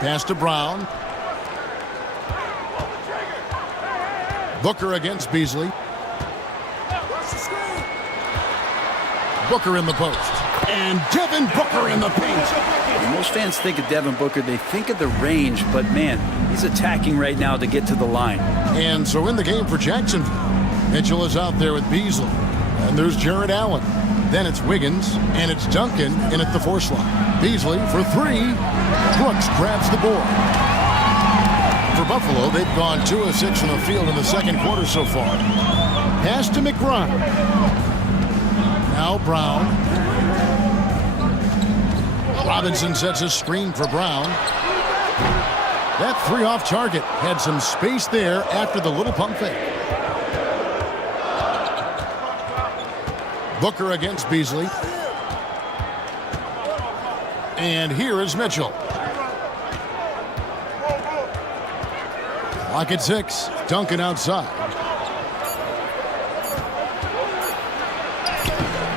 Pass to Brown. Booker against Beasley. Booker in the post. And Devin Booker in the paint. Most fans think of Devin Booker, they think of the range, but man, he's attacking right now to get to the line. And so in the game for Jacksonville, Mitchell is out there with Beasley. And there's Jared Allen. Then it's Wiggins, and it's Duncan in at the 4 slot. Beasley for 3. Brooks grabs the board. For Buffalo, they've gone 2 of 6 from the field in the second quarter so far. Pass to McBride. Now Brown. Robinson sets a screen for Brown. That 3 off target. Had some space there after the little pump fake. Booker against Beasley. And here is Mitchell. Clock at 6. Duncan outside.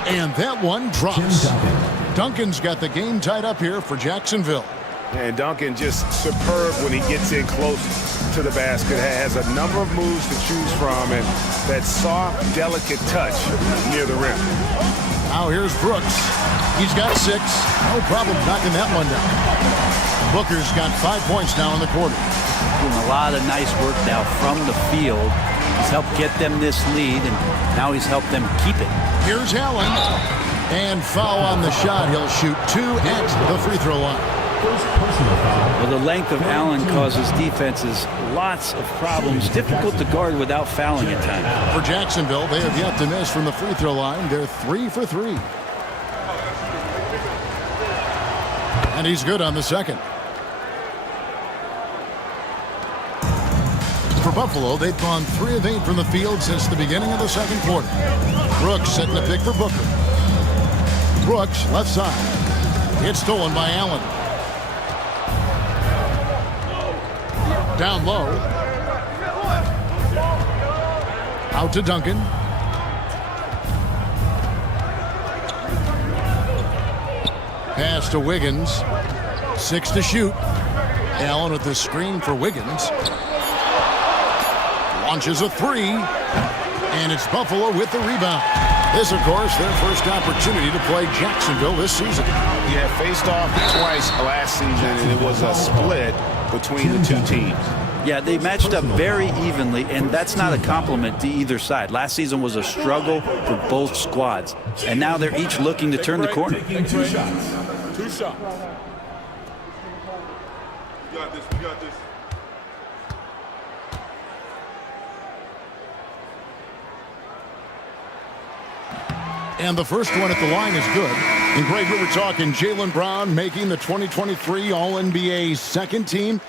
And that one drops. Duncan's got the game tied up here for Jacksonville. And Duncan just superb when he gets in close to the basket. Has a number of moves to choose from, and that soft, delicate touch near the rim. Now here's Brooks. He's got 6. No problem knocking that one down. Booker's got 5 points now in the quarter. Doing a lot of nice work now from the field. He's helped get them this lead, and now he's helped them keep it. Here's Allen. And foul on the shot. He'll shoot 2 at the free throw line. Well, the length of Allen causes defenses lots of problems. Difficult to guard without fouling at times. For Jacksonville, they have yet to miss from the free throw line. They're 3 for 3. And he's good on the second. For Buffalo, they've gone 3 of 8 from the field since the beginning of the second quarter. Brooks setting a pick for Booker. Brooks, left side. It's stolen by Allen. Down low. Out to Duncan. Pass to Wiggins. 6 to shoot. Allen with the screen for Wiggins. Launches a 3. And it's Buffalo with the rebound. This, of course, their first opportunity to play Jacksonville this season. Yeah, faced off twice last season, and it was a split between the 2 teams. Yeah, they matched up very evenly, and that's not a compliment to either side. Last season was a struggle for both squads, and now they're each looking to turn the corner. 2 shots. 2 shots. We got this. We got this. And the first one at the line is good. And Greg, we were talking Jaylen Brown making the 2023 All-NBA second team.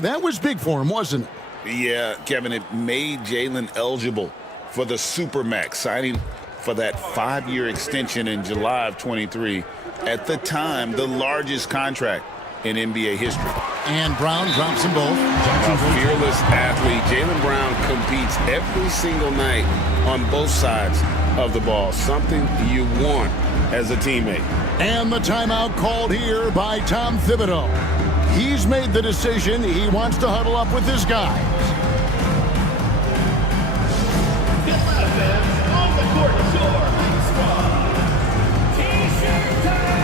That was big for him, wasn't it? Yeah, Kevin, it made Jaylen eligible for the Supermax, signing for that 5-year extension in July of 23. At the time, the largest contract in NBA history. And Brown drops them both. A fearless athlete. Jaylen Brown competes every single night on both sides of the ball. Something you want as a teammate. And the timeout called here by Tom Thibodeau. He's made the decision. He wants to huddle up with his guys. On the court, T-shirt time!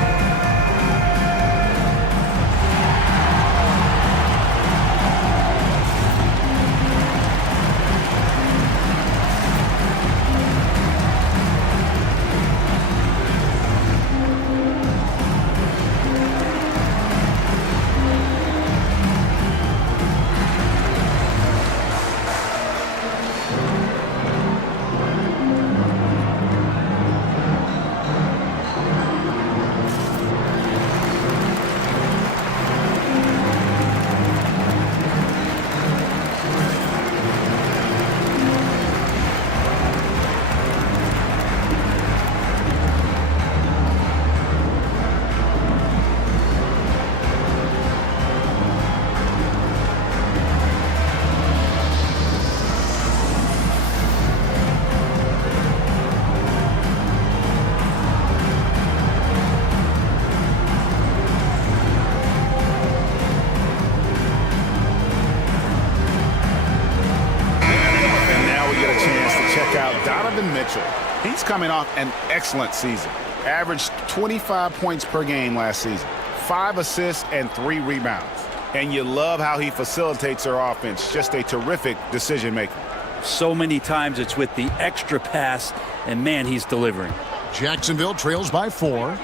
Donovan Mitchell. He's coming off an excellent season. Averaged 25 points per game last season, 5 assists and 3 rebounds. And you love how he facilitates their offense. Just a terrific decision maker. So many times it's with the extra pass, and man, he's delivering. Jacksonville trails by 4.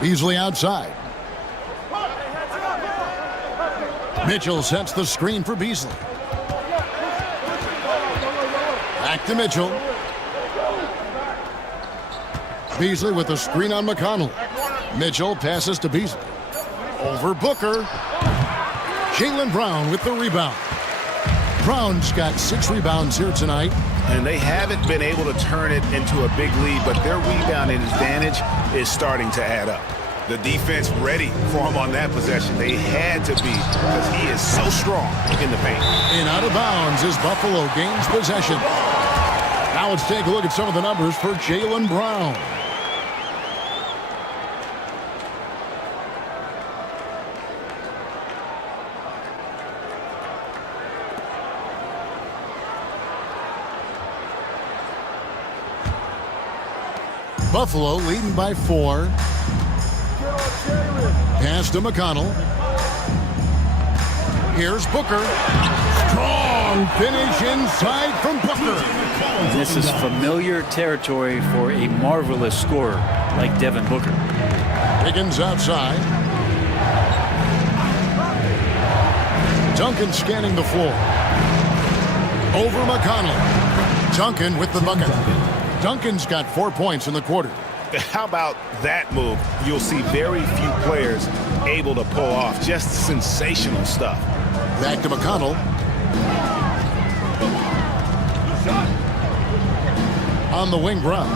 Beasley outside. Mitchell sets the screen for Beasley. Back to Mitchell. Beasley with the screen on McConnell. Mitchell passes to Beasley. Over Booker. Jaylen Brown with the rebound. Brown's got 6 rebounds here tonight. And they haven't been able to turn it into a big lead, but their rebounding advantage is starting to add up. The defense ready for him on that possession. They had to be, because he is so strong in the paint. And out of bounds as Buffalo gains possession. Now let's take a look at some of the numbers for Jaylen Brown. Buffalo leading by 4. Pass to McConnell. Here's Booker. Strong finish inside from Booker. This is familiar territory for a marvelous scorer like Devin Booker. Higgins outside. Duncan scanning the floor. Over McConnell. Duncan with the bucket. Duncan's got 4 points in the quarter. How about that move? You'll see very few players able to pull off. Just sensational stuff. Back to McConnell. On the wing, Brown.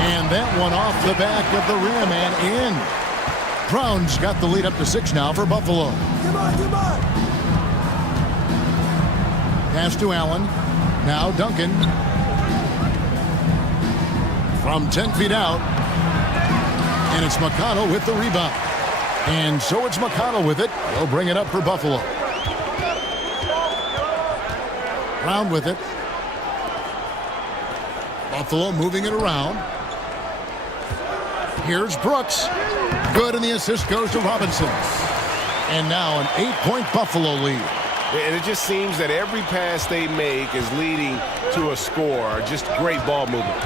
And that one off the back of the rim and in. Brown's got the lead up to 6 now for Buffalo. Come on. Pass to Allen. Now Duncan. From 10 feet out. And it's McConnell with the rebound. And so it's McConnell with it. He'll bring it up for Buffalo. Brown with it. Buffalo moving it around. Here's Brooks. Good, and the assist goes to Robinson. And now an 8-point Buffalo lead. And it just seems that every pass they make is leading to a score. Just great ball movement.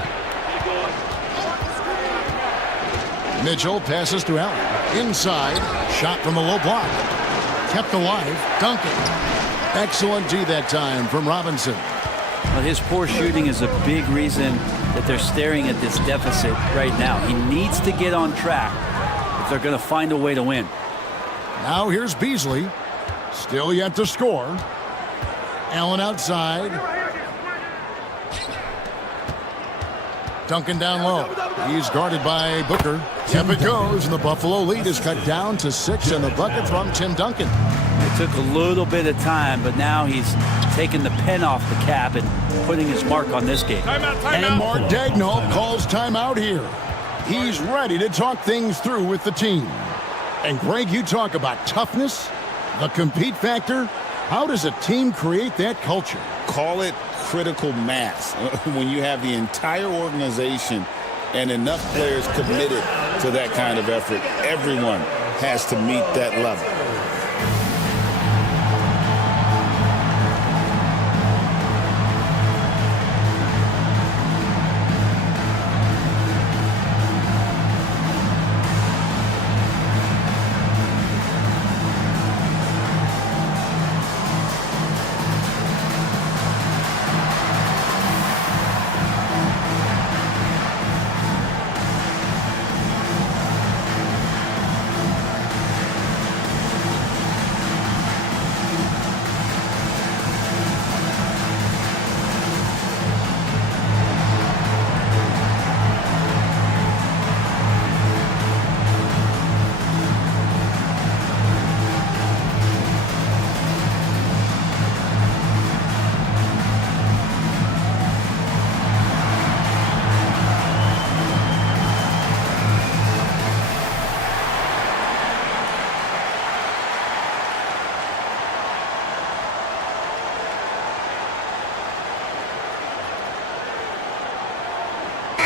Mitchell passes to Allen. Inside. Shot from the low block. Kept alive. Duncan. Excellent D that time from Robinson. Well, his poor shooting is a big reason that they're staring at this deficit right now. He needs to get on track if they're going to find a way to win. Now here's Beasley. Still yet to score. Allen outside. Duncan down low. He's guarded by Booker. Up it goes, and the Buffalo lead is cut down to 6, and the bucket from Tim Duncan. It took a little bit of time, but now he's taking the pen off the cap and putting his mark on this game. And Mark Daigneault calls timeout here. He's ready to talk things through with the team. And Greg, you talk about toughness, the compete factor. How does a team create that culture? Call it critical mass. When you have the entire organization and enough players committed to that kind of effort, everyone has to meet that level.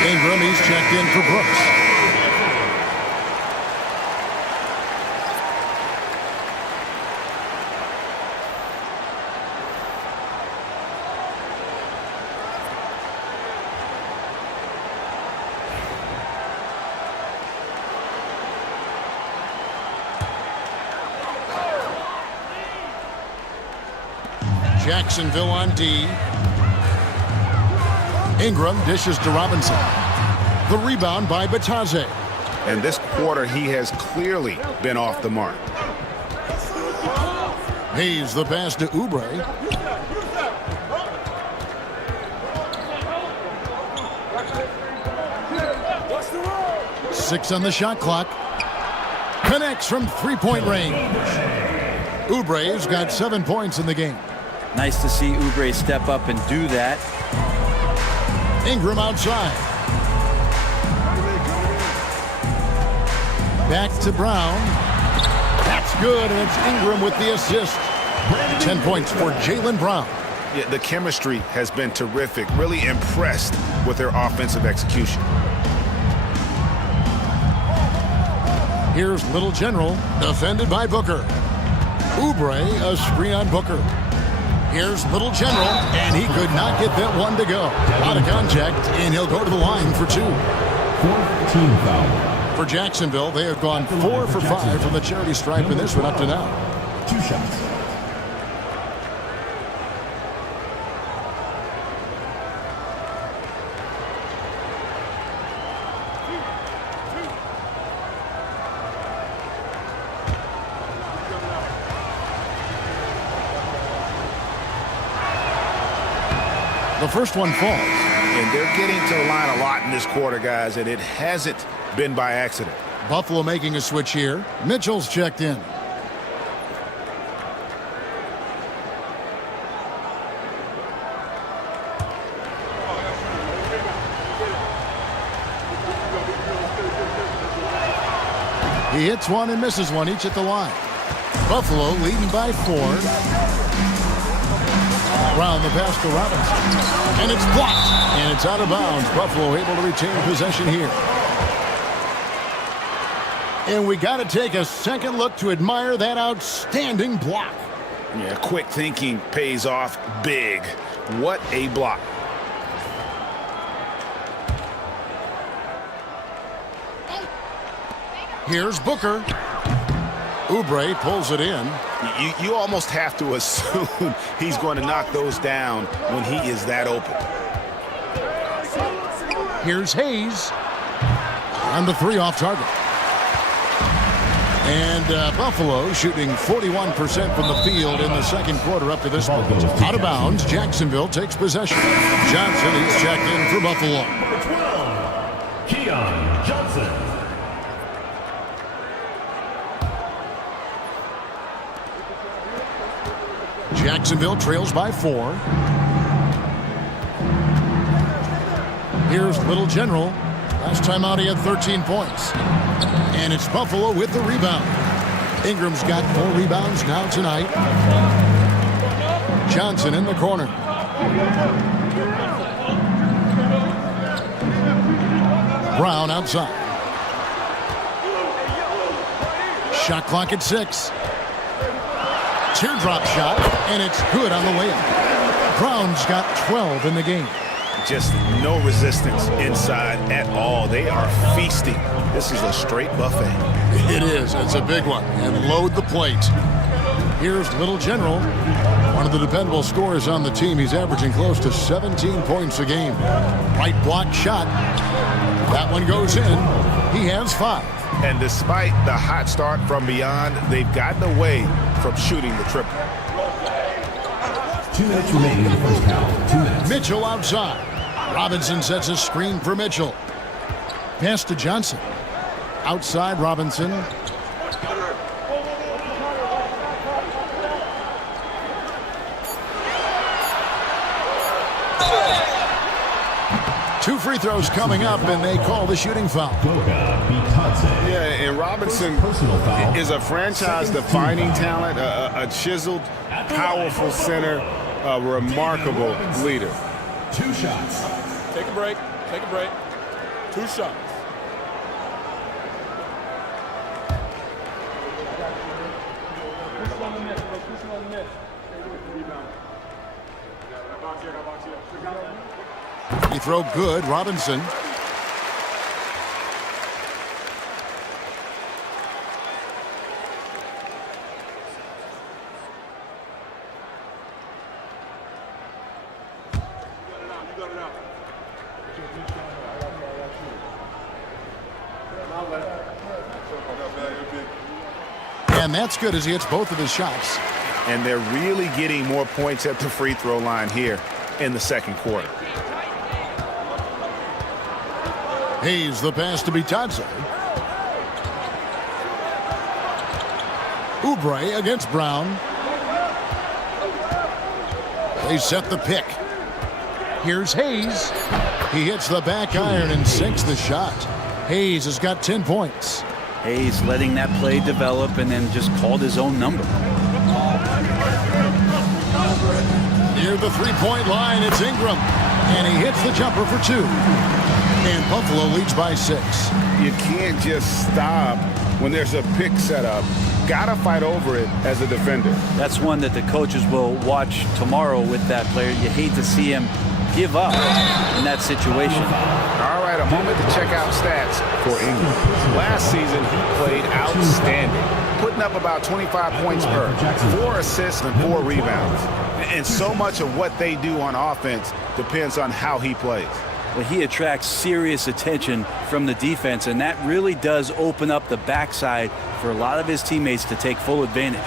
Ingram, he's checked in for Brooks. Jacksonville on D. Ingram dishes to Robinson. The rebound by Bataze. And this quarter, he has clearly been off the mark. Hayes the pass to Oubre. Six on the shot clock. Connects from three-point range. Oubre's got 7 points in the game. Nice to see Oubre step up and do that. Ingram outside. Back to Brown. That's good, and it's Ingram with the assist. 10 points for Jaylen Brown. Yeah, the chemistry has been terrific. Really impressed with their offensive execution. Here's Little General, defended by Booker. Oubre, a screen on Booker. Here's Little General, and he could not get that one to go. Out of contact, and he'll go to the line for two. Fourth team foul. For Jacksonville, they have gone 4 for 5 from the charity stripe in this one up to now. 2 shots. The first one falls. And they're getting to the line a lot in this quarter, guys, and it hasn't been by accident. Buffalo making a switch here. Mitchell's checked in. He hits one and misses one, each at the line. Buffalo leading by 4. Brown the pass to Robinson. And it's blocked. And it's out of bounds. Buffalo able to retain possession here. And we got to take a second look to admire that outstanding block. Yeah, quick thinking pays off big. What a block. Here's Booker. Oubre pulls it in. You almost have to assume he's going to knock those down when he is that open. Here's Hayes. And the 3 off target. And Buffalo shooting 41% from the field in the second quarter up to this point. Out of bounds, Jacksonville takes possession. Johnson is checked in for Buffalo. Number 12, Keon Johnson. Jacksonville trails by 4. Here's Little General. Last time out he had 13 points. And it's Buffalo with the rebound. Ingram's got 4 rebounds now tonight. Johnson in the corner. Brown outside. Shot clock at 6. Teardrop shot, and it's good on the layup. Brown's got 12 in the game. Just no resistance inside at all. They are feasting. This is a straight buffet. It is. It's a big one. And load the plate. Here's Little General, one of the dependable scorers on the team. He's averaging close to 17 points a game. Right block shot. That one goes in. He has 5. And despite the hot start from beyond, they've gotten away from shooting the triple. 2 minutes remaining in the first half. 2 minutes. Mitchell outside. Robinson sets a screen for Mitchell. Pass to Johnson. Outside Robinson. Two free throws coming up, and they call the shooting foul. Yeah, and Robinson Personal foul. is a franchise-defining talent, a chiseled, powerful center, a remarkable leader. 2 shots. Take a break. Take a break. 2 shots. Free throw good. Robinson. And that's good as he hits both of his shots. And they're really getting more points at the free throw line here in the second quarter. Hayes the pass to Bitadze. Oubre against Brown. They set the pick. Here's Hayes. He hits the back iron and sinks the shot. Hayes has got 10 points. Hayes letting that play develop and then just called his own number. Near the three-point line, it's Ingram. And he hits the jumper for 2. And Buffalo leads by 6. You can't just stop when there's a pick set up. Gotta fight over it as a defender. That's one that the coaches will watch tomorrow with that player. You hate to see him give up in that situation. All right, a moment to check out stats for Ingram. Last season, he played outstanding, putting up about 25 points per, 4 assists and 4 rebounds. And so much of what they do on offense depends on how he plays. Well, he attracts serious attention from the defense, and that really does open up the backside for a lot of his teammates to take full advantage.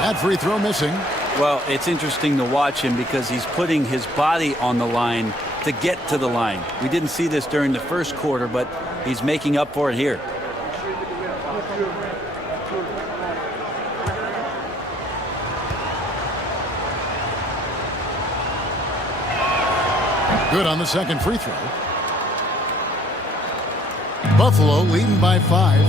That free throw missing. Well, it's interesting to watch him because he's putting his body on the line to get to the line. We didn't see this during the first quarter, but he's making up for it here. Good on the second free throw. Buffalo leading by 5.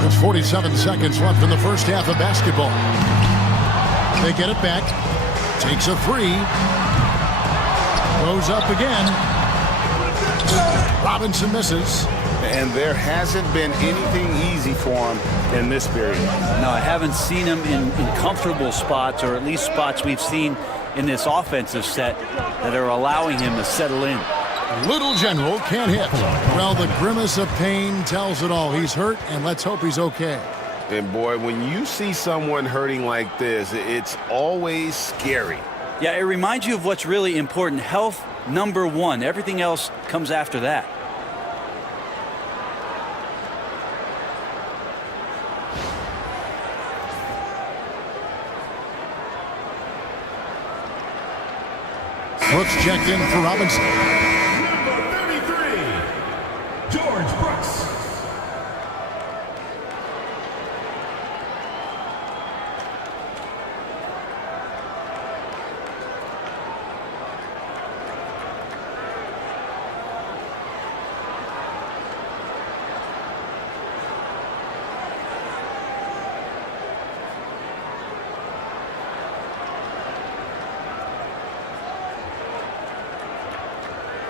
There's 47 seconds left in the first half of basketball. They get it back. Takes a 3. Goes up again. Robinson misses. And there hasn't been anything easy for him in this period. No, I haven't seen him in comfortable spots, or at least spots we've seen in this offensive set that are allowing him to settle in. Little General can't hit. Well, the grimace of pain tells it all. He's hurt, and let's hope he's okay. And boy, when you see someone hurting like this, it's always scary. Yeah, it reminds you of what's really important. Health, number 1. Everything else comes after that. Brooks checked in for Robinson. Number 33, George Brooks.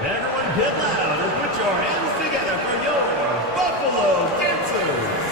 Everyone get loud and put your hands together for your Buffalo Dancers.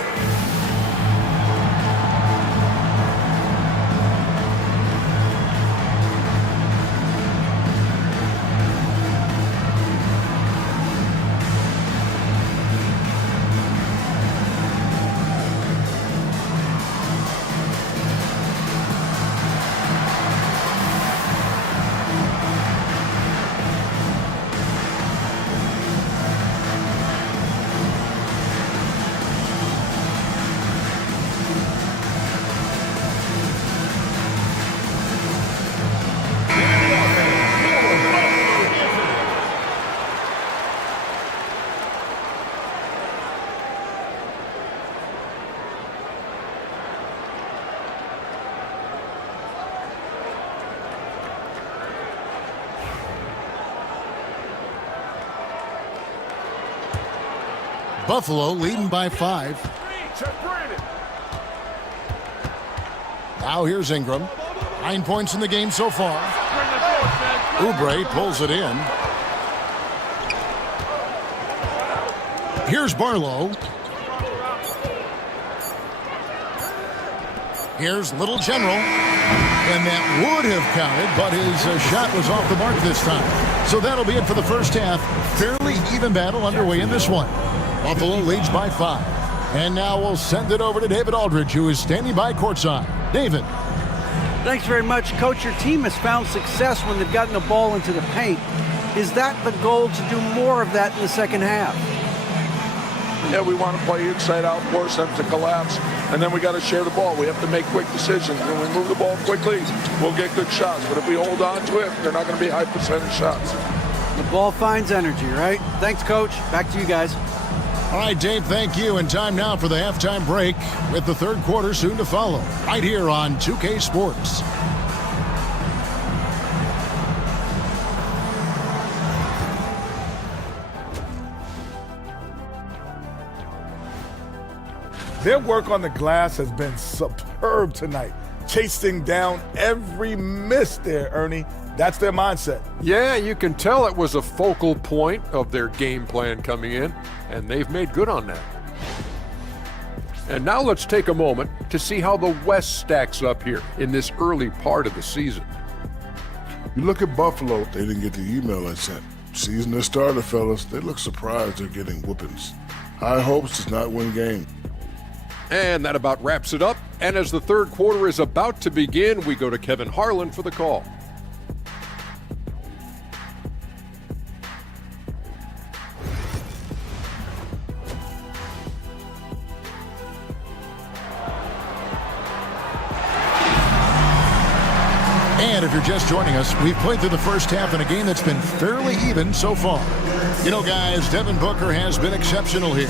Buffalo leading by 5. Now here's Ingram. 9 points in the game so far. Oubre pulls it in. Here's Barlow. Here's Little General. And that would have counted, but his shot was off the mark this time. So that'll be it for the first half. Fairly even battle underway in this one. Buffalo leads by 5. And now we'll send it over to David Aldridge, who is standing by courtside. David. Thanks very much, Coach. Your team has found success when they've gotten the ball into the paint. Is that the goal, to do more of that in the second half? Yeah, we want to play inside out, force them to collapse, and then we got to share the ball. We have to make quick decisions. When we move the ball quickly, we'll get good shots. But if we hold on to it, they're not going to be high percentage shots. The ball finds energy, right? Thanks, Coach. Back to you guys. All right, Dave, thank you. And time now for the halftime break, with the third quarter soon to follow, right here on 2K Sports. Their work on the glass has been superb tonight, chasing down every miss there, Ernie. That's their mindset. Yeah, you can tell it was a focal point of their game plan coming in, and they've made good on that. And now let's take a moment to see how the West stacks up here in this early part of the season. You look at Buffalo, they didn't get the email I sent. Season their starter, fellas. They look surprised they're getting whoopings. High hopes does not win games. And that about wraps it up. And as the third quarter is about to begin, we go to Kevin Harlan for the call. And if you're just joining us, we've played through the first half in a game that's been fairly even so far. You know, guys, Devin Booker has been exceptional here.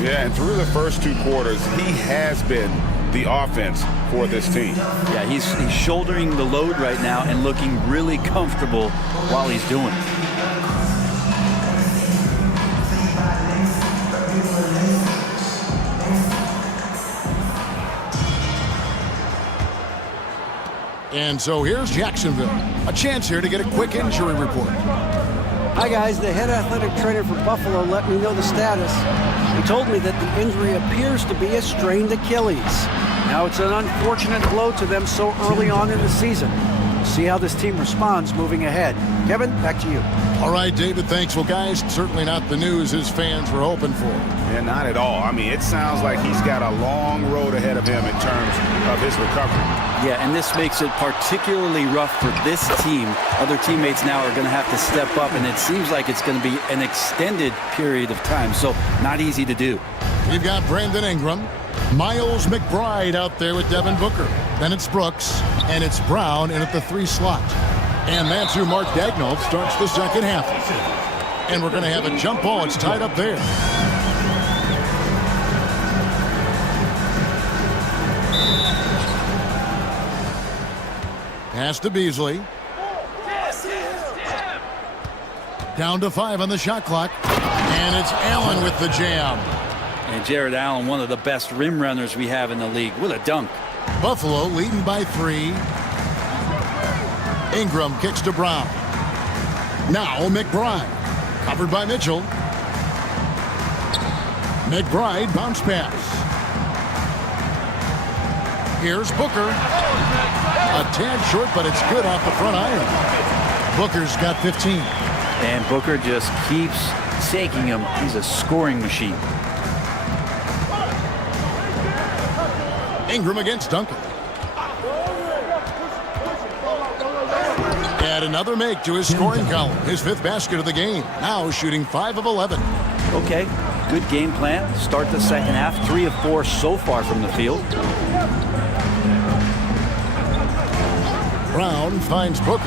Yeah, and through the first 2 quarters, he has been the offense for this team. Yeah, he's shouldering the load right now and looking really comfortable while he's doing it. And so here's Jacksonville. A chance here to get a quick injury report. Hi, guys. The head athletic trainer for Buffalo let me know the status. He told me that the injury appears to be a strained Achilles. Now, it's an unfortunate blow to them so early on in the season. We'll see how this team responds moving ahead. Kevin, back to you. All right, David, thanks. Well, guys, certainly not the news his fans were hoping for. Yeah, not at all. I mean, it sounds like he's got a long road ahead of him in terms of his recovery. Yeah, and this makes it particularly rough for this team. Other teammates now are going to have to step up, and it seems like it's going to be an extended period of time, so not easy to do. We've got Brandon Ingram, Miles McBride out there with Devin Booker. Then it's Brooks, and it's Brown in at the 3 slot. And that's who Mark Daigneault starts the second half. And we're going to have a jump ball. It's tied up there. Pass to Beasley. Down to 5 on the shot clock. And it's Allen with the jam. And Jared Allen, one of the best rim runners we have in the league, with a dunk. Buffalo leading by 3. Ingram kicks to Brown. Now McBride. Covered by Mitchell. McBride bounce pass. Here's Booker. A tad short, but it's good off the front iron. Booker's got 15. And Booker just keeps taking him. He's a scoring machine. Ingram against Duncan. Add another make to his scoring column. His 5th basket of the game. Now shooting 5 of 11. Okay, good game plan. Start the second half. 3 of 4 so far from the field. Brown finds Booker.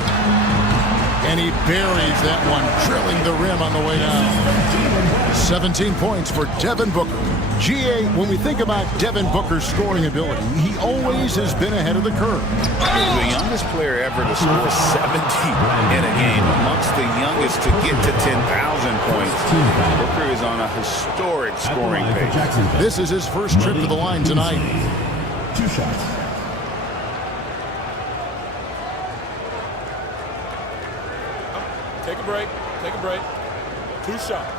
And he buries that one, drilling the rim on the way down. 17 points for Devin Booker. GA, when we think about Devin Booker's scoring ability, he always has been ahead of the curve. The youngest player ever to score 70 in a game, amongst the youngest to get to 10,000 points. Booker is on a historic scoring pace. This is his first trip to the line tonight. 2 shots. Take a break. Take a break. 2 shots.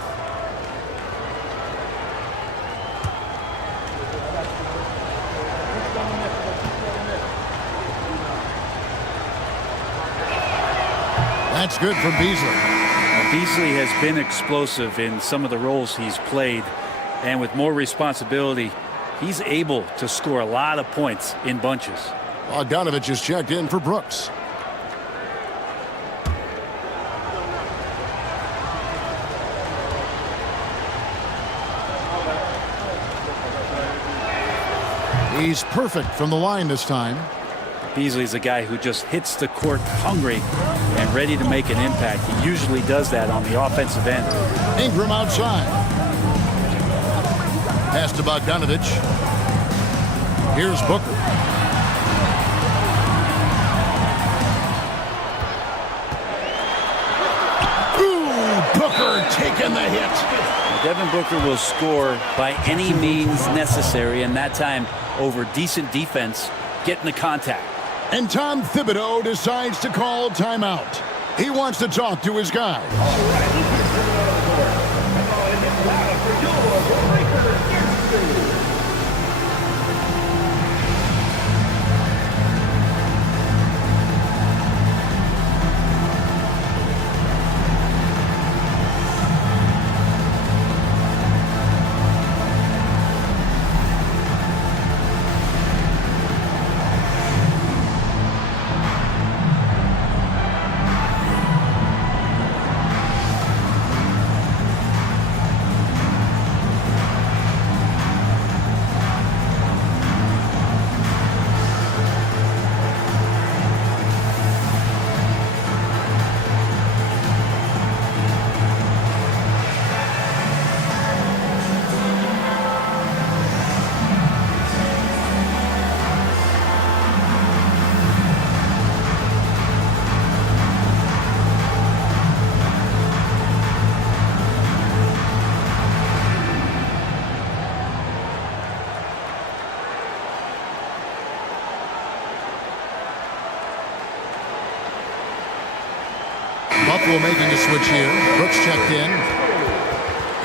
That's good from Beasley. Now, Beasley has been explosive in some of the roles he's played, and with more responsibility, he's able to score a lot of points in bunches. Bogdanovich is checked in for Brooks. He's perfect from the line this time. Beasley's a guy who just hits the court hungry and ready to make an impact. He usually does that on the offensive end. Ingram outside. Pass to Bogdanovich. Here's Booker. Ooh, Booker taking the hit. Devin Booker will score by any means necessary, and that time over decent defense, getting the contact. And Tom Thibodeau decides to call timeout. He wants to talk to his guys. Buffalo making a switch here. Brooks checked in.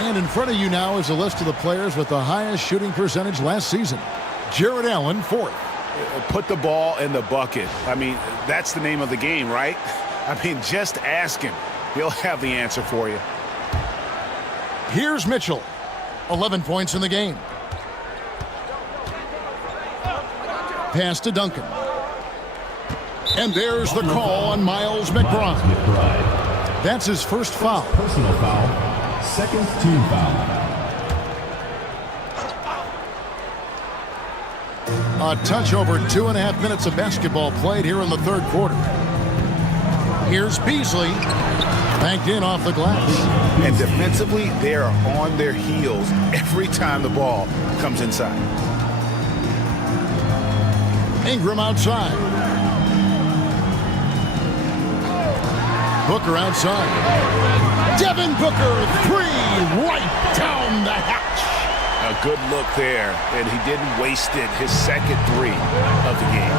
And in front of you now is a list of the players with the highest shooting percentage last season. Jared Allen, 4th. Put the ball in the bucket. I mean, that's the name of the game, right? I mean, just ask him. He'll have the answer for you. Here's Mitchell. 11 points in the game. Pass to Duncan. And there's the call on Miles McBride. That's his first foul. Personal foul. Second team foul. A touch over 2.5 minutes of basketball played here in the third quarter. Here's Beasley. Banked in off the glass. And defensively, they are on their heels every time the ball comes inside. Ingram outside. Booker outside. Devin Booker, 3, right down the hatch. A good look there, and he didn't waste it. His second 3 of the game.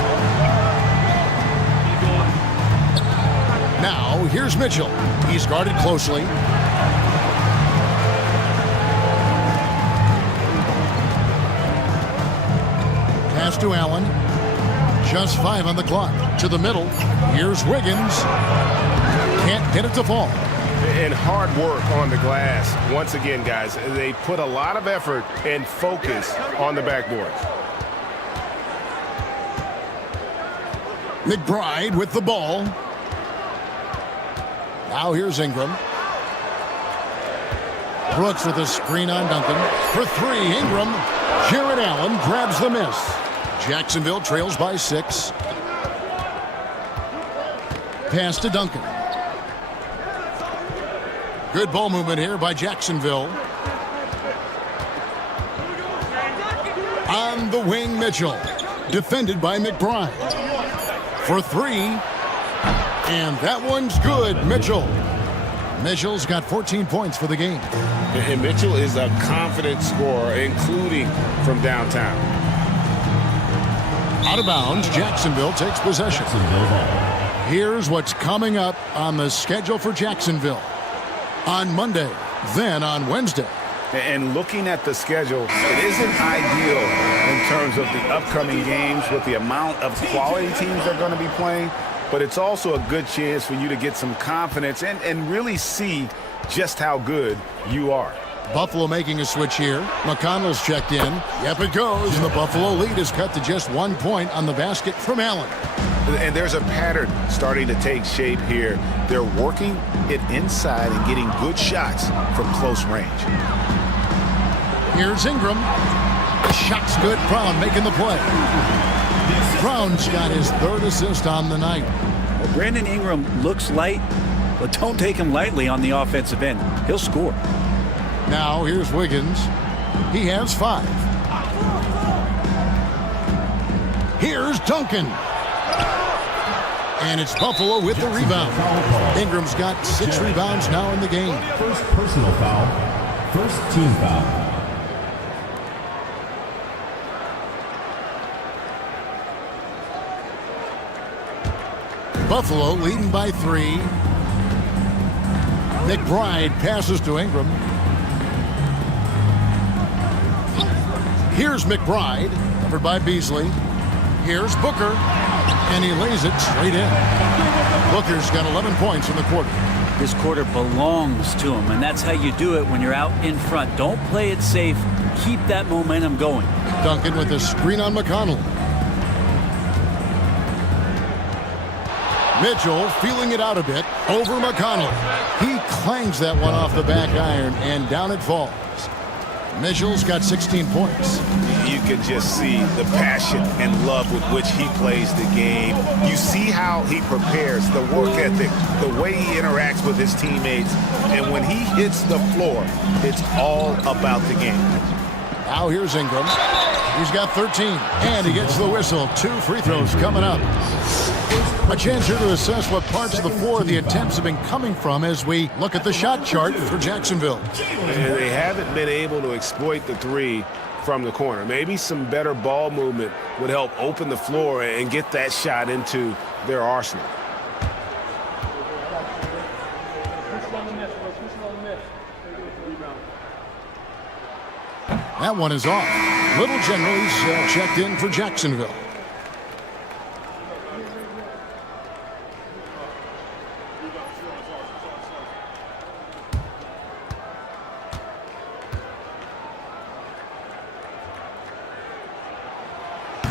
Now, here's Mitchell. He's guarded closely. Pass to Allen. Just 5 on the clock. To the middle. Here's Wiggins. Can't get it to fall. And hard work on the glass. Once again, guys, they put a lot of effort and focus on the backboard. McBride with the ball. Now here's Ingram. Brooks with a screen on Duncan. For 3, Ingram. Jared Allen grabs the miss. Jacksonville trails by 6. Pass to Duncan. Good ball movement here by Jacksonville. On the wing, Mitchell. Defended by McBride. For 3. And that one's good, Mitchell. Mitchell's got 14 points for the game. And Mitchell is a confident scorer, including from downtown. Out of bounds, Jacksonville takes possession. Here's what's coming up on the schedule for Jacksonville. On Monday, then on Wednesday. And looking at the schedule, it isn't ideal in terms of the upcoming games with the amount of quality teams they're going to be playing, but it's also a good chance for you to get some confidence and really see just how good you are. Buffalo making a switch here. McConnell's checked in. Yep, it goes. And the Buffalo lead is cut to just 1 point on the basket from Allen. And there's a pattern starting to take shape here. They're working it inside and getting good shots from close range. Here's Ingram. The shot's good. Brown making the play. Brown's got his 3rd assist on the night. Well, Brandon Ingram looks light, but don't take him lightly on the offensive end. He'll score. Now here's Wiggins. He has 5. Here's Duncan. And it's Buffalo with the rebound. Ingram's got 6 rebounds now in the game. First personal foul. First team foul. Buffalo leading by 3. McBride passes to Ingram. Here's McBride, covered by Beasley. Here's Booker, and he lays it straight in. Booker's got 11 points in the quarter. This quarter belongs to him, and that's how you do it when you're out in front. Don't play it safe. Keep that momentum going. Duncan with a screen on McConnell. Mitchell feeling it out a bit over McConnell. He clangs that one off the back iron, and down it falls. Mitchell's got 16 points. You can just see the passion and love with which he plays the game. You see how he prepares, the work ethic, the way he interacts with his teammates. And when he hits the floor, it's all about the game. Now here's Ingram. He's got 13, and he gets the whistle. 2 free throws coming up. A chance here to assess what parts of the floor the attempts have been coming from as we look at the shot chart for Jacksonville. And they haven't been able to exploit the 3 from the corner. Maybe some better ball movement would help open the floor and get that shot into their arsenal. That one is off. Little General's checked in for Jacksonville.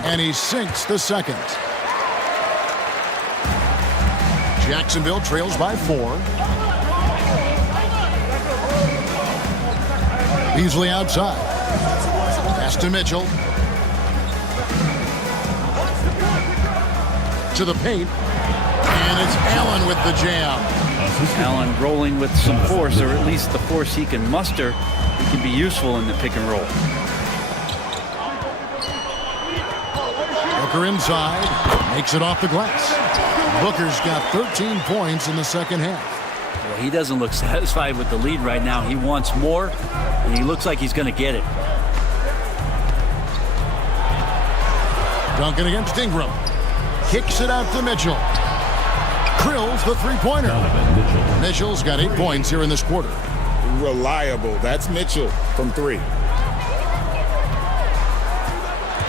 And he sinks the second. Jacksonville trails by 4. Beasley outside. Pass to Mitchell. To the paint. And it's Allen with the jam. Allen rolling with some force, or at least the force he can muster. He can be useful in the pick and roll. Booker inside, makes it off the glass. Booker's got 13 points in the second half. Well, he doesn't look satisfied with the lead right now. He wants more, and he looks like he's going to get it. Duncan against Ingram. Kicks it out to Mitchell. Drills the 3-pointer. Mitchell's got 8 points here in this quarter. Reliable. That's Mitchell from 3.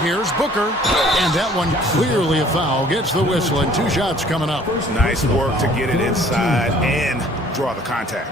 Here's Booker, and that one clearly a foul. Gets the whistle, and 2 shots coming up. Nice work to get it inside and draw the contact.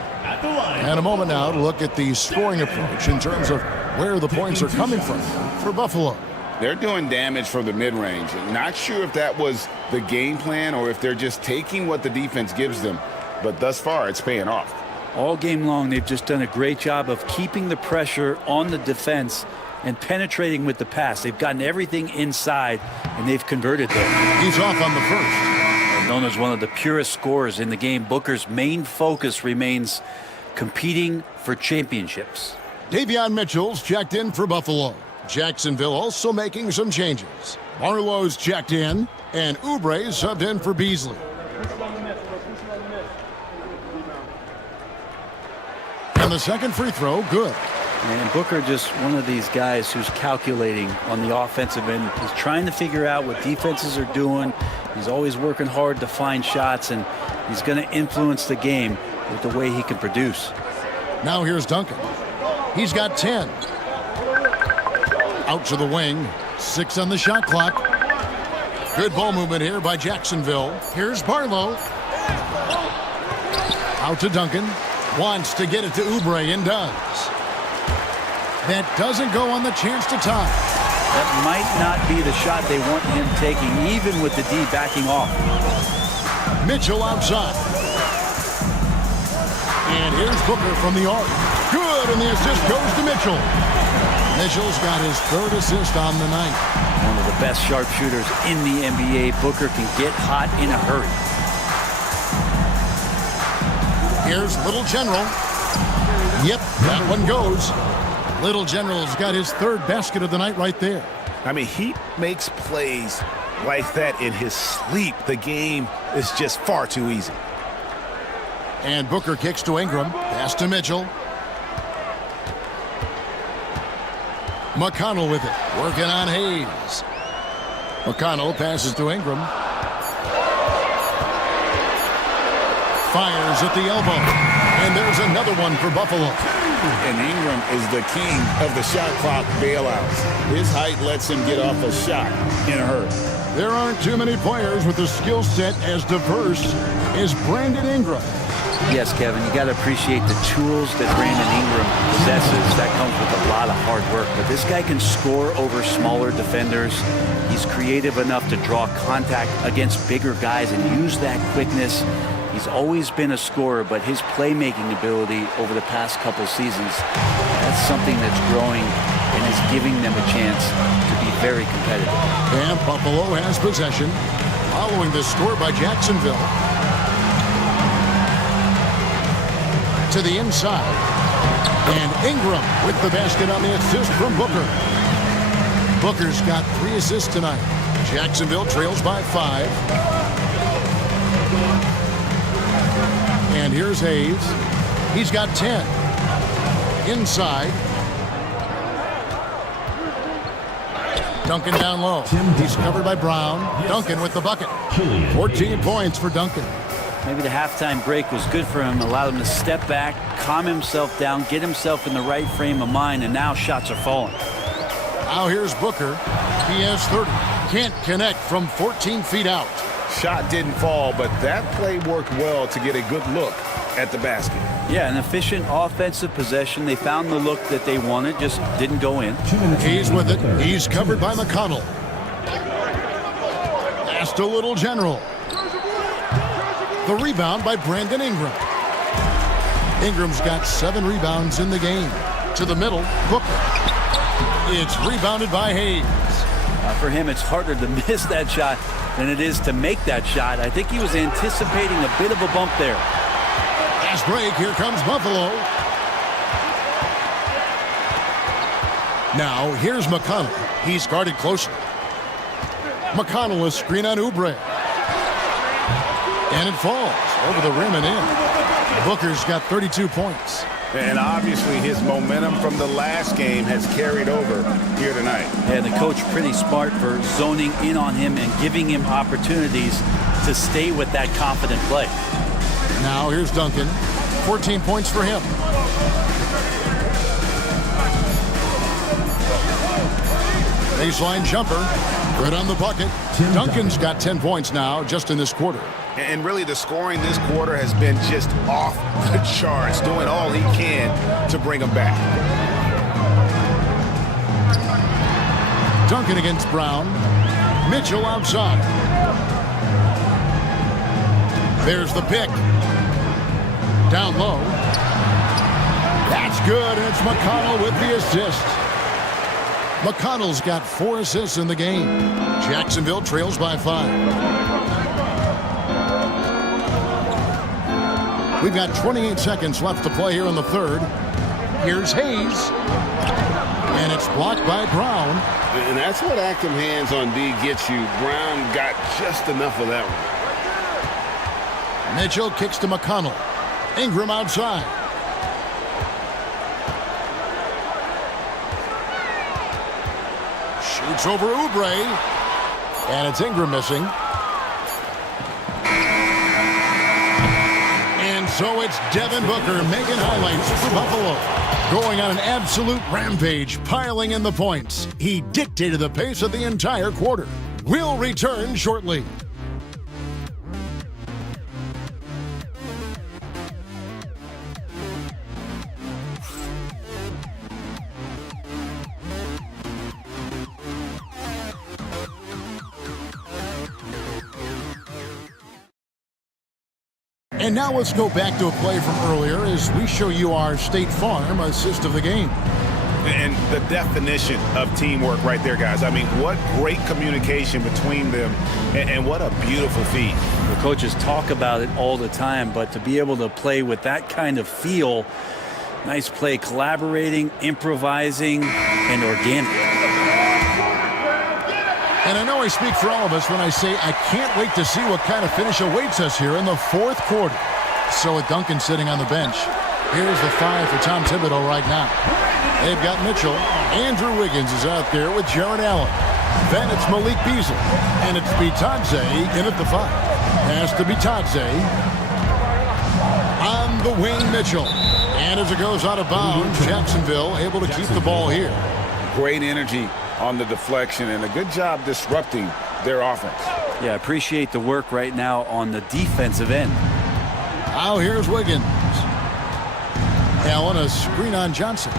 And a moment now to look at the scoring approach in terms of where the points are coming from for Buffalo. They're doing damage from the mid-range. Not sure if that was the game plan or if they're just taking what the defense gives them. But thus far, it's paying off. All game long, they've just done a great job of keeping the pressure on the defense and penetrating with the pass. They've gotten everything inside, and they've converted there. He's off on the first. Known as one of the purest scorers in the game, Booker's main focus remains competing for championships. Davion Mitchell's checked in for Buffalo. Jacksonville also making some changes. Barlow's checked in, and Oubre subbed in for Beasley. And the second free throw, good. And Booker just one of these guys who's calculating on the offensive end. He's trying to figure out what defenses are doing. He's always working hard to find shots, and he's going to influence the game with the way he can produce. Now here's Duncan. He's got 10. Out to the wing. 6 on the shot clock. Good ball movement here by Jacksonville. Here's Barlow. Out to Duncan. Wants to get it to Oubre and does. That doesn't go on the chance to tie. That might not be the shot they want him taking, even with the D backing off. Mitchell outside. And here's Booker from the arc. Good, and the assist goes to Mitchell. Mitchell's got his 3rd assist on the night. One of the best sharpshooters in the NBA. Booker can get hot in a hurry. Here's Little General. Yep, that one goes. Little General's got his 3rd basket of the night right there. I mean, he makes plays like that in his sleep. The game is just far too easy. And Booker kicks to Ingram. Pass to Mitchell. McConnell with it. Working on Hayes. McConnell passes to Ingram. Fires at the elbow. And there's another one for Buffalo. And Ingram is the king of the shot clock bailouts. His height lets him get off a shot in a hurry. There aren't too many players with a skill set as diverse as Brandon Ingram. Yes, Kevin, you got to appreciate the tools that Brandon Ingram possesses. That comes with a lot of hard work. But this guy can score over smaller defenders. He's creative enough to draw contact against bigger guys and use that quickness. He's always been a scorer, but his playmaking ability over the past couple seasons, that's something that's growing and is giving them a chance to be very competitive. And Buffalo has possession following the score by Jacksonville. To the inside. And Ingram with the basket on the assist from Booker. Booker's got 3 assists tonight. Jacksonville trails by 5. And here's Hayes. He's got 10. Inside. Duncan down low. He's covered by Brown. Duncan with the bucket. 14 points for Duncan. Maybe the halftime break was good for him, allowed him to step back, calm himself down, get himself in the right frame of mind, and now shots are falling. Now here's Booker. He has 30. Can't connect from 14 feet out. Shot didn't fall, but that play worked well to get a good look at the basket. Yeah, an efficient offensive possession. They found the look that they wanted, just didn't go in. He's with it. He's covered by McConnell. Pass to Little General. The rebound by Brandon Ingram. Ingram's got 7 rebounds in the game. To the middle, Booker. It's rebounded by Hayes. For him, it's harder to miss that shot than it is to make that shot. I think he was anticipating a bit of a bump there. Fast break. Here comes Buffalo. Now, here's McConnell. He's guarded closely. McConnell is screen on Oubre. And it falls over the rim and in. Booker's got 32 points. And obviously his momentum from the last game has carried over here tonight. Yeah, the coach pretty smart for zoning in on him and giving him opportunities to stay with that confident play. Now here's Duncan. 14 points for him. Baseline jumper. Good on the bucket. Duncan's got 10 points now just in this quarter. And really the scoring this quarter has been just off the charts, doing all he can to bring them back. Duncan against Brown. Mitchell outside. There's the pick. Down low. That's good, and it's McConnell with the assist. McConnell's got 4 assists in the game. Jacksonville trails by 5. We've got 28 seconds left to play here in the third. Here's Hayes. And it's blocked by Brown. And that's what active hands on D gets you. Brown got just enough of that one. Mitchell kicks to McConnell. Ingram outside. Looks over Oubre. And it's Ingram missing. And so it's Devin Booker making highlights for Buffalo. Going on an absolute rampage, piling in the points. He dictated the pace of the entire quarter. We'll return shortly. And now let's go back to a play from earlier as we show you our State Farm assist of the game. And the definition of teamwork right there, guys. I mean, what great communication between them, and what a beautiful feat. The coaches talk about it all the time, but to be able to play with that kind of feel, nice play, collaborating, improvising, and organic. And I know I speak for all of us when I say I can't wait to see what kind of finish awaits us here in the fourth quarter. So with Duncan sitting on the bench, here's the 5 for Tom Thibodeau right now. They've got Mitchell. Andrew Wiggins is out there with Jared Allen. Then it's Malik Beasley. And it's Bitadze in at the 5. Pass to Bitadze. On the wing, Mitchell. And as it goes out of bounds, Jacksonville able to keep the ball here. Great energy on the deflection and a good job disrupting their offense. Yeah, appreciate the work right now on the defensive end. Now here's Wiggins. Allen, a screen on Johnson.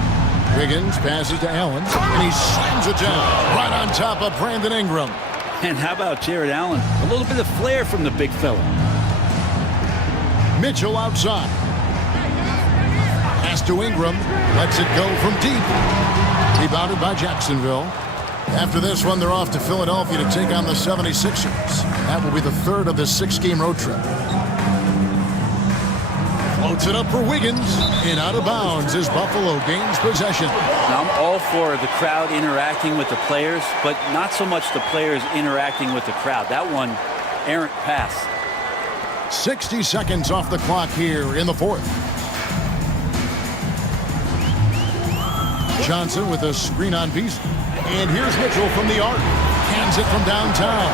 Wiggins passes to Allen, and he slams it down right on top of Brandon Ingram. And how about Jared Allen? A little bit of flair from the big fella. Mitchell outside. Pass to Ingram. Lets it go from deep. Rebounded by Jacksonville. After this one, they're off to Philadelphia to take on the 76ers. That will be the third of this 6-game road trip. Floats it up for Wiggins. And out of bounds as Buffalo gains possession. Now, I'm all for the crowd interacting with the players, but not so much the players interacting with the crowd. That one, errant pass. 60 seconds off the clock here in the fourth. Johnson with a screen on Beasley. And here's Mitchell from the arc. Hands it from downtown.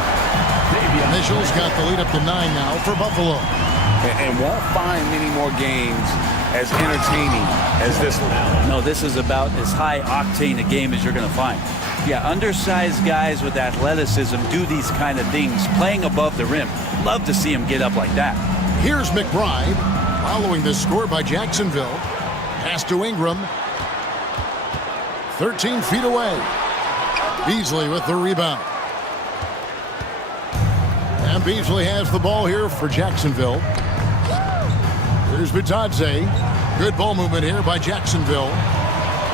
Mitchell's got the lead up to 9 now for Buffalo. And won't find many more games as entertaining as this one. No, this is about as high octane a game as you're going to find. Yeah, undersized guys with athleticism do these kind of things, playing above the rim. Love to see him get up like that. Here's McBride following the score by Jacksonville. Pass to Ingram. 13 feet away. Beasley with the rebound. And Beasley has the ball here for Jacksonville. Here's Bitadze. Good ball movement here by Jacksonville.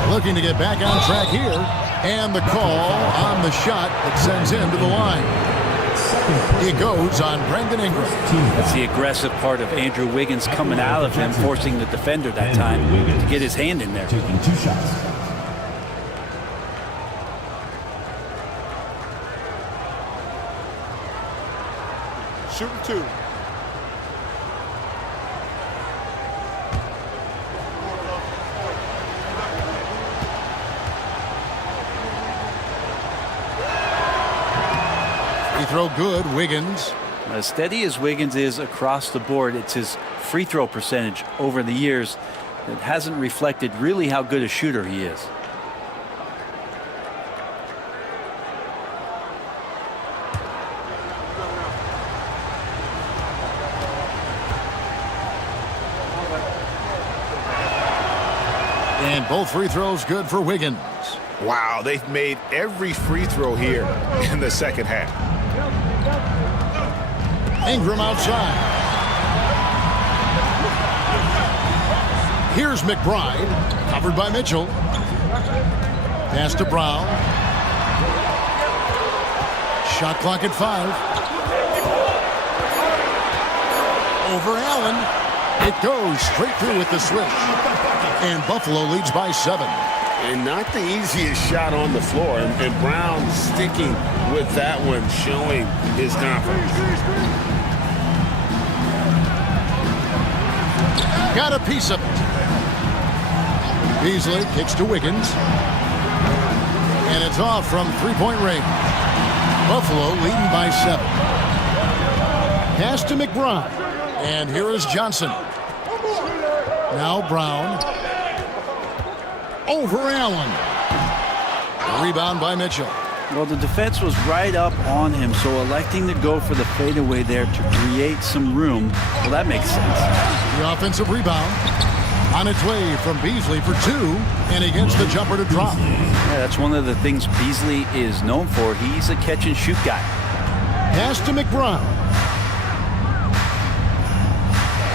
Looking to get back on track here. And the call on the shot that sends him to the line. It goes on Brandon Ingram. That's the aggressive part of Andrew Wiggins coming out of him, forcing the defender that time to get his hand in there. Taking 2 shots. Shooting 2. Free throw good, Wiggins. As steady as Wiggins is across the board, it's his free throw percentage over the years that hasn't reflected really how good a shooter he is. And both free throws good for Wiggins. Wow, they've made every free throw here in the second half. Ingram outside. Here's McBride, covered by Mitchell. Pass to Brown. Shot clock at 5. Over Allen. It goes straight through with the switch. And Buffalo leads by 7. And not the easiest shot on the floor. And Brown sticking with that one, showing his confidence. Got a piece of it. Beasley kicks to Wiggins. And it's off from three-point range. Buffalo leading by 7. Pass to McBride. And here is Johnson. Now Brown. Over Allen. Rebound by Mitchell. Well, the defense was right up on him, so electing to go for the fadeaway there to create some room, well, that makes sense. The offensive rebound on its way from Beasley for 2, and he gets the jumper to drop. Yeah, that's one of the things Beasley is known for. He's a catch-and-shoot guy. Pass to McBride.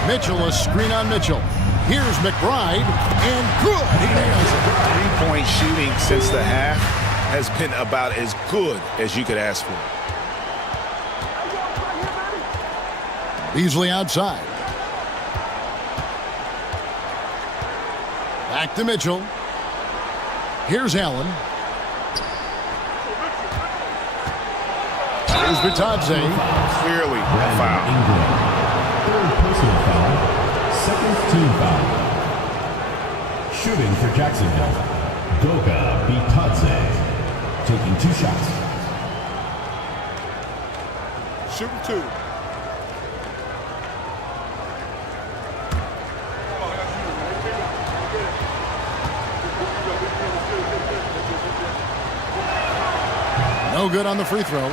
Mitchell, a screen on Mitchell. Here's McBride, and good. He nails it. Three-point shooting since the half has been about as good as you could ask for. Beasley outside. Back to Mitchell. Here's Allen. Here's Vitadze. Clearly a foul. Third personal foul. Second team foul. Shooting for Jacksonville. Goga Bitadze. Taking 2 shots. Shooting 2. No good on the free throw.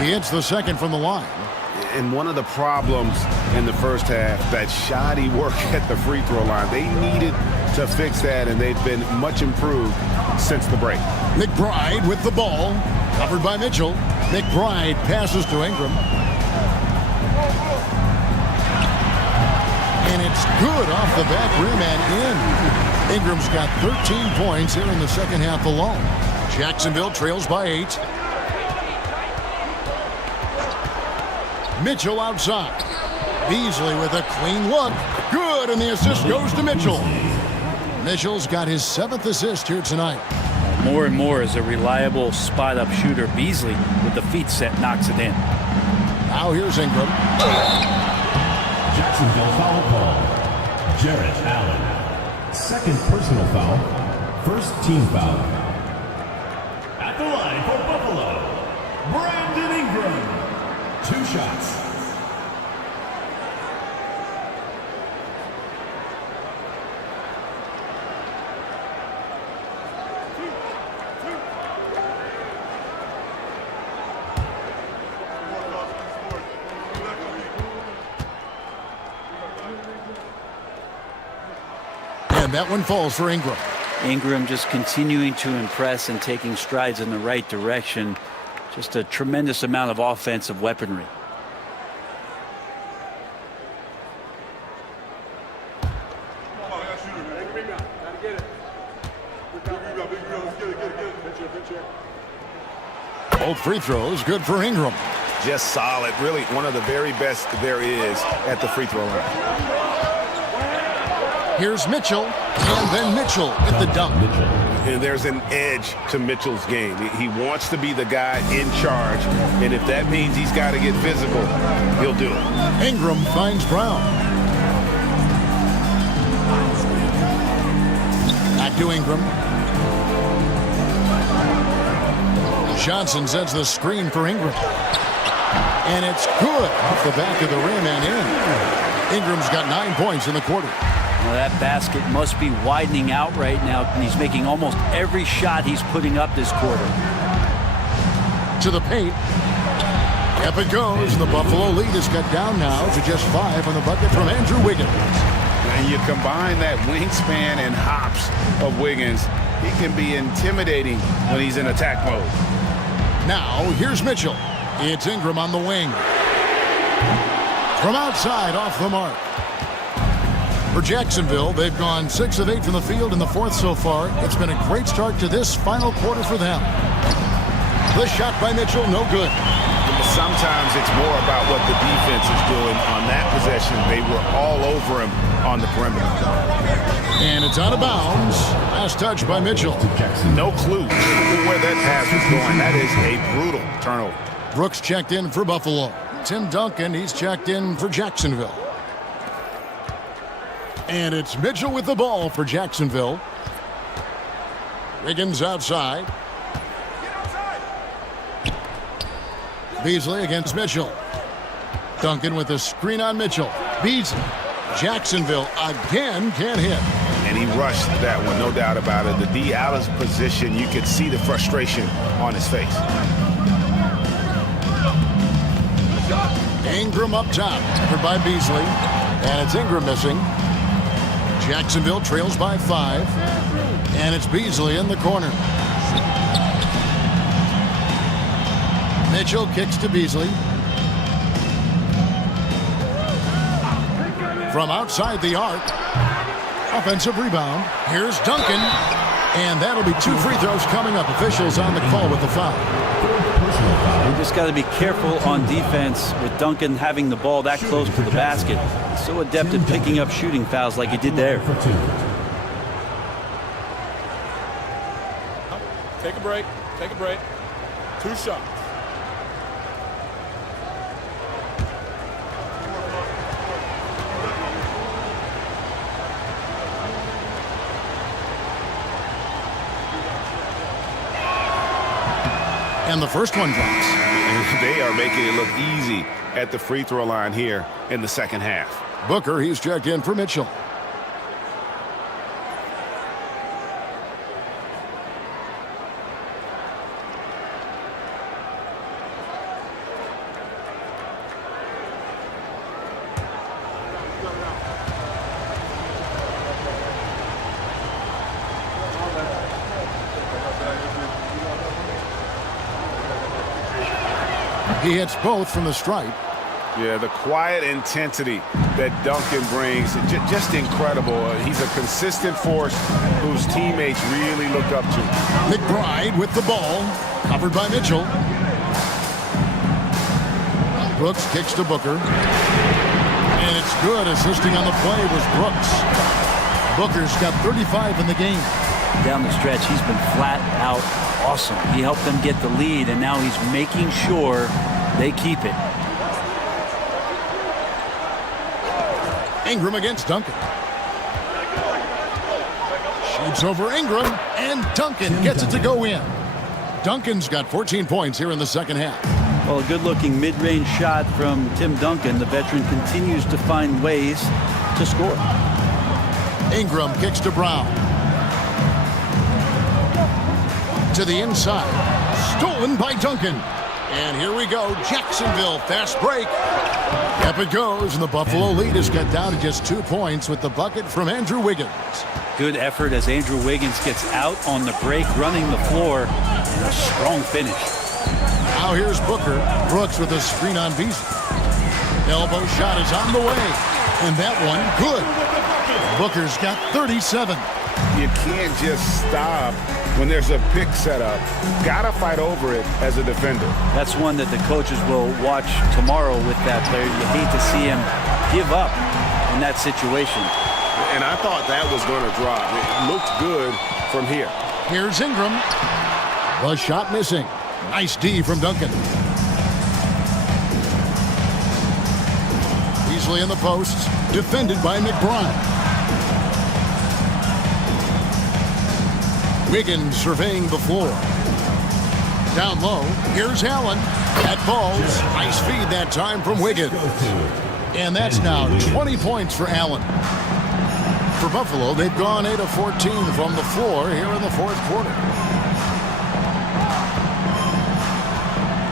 He hits the second from the line. And one of the problems in the first half, that shoddy work at the free throw line. They needed to fix that, and they've been much improved since the break. McBride with the ball. Covered by Mitchell. McBride passes to Ingram. And it's good off the back rim and in. Ingram's got 13 points here in the second half alone. Jacksonville trails by 8. Mitchell outside. Beasley with a clean look. Good, and the assist goes to Mitchell. Mitchell's got his 7th assist here tonight. More and more as a reliable spot-up shooter. Beasley, with the feet set, knocks it in. Now here's Ingram. Jacksonville foul call. Jarrett Allen. Second personal foul. First team foul. At the line for Buffalo, Brandon Ingram. 2 shots. And that one falls for Ingram. Ingram just continuing to impress and taking strides in the right direction. Just a tremendous amount of offensive weaponry. Both free throws good for Ingram. Just solid. Really one of the very best there is at the free throw line. Here's Mitchell, and then Mitchell at the dunk. And there's an edge to Mitchell's game. He wants to be the guy in charge, and if that means he's got to get physical, he'll do it. Ingram finds Brown. Back to Ingram. Johnson sets the screen for Ingram. And it's good off the back of the rim and in. Ingram's got 9 points in the quarter. Well, that basket must be widening out right now, and he's making almost every shot he's putting up this quarter. To the paint. Up it goes. The Buffalo lead is cut down now to just 5 on the bucket from Andrew Wiggins. And you combine that wingspan and hops of Wiggins, he can be intimidating when he's in attack mode. Now, here's Mitchell. It's Ingram on the wing. From outside, off the mark. For Jacksonville, they've gone 6 of 8 from the field in the 4th so far. It's been a great start to this final quarter for them. The shot by Mitchell, no good. The sometimes it's more about what the defense is doing. On that possession, they were all over him on the perimeter. And it's out of bounds. Last touch by Mitchell. No clue where that pass was going. That is a brutal turnover. Brooks checked in for Buffalo. Tim Duncan, he's checked in for Jacksonville. And it's Mitchell with the ball for Jacksonville. Wiggins outside. Beasley against Mitchell. Duncan with a screen on Mitchell. Beasley. Jacksonville again can't hit. And he rushed that one, no doubt about it. The D out of position, you could see the frustration on his face. Ingram up top, covered by Beasley. And it's Ingram missing. Jacksonville trails by 5. And it's Beasley in the corner. Mitchell kicks to Beasley. From outside the arc. Offensive rebound. Here's Duncan. And that'll be 2 free throws coming up. Officials on the call with the foul. You just got to be careful on defense with Duncan having the ball that close to the basket. He's so adept at picking up shooting fouls like he did there. Take a break. Take a break. 2 shots. And the first one drops. They are making it look easy at the free throw line here in the second half. Booker, he's checked in for Mitchell. He hits both from the stripe. Yeah, the quiet intensity that Duncan brings, just incredible. He's a consistent force whose teammates really look up to. McBride with the ball, covered by Mitchell. Brooks kicks to Booker. And it's good. Assisting on the play was Brooks. Booker's got 35 in the game. Down the stretch, he's been flat out awesome. He helped them get the lead, and now he's making sure they keep it. Ingram against Duncan. Shoots over Ingram, and Duncan gets it to go in. Duncan's got 14 points here in the second half. Well, a good-looking mid-range shot from Tim Duncan. The veteran continues to find ways to score. Ingram kicks to Brown. To the inside. Stolen by Duncan. And here we go. Jacksonville, fast break. Up it goes, and the Buffalo lead is cut down to just 2 points with the bucket from Andrew Wiggins. Good effort as Andrew Wiggins gets out on the break, running the floor, and a strong finish. Now here's Booker. Brooks with a screen on Beasley. Elbow shot is on the way. And that one, good. Booker's got 37. You can't just stop when there's a pick set up. Gotta fight over it as a defender. That's one that the coaches will watch tomorrow with that player. You hate to see him give up in that situation. And I thought that was going to drop. It looked good from here. Here's Ingram. The shot missing. Nice D from Duncan. Beasley in the posts. Defended by McBride. Wiggins surveying the floor. Down low, here's Allen. That falls. Nice feed that time from Wiggins. And that's now 20 points for Allen. For Buffalo, they've gone 8 of 14 from the floor here in the fourth quarter.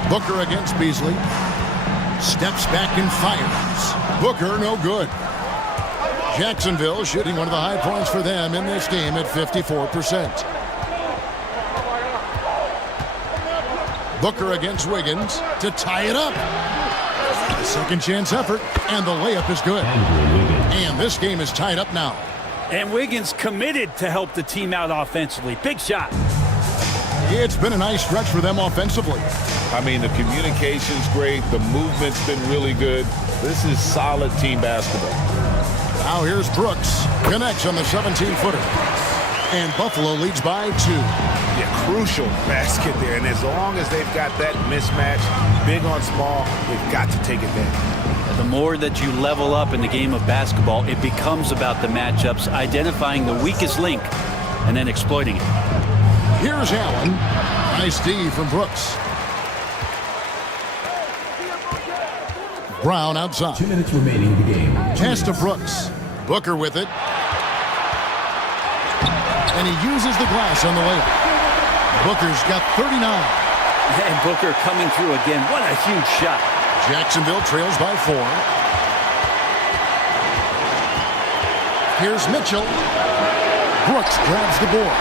Booker against Beasley. Steps back and fires. Booker, no good. Jacksonville shooting one of the high points for them in this game at 54%. Booker against Wiggins to tie it up. A second chance effort, and the layup is good. And this game is tied up now. And Wiggins committed to help the team out offensively. Big shot. It's been a nice stretch for them offensively. I mean, the communication's great. The movement's been really good. This is solid team basketball. Now here's Brooks. Connects on the 17-footer. And Buffalo leads by 2. Yeah, crucial basket there. And as long as they've got that mismatch, big on small, they've got to take advantage. The more that you level up in the game of basketball, it becomes about the matchups, identifying the weakest link, and then exploiting it. Here's Allen. Nice D from Brooks. Brown outside. 2 minutes remaining in the game. Pass to Brooks. Booker with it. And he uses the glass on the layup. Booker's got 39. And Booker coming through again. What a huge shot. Jacksonville trails by 4. Here's Mitchell. Brooks grabs the board.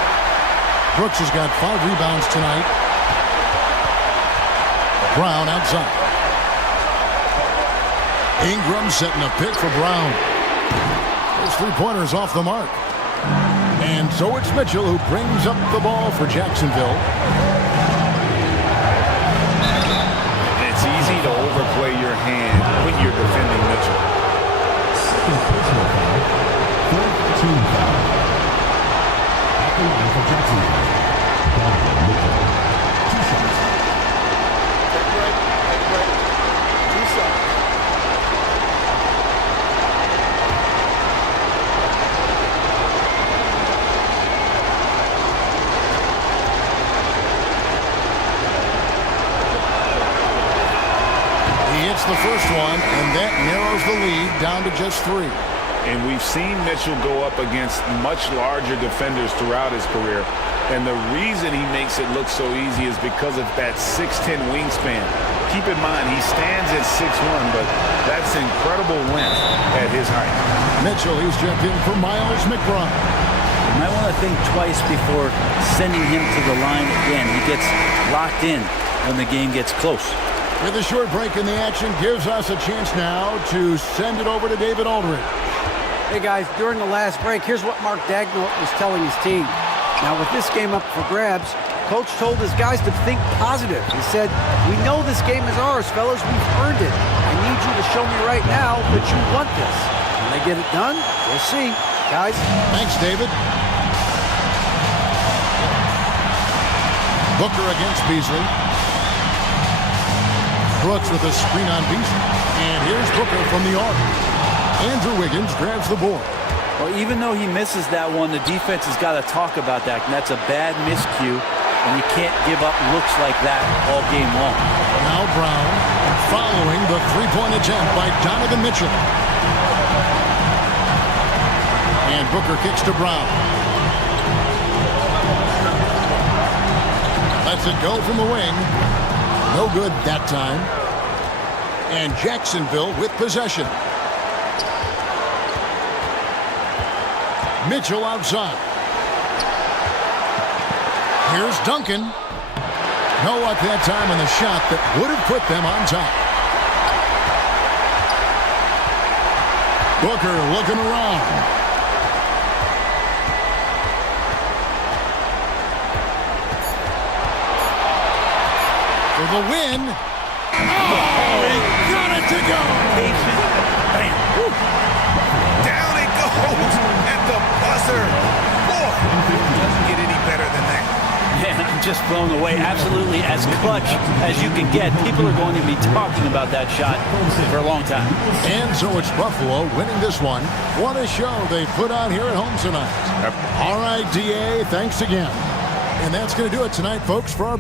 Brooks has got 5 rebounds tonight. Brown outside. Ingram setting a pick for Brown. Those 3-pointers off the mark. And so it's Mitchell who brings up the ball for Jacksonville. It's easy to overplay your hand when you're defending Mitchell. Second personal foul. Third team foul. At the line for Jacksonville. Donovan Mitchell. 2 shots. Take break. 2 shots. The first one, and that narrows the lead down to just 3. And we've seen Mitchell go up against much larger defenders throughout his career. And the reason he makes it look so easy is because of that 6'10" wingspan. Keep in mind, he stands at 6'1", but that's incredible length at his height. Mitchell, he's checked in for Miles McBride. You might want to think twice before sending him to the line again. He gets locked in when the game gets close. With a short break in the action, gives us a chance now to send it over to David Aldridge. Hey guys, during the last break, here's what Mark Dagnall was telling his team. Now with this game up for grabs, Coach told his guys to think positive. He said, "We know this game is ours, fellas. We've earned it. I need you to show me right now that you want this." When they get it done, we'll see. Guys. Thanks, David. Booker against Beasley. Brooks with a screen on Beasley. And here's Booker from the arc. Andrew Wiggins grabs the board. Well, even though he misses that one, the defense has got to talk about that. And that's a bad miscue, and you can't give up looks like that all game long. Now Brown following the 3-point attempt by Donovan Mitchell. And Booker kicks to Brown. Lets it go from the wing. No good that time. And Jacksonville with possession. Mitchell outside. Here's Duncan. No luck that time on the shot that would have put them on top. Booker looking around. For the win. Oh, he got it to go. Patient. Bam. Woo. Down it goes at the buzzer. Boy, doesn't get any better than that. Man, I'm just blown away. Absolutely as clutch as you can get. People are going to be talking about that shot for a long time. And so it's Buffalo winning this one. What a show they put on here at home tonight. All right, DA, thanks again. And that's going to do it tonight, folks, for our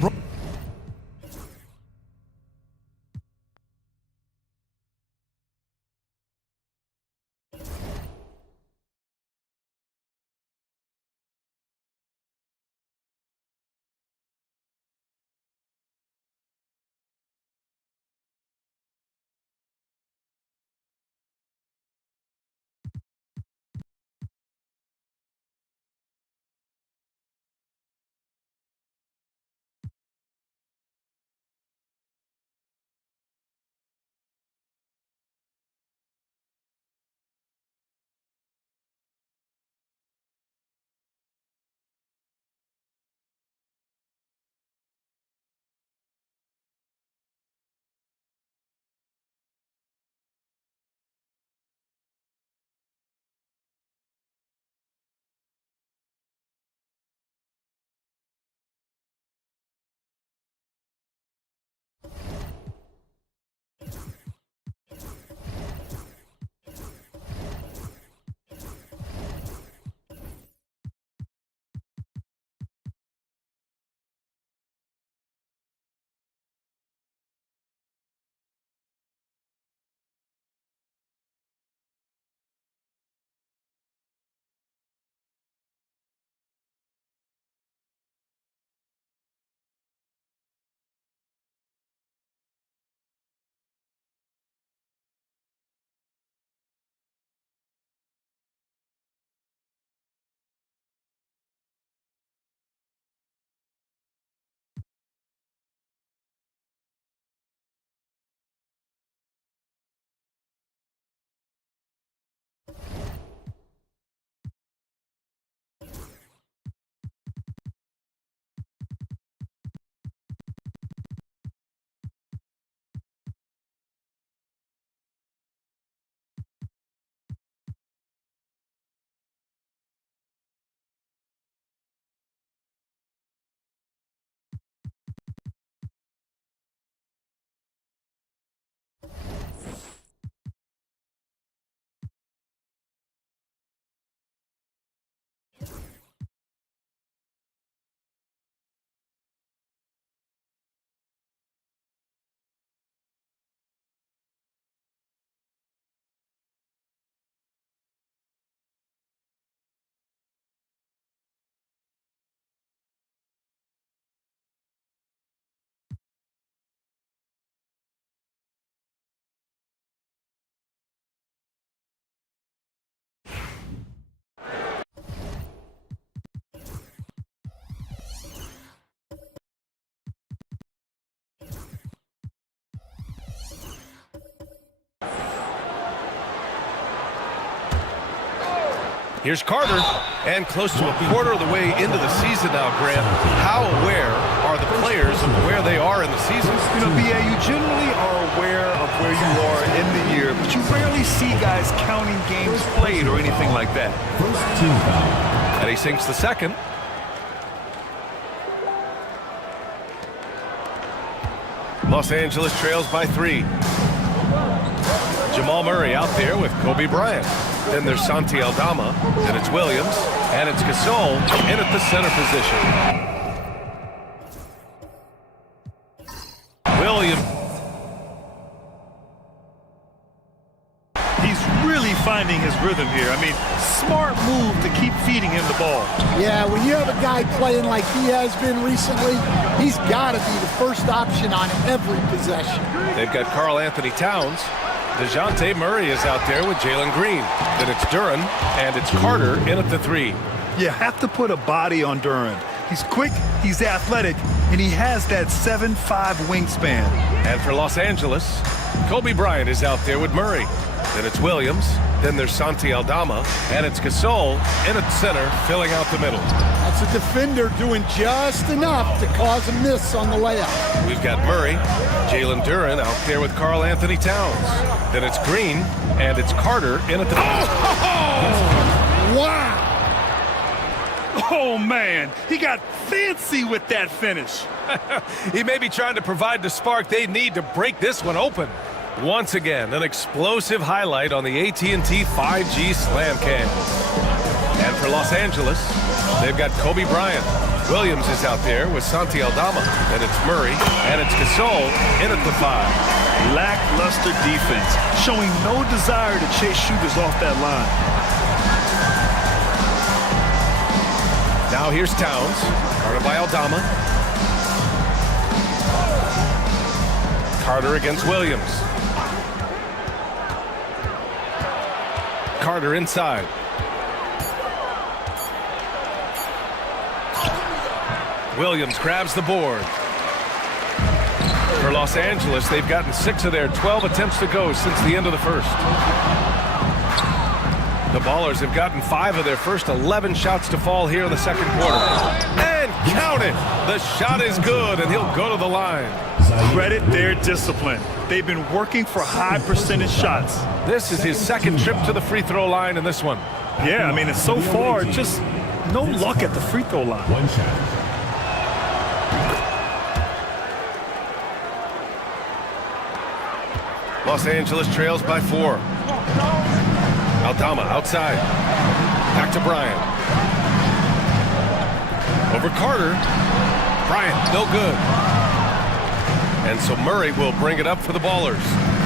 Here's Carter, and close to a quarter of the way into the season now, Grant. How aware are the players of where they are in the season? You know, BA, you generally are aware of where you are in the year, but you rarely see guys counting games played or anything like that. First team foul. And he sinks the second. Los Angeles trails by 3. Jamal Murray out there with Kobe Bryant. Then there's Santi Aldama. Then it's Williams. And it's Gasol in at the center position. Williams. He's really finding his rhythm here. I mean, smart move to keep feeding him the ball. Yeah, when you have a guy playing like he has been recently, he's got to be the first option on every possession. They've got Karl Anthony Towns. DeJounte Murray is out there with Jalen Green. Then it's Duren, and it's Carter in at the 3. You have to put a body on Duren. He's quick, he's athletic, and he has that 7'5" wingspan. And for Los Angeles, Kobe Bryant is out there with Murray. Then it's Williams. Then there's Santi Aldama. And it's Gasol in at center, filling out the middle. That's a defender doing just enough to cause a miss on the layup. We've got Murray, Jalen Duren out there with Karl Anthony Towns. Then it's Green, and it's Carter in at the... Wow! Oh, man, he got fancy with that finish. He may be trying to provide the spark they need to break this one open. Once again, an explosive highlight on the AT&T 5G Slam Cam. And for Los Angeles, they've got Kobe Bryant. Williams is out there with Santi Aldama. And it's Murray, and it's Gasol in at the 5. Lackluster defense, showing no desire to chase shooters off that line. Now here's Towns, guarded by Aldama. Carter against Williams. Carter inside. Williams grabs the board. For Los Angeles, they've gotten 6 of their 12 attempts to go since the end of the first. The Ballers have gotten 5 of their first 11 shots to fall here in the second quarter. And count it! The shot is good, and he'll go to the line. Credit their discipline. They've been working for high percentage shots. This is his second trip to the free throw line in this one. Yeah, I mean, it's so far, just no luck at the free throw line. One shot. Los Angeles trails by 4. Aldama outside. Back to Bryant. Over Carter. Bryant, no good. And so Murray will bring it up for the Ballers.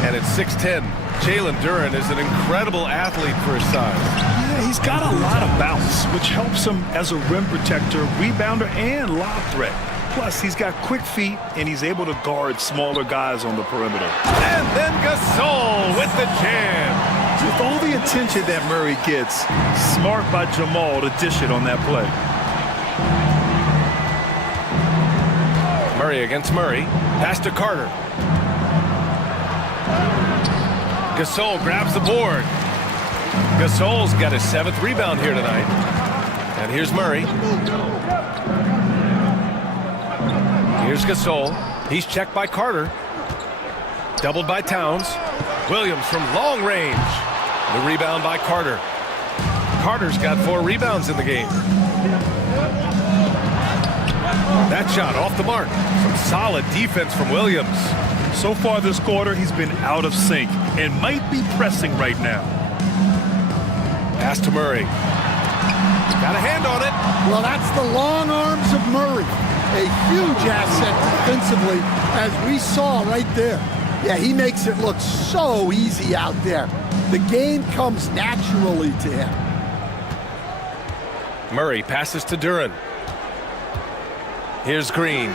And it's 6-10. Jalen Duren is an incredible athlete for his size. Yeah, he's got a lot of bounce, which helps him as a rim protector, rebounder, and lob threat. Plus, he's got quick feet, and he's able to guard smaller guys on the perimeter. And then Gasol with the jam. With all the attention that Murray gets, smart by Jamal to dish it on that play. Murray against Murray. Pass to Carter. Gasol grabs the board. Gasol's got his 7th rebound here tonight. And here's Murray. Here's Gasol. He's checked by Carter. Doubled by Towns. Williams from long range. The rebound by Carter. Carter's got 4 rebounds in the game. That shot off the mark. Some solid defense from Williams. So far this quarter, he's been out of sync and might be pressing right now. Pass to Murray. Got a hand on it. Well, that's the long arms of Murray. A huge asset defensively, as we saw right there. Yeah, he makes it look so easy out there. The game comes naturally to him. Murray passes to Duren. Here's Green.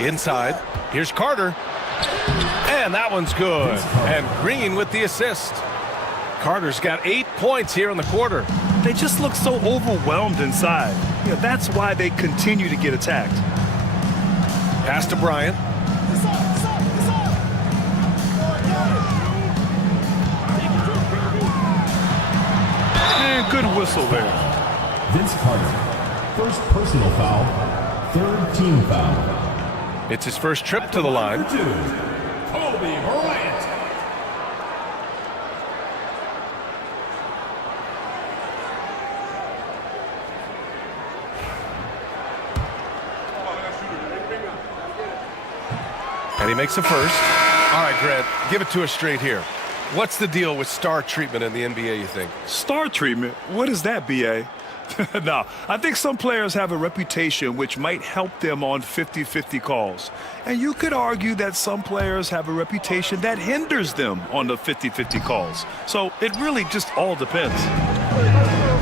Inside. Here's Carter. And that one's good. And Green with the assist. Carter's got 8 points here in the quarter. They just look so overwhelmed inside. Yeah, that's why they continue to get attacked. Pass to Bryant. Good whistle there. Vince Carter, first personal foul, third team foul. It's his first trip to the line. Number 2, Kobe Bryant. And he makes a first. All right, Grant, give it to us straight here. What's the deal with star treatment in the NBA, you think? Star treatment? What is that, B.A.? No, I think some players have a reputation which might help them on 50-50 calls. And you could argue that some players have a reputation that hinders them on the 50-50 calls. So it really just all depends.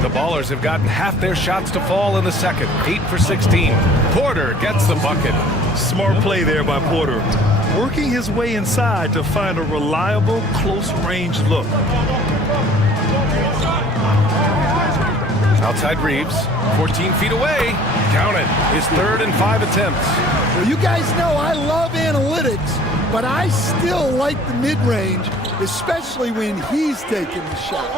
The Ballers have gotten half their shots to fall in the second. 8 for 16. Porter gets the bucket. Smart play there by Porter. Working his way inside to find a reliable, close-range look. Outside Reeves, 14 feet away. Count it. His 3rd and 5 attempts. Well, you guys know I love analytics, but I still like the mid-range, especially when he's taking the shot.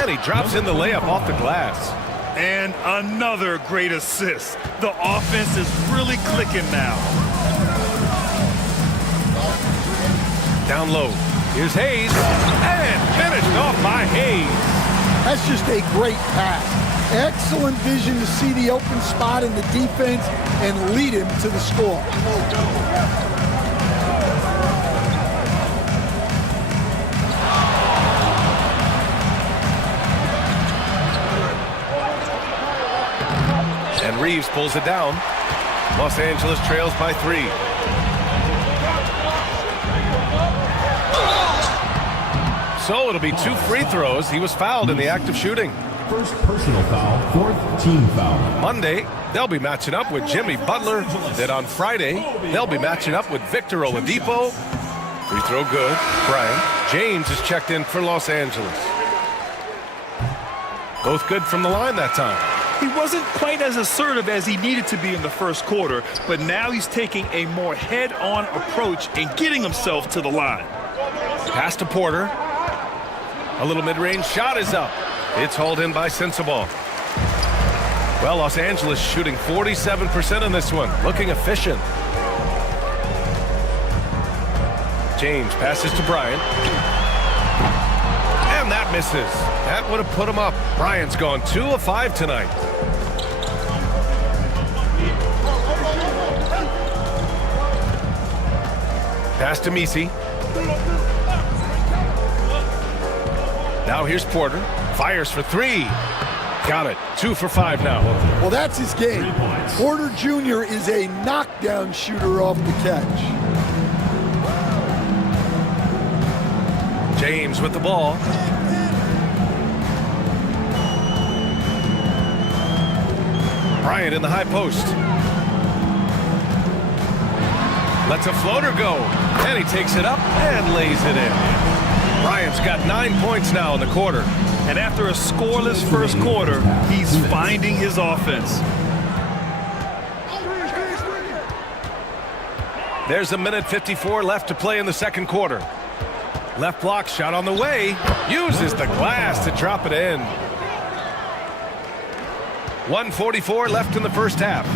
And he drops in the layup off the glass. And another great assist. The offense is really clicking now. Down low. Here's Hayes. And finished off by Hayes. That's just a great pass. Excellent vision to see the open spot in the defense and lead him to the score. And Reeves pulls it down. Los Angeles trails by 3. So it'll be 2 free throws. He was fouled in the act of shooting. First personal foul, 4th team foul. Monday, they'll be matching up with Jimmy Butler. Then on Friday, they'll be matching up with Victor Oladipo. Free throw good. Bryant. James is checked in for Los Angeles. Both good from the line that time. He wasn't quite as assertive as he needed to be in the first quarter, but now he's taking a more head-on approach and getting himself to the line. Pass to Porter. A little mid-range shot is up. It's hauled in by Sensabaugh. Well, Los Angeles shooting 47% in this one. Looking efficient. James passes to Bryant. And that misses. That would have put him up. Bryant's gone 2 of 5 tonight. Pass to Messi. Now here's Porter. Fires for 3. Got it. 2 for 5 now. Well, that's his game. Porter Jr. is a knockdown shooter off the catch. James with the ball. Bryant in the high post. Lets a floater go. And he takes it up and lays it in. Bryant's got 9 points now in the quarter. And after a scoreless first quarter, he's finding his offense. There's 1:54 left to play in the second quarter. Left block shot on the way. Uses the glass to drop it in. 1:44 left in the first half.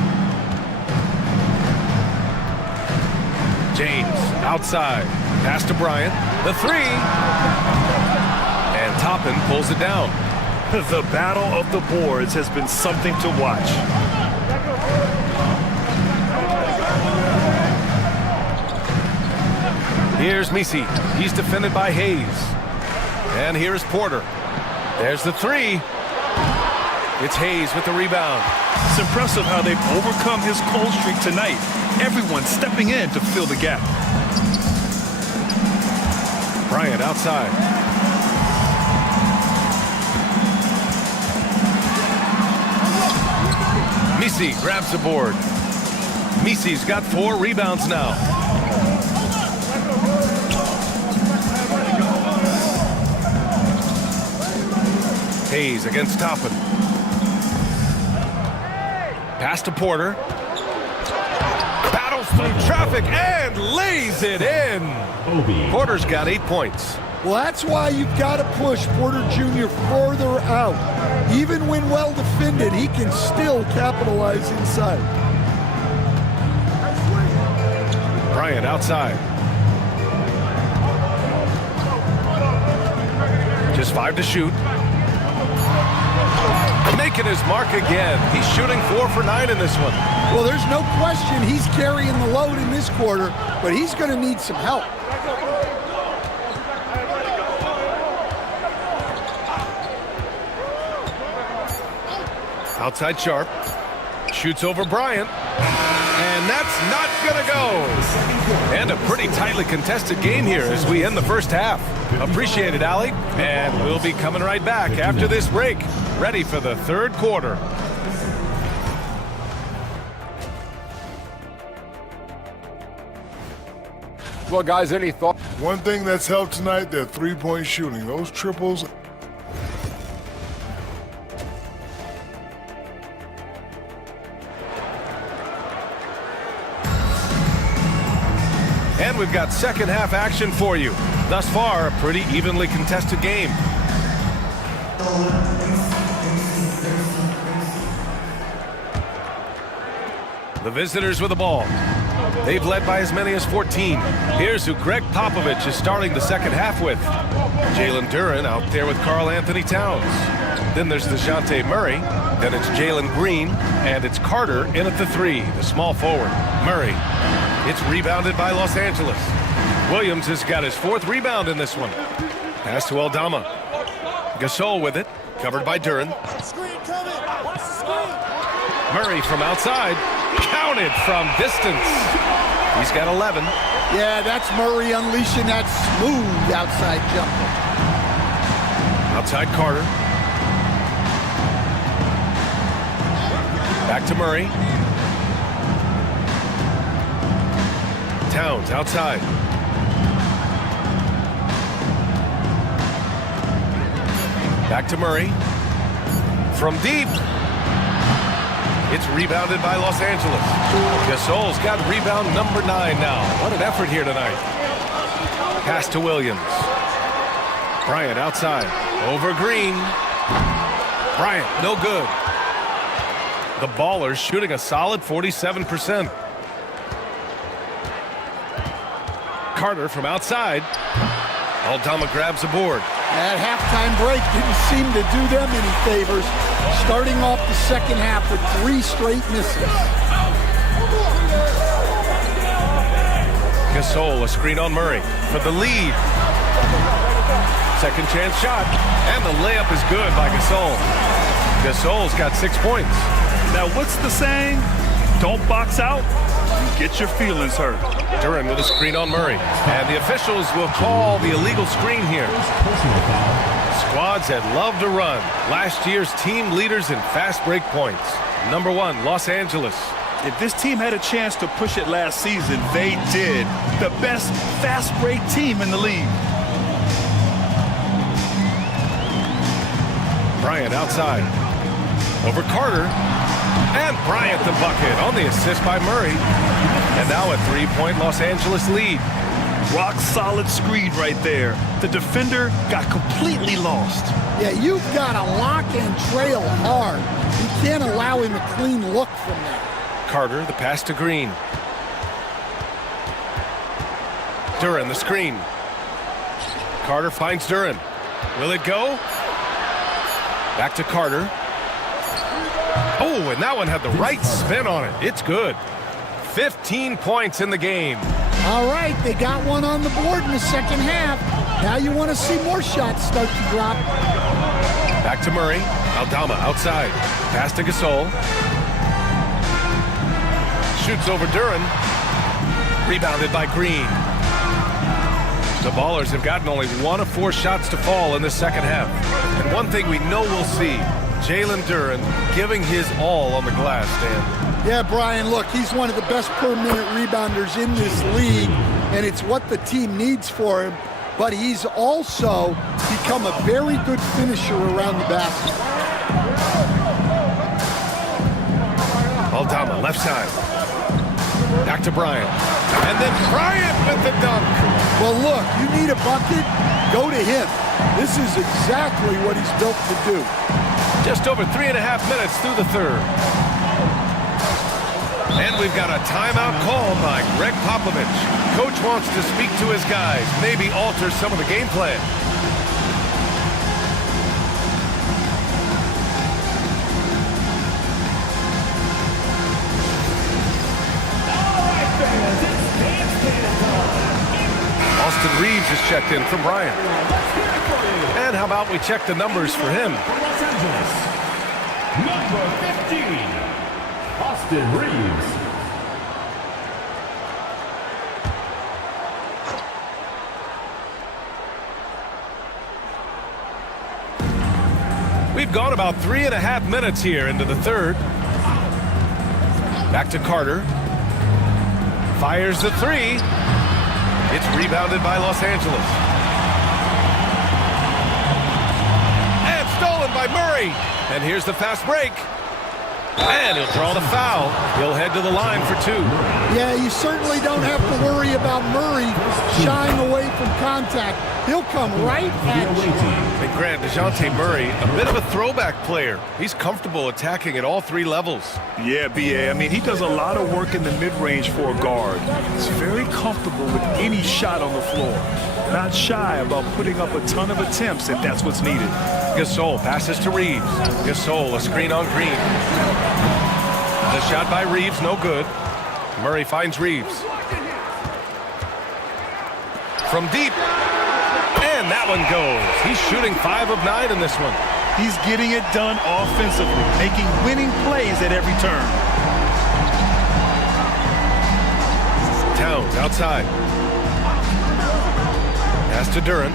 James outside. Pass to Bryant. The 3. And Toppin pulls it down. The battle of the boards has been something to watch. Here's Messi. He's defended by Hayes. And here's Porter. There's the 3. It's Hayes with the rebound. It's impressive how they've overcome his cold streak tonight. Everyone stepping in to fill the gap. Bryant outside. Messi grabs the board. Messi's got 4 rebounds now. Hayes against Toppin. Pass to Porter. Battles through traffic and lays it in. Porter's got 8 points. Well, that's why you've got to push Porter Jr. further out. Even when well defended, he can still capitalize inside. Bryant outside. Just 5 to shoot. Making his mark again. He's shooting 4 for 9 in this one. Well, there's no question he's carrying the load in this quarter, but he's going to need some help. Outside Sharp. Shoots over Bryant. And that's not going to go. And a pretty tightly contested game here as we end the first half. Appreciate it, Allie. And we'll be coming right back after this break. Ready for the third quarter. Well, guys, any thought? One thing that's helped tonight, their three-point shooting. Those triples. And we've got second half action for you. Thus far, a pretty evenly contested game. The visitors with the ball. They've led by as many as 14. Here's who Greg Popovich is starting the second half with. Jalen Duren out there with Karl Anthony Towns. Then there's DeJounte Murray. Then it's Jalen Green. And it's Carter in at the 3, the small forward. Murray. It's rebounded by Los Angeles. Williams has got his 4th rebound in this one. Pass to Aldama. Gasol with it. Covered by Duren. Murray from outside. Counted from distance. He's got 11. Yeah, that's Murray unleashing that smooth outside jumper. Outside Carter. Back to Murray. Towns outside. Back to Murray. From deep. It's rebounded by Los Angeles. Gasol's got rebound number 9 now. What an effort here tonight. Pass to Williams. Bryant outside. Over Green. Bryant, no good. The Ballers shooting a solid 47%. Carter from outside. Aldama grabs a board. That halftime break didn't seem to do them any favors. Starting off the second half with 3 straight misses. Gasol, a screen on Murray for the lead. Second chance shot. And the layup is good by Gasol. Gasol's got 6 points. Now, what's the saying? Don't box out, you get your feelings hurt. Duren with a screen on Murray. And the officials will call the illegal screen here. Squads that love to run. Last year's team leaders in fast break points. Number 1, Los Angeles. If this team had a chance to push it last season, they did. The best fast break team in the league. Bryant outside. Over Carter. And Bryant the bucket on the assist by Murray. And now a 3-point Los Angeles lead. Rock solid screen right there. The defender got completely lost. Yeah, you've got to lock and trail hard. You can't allow him a clean look from that. Carter, the pass to Green. Duren, the screen. Carter finds Duren. Will it go? Back to Carter. Oh, and that one had the right spin on it. It's good. 15 points in the game. All right, they got one on the board in the second half. Now you want to see more shots start to drop. Back to Murray. Aldama outside. Pass to Gasol. Shoots over Duren. Rebounded by Green. The Ballers have gotten only 1 of 4 shots to fall in the second half. And one thing we know we'll see, Jalen Duren giving his all on the glass, Dan. Yeah, Brian, look, he's one of the best per-minute rebounders in this league, and it's what the team needs for him. But he's also become a very good finisher around the basket. Aldama, left side. Back to Bryant. And then Bryant with the dunk. Well, look, you need a bucket, Go to him. This is exactly what he's built to do. Just over 3.5 minutes through the third. And we've got a timeout called by Greg Popovich. Coach wants to speak to his guys, maybe alter some of the game plan. Austin Reeves is checked in from Bryant. And how about we check the numbers for him? Los Angeles, number 15, Austin Reeves. We've gone about 3.5 minutes here into the third. Back to Carter. Fires the three. It's rebounded by Los Angeles. And stolen by Murray. And here's the fast break. And he'll draw the foul. He'll head to the line for two. Yeah, you certainly don't have to worry about Murray shying away from contact. He'll come right at you. And Grant, DeJounte Murray, a bit of a throwback player. He's comfortable attacking at all three levels. Yeah, B.A. I mean, he does a lot of work in the mid-range for a guard. He's very comfortable with any shot on the floor. Not shy about putting up a ton of attempts if that's what's needed. Gasol passes to Reeves. Gasol, a screen on Green. The shot by Reeves, no good. Murray finds Reeves. From deep. And that one goes. He's shooting 5 of 9 in this one. He's getting it done offensively, making winning plays at every turn. Towns outside. Pass to Duren.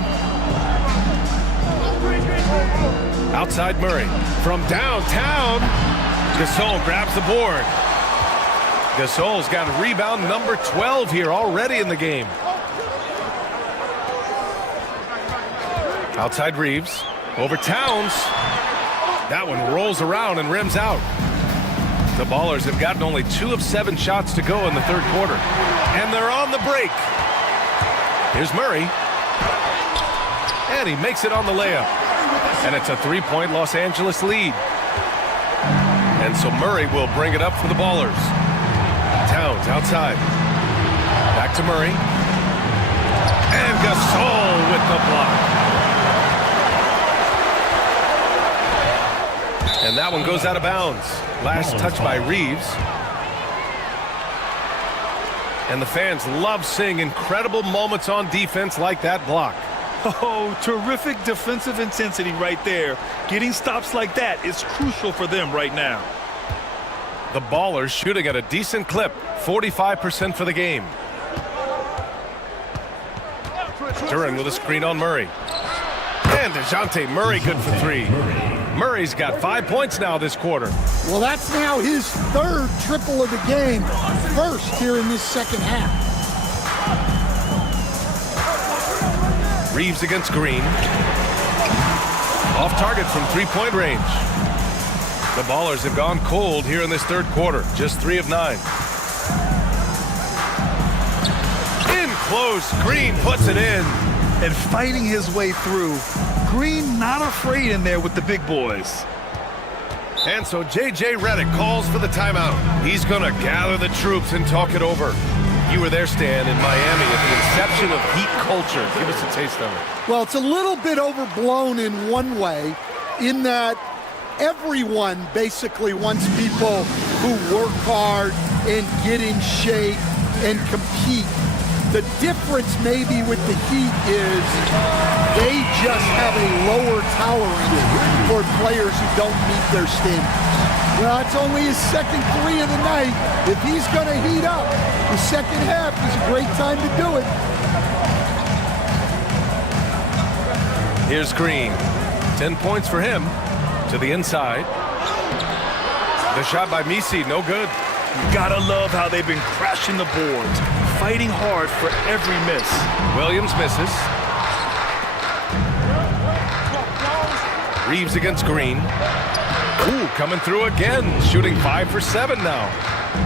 Outside Murray. From downtown, Gasol grabs the board. Gasol's got rebound number 12 here already in the game. Outside Reeves. Over Towns. That one rolls around and rims out. The Ballers have gotten only 2 of 7 shots to go in the third quarter. And they're on the break. Here's Murray. And he makes it on the layup. And it's a 3-point Los Angeles lead. And so Murray will bring it up for the Ballers. Towns outside. Back to Murray. And Gasol with the block. And that one goes out of bounds. Last touch by Reeves. And the fans love seeing incredible moments on defense like that block. Oh, terrific defensive intensity right there. Getting stops like that is crucial for them right now. The Ballers shooting at a decent clip, 45% for the game. Duren with a screen on Murray. And DeJounte Murray good for 3. Murray's got 5 points now this quarter. Well, that's now his 3rd triple of the game, first here in this second half. Reeves against Green. Off target from 3-point range. The Ballers have gone cold here in this third quarter. Just 3 of 9. In close. Green puts it in. And fighting his way through. Green not afraid in there with the big boys. And so J.J. Redick calls for the timeout. He's going to gather the troops and talk it over. You were there, Stan, in Miami at the inception of Heat culture. Give us a taste of it. Well, it's a little bit overblown in one way, in that everyone basically wants people who work hard and get in shape and compete. The difference maybe with the Heat is they just have a lower tolerance for players who don't meet their standards. Well, it's only his second 3 of the night. If he's going to heat up, the second half is a great time to do it. Here's Green. 10 points for him. To the inside. The shot by Misi, no good. You gotta love how they've been crashing the boards, fighting hard for every miss. Williams misses. Reeves against Green. Ooh, coming through again, shooting 5 for 7 now.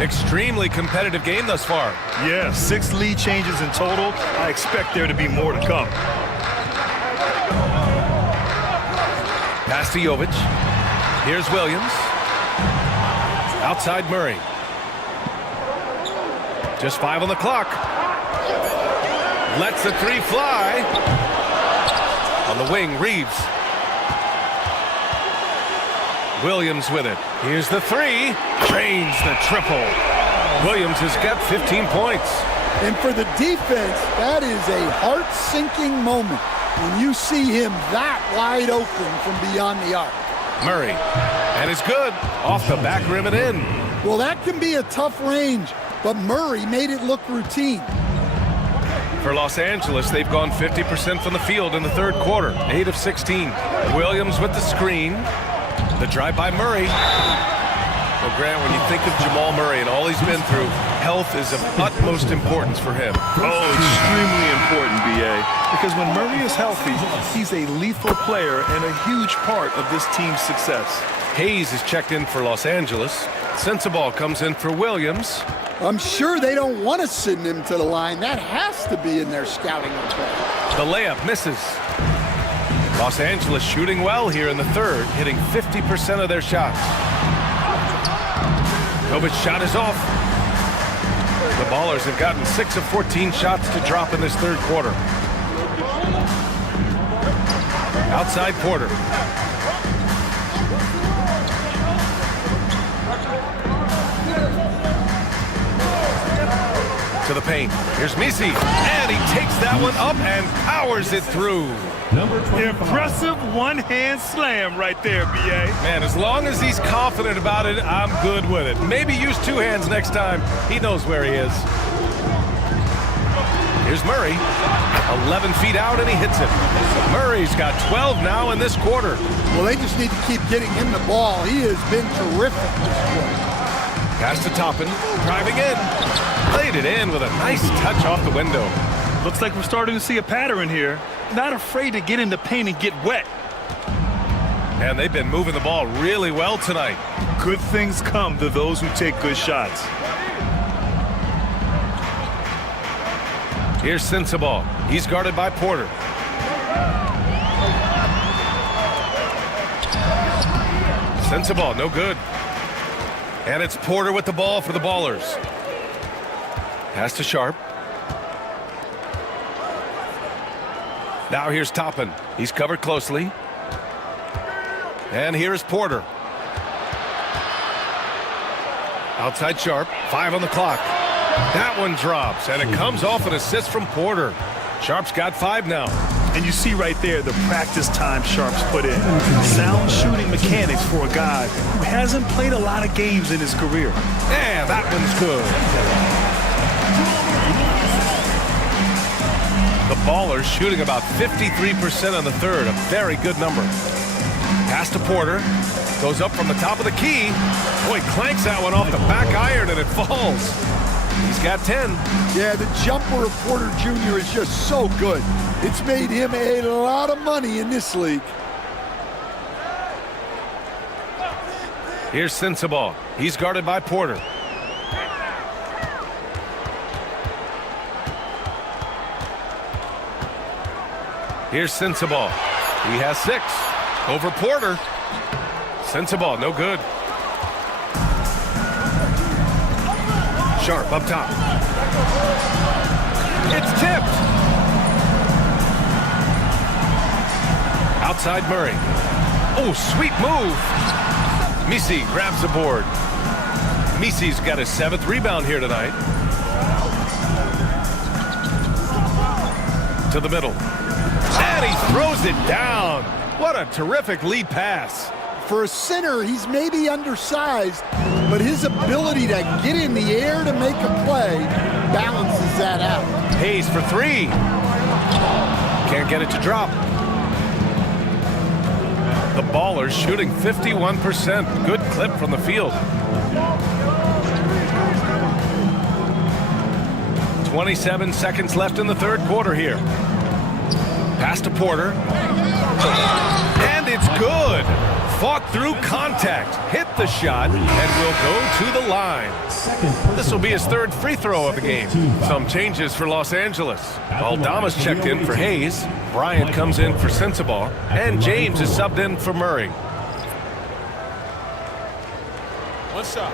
Extremely competitive game thus far. Yeah, 6 lead changes in total. I expect there to be more to come. Pass to Jovic. Here's Williams. Outside Murray. Just 5 on the clock. Lets the three fly. On the wing, Reeves. Williams with it. Here's the three. Drains the triple. Williams has got 15 points. And for the defense, that is a heart-sinking moment when you see him that wide open from beyond the arc. Murray. And it's good. Off the back rim and in. Well, that can be a tough range, but Murray made it look routine. For Los Angeles, they've gone 50% from the field in the third quarter. 8 of 16. Williams with the screen. The drive by Murray. Well, Grant, when you think of Jamal Murray and all he's been through, health is of utmost importance for him. Oh, extremely important, B.A. Because when Murray is healthy, he's a lethal player and a huge part of this team's success. Hayes is checked in for Los Angeles. Sensabaugh comes in for Williams. I'm sure they don't want to send him to the line. That has to be in their scouting report. The layup misses. Los Angeles shooting well here in the third, hitting 50% of their shots. Jovic's shot is off. The Ballers have gotten 6 of 14 shots to drop in this third quarter. Outside Porter. To the paint. Here's Misi. And he takes that one up and powers it through. Impressive one-hand slam right there, B.A. Man, as long as he's confident about it, I'm good with it. Maybe use 2 hands next time. He knows where he is. Here's Murray. 11 feet out, and he hits it. Murray's got 12 now in this quarter. Well, they just need to keep getting him the ball. He has been terrific this quarter. Pass to Toppin. Driving in. Laid it in with a nice touch off the window. Looks like we're starting to see a pattern here. Not afraid to get in the paint and get wet. And they've been moving the ball really well tonight. Good things come to those who take good shots. Here's Sensabaugh. He's guarded by Porter. Sensabaugh, no good. And it's Porter with the ball for the Ballers. Pass to Sharp. Now here's Toppin. He's covered closely. And here's Porter. Outside Sharp. 5 on the clock. That one drops, and it comes off an assist from Porter. Sharp's got 5 now. And you see right there the practice time Sharp's put in. Sound shooting mechanics for a guy who hasn't played a lot of games in his career. And that one's good. The Ballers shooting about 53% on the third, a very good number. Pass to Porter, goes up from the top of the key. Boy, clanks that one off the back iron and it falls. He's got 10. Yeah, the jumper of Porter Jr. is just so good. It's made him a lot of money in this league. Here's Sensabaugh. He's guarded by Porter. Here's Sensabaugh. He has 6. Over Porter. Sensabaugh, no good. Sharp up top. It's tipped. Outside Murray. Oh, sweet move. Misi grabs the board. Misi's got his 7th rebound here tonight. To the middle. And he throws it down. What a terrific lead pass. For a center, he's maybe undersized, but his ability to get in the air to make a play balances that out. Hayes for 3. Can't get it to drop. The Ballers shooting 51%. Good clip from the field. 27 seconds left in the third quarter here. Pass to Porter. And it's good. fought through contact, hit the shot, and will go to the line. This will be his third free throw of the game. Some changes for Los Angeles. Aldama's checked in for Hayes. Bryant comes in for Sensabaugh. And James is subbed in for Murray. What's up?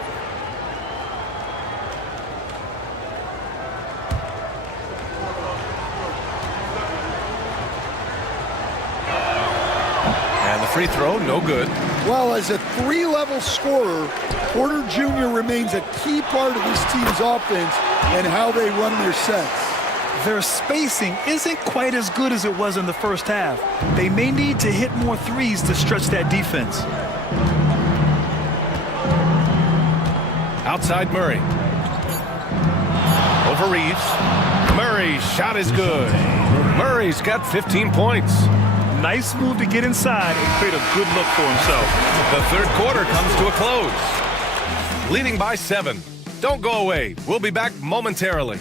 And the free throw, no good. Well, as a three-level scorer, Porter Jr. remains a key part of this team's offense and how they run their sets. Their spacing isn't quite as good as it was in the first half. They may need to hit more threes to stretch that defense. Outside Murray. Over Reeves. Murray's shot is good. Murray's got 15 points. Nice move to get inside and create a good look for himself. The third quarter comes to a close. Leading by 7. Don't go away. We'll be back momentarily.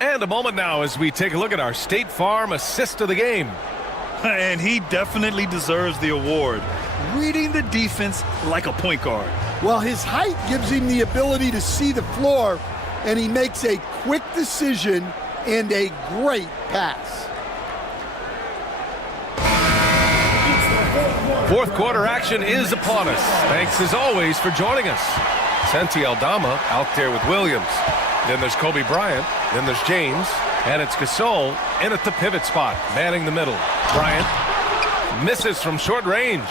And a moment now as we take a look at our State Farm assist of the game. And he definitely deserves the award. Reading the defense like a point guard. Well, his height gives him the ability to see the floor, and he makes a quick decision and a great pass. Fourth quarter action is upon us. Thanks as always for joining us. Santi Aldama out there with Williams. Then there's Kobe Bryant. Then there's James. And it's Gasol in at the pivot spot, manning the middle. Bryant misses from short range.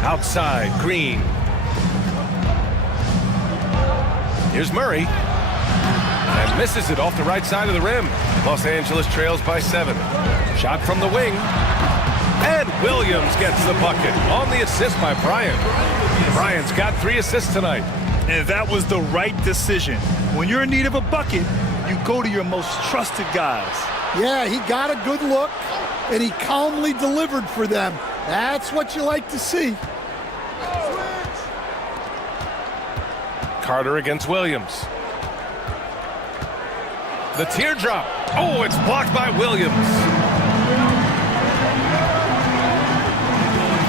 Outside, Green. Here's Murray. And misses it off the right side of the rim. Los Angeles trails by 7. Shot from the wing. And Williams gets the bucket on the assist by Bryant. Bryant's got 3 assists tonight. And that was the right decision. When you're in need of a bucket, you go to your most trusted guys. Yeah, he got a good look, and he calmly delivered for them. That's what you like to see. Carter against Williams. The teardrop. Oh, it's blocked by Williams.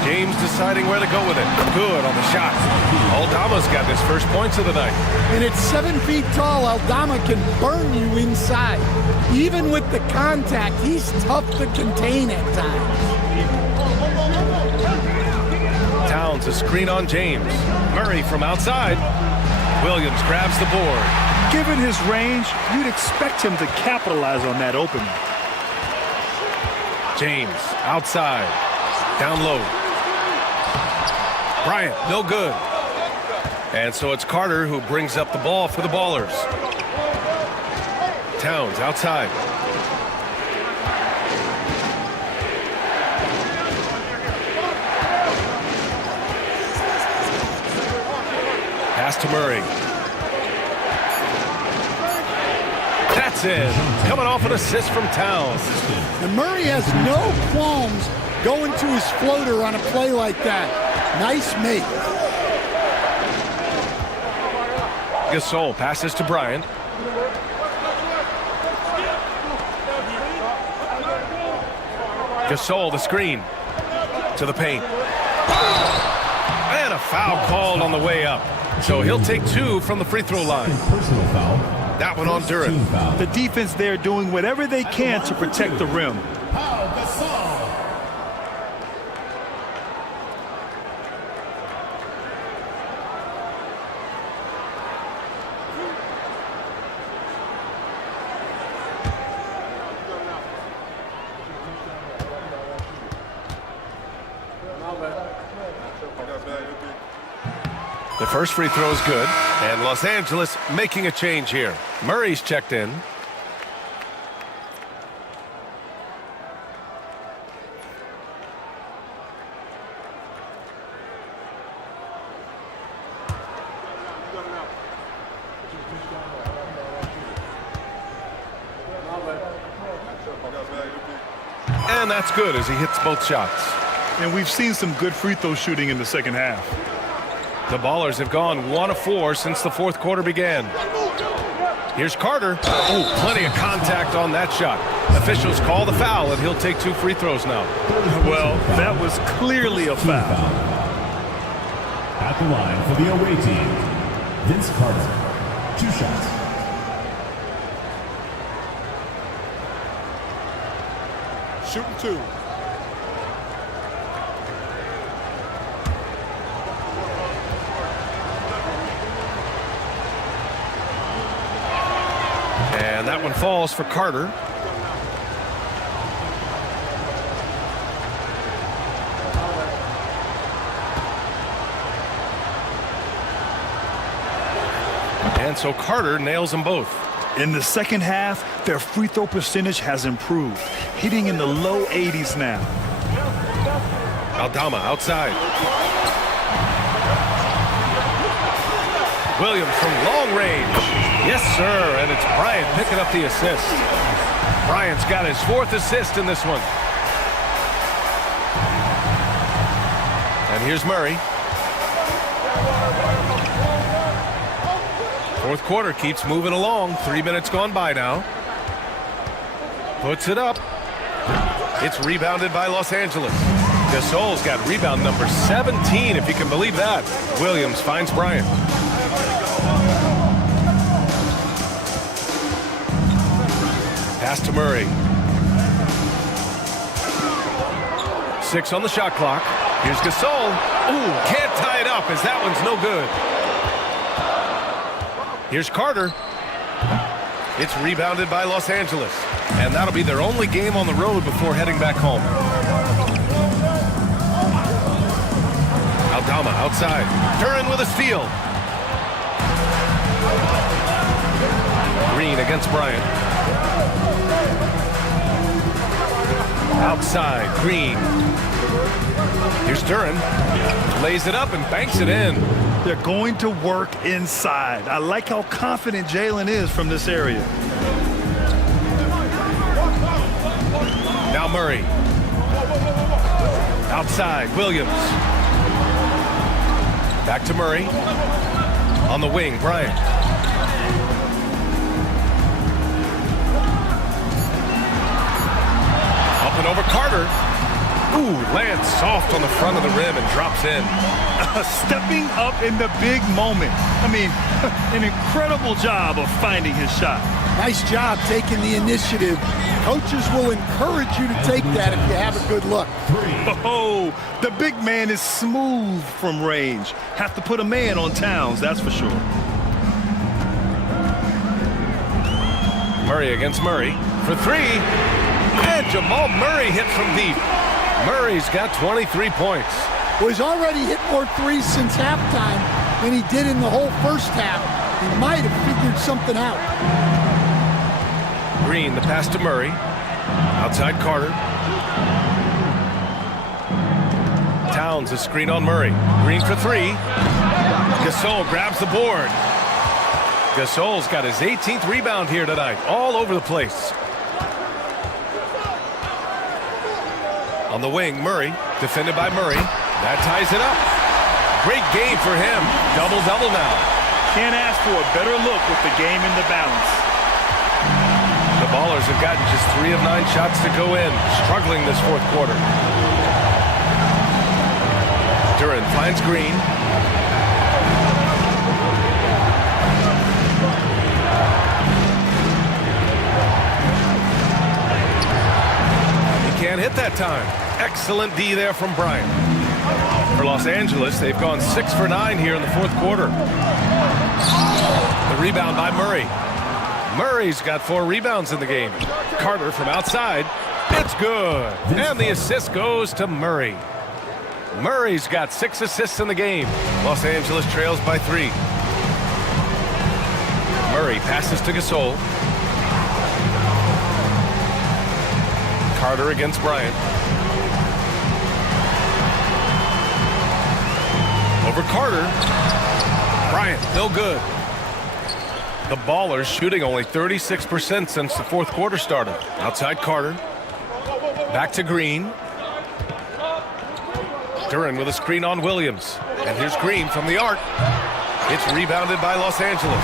James deciding where to go with it. Good on the shot. Aldama's got his first points of the night. And at 7 feet tall, Aldama can burn you inside. Even with the contact, he's tough to contain at times. Towns a screen on James. Murray from outside. Williams grabs the board. Given his range, you'd expect him to capitalize on that opening. James outside. Down low. Bryant, no good. And so it's Carter who brings up the ball for the Ballers. Towns outside. Pass to Murray. That's in. Coming off an assist from Towns. And Murray has no qualms going to his floater on a play like that. Nice make. Gasol passes to Bryant. Gasol the screen to the paint. And a foul called on the way up. So he'll take 2 from the free throw line. Personal foul. That one on Duran. The defense there doing whatever they can to protect the rim. The first free throw is good, and Los Angeles making a change here. Murray's checked in. And that's good as he hits both shots. And we've seen some good free throw shooting in the second half. The Ballers have gone 1 of 4 since the fourth quarter began. Here's Carter. Oh, plenty of contact on that shot. Officials call the foul, and he'll take 2 free throws now. Well, that was clearly a foul. At the line for the away team, Vince Carter. 2 shots. Shooting 2. And that one falls for Carter. And so Carter nails them both. In the second half, their free throw percentage has improved, hitting in the low 80s now. Aldama outside. Williams from long range. Yes, sir, and it's Bryant picking up the assist. Bryant's got his 4th assist in this one. And here's Murray. Fourth quarter keeps moving along. 3 minutes gone by now. Puts it up. It's rebounded by Los Angeles. Gasol's got rebound number 17, if you can believe that. Williams finds Bryant. Pass to Murray. 6 on the shot clock. Here's Gasol. Ooh, can't tie it up as that one's no good. Here's Carter. It's rebounded by Los Angeles. And that'll be their only game on the road before heading back home. Aldama outside. Duran with a steal. Green against Bryant. Outside, Green. Here's Duran. Lays it up and banks it in. They're going to work inside. I like how confident Jalen is from this area. Now Murray. Outside, Williams. Back to Murray. On the wing, Bryant. Up and over Carter. Ooh, lands soft on the front of the rim and drops in. Stepping up in the big moment. I mean, an incredible job of finding his shot. Nice job taking the initiative. Coaches will encourage you to take that if you have a good look. Oh, the big man is smooth from range. Have to put a man on Towns, that's for sure. Murray against Murray for 3. And Jamal Murray hits from deep. Murray's got 23 points. Well, he's already hit more threes since halftime than he did in the whole first half. He might have figured something out. Green, the pass to Murray. Outside Carter. Towns, a screen on Murray. Green for 3. Gasol grabs the board. Gasol's got his 18th rebound here tonight. All over the place. On the wing, Murray, defended by Murray. That ties it up. Great game for him. Double-double now. Can't ask for a better look with the game in the balance. The Ballers have gotten just 3 of 9 shots to go in, struggling this fourth quarter. Duran finds Green. Can't hit that time. Excellent D there from Bryant. For Los Angeles, they've gone 6 for 9 here in the fourth quarter. The rebound by Murray. Murray's got 4 rebounds in the game. Carter from outside. It's good. And the assist goes to Murray. Murray's got 6 assists in the game. Los Angeles trails by 3. Murray passes to Gasol. Carter against Bryant. Over Carter. Bryant, no good. The Ballers shooting only 36% since the fourth quarter started. Outside Carter. Back to Green. Duran with a screen on Williams. And here's Green from the arc. It's rebounded by Los Angeles.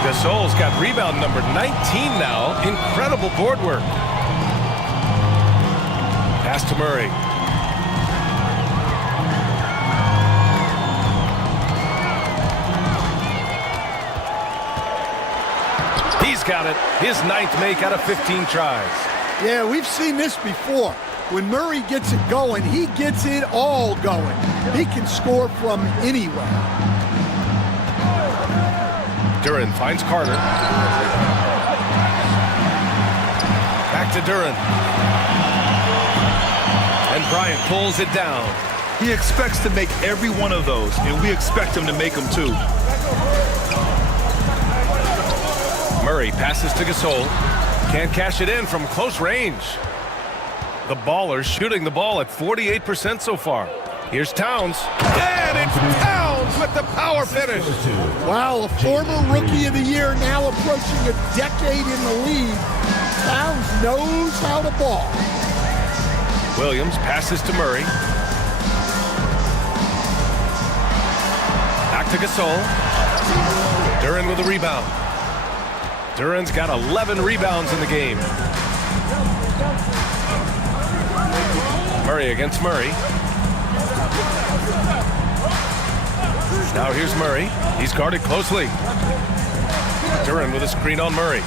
Gasol's got rebound number 19 now. Incredible board work. Pass to Murray. He's got it. His 9th make out of 15 tries. Yeah, we've seen this before. When Murray gets it going, he gets it all going. He can score from anywhere. Duran finds Carter. Back to Duran. And Bryant pulls it down. He expects to make every one of those, and we expect him to make them too. Murray passes to Gasol. Can't cash it in from close range. The Ballers shooting the ball at 48% so far. Here's Towns. And it's Towns with the power finish. Wow, a former Rookie of the Year now approaching a decade in the league. Towns knows how to ball. Williams passes to Murray. Back to Gasol. Duran with a rebound. Duran's got 11 rebounds in the game. Murray against Murray. Now here's Murray. He's guarded closely. Duran with a screen on Murray.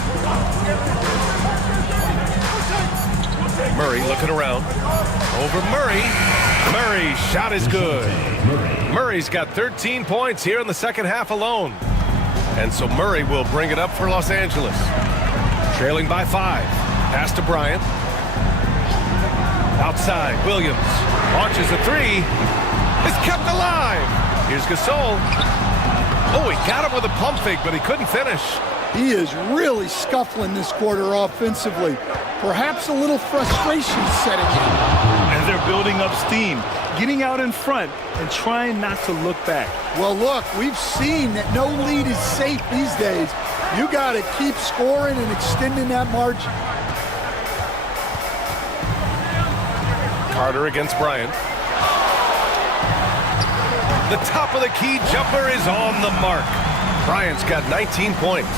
Murray looking around. Over Murray. Murray's shot is good. Murray's got 13 points here in the second half alone. And so Murray will bring it up for Los Angeles. Trailing by 5. Pass to Bryant. Outside, Williams launches a 3. It's kept alive. Here's Gasol. Oh, he got him with a pump fake, but he couldn't finish. He is really scuffling this quarter offensively. Perhaps a little frustration setting in. And they're building up steam, getting out in front and trying not to look back. Well, look, we've seen that no lead is safe these days. You got to keep scoring and extending that margin. Carter against Bryant. The top of the key jumper is on the mark. Bryant's got 19 points.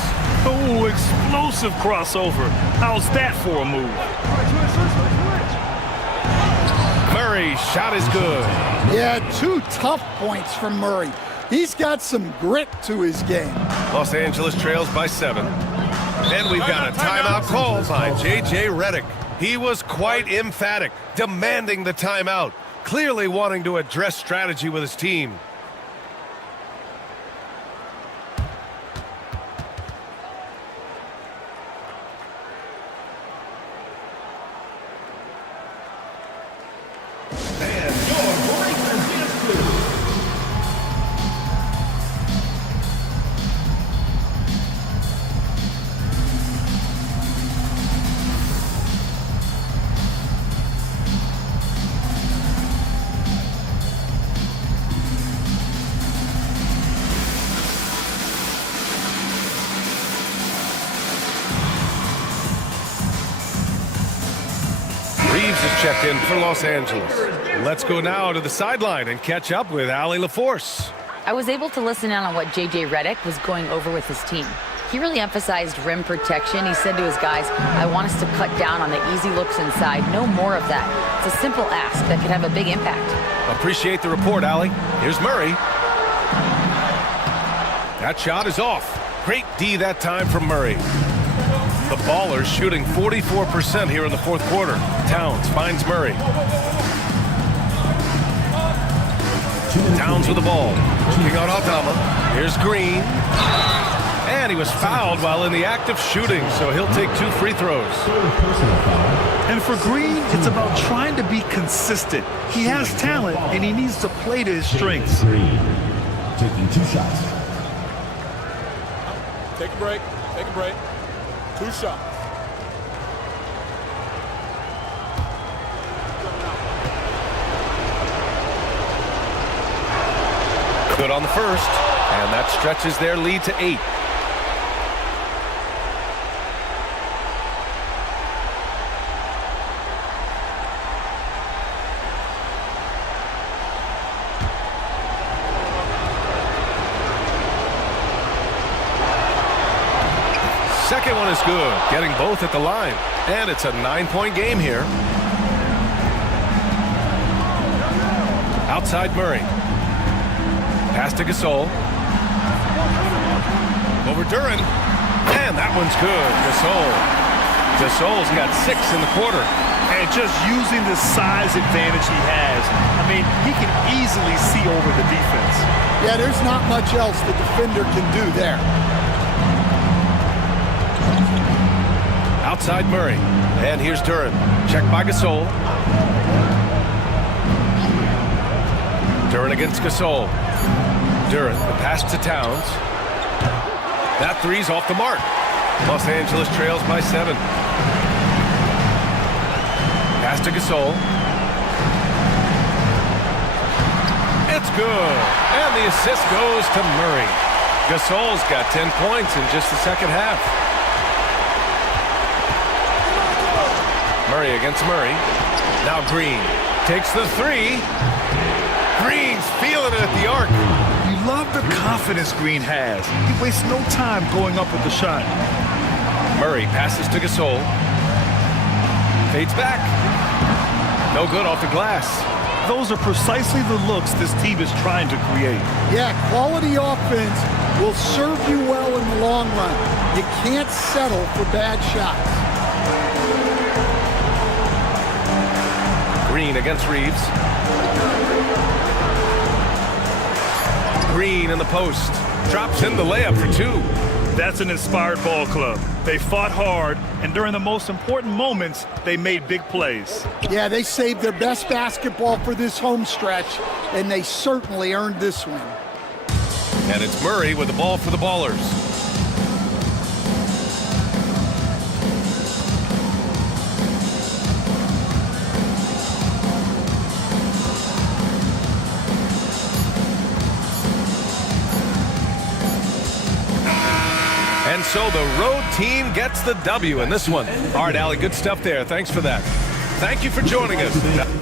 Oh, explosive crossover. How's that for a move? Murray's shot is good. Yeah, 2 tough points from Murray. He's got some grit to his game. Los Angeles trails by 7. And we've got a timeout called by J.J. Redick. He was quite emphatic, demanding the timeout, clearly wanting to address strategy with his team. Checked in for Los Angeles. Let's go now to the sideline and catch up with Allie LaForce. I was able to listen in on what J.J. Redick was going over with his team. He really emphasized rim protection. He said to his guys, I want us to cut down on the easy looks inside. No more of that. It's a simple ask that could have a big impact. Appreciate the report, Allie. Here's Murray. That shot is off. Great D that time from Murray. The Ballers shooting 44% here in the fourth quarter. Towns finds Murray. Towns with the ball. Working on Aldama. Here's Green. And he was fouled while in the act of shooting, so he'll take 2 free throws. And for Green, it's about trying to be consistent. He has talent, and he needs to play to his strengths. Taking 2 shots. Take a break. Take a break. 2 shots. Good on the first, and that stretches their lead to 8. second one is good, getting both at the line. And it's a 9-point game here. Outside Murray. Pass to Gasol. Over Duran. And that one's good. Gasol's got 6 in the quarter. And just using the size advantage he has, I mean, he can easily see over the defense. Yeah, there's not much else the defender can do there. Outside Murray. And here's Duran. Checked by Gasol. Duran against Gasol. Duran, the pass to Towns. That three's off the mark. Los Angeles trails by 7. Pass to Gasol. It's good. And the assist goes to Murray. Gasol's got 10 points in just the second half. Murray against Murray. Now Green takes the 3. Green's feeling it at the arc. You love the confidence Green has. He wastes no time going up with the shot. Murray passes to Gasol. Fades back. No good off the glass. Those are precisely the looks this team is trying to create. Yeah, quality offense will serve you well in the long run. You can't settle for bad shots. Green against Reeves. Green in the post. Drops in the layup for 2. That's an inspired ball club. They fought hard, and during the most important moments, they made big plays. Yeah, they saved their best basketball for this home stretch, and they certainly earned this win. And it's Murray with the ball for the Ballers. And so the road team gets the W in this one. All right, Allie, good stuff there. Thanks for that. Thank you for joining us.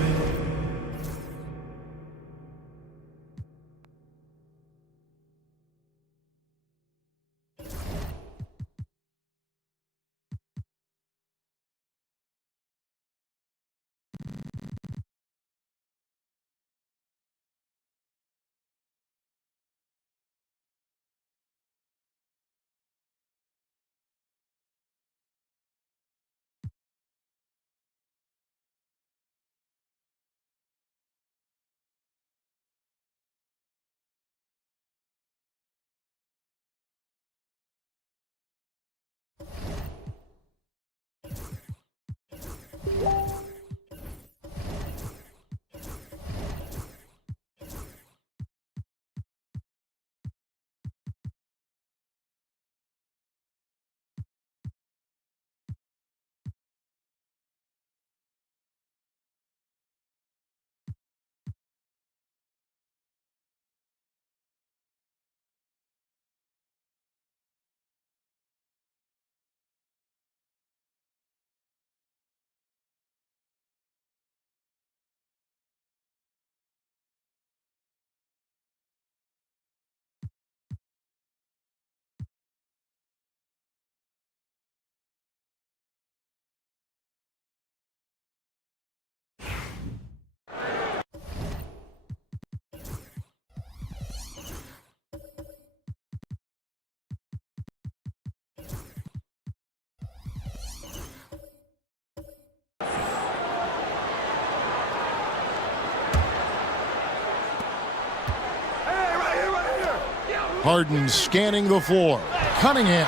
Harden scanning the floor. Cunningham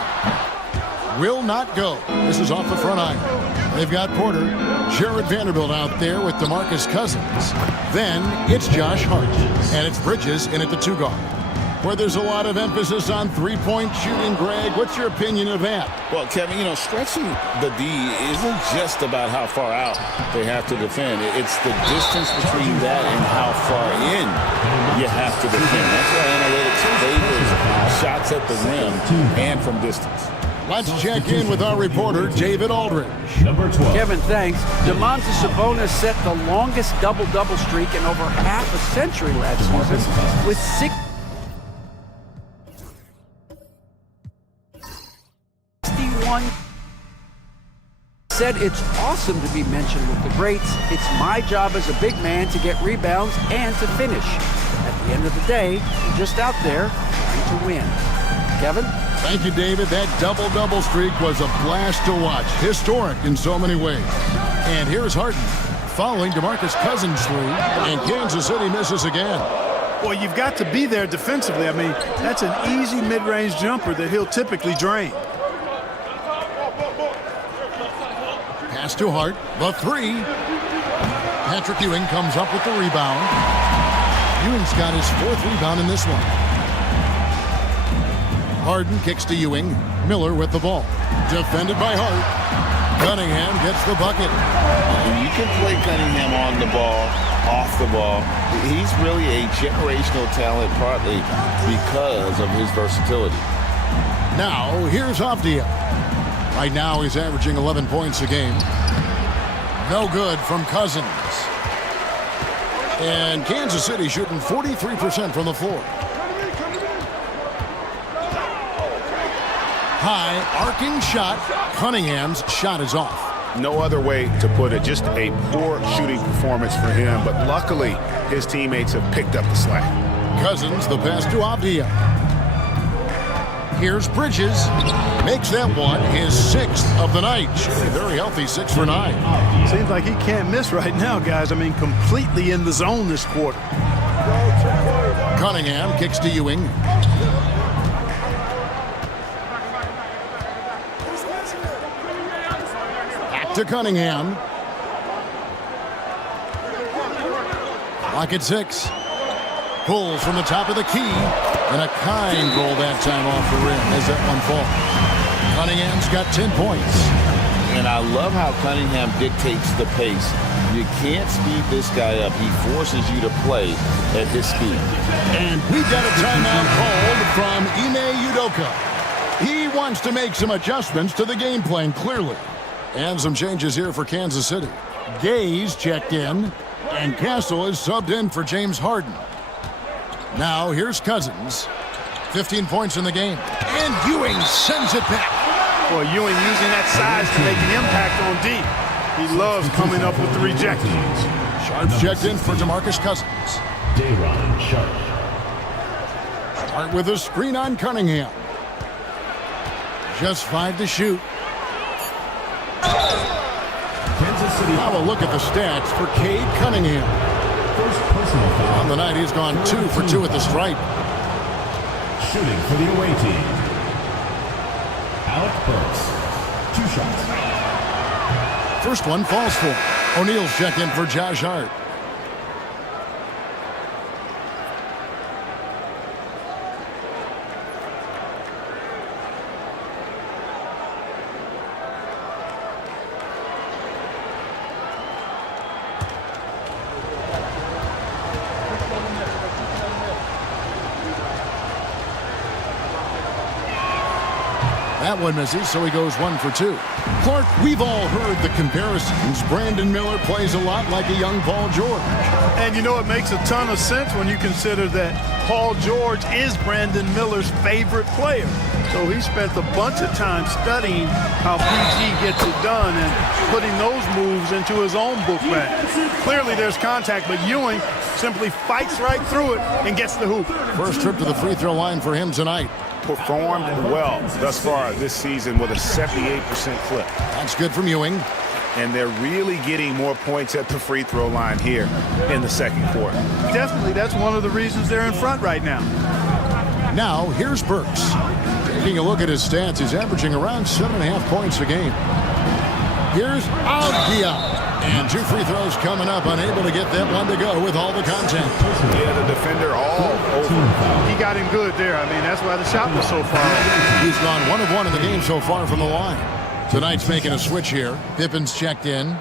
will not go. This is off the front iron. They've got Porter. Jared Vanderbilt out there with DeMarcus Cousins. Then it's Josh Hart. And it's Bridges in at the 2 guard. Where there's a lot of emphasis on three-point shooting, Greg. What's your opinion of that? Well, Kevin, you know, stretching the D isn't just about how far out they have to defend. It's the distance between that and how far in you have to defend. That's why analytics favors shots at the rim and from distance. Let's check in with our reporter, David Aldridge. Number 12. Kevin, thanks. Domantas Sabonis set the longest double-double streak in over half a century last season with 61 one said it's awesome to be mentioned with the greats. It's my job as a big man to get rebounds and to finish. At the end of the day, I'm just out there trying to win. Kevin? Thank you, David. That double-double streak was a blast to watch. Historic in so many ways. And here's Harden following DeMarcus Cousins' three, and Kansas City misses again. Well, you've got to be there defensively. I mean, that's an easy mid-range jumper that he'll typically drain. Pass to Hart, the three. Patrick Ewing comes up with the rebound. Ewing's got his fourth rebound in this one. Harden kicks to Ewing. Miller with the ball. Defended by Hart. Cunningham gets the bucket. You can play Cunningham on the ball, off the ball. He's really a generational talent partly because of his versatility. Now, here's Avdia. Right now, he's averaging 11 points a game. No good from Cousins. And Kansas City shooting 43% from the floor. High, arcing shot. Cunningham's shot is off. No other way to put it. Just a poor shooting performance for him. But luckily, his teammates have picked up the slack. Cousins, the pass to Avdia. Here's Bridges. Makes that one his sixth of the night. Shooting very healthy, 6 for 9. Seems like he can't miss right now, guys. I mean, completely in the zone this quarter. Cunningham kicks to Ewing. Back to Cunningham. Clock at 6. Pulls from the top of the key. And a kind roll that time off the rim as that one falls. Cunningham's got 10 points. And I love how Cunningham dictates the pace. You can't speed this guy up. He forces you to play at his speed. And we've got a timeout called from Ime Udoka. He wants to make some adjustments to the game plan, clearly. And some changes here for Kansas City. Gaze checked in, and Castle is subbed in for James Harden. Now, here's Cousins. 15 points in the game. And Ewing sends it back. Boy, Ewing using that size to make an impact on D. He loves coming up with the rejections. Sharp's checked in for DeMarcus Cousins. Dayron Sharp. Sharp with a screen on Cunningham. Just 5 to shoot. Kansas City. Now a look at the stats for Cade Cunningham. First personal foul. On the night, he's gone 2 for 2 at the stripe. Shooting for the away team. Alec Burks. 2 shots. First one falls for. O'Neal's checked in for Josh Hart. That one misses, so he goes 1 for 2. Clark, we've all heard the comparisons. Brandon Miller plays a lot like a young Paul George. And you know, it makes a ton of sense when you consider that Paul George is Brandon Miller's favorite player. So he spent a bunch of time studying how PG gets it done and putting those moves into his own book bag. Clearly there's contact, but Ewing simply fights right through it and gets the hoop. First trip to the free throw line for him tonight. Performed well thus far this season with a 78% clip. That's good from Ewing. And they're really getting more points at the free throw line here in the second quarter. Definitely, that's one of the reasons they're in front right now. Now, here's Burks. Taking a look at his stats, he's averaging around 7.5 points a game. Here's Avdia. And 2 free throws coming up, unable to get that one to go with all the contact. Yeah, the defender all over. He got him good there. I mean, that's why the shot was so far. He's gone 1 of 1 in the game so far from the line. Tonight's making a switch here. Pippen's checked in.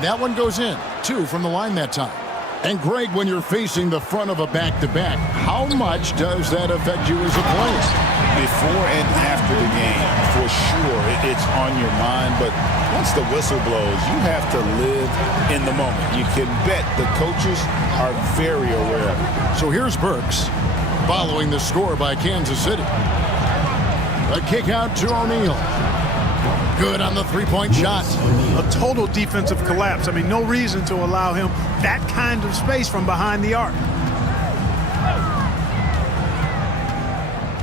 And that one goes in. 2 from the line that time. And Greg, when you're facing the front of a back-to-back, how much does that affect you as a player? Before and after the game, for sure, it's on your mind. But once the whistle blows, you have to live in the moment. You can bet the coaches are very aware of it. So here's Burks following the score by Kansas City. A kick out to O'Neal. Good on the three-point shot. A total defensive collapse. I mean, no reason to allow him that kind of space from behind the arc.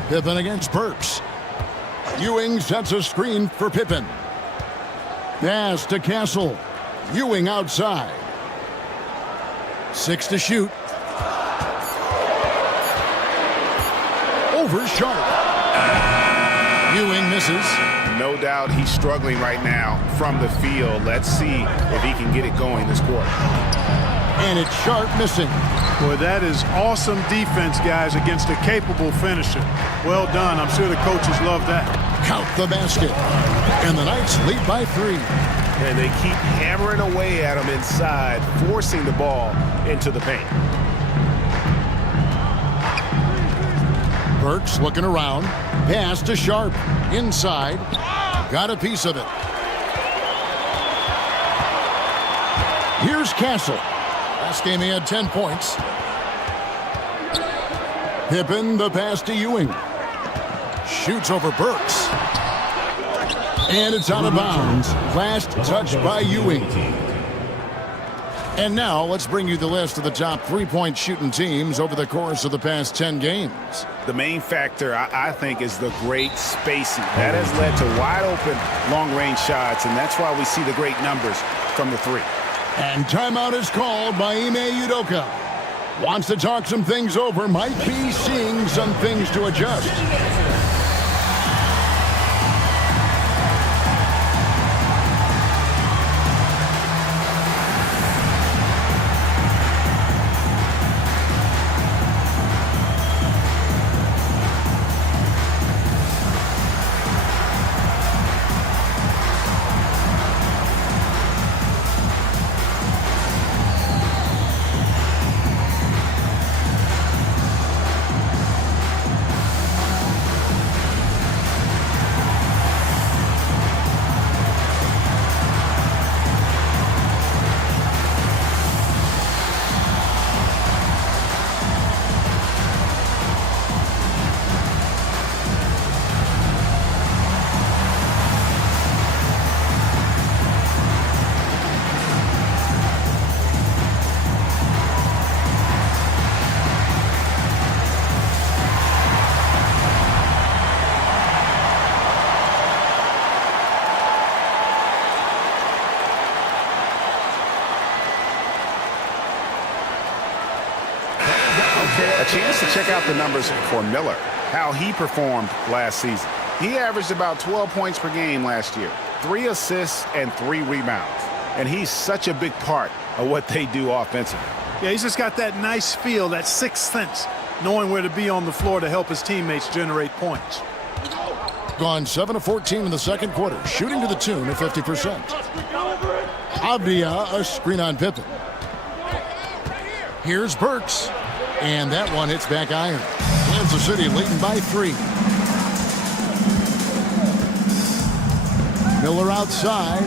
Pippen against Burks. Ewing sets a screen for Pippen. Pass to Castle. Ewing outside. 6 to shoot. Over Sharp. Ewing misses. No doubt he's struggling right now from the field. Let's see if he can get it going this quarter. And it's Sharp missing. Boy, that is awesome defense, guys, against a capable finisher. Well done. I'm sure the coaches love that. Count the basket. And the Knights lead by 3. And they keep hammering away at him inside, forcing the ball into the paint. Burks looking around. Pass to Sharp. Inside. Got a piece of it. Here's Castle. Last game he had 10 points. Pippen, the pass to Ewing. Shoots over Burks. And it's out of bounds. Last touch by Ewing. And now let's bring you the list of the top three-point shooting teams over the course of the past 10 games. The main factor, I think, is the great spacing. That has led to wide-open, long-range shots, and that's why we see the great numbers from the three. And timeout is called by Ime Udoka. Wants to talk some things over, might be seeing some things to adjust. A chance to check out the numbers for Miller, how he performed last season. He averaged about 12 points per game last year, 3 assists and 3 rebounds. And he's such a big part of what they do offensively. Yeah, he's just got that nice feel, that sixth sense, knowing where to be on the floor to help his teammates generate points. Gone 7 of 14 in the second quarter, shooting to the tune of 50%. Avdia, a screen on Pippen. Here's Burks. And that one hits back iron. Kansas City leading by 3. Miller outside.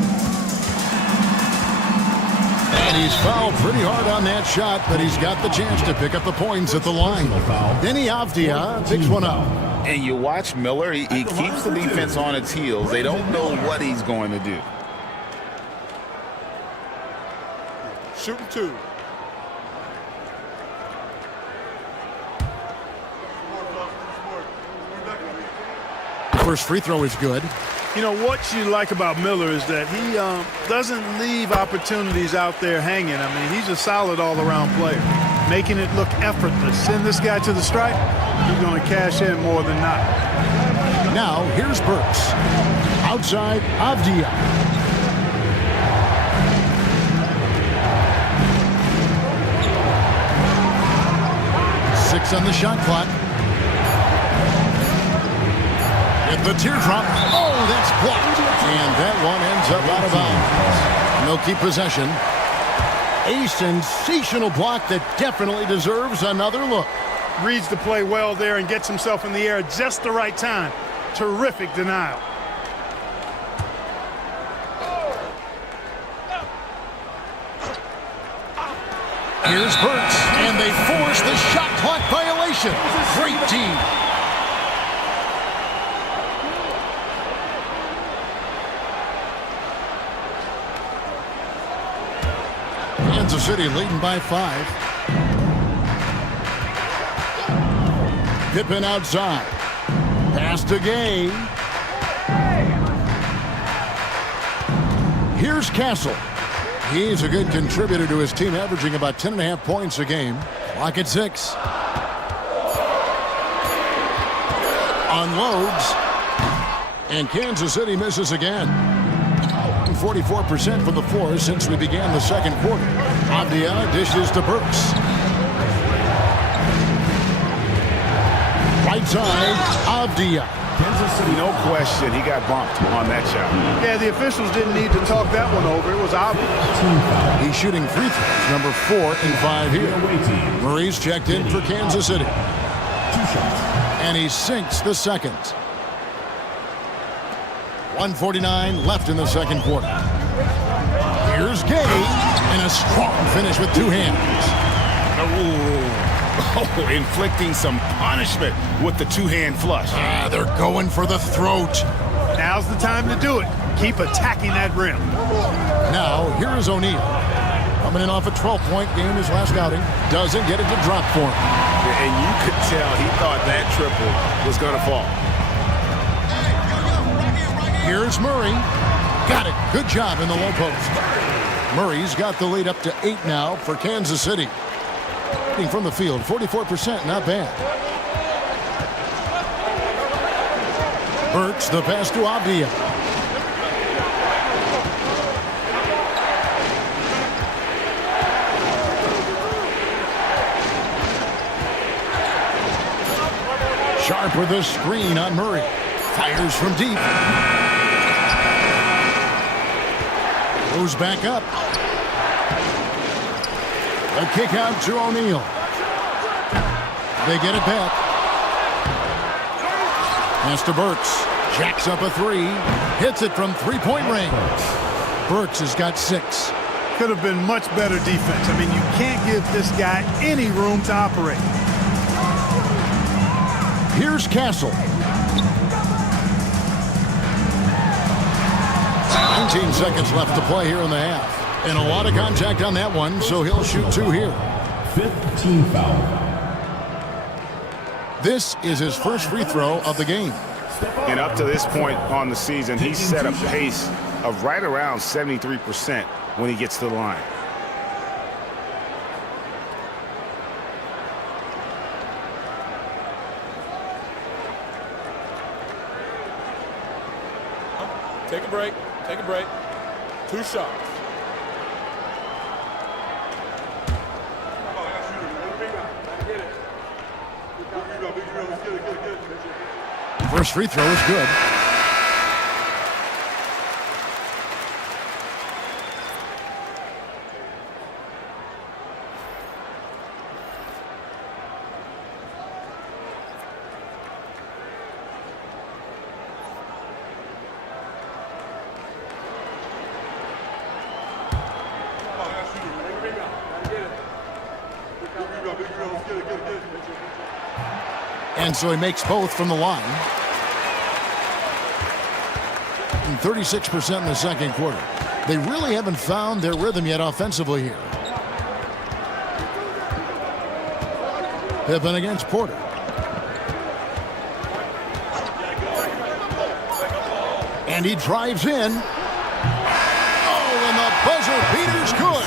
And he's fouled pretty hard on that shot, but he's got the chance to pick up the points at the line. Denny Avdia picks one up. And you watch Miller, he keeps the defense on its heels. They don't know what he's going to do. Shooting 2. First free throw is good. You know, what you like about Miller is that he doesn't leave opportunities out there hanging. I mean, he's a solid all-around player, making it look effortless. Send this guy to the stripe, he's going to cash in more than not. Now, here's Burks. Outside, Avdia. Six on the shot clock. At the teardrop. Oh, that's blocked. And that one ends up out of bounds. No keep possession. A sensational block that definitely deserves another look. reads the play well there and gets himself in the air at just the right time. Terrific denial. Here's Burks, and they force the shot clock violation. Great team. Kansas City leading by 5. Pippen outside. Pass to Gay. Here's Castle. He's a good contributor to his team, averaging about 10.5 points a game. Clock at 6. Unloads. And Kansas City misses again. 44% from the floor since we began the second quarter. Avdia dishes to Burks. Right side, Avdia. No question, he got bumped on that shot. Yeah, the officials didn't need to talk that one over. It was obvious. He's shooting free throws, number 4 and 5 here. Murray's checked in for Kansas City. And he sinks the second. 1:49 left in the second quarter. Here's Gay, and a strong finish with 2 hands. Oh, inflicting some punishment with the 2-hand flush. They're going for the throat. Now's the time to do it. Keep attacking that rim. Now, here is O'Neal. Coming in off a 12-point game his last outing. Doesn't get it to drop for him. And you could tell he thought that triple was going to fall. Here's Murray. Got it. Good job in the low post. Murray's got the lead up to 8 now for Kansas City. From the field, 44%, not bad. Burks, the pass to Avdia. Sharp with a screen on Murray. Fires from deep. Goes back up. A kick out to O'Neal. They get it back. Pass to Burks. Jacks up a 3. Hits it from 3-point range. Burks has got 6. Could have been much better defense. I mean, you can't give this guy any room to operate. Here's Castle. 19 seconds left to play here in the half. And a lot of contact on that one, so he'll shoot 2 here. 5th team foul. This is his first free throw of the game. And up to this point on the season, he's set a pace of right around 73% when he gets to the line. Take a break. Take a break. 2 shots. First free throw is good. And so he makes both from the line. And 36% in the second quarter. They really haven't found their rhythm yet offensively here. Pippen against Porter. And he drives in. Oh, and the buzzer beater's good.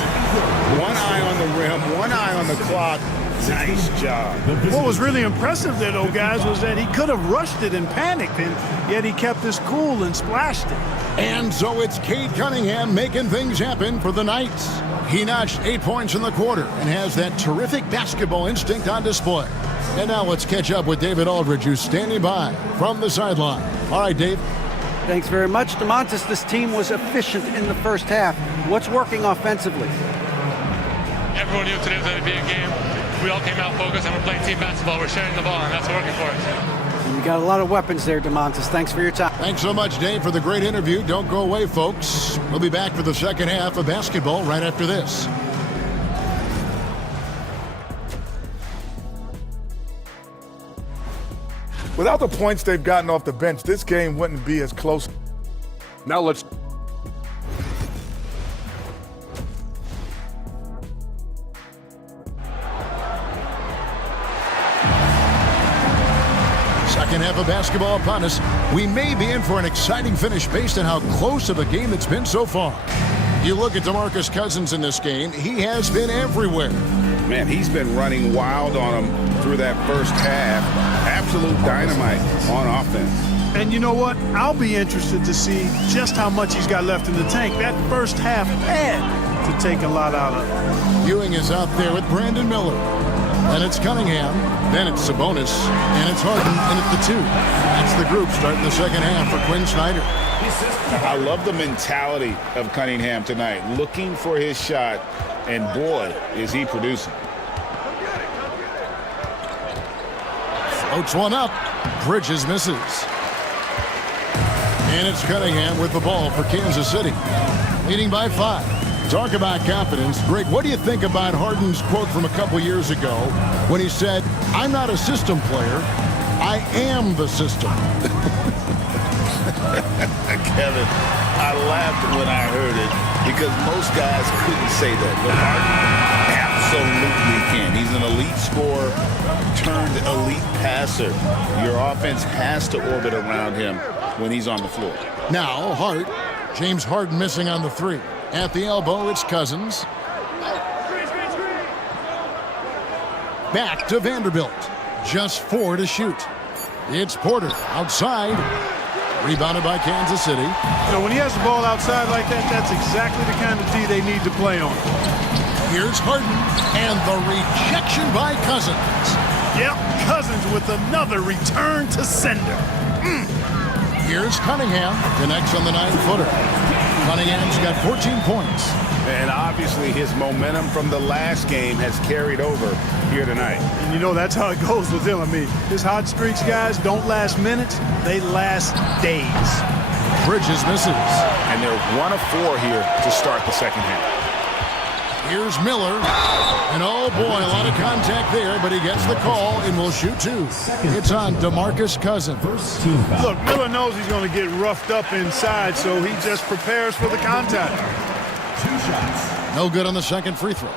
One eye on the rim, one eye on the clock. Nice job. What was really impressive there, though, guys, was that he could have rushed it and panicked, and yet he kept his cool and splashed it. And so it's Cade Cunningham making things happen for the Knights. He notched 8 points in the quarter and has that terrific basketball instinct on display. And now let's catch up with David Aldridge, who's standing by from the sideline. All right, Dave. Thanks very much, DeMontis. This team was efficient in the first half. What's working offensively? Everyone knew today was going to be a game. we all came out focused and we're playing team basketball. We're sharing the ball, and that's working for us. You got a lot of weapons there, DeMontis. Thanks for your time. Thanks so much, Dave, for the great interview. Don't go away, folks. We'll be back for the second half of basketball right after this. Without the points they've gotten off the bench, this game wouldn't be as close. Now let's second half of basketball upon us. We may be in for an exciting finish based on how close of a game it's been so far. You look at DeMarcus Cousins in this game, he has been everywhere. Man, he's been running wild on him through that first half. Absolute dynamite on offense. And you know what? I'll be interested to see just how much he's got left in the tank. That first half had to take a lot out of it. Ewing is out there with Brandon Miller. Then it's Cunningham. Then it's Sabonis. And it's Harden in at the 2. That's the group starting the second half for Quinn Snyder. I love the mentality of Cunningham tonight, looking for his shot, and boy, is he producing. Floats one up. Bridges misses. And it's Cunningham with the ball for Kansas City, leading by 5. Talk about confidence. Greg, what do you think about Harden's quote from a couple years ago when he said, "I'm not a system player, I am the system"? Kevin, I laughed when I heard it because most guys couldn't say that, but Harden absolutely can. He's an elite scorer turned elite passer. Your offense has to orbit around him when he's on the floor. Now Hart, James Harden missing on the 3. At the elbow, it's Cousins. Back to Vanderbilt. Just 4 to shoot. It's Porter outside. Rebounded by Kansas City. You know, when he has the ball outside like that, that's exactly the kind of D they need to play on. Here's Harden, and the rejection by Cousins. Yep, Cousins with another return to sender. Here's Cunningham, connects on the 9-footer. Cunningham's got 14 points. And obviously his momentum from the last game has carried over here tonight. And you know, that's how it goes with him. I mean, his hot streaks, guys, don't last minutes. They last days. Bridges misses. And they're 1 of 4 here to start the second half. Here's Miller. And oh boy, a lot of contact there, but he gets the call and will shoot 2. It's on DeMarcus Cousins. Look, Miller knows he's going to get roughed up inside, so he just prepares for the contact. 2 shots. No good on the second free throw.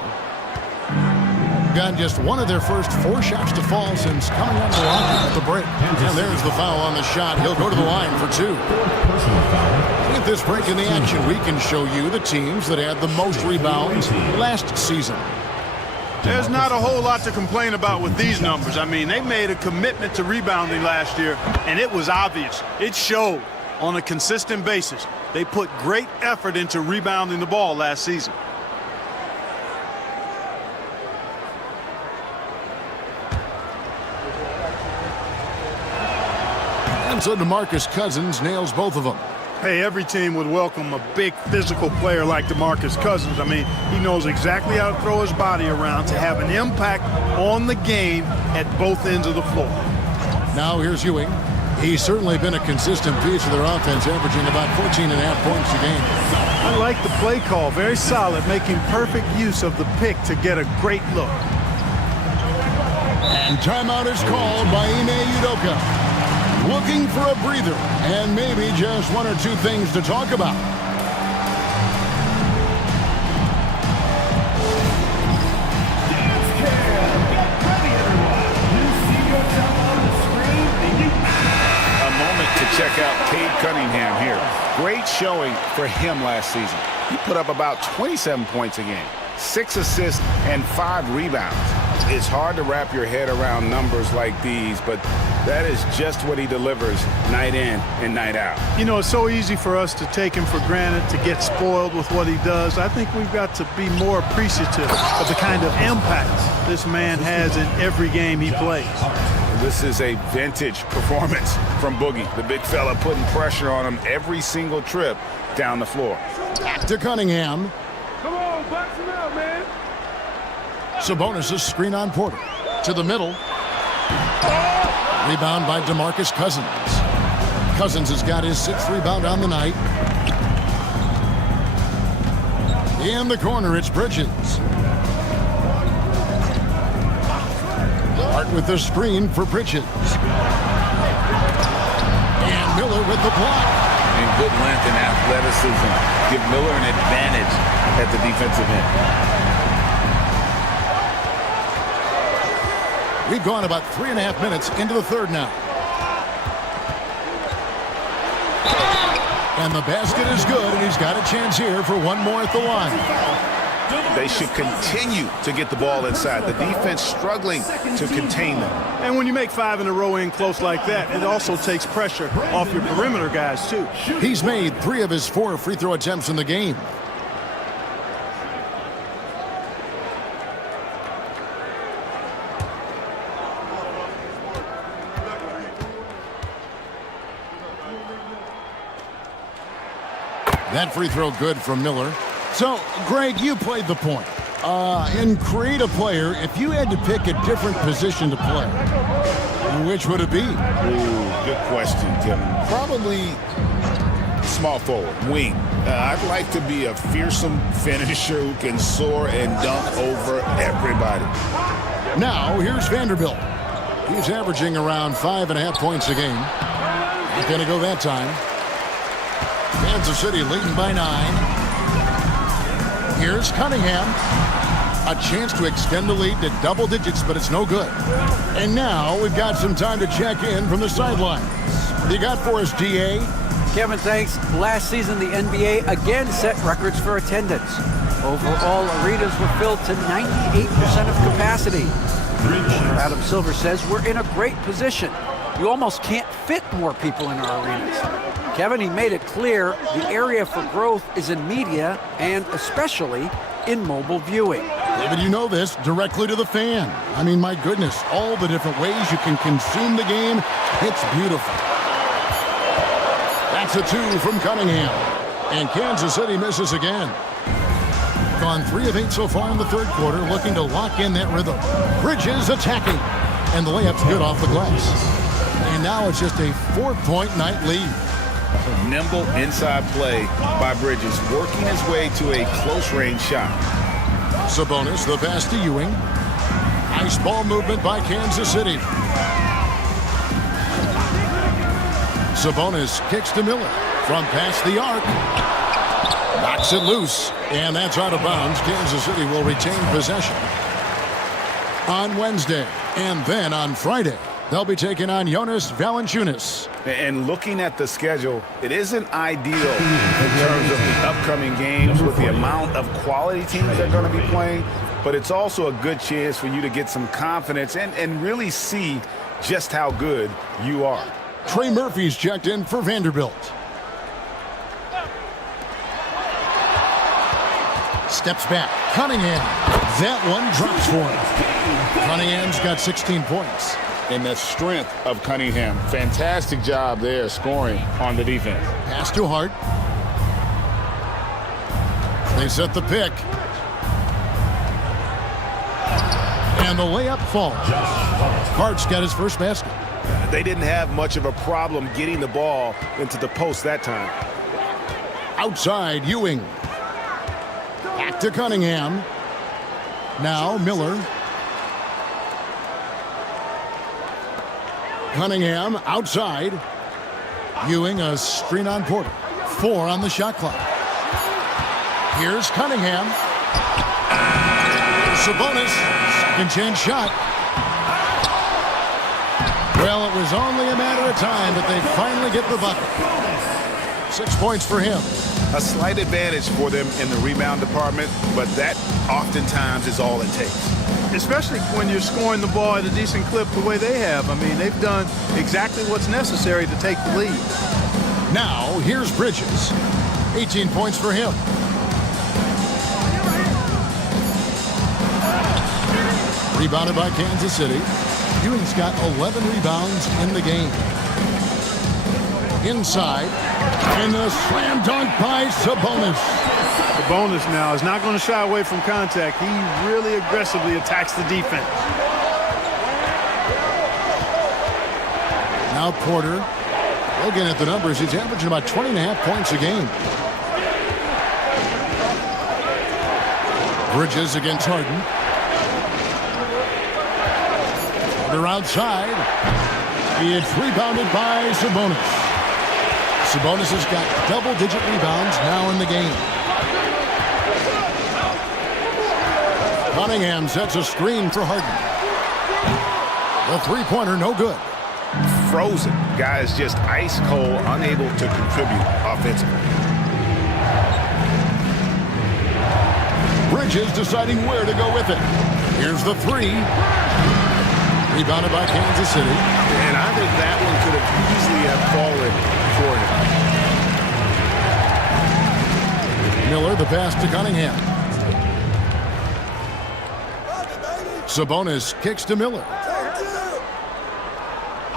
Got just one of their first 4 shots to fall since coming out of the locker at the break. And there's the foul on the shot. He'll go to the line for 2. At this break in the action, we can show you the teams that had the most rebounds last season. There's not a whole lot to complain about with these numbers. I mean, they made a commitment to rebounding last year, and it was obvious. It showed on a consistent basis. They put great effort into rebounding the ball last season. And so DeMarcus Cousins nails both of them. Hey, every team would welcome a big physical player like DeMarcus Cousins. I mean, he knows exactly how to throw his body around to have an impact on the game at both ends of the floor. Now here's Ewing. He's certainly been a consistent piece of their offense, averaging about 14.5 points a game. I like the play call. Very solid, making perfect use of the pick to get a great look. And timeout is called by Ime Udoka. Looking for a breather and maybe just 1 or 2 things to talk about. A moment to check out Cade Cunningham here. Great showing for him last season. He put up about 27 points a game, 6 assists, and 5 rebounds. It's hard to wrap your head around numbers like these, but that is just what he delivers night in and night out. You know, it's so easy for us to take him for granted, to get spoiled with what he does. I think we've got to be more appreciative of the kind of impact this man has in every game he plays. This is a vintage performance from Boogie, the big fella putting pressure on him every single trip down the floor. Back to Cunningham. Come on, box him out, man. Sabonis' screen on Porter. To the middle. Rebound by DeMarcus Cousins. Cousins has got his 6th rebound on the night. In the corner, it's Bridges. Hart with the screen for Bridges. And Miller with the block. And good length and athleticism give Miller an advantage at the defensive end. We've gone about 3.5 minutes into the third now. And the basket is good, and he's got a chance here for one more at the line. They should continue to get the ball inside. The defense struggling to contain them. And when you make 5 in a row in close like that, it also takes pressure off your perimeter guys, too. He's made 3 of his 4 free throw attempts in the game. That free throw good from Miller. So, Greg, you played the point. In creative player, if you had to pick a different position to play, which would it be? Ooh, good question, Kevin. Probably small forward, wing. I'd like to be a fearsome finisher who can soar and dunk over everybody. Now, here's Vanderbilt. He's averaging around 5.5 points a game. He's going to go that time. Kansas City leading by 9. Here's Cunningham. A chance to extend the lead to double digits, but it's no good. And now we've got some time to check in from the sidelines. What do you got for us, DA? Kevin, thanks. Last season, the NBA again set records for attendance. Overall, arenas were filled to 98% of capacity. Adam Silver says we're in a great position. You almost can't fit more people in our arenas. Kevin, he made it clear the area for growth is in media and especially in mobile viewing. Yeah, but you know this, directly to the fan. I mean, my goodness, all the different ways you can consume the game, it's beautiful. That's a 2 from Cunningham. And Kansas City misses again. Gone 3 of 8 so far in the third quarter, looking to lock in that rhythm. Bridges attacking. And the layup's good off the glass. And now it's just a 4-point night lead. Nimble inside play by Bridges, working his way to a close-range shot. Sabonis, the pass to Ewing. Nice ball movement by Kansas City. Sabonis kicks to Miller from past the arc. Knocks it loose, and that's out of bounds. Kansas City will retain possession. On Wednesday, and then on Friday, they'll be taking on Jonas Valanciunas. And looking at the schedule, it isn't ideal in terms of the upcoming games with the amount of quality teams they're going to be playing, but it's also a good chance for you to get some confidence and really see just how good you are. Trey Murphy's checked in for Vanderbilt. Steps back. Cunningham. That one drops for him. Cunningham's got 16 points. And the strength of Cunningham. Fantastic job there scoring on the defense. Pass to Hart. They set the pick. And the layup falls. Hart's got his first basket. They didn't have much of a problem getting the ball into the post that time. Outside, Ewing. Back to Cunningham. Now Miller. Cunningham outside. Ewing a screen on Porter. 4 on the shot clock. Here's Cunningham. Sabonis. Second chance shot. Well, it was only a matter of time, but they finally get the bucket. 6 points for him. A slight advantage for them in the rebound department, but that oftentimes is all it takes. Especially when you're scoring the ball at a decent clip the way they have. I mean, they've done exactly what's necessary to take the lead. Now, here's Bridges. 18 points for him. Rebounded by Kansas City. Ewing's got 11 rebounds in the game. Inside. And the slam dunk by Sabonis. The Sabonis now is not going to shy away from contact. He really aggressively attacks the defense. Now Porter. Looking at the numbers, he's averaging about 20.5 points a game. Bridges against Harden. Porter outside. It's rebounded by Sabonis. Sabonis has got double-digit rebounds now in the game. Cunningham sets a screen for Harden. The three-pointer, no good. Frozen. Guys just ice cold, unable to contribute offensively. Bridges deciding where to go with it. Here's the three. Rebounded by Kansas City. And I think that one could have easily have fallen for him. Miller, the pass to Cunningham. Sabonis kicks to Miller.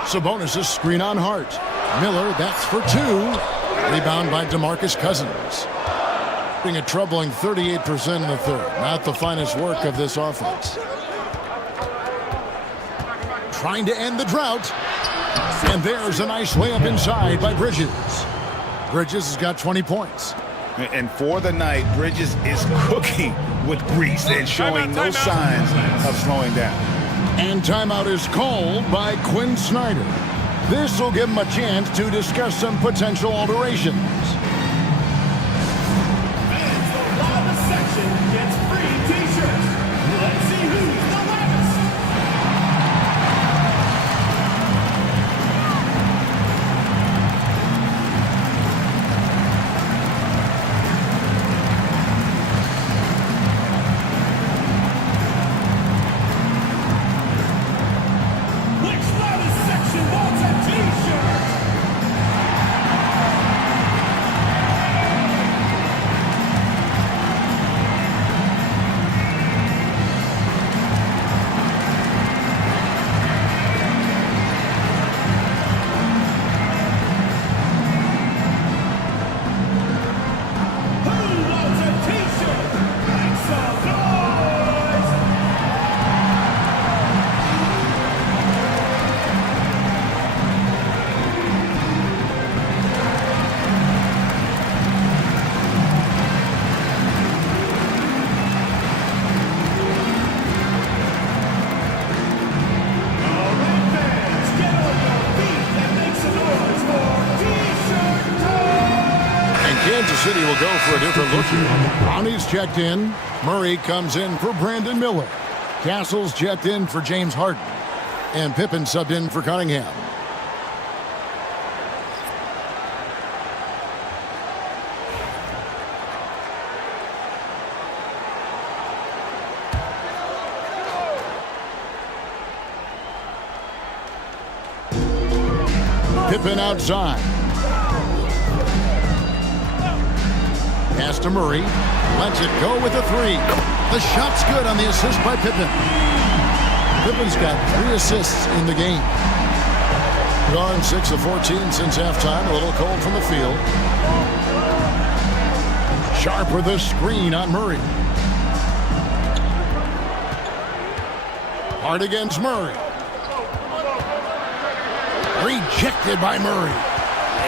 Sabonis' screen on Hart. Miller, that's for two. Rebound by DeMarcus Cousins. Being a troubling 38% in the third. Not the finest work of this offense. Trying to end the drought. And there's a nice layup inside by Bridges. Bridges has got 20 points. And for the night, Bridges is cooking with grease and showing no signs of slowing down. And timeout is called by Quinn Snyder. This will give him a chance to discuss some potential alterations. Section gets free t-shirts. Let's see who's the loudest. Which loudest section wants a t-shirt? City will go for a different look here. Brownie's checked in. Murray comes in for Brandon Miller. Castle's checked in for James Harden. And Pippen subbed in for Cunningham. Pippen outside. Pass to Murray. Lets it go with a three. The shot's good on the assist by Pippen. Pippen's got 3 assists in the game. Gone 6 of 14 since halftime. A little cold from the field. Sharp with a screen on Murray. Hard against Murray. Rejected by Murray.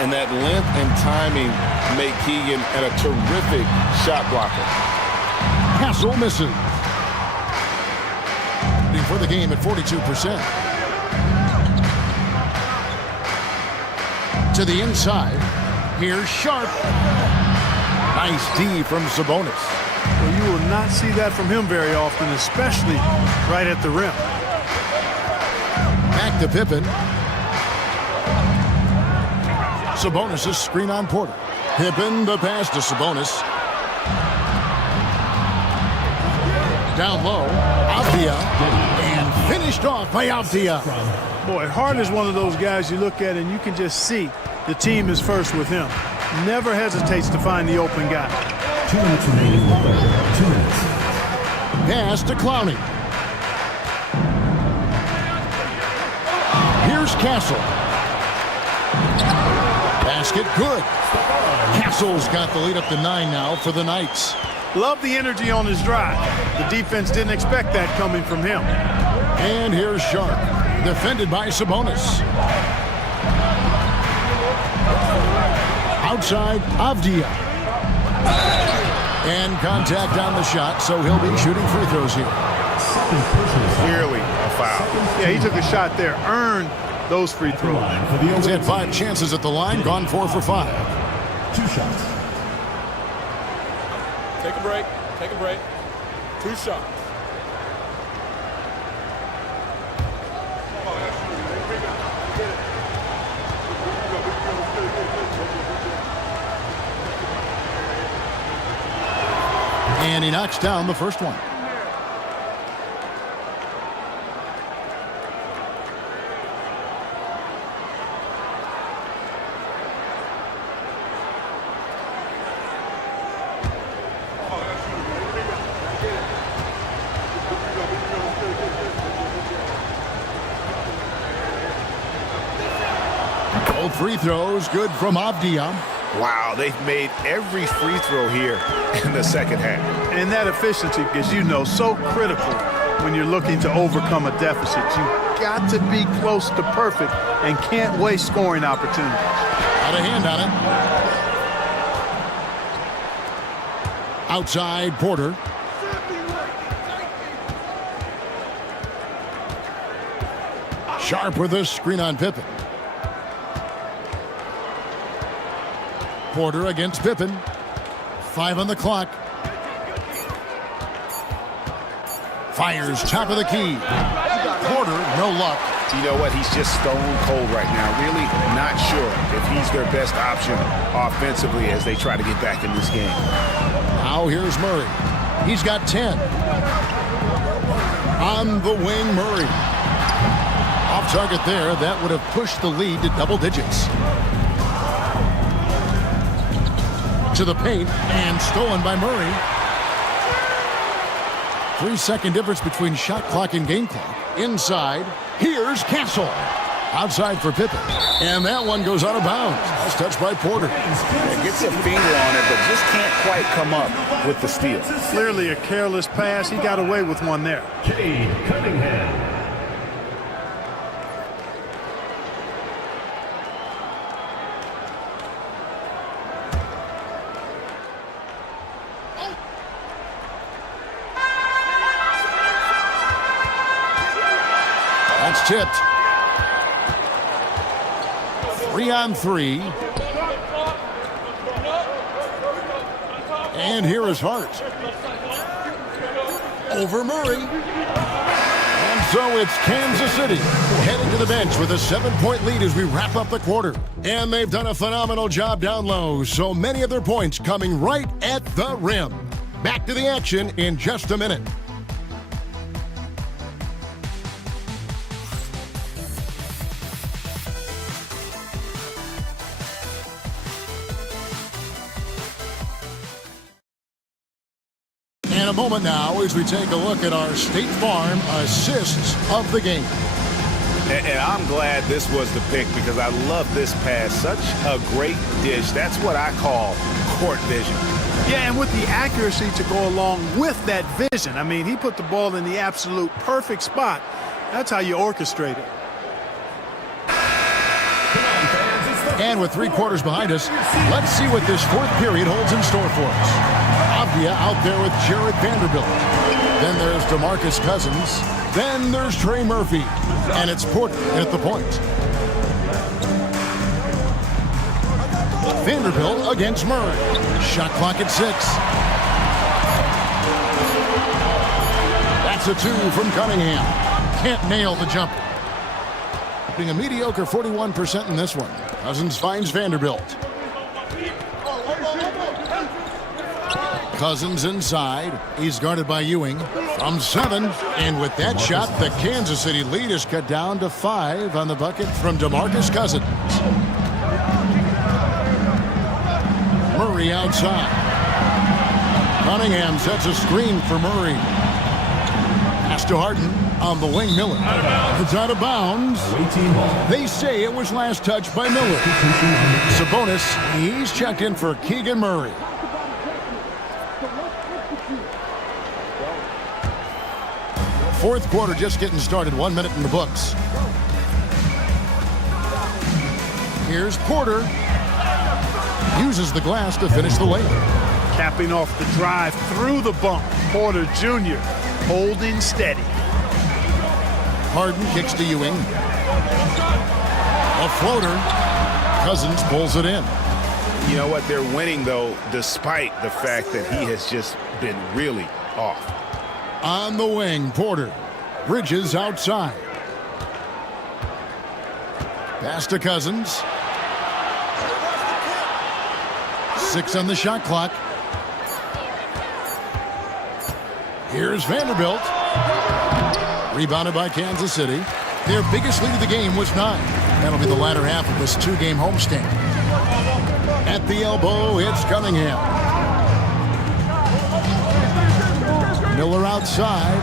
And that length and timing make Keegan a terrific shot blocker. Castle misses. For the game at 42%. To the inside. Here's Sharp. Nice D from Sabonis. Well, you will not see that from him very often, especially right at the rim. Back to Pippen. Sabonis' screen on Porter. Pippen, the pass to Sabonis. Down low, Avdia, and finished off by Avdia. Boy, Hart is one of those guys you look at and you can just see the team is first with him. Never hesitates to find the open guy. 2 minutes remaining in the third. 2 minutes. Pass to Clowney. Here's Castle. Basket good. Castle's got the lead up to 9 now for the Knights. Love the energy on his drive. The defense didn't expect that coming from him. And here's Sharp, defended by Sabonis. Outside, Avdia. And contact on the shot, so he'll be shooting free throws here. Clearly a foul. Yeah, he took a shot there, earned those free throws. He's had 5 chances at the line, gone 4 for 5. 2 shots. Take a break. Take a break. 2 shots. And he knocks down the first one. Both free throws good from Avdia. Wow, they've made every free throw here in the second half. And that efficiency, as you know, so critical when you're looking to overcome a deficit. You've got to be close to perfect and can't waste scoring opportunities. Got a hand on it. Outside, Porter. Sharp with a screen on Pippen. Porter against Pippen. 5 on the clock. Fires top of the key. Porter, no luck. You know what? He's just stone cold right now. Really not sure if he's their best option offensively as they try to get back in this game. Now here's Murray. He's got 10. On the wing, Murray. Off target there. That would have pushed the lead to double digits. To the paint and stolen by Murray. 3-second difference between shot clock and game clock. Inside, here's Castle. Outside for Pippen. And that one goes out of bounds. That's touched by Porter. It gets a finger on it, but just can't quite come up with the steal. Clearly a careless pass. He got away with one there. Cade Cunningham. That's tipped. 3 on 3. And here is Hart. Over Murray. And so it's Kansas City heading to the bench with a 7-point lead as we wrap up the quarter. And they've done a phenomenal job down low. So many of their points coming right at the rim. Back to the action in just a minute. In a moment now as we take a look at our State Farm assists of the game. And I'm glad this was the pick because I love this pass. Such a great dish. That's what I call court vision. Yeah, and with the accuracy to go along with that vision. I mean, he put the ball in the absolute perfect spot. That's how you orchestrate it. And with 3 quarters behind us, let's see what this 4th period holds in store for us. Avdia out there with Jared Vanderbilt. Then there's DeMarcus Cousins. Then there's Trey Murphy. And it's Porter at the point. Vanderbilt against Murray. Shot clock at 6. That's a 2 from Cunningham. Can't nail the jumper. Being a mediocre 41% in this one. Cousins finds Vanderbilt. Cousins inside. He's guarded by Ewing. From 7. And with that shot, the Kansas City lead is cut down to 5 on the bucket from DeMarcus Cousins. Murray outside. Cunningham sets a screen for Murray. Pass Kicks to Harden. On the wing, Miller. It's out of bounds. They say it was last touched by Miller. Sabonis, he's checked in for Keegan Murray. Fourth quarter just getting started. 1 minute in the books. Here's Porter. Uses the glass to finish the layup. Capping off the drive through the bump. Porter Jr. holding steady. Harden kicks to Ewing. A floater. Cousins pulls it in. You know what? They're winning, though, despite the fact that he has just been really off. On the wing, Porter. Bridges outside. Pass to Cousins. 6 on the shot clock. Here's Vanderbilt. Rebounded by Kansas City. Their biggest lead of the game was 9. That'll be the latter half of this 2-game homestand. At the elbow, it's Cunningham. Miller outside.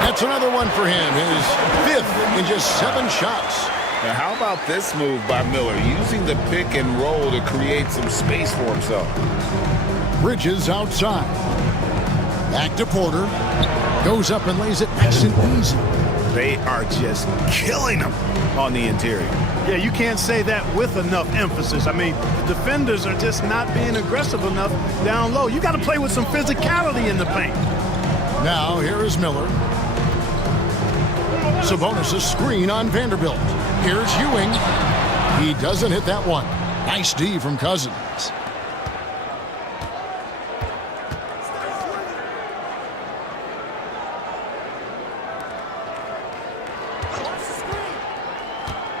That's another one for him. His 5th in just 7 shots. Now, how about this move by Miller, using the pick and roll to create some space for himself? Bridges outside. Back to Porter. Goes up and lays it nice and easy. They are just killing him on the interior. Yeah, you can't say that with enough emphasis. I mean, the defenders are just not being aggressive enough down low. You got to play with some physicality in the paint. Now, here is Miller. Sabonis' screen on Vanderbilt. Here's Ewing. He doesn't hit that one. Nice D from Cousins.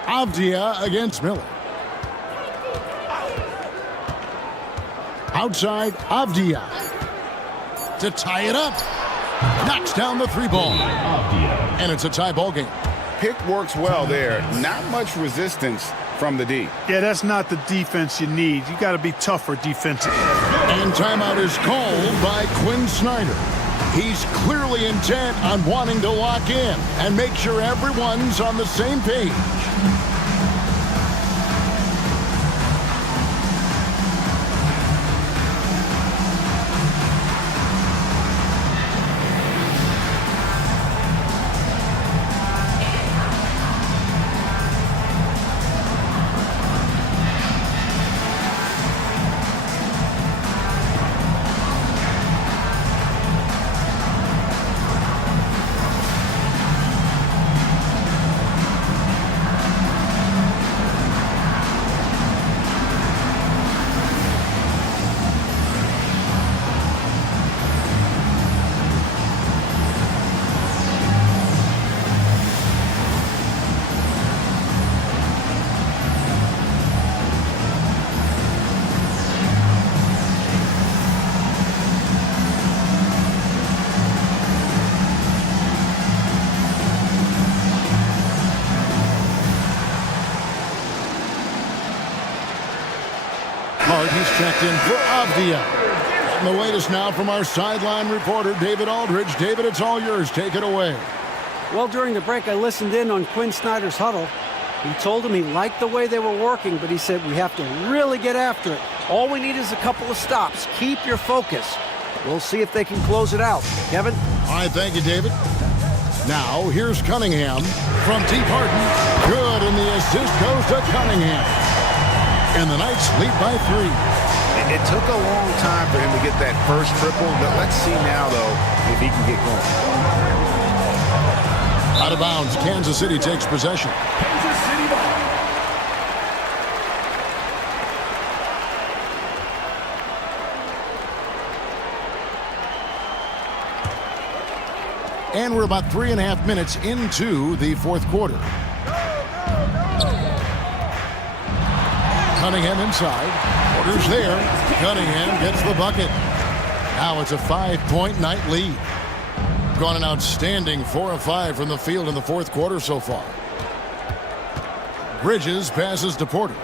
Avdia against Miller. Outside, Avdia. To tie it up. Knocks down the 3-ball. And it's a tie ball game. Pick works well there. Not much resistance from the D. Yeah, that's not the defense you need. You got to be tougher defensively. And timeout is called by Quinn Snyder. He's clearly intent on wanting to lock in and make sure everyone's on the same page. He's checked in for Avdia. And the latest now from our sideline reporter, David Aldridge. David, it's all yours. Take it away. Well, during the break, I listened in on Quinn Snyder's huddle. He told him he liked the way they were working, but he said we have to really get after it. All we need is a couple of stops. Keep your focus. We'll see if they can close it out. Kevin? All right, thank you, David. Now, here's Cunningham from deep Harden. Good, and the assist goes to Cunningham. And the Knights lead by 3. It took a long time for him to get that first triple, but let's see now, though, if he can get going. Out of bounds, Kansas City takes possession. Kansas City ball. And we're about 3.5 minutes into the fourth quarter. Cunningham inside. Porter's there. Cunningham gets the bucket. Now it's a 5-point night lead. Gone an outstanding 4 of 5 from the field in the fourth quarter so far. Bridges passes to Porter.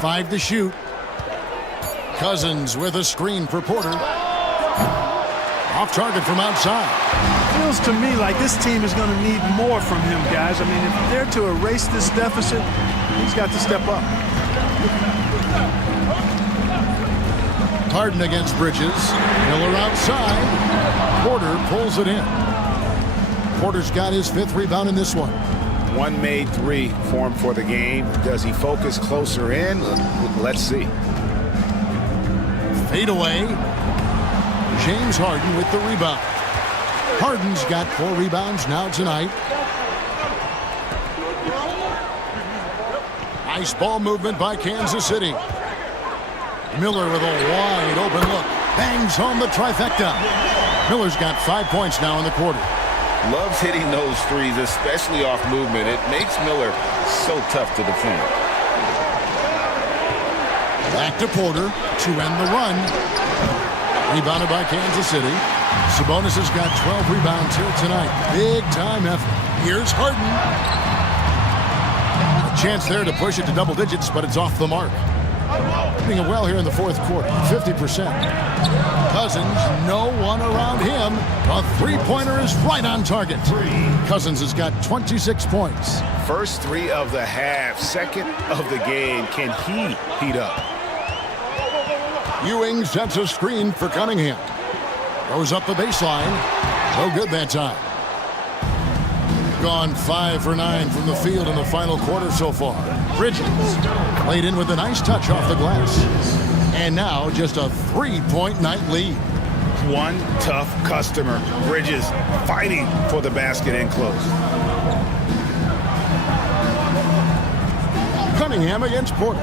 5 to shoot. Cousins with a screen for Porter. Off target from outside. Feels to me like this team is going to need more from him, guys. I mean, if they're to erase this deficit, he's got to step up. Harden against Bridges. Miller outside. Porter pulls it in. Porter's got his 5th rebound in this one. One made 3 for him for the game. Does he focus closer in? Let's see. Fade away. James Harden with the rebound. Harden's got 4 rebounds now tonight. Nice ball movement by Kansas City. Miller with a wide open look. Bangs home the trifecta. Miller's got 5 points now in the quarter. Loves hitting those threes, especially off movement. It makes Miller so tough to defend. Back to Porter to end the run. Rebounded by Kansas City. Sabonis has got 12 rebounds here tonight. Big time effort. Here's Harden. A chance there to push it to double digits, but it's off the mark. Doing it well here in the 4th quarter. 50%. Cousins, no one around him. A 3-pointer is right on target. Cousins has got 26 points. First 3 of the half, 2nd of the game. Can he heat up? Ewing sets a screen for Cunningham. Throws up the baseline. No good that time. Gone 5 for 9 from the field in the final quarter so far. Bridges played in with a nice touch off the glass. And now just a 3-point night lead. One tough customer. Bridges fighting for the basket in close. Cunningham against Porter.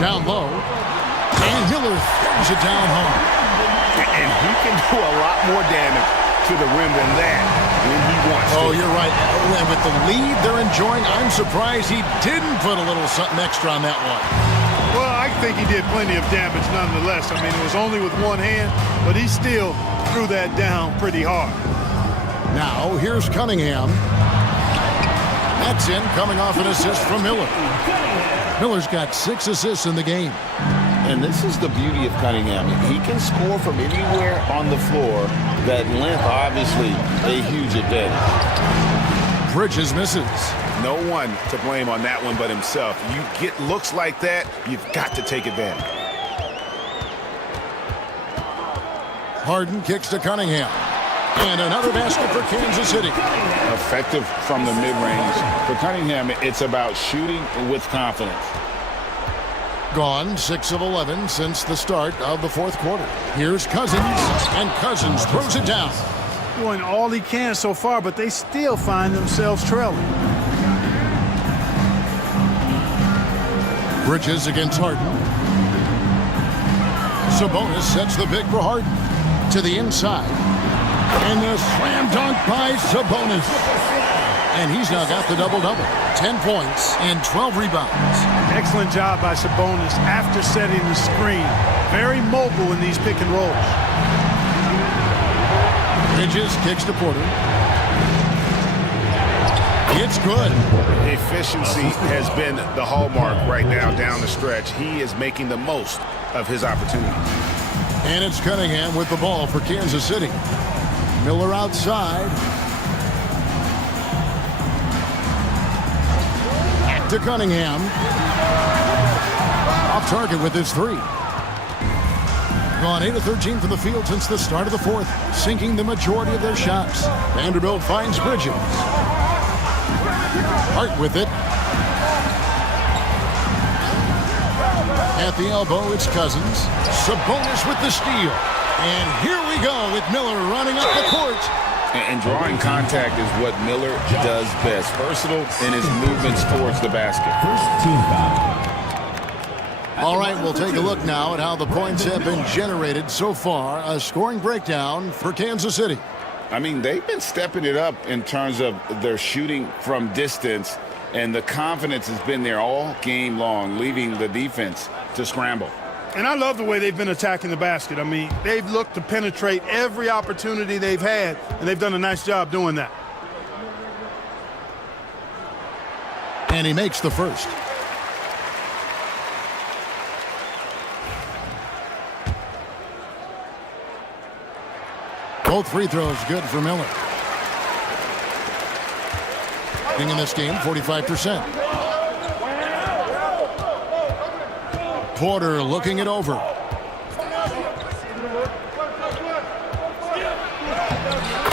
Down low. And Miller throws it down home. And he can do a lot more damage to the rim than that when he wants to. Oh, you're right. And with the lead they're enjoying, I'm surprised he didn't put a little something extra on that one. Well, I think he did plenty of damage nonetheless. I mean, it was only with one hand, but he still threw that down pretty hard. Now, here's Cunningham. That's in, coming off an assist from Miller. Miller's got 6 assists in the game. And this is the beauty of Cunningham. He can score from anywhere on the floor. That length, obviously, a huge advantage. Bridges misses. No one to blame on that one but himself. You get looks like that, you've got to take advantage. Harden kicks to Cunningham. And another basket for Kansas City. Effective from the mid-range. For Cunningham, it's about shooting with confidence. Gone 6 of 11 since the start of the 4th quarter. Here's Cousins, and Cousins throws it down. Doing all he can so far, but they still find themselves trailing. Bridges against Harden. Sabonis sets the pick for Harden. To the inside. And the slam dunk by Sabonis. And he's now got the double-double. 10 points and 12 rebounds. Excellent job by Sabonis after setting the screen. Very mobile in these pick and rolls. Bridges kicks to Porter. It's good. Efficiency has been the hallmark right now down the stretch. He is making the most of his opportunities. And it's Cunningham with the ball for Kansas City. Miller outside. Back to Cunningham. Off target with his 3. Gone 8 of 13 from the field since the start of the 4th, sinking the majority of their shots. Vanderbilt finds Bridges. Hart with it. At the elbow, it's Cousins. Sabonis with the steal. And here we go with Miller running up the court. And drawing contact is what Miller does best. Versatile in his movements towards the basket. First team foul. All right, we'll take a look now at how the points have been generated so far. A scoring breakdown for Kansas City. I mean, they've been stepping it up in terms of their shooting from distance, and the confidence has been there all game long, leaving the defense to scramble. And I love the way they've been attacking the basket. I mean, they've looked to penetrate every opportunity they've had, and they've done a nice job doing that. And he makes the first. Both free throws good for Miller. In this game, 45%. Porter looking it over.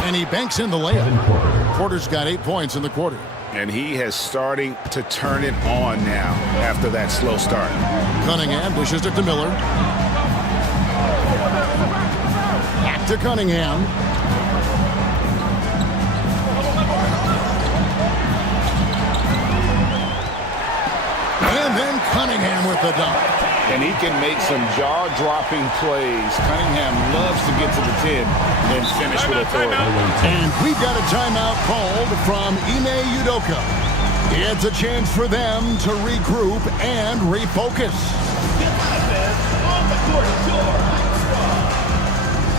And he banks in the layup. Porter's got 8 points in the quarter. And he has starting to turn it on now after that slow start. Cunningham dishes it to Miller. Back to Cunningham. And then Cunningham with the dunk. And he can make some jaw-dropping plays. Cunningham loves to get to the 10 and finish with authority. And we've got a timeout called from Ime Udoka. It's a chance for them to regroup and refocus. On the court,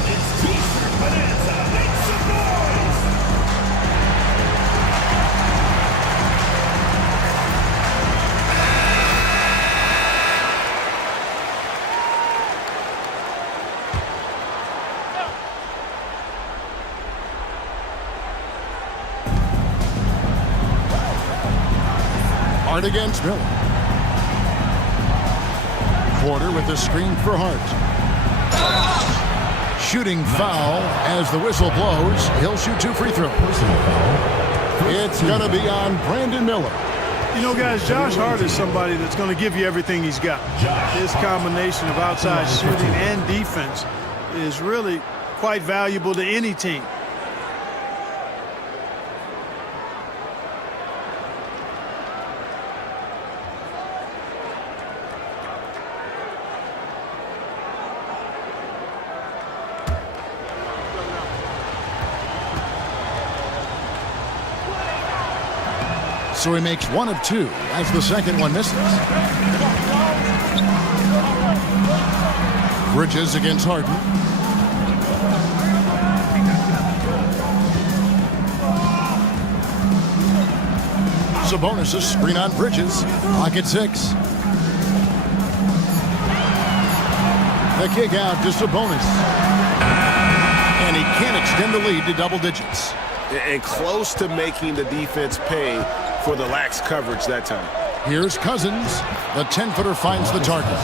it's T-shirt Bonanza. Make some noise. Hart against Miller. Porter with the screen for Hart. Shooting foul as the whistle blows. He'll shoot 2 free throws. It's going to be on Brandon Miller. You know, guys, Josh Hart is somebody that's going to give you everything he's got. His combination of outside shooting and defense is really quite valuable to any team. So he makes 1 of 2 as the second one misses. Bridges against Harden. Sabonis' screen on Bridges. Clock at 6. The kick out to Sabonis. And he can't extend the lead to double digits. And close to making the defense pay for the lax coverage that time. Here's Cousins. The 10-footer finds the target.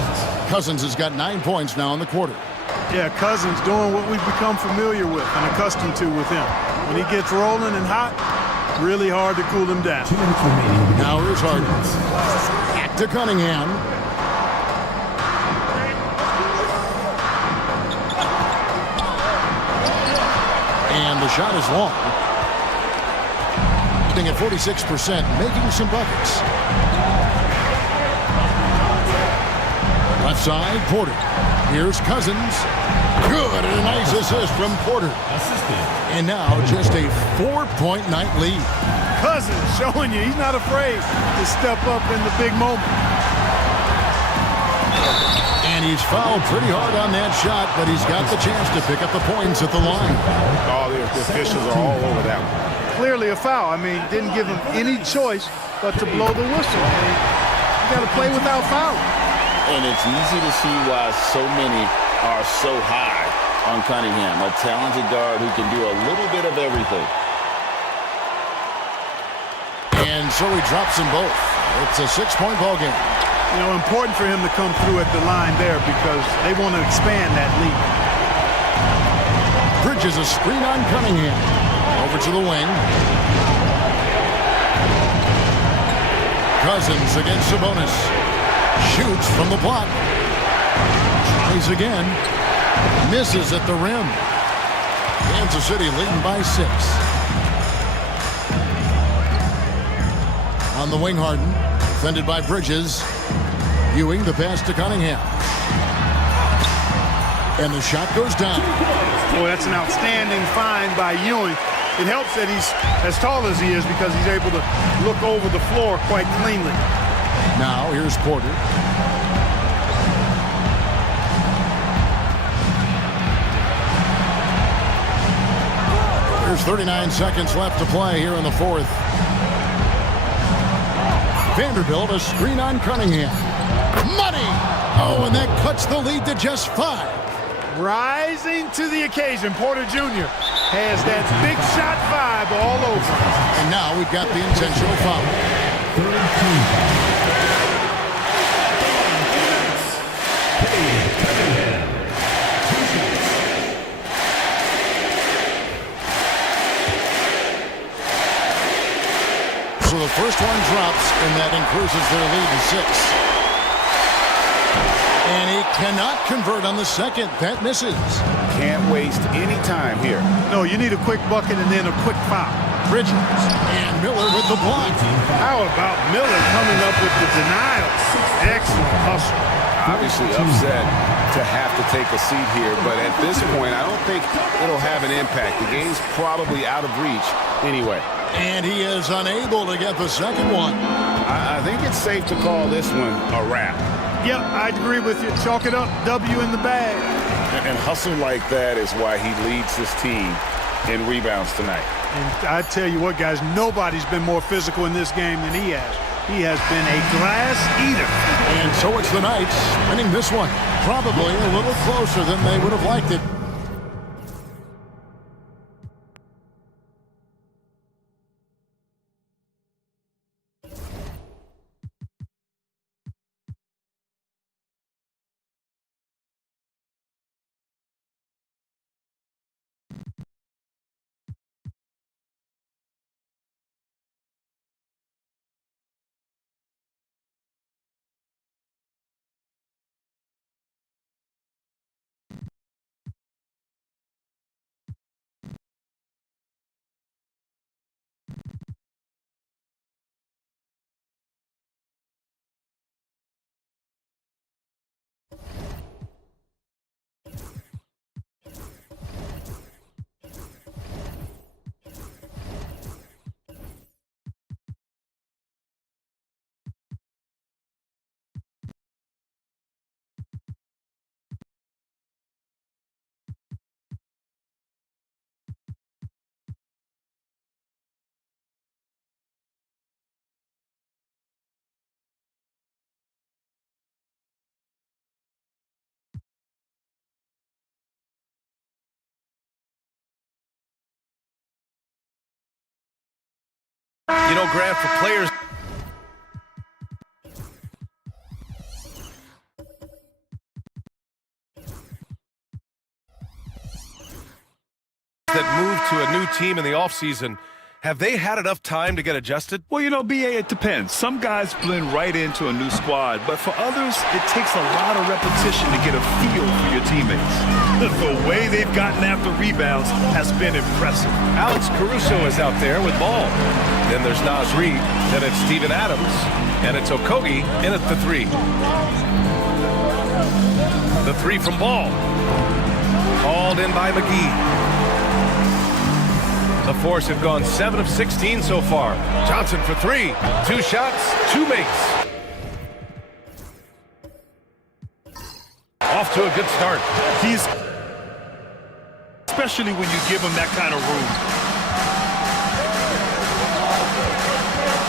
Cousins has got 9 points now in the quarter. Yeah, Cousins doing what we've become familiar with and accustomed to with him. When he gets rolling and hot, really hard to cool him down. Now here's Harden. Back to Cunningham. And the shot is long. At 46%, making some buckets. Left side, Porter. Here's Cousins. Good, and a nice assist from Porter. And now just a 4-point night lead. Cousins showing you he's not afraid to step up in the big moment. And he's fouled pretty hard on that shot, but he's got the chance to pick up the points at the line. All the officials are all over that one. Clearly a foul. I mean, didn't give him any choice but to blow the whistle. You got to play without foul. And it's easy to see why so many are so high on Cunningham, a talented guard who can do a little bit of everything. And so he drops them both. It's a 6-point ball game. You know, important for him to come through at the line there because they want to expand that lead. Bridges a screen on Cunningham. Over to the wing. Cousins against Sabonis. Shoots from the block. Tries again. Misses at the rim. Kansas City leading by 6. On the wing, Harden. Defended by Bridges. Ewing the pass to Cunningham. And the shot goes down. Boy, that's an outstanding find by Ewing. It helps that he's as tall as he is because he's able to look over the floor quite cleanly. Now here's Porter. There's 39 seconds left to play here in the fourth. Vanderbilt a screen on Cunningham. Money! Oh, and that cuts the lead to just 5. Rising to the occasion, Porter Jr. has that big shot vibe all over. And now we've got the intentional foul. Third team foul. So the first one drops, and that increases their lead to 6. And he cannot convert on the second. That misses. Can't waste any time here. No, you need a quick bucket and then a quick foul. Bridges and Miller with the block. How about Miller coming up with the denials? Excellent hustle. Obviously upset to have to take a seat here, but at this point, I don't think it'll have an impact. The game's probably out of reach anyway. And he is unable to get the second one. I think it's safe to call this one a wrap. Yep, I agree with you. Chalk it up, W in the bag. And hustle like that is why he leads his team in rebounds tonight. And I tell you what, guys, nobody's been more physical in this game than he has. He has been a glass eater. And so it's the Knights winning this one. Probably a little closer than they would have liked it. You know, Grant, for players that move to a new team in the offseason, have they had enough time to get adjusted? Well, you know, BA, it depends. Some guys blend right into a new squad, but for others, it takes a lot of repetition to get a feel for your teammates. The way they've gotten after rebounds has been impressive. Alex Caruso is out there with ball. Then there's Naz Reid. Then it's Steven Adams. And it's Okogie in at the 3. The 3 from Ball. Called in by McGee. The Force have gone 7 of 16 so far. Johnson for 3. 2 shots, 2 makes. Off to a good start. He's, especially when you give him that kind of room.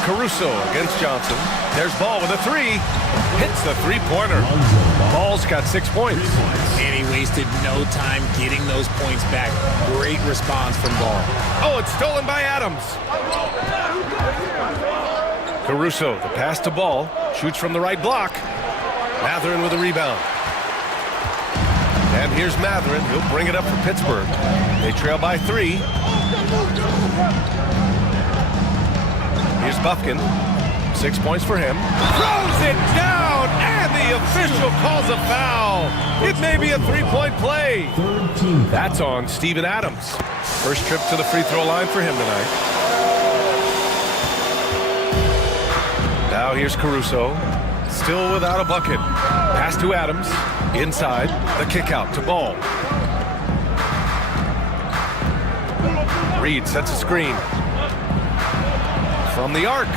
Caruso against Johnson. There's Ball with a 3. Hits the 3-pointer. Ball's got 6 points. And he wasted no time getting those points back. Great response from Ball. Oh, it's stolen by Adams. Caruso, the pass to Ball. Shoots from the right block. Mathurin with a rebound. And here's Mathurin. He'll bring it up for Pittsburgh. They trail by 3. Here's Bufkin. 6 points for him. Throws it down, and the official calls a foul. It may be a 3-point play. That's on Steven Adams. First trip to the free throw line for him tonight. Now here's Caruso. Still without a bucket. Pass to Adams. Inside. The kick out to Ball. Reid sets a screen. From the arc.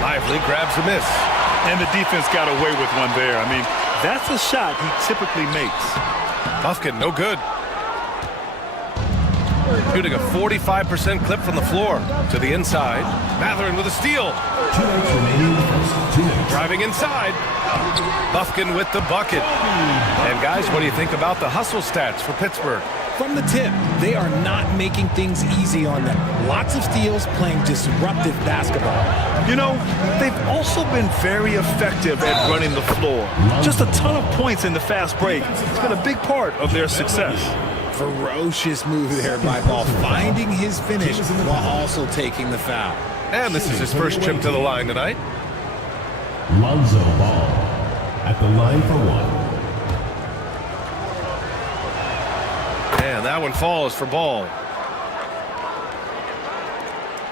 Lively grabs a miss. And the defense got away with one there. I mean, that's a shot he typically makes. Bufkin, no good. Shooting a 45% clip from the floor to the inside. Mathurin with a steal. 2 minutes remaining in the first. 2 minutes. Driving inside. Bufkin with the bucket. And guys, what do you think about the hustle stats for Pittsburgh? From the tip, they are not making things easy on them. Lots of steals, playing disruptive basketball. You know, they've also been very effective at running the floor. Just a ton of points in the fast break. It's been a big part of their success. Ferocious move there by Ball, finding his finish while also taking the foul. And this is his first trip to the line tonight. Lonzo Ball at the line for one. And that one falls for Ball.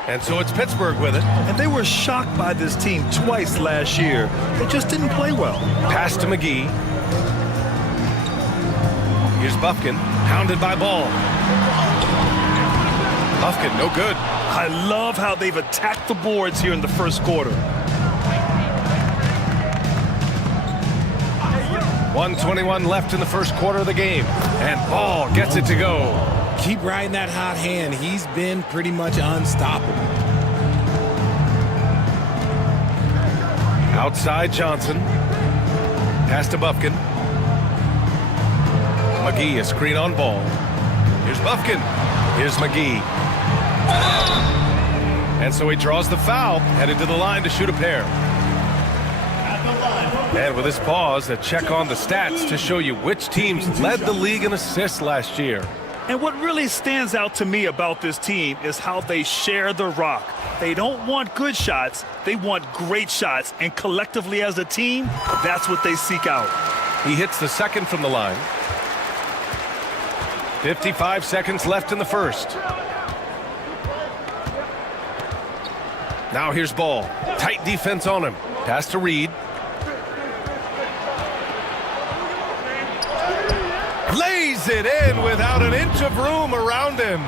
And so it's Pittsburgh with it. And they were shocked by this team twice last year. They just didn't play well. Pass to McGee. Here's Bufkin, pounded by Ball. Bufkin, no good. I love how they've attacked the boards here in the first quarter. 1:21 left in the first quarter of the game. And Ball gets it to go. Keep riding that hot hand. He's been pretty much unstoppable. Outside Johnson. Pass to Bufkin. McGee, a screen on Ball. Here's Bufkin. Here's McGee. And so he draws the foul, headed to the line to shoot a pair. And with this pause, a check on the stats to show you which teams led the league in assists last year. And what really stands out to me about this team is how they share the rock. They don't want good shots, they want great shots. And collectively as a team, that's what they seek out. He hits the second from the line. 55 seconds left in the first. Now here's Ball. Tight defense on him. Pass to Reed. Lays it in without an inch of room around him.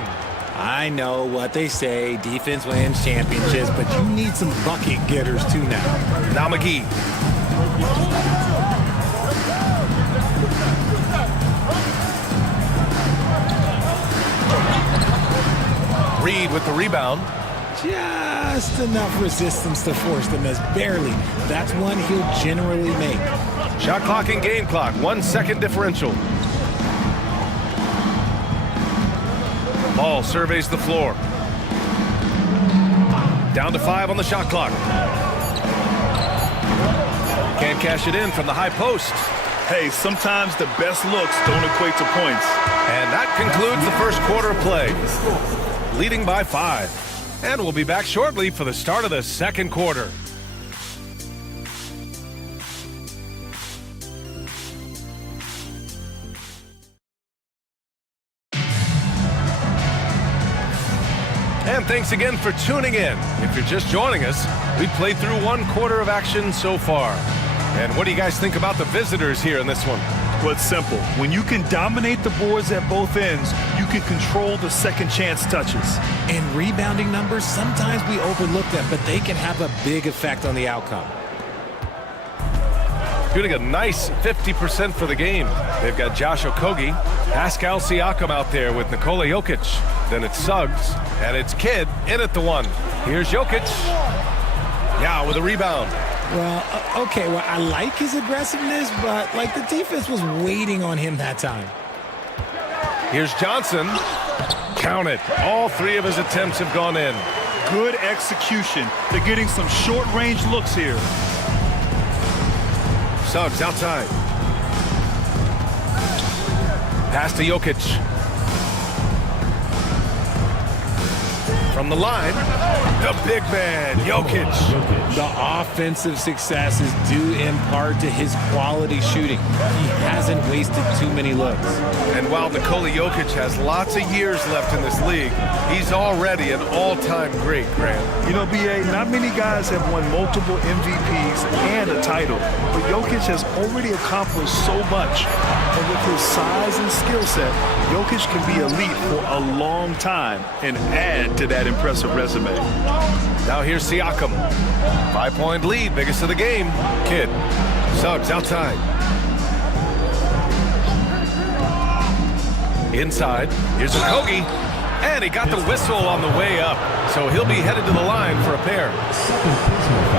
I know what they say, defense wins championships, but you need some bucket getters too now. Now McGee. Reed with the rebound. Just enough resistance to force the miss, barely. That's one he'll generally make. Shot clock and game clock, 1 second differential. Ball surveys the floor. Down to 5 on the shot clock. Can't cash it in from the high post. Hey, sometimes the best looks don't equate to points. And that concludes the first quarter of play. Leading by 5. And we'll be back shortly for the start of the second quarter. And thanks again for tuning in. If you're just joining us, we've played through 1 quarter of action so far. And what do you guys think about the visitors here in this one? Well, it's simple. When you can dominate the boards at both ends, you can control the second chance touches. And rebounding numbers, sometimes we overlook them, but they can have a big effect on the outcome. Shooting a nice 50% for the game. They've got Josh Okogie, Pascal Siakam out there with Nikola Jokic. Then it's Suggs, and it's Kidd in at the 1. Here's Jokic. Yeah, with a rebound. Well, okay, well, I like his aggressiveness, but, like, the defense was waiting on him that time. Here's Johnson. Count it. All 3 of his attempts have gone in. Good execution. They're getting some short-range looks here. Suggs outside. Pass to Jokic. From the line, the big man, Jokic. The offensive success is due in part to his quality shooting. He hasn't wasted too many looks. And while Nikola Jokic has lots of years left in this league, he's already an all-time great, Grant. You know, B.A., not many guys have won multiple MVPs and a title, but Jokic has already accomplished so much. And with his size and skill set, Jokic can be elite for a long time and add to that impressive resume. Now here's Siakam. 5-point lead, biggest of the game. Kidd. Suggs outside. Inside. Here's Okogie. And he got the whistle on the way up. So he'll be headed to the line for a pair.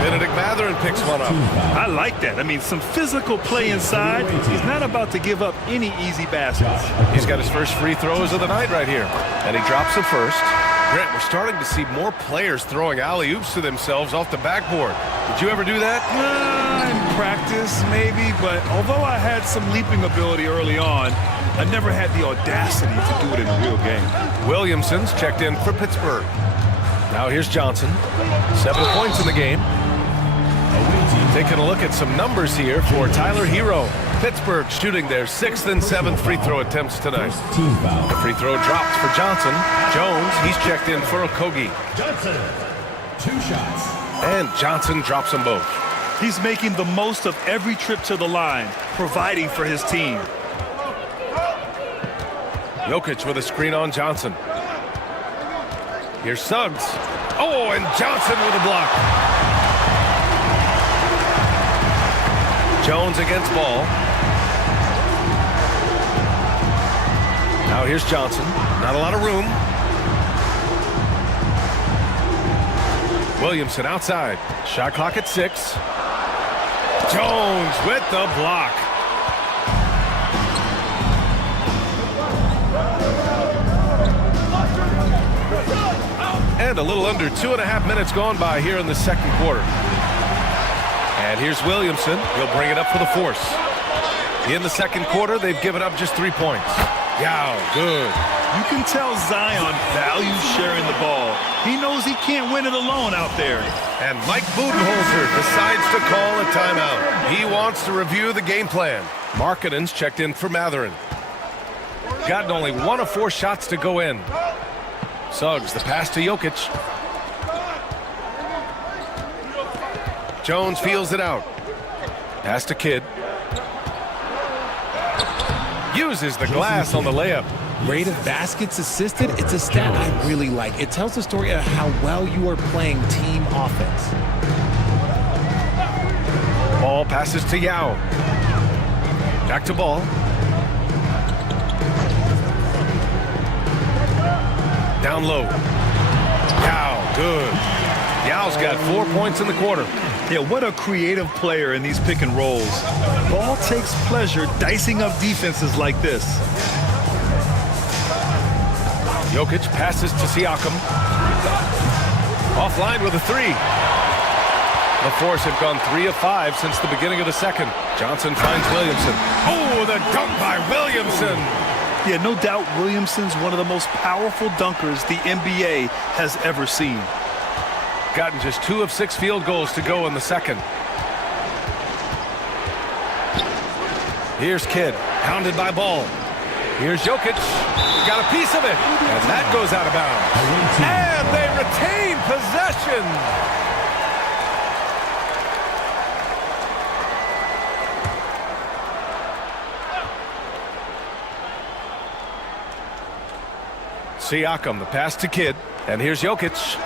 Been an Bennedict Mathurin picks one up. I like that. I mean, some physical play inside. He's not about to give up any easy baskets. He's got his first free throws of the night right here. And he drops it first. Grant, we're starting to see more players throwing alley-oops to themselves off the backboard. Did you ever do that? In practice, maybe, but although I had some leaping ability early on, I never had the audacity to do it in a real game. Williamson's checked in for Pittsburgh. Now here's Johnson. 7 points in the game. Taking a look at some numbers here for Tyler Hero. Pittsburgh shooting their 6th and 7th free throw attempts tonight. The free throw dropped for Johnson. Jones, he's checked in for Okogie. Johnson, 2 shots. And Johnson drops them both. He's making the most of every trip to the line, providing for his team. Jokic with a screen on Johnson. Here's Suggs. Oh, and Johnson with a block. Jones against Ball. Now here's Johnson. Not a lot of room. Williamson outside. Shot clock at 6. Jones with the block. And a little under 2.5 minutes gone by here in the second quarter. And here's Williamson. He'll bring it up for the force. In the second quarter, they've given up just 3 points. Yow, good. You can tell Zion values sharing the ball. He knows he can't win it alone out there. And Mike Budenholzer decides to call a timeout. He wants to review the game plan. Markkanen's checked in for Mathurin. Gotten only 1 of 4 shots to go in. Suggs, the pass to Jokic. Jones feels it out. Pass to Kidd. Uses the glass on the layup. Rate of baskets assisted, it's a stat I really like. It tells the story of how well you are playing team offense. Ball passes to Yao. Back to Ball. Down low. Yao, good. Yao's got 4 points in the quarter. Yeah, what a creative player in these pick and rolls. Ball takes pleasure dicing up defenses like this. Jokic passes to Siakam. Offline with a 3. The Force have gone 3 of 5 since the beginning of the second. Johnson finds Williamson. Oh, the dunk by Williamson. Yeah, no doubt Williamson's one of the most powerful dunkers the NBA has ever seen. Gotten just 2 of 6 field goals to go in the second. Here's Kidd, pounded by Ball. Here's Jokic, got a piece of it, and that goes out of bounds. And they retain possession. Siakam, the pass to Kidd, and here's Jokic.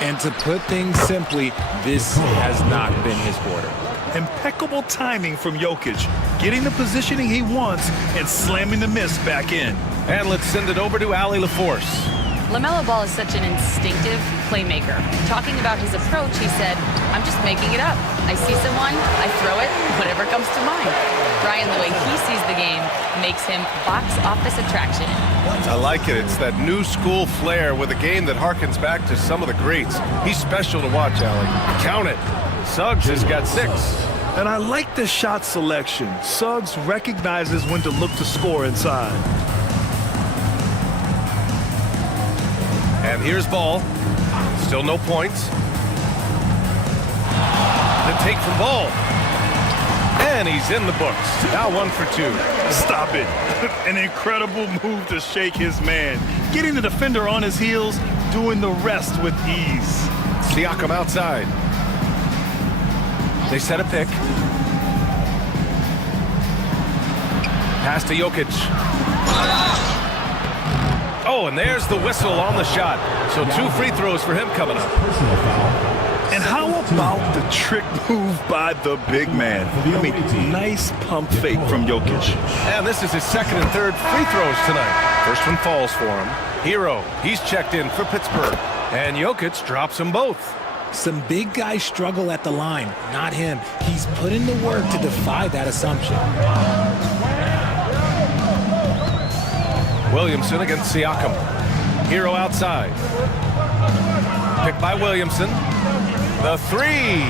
And to put things simply, this has not been his quarter. Impeccable timing from Jokic, getting the positioning he wants and slamming the miss back in. And let's send it over to Allie LaForce. LaMelo Ball is such an instinctive playmaker. Talking about his approach, he said, I'm just making it up. I see someone, I throw it, whatever comes to mind. Brian, the way he sees the game makes him box office attraction. I like it. It's that new school flair with a game that harkens back to some of the greats. He's special to watch, Allie. Count it. Suggs has got 6. And I like the shot selection. Suggs recognizes when to look to score inside. And here's Ball. Still no points. The take from Ball. And he's in the books. Now 1 for 2. Stop it. An incredible move to shake his man. Getting the defender on his heels, doing the rest with ease. Siakam outside. They set a pick. Pass to Jokic. Oh, and there's the whistle on the shot. So 2 free throws for him coming up. And how about the trick move by the big man? I mean, nice pump fake from Jokic. And this is his 2nd and 3rd free throws tonight. First one falls for him. Hero, he's checked in for Pittsburgh. And Jokic drops them both. Some big guys struggle at the line, not him. He's put in the work to defy that assumption. Williamson against Siakam. Hero outside. Picked by Williamson. The three.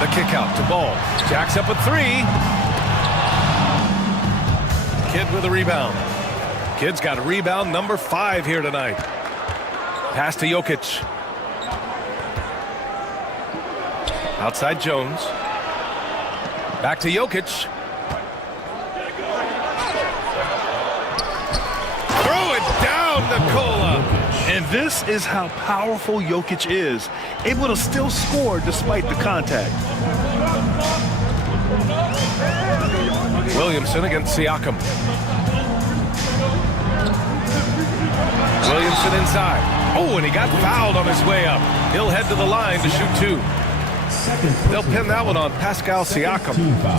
The kick out to Ball. Jacks up a three. Kidd with a rebound. Kidd's got a rebound number 5 here tonight. Pass to Jokic. Outside Jones. Back to Jokic. Throw it down, Nikola. And this is how powerful Jokic is, able to still score despite the contact. Williamson against Siakam. Williamson inside. Oh, and he got fouled on his way up. He'll head to the line to shoot 2. They'll pin that one on Pascal Siakam.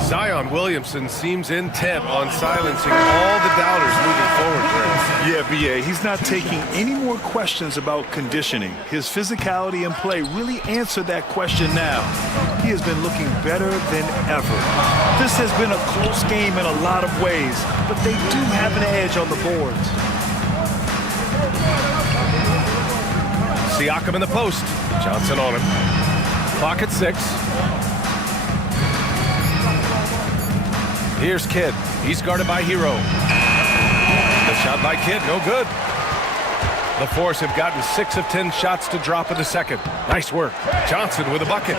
Zion Williamson seems intent on silencing all the doubters moving forward, Chris. Yeah, B.A., he's not taking any more questions about conditioning. His physicality and play really answered that question now. He has been looking better than ever. This has been a close game in a lot of ways, but they do have an edge on the boards. Siakam in the post. Johnson on him. Clock at 6. Here's Kidd. He's guarded by Hero. The shot by Kidd, no good. The Force have gotten 6 of 10 shots to drop in the second. Nice work. Johnson with a bucket.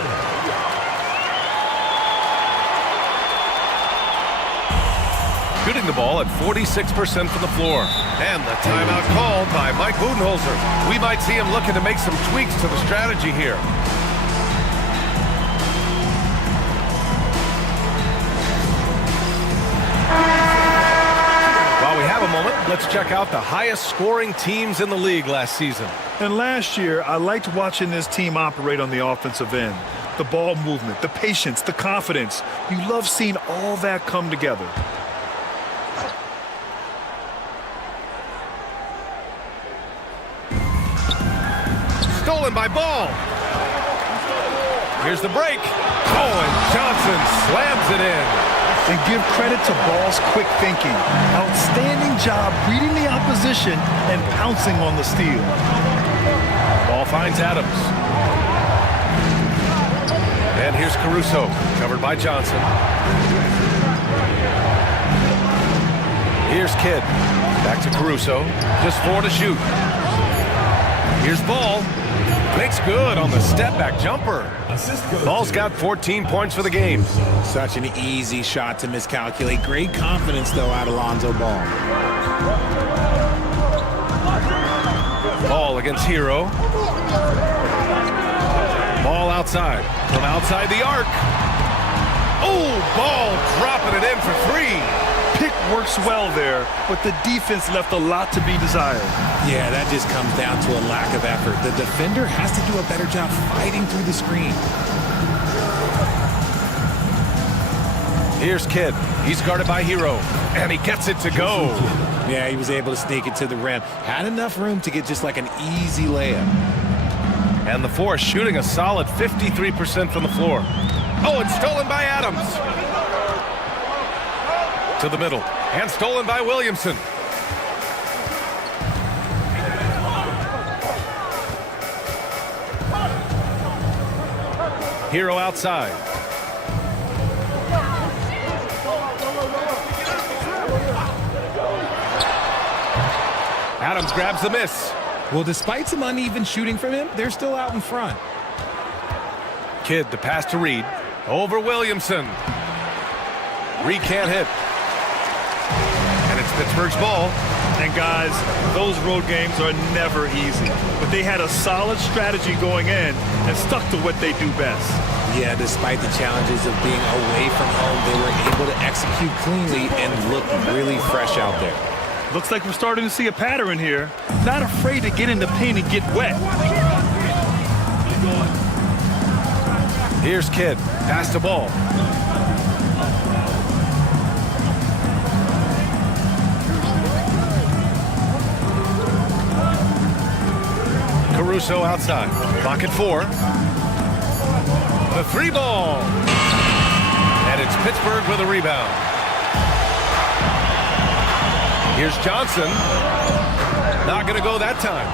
Shooting the ball at 46% from the floor. And the timeout called by Mike Budenholzer. We might see him looking to make some tweaks to the strategy here. While we have a moment, let's check out the highest scoring teams in the league last season. And last year, I liked watching this team operate on the offensive end. The ball movement, the patience, the confidence. You love seeing all that come together. Stolen by Ball. Here's the break. Oh, and Johnson slams it in. And give credit to Ball's quick thinking. Outstanding job reading the opposition and pouncing on the steal. Ball finds Adams. And here's Caruso, covered by Johnson. Here's Kidd. Back to Caruso. Just 4 to shoot. Here's Ball. Makes good on the step-back jumper. Ball's got 14 points for the game. Such an easy shot to miscalculate. Great confidence, though, out of Lonzo Ball. Ball against Hero. Ball outside. From outside the arc. Oh, Ball dropping it in for 3. Pick works well there, but the defense left a lot to be desired. Yeah, that just comes down to a lack of effort. The defender has to do a better job fighting through the screen. Here's Kidd. He's guarded by Hero, and he gets it to go. Yeah, he was able to sneak it to the rim. Had enough room to get just like an easy layup. And the Force shooting a solid 53% from the floor. Oh, it's stolen by Adams. To the middle, and stolen by Williamson. Hero outside. Adams grabs the miss. Well, despite some uneven shooting from him, they're still out in front. Kidd, the pass to Reed. Over Williamson. Reed can't hit. And it's Pittsburgh's ball. And guys, those road games are never easy. But they had a solid strategy going in and stuck to what they do best. Yeah, despite the challenges of being away from home, they were able to execute cleanly and look really fresh out there. Looks like we're starting to see a pattern here. Not afraid to get in the paint and get wet. Here's Kidd. Pass the ball. Caruso outside. Clock at 4. The 3 ball. And it's Pittsburgh with a rebound. Here's Johnson. Not going to go that time.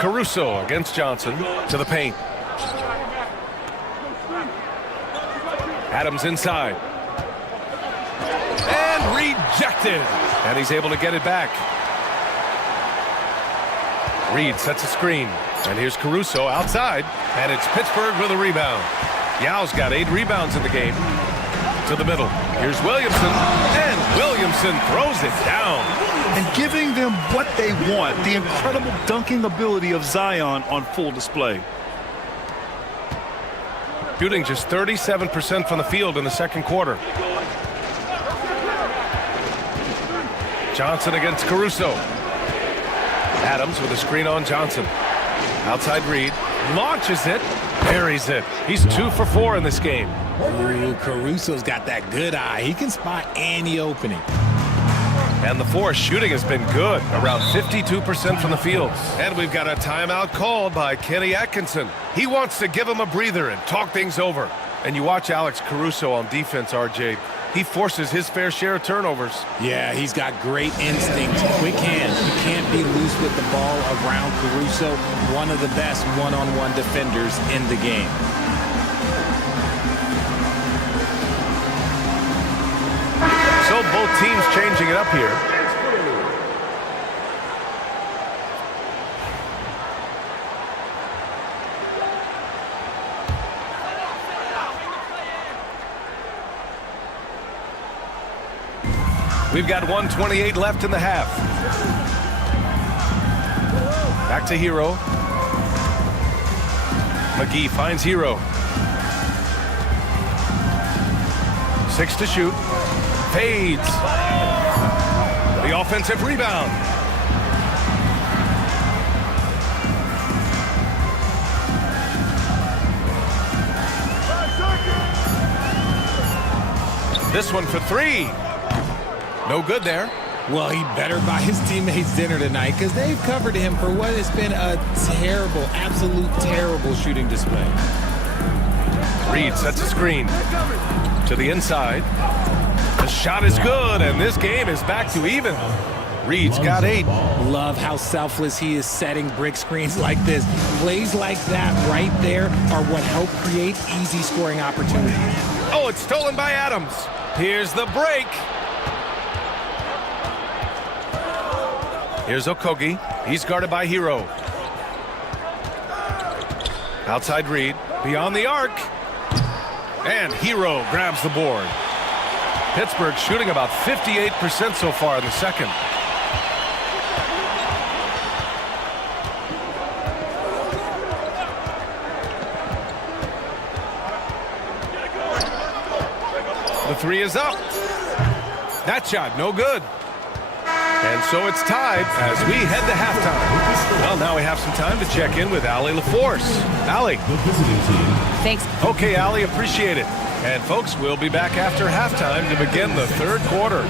Caruso against Johnson to the paint. Adams inside. And rejected. And he's able to get it back. Reed sets a screen. And here's Caruso outside. And it's Pittsburgh with a rebound. Yao's got 8 rebounds in the game. To the middle. Here's Williamson. And Williamson throws it down. And giving them what they want. The incredible dunking ability of Zion on full display. Shooting just 37% from the field in the second quarter. Johnson against Caruso. Adams with a screen on Johnson. Outside Reed. Launches it. Buries it. He's 2 for 4 in this game. Ooh, Caruso's got that good eye. He can spot any opening. And the Force shooting has been good. Around 52% from the field. And we've got a timeout called by Kenny Atkinson. He wants to give him a breather and talk things over. And you watch Alex Caruso on defense, RJ. He forces his fair share of turnovers. Yeah, he's got great instinct, quick hands. You can't be loose with the ball around Caruso. One of the best one-on-one defenders in the game. So both teams changing it up here. We've got 1:28 left in the half. Back to Hero. McGee finds Hero. 6 to shoot. Fades. The offensive rebound. This one for 3. No good there. Well, he better buy his teammates dinner tonight because they've covered him for what has been a terrible, absolute terrible shooting display. Reed sets a screen to the inside. The shot is good, and this game is back to even. Reed's got 8. Love how selfless he is setting brick screens like this. Plays like that right there are what help create easy scoring opportunities. Oh, it's stolen by Adams. Here's the break. Here's Okogie. He's guarded by Hero. Outside Reed. Beyond the arc. And Hero grabs the board. Pittsburgh shooting about 58% so far in the second. The 3 is up. That shot, no good. And so it's tied as we head to halftime. Well, now we have some time to check in with Allie LaForce. Allie. Thanks. Okay, Allie, appreciate it. And folks, we'll be back after halftime to begin the third quarter.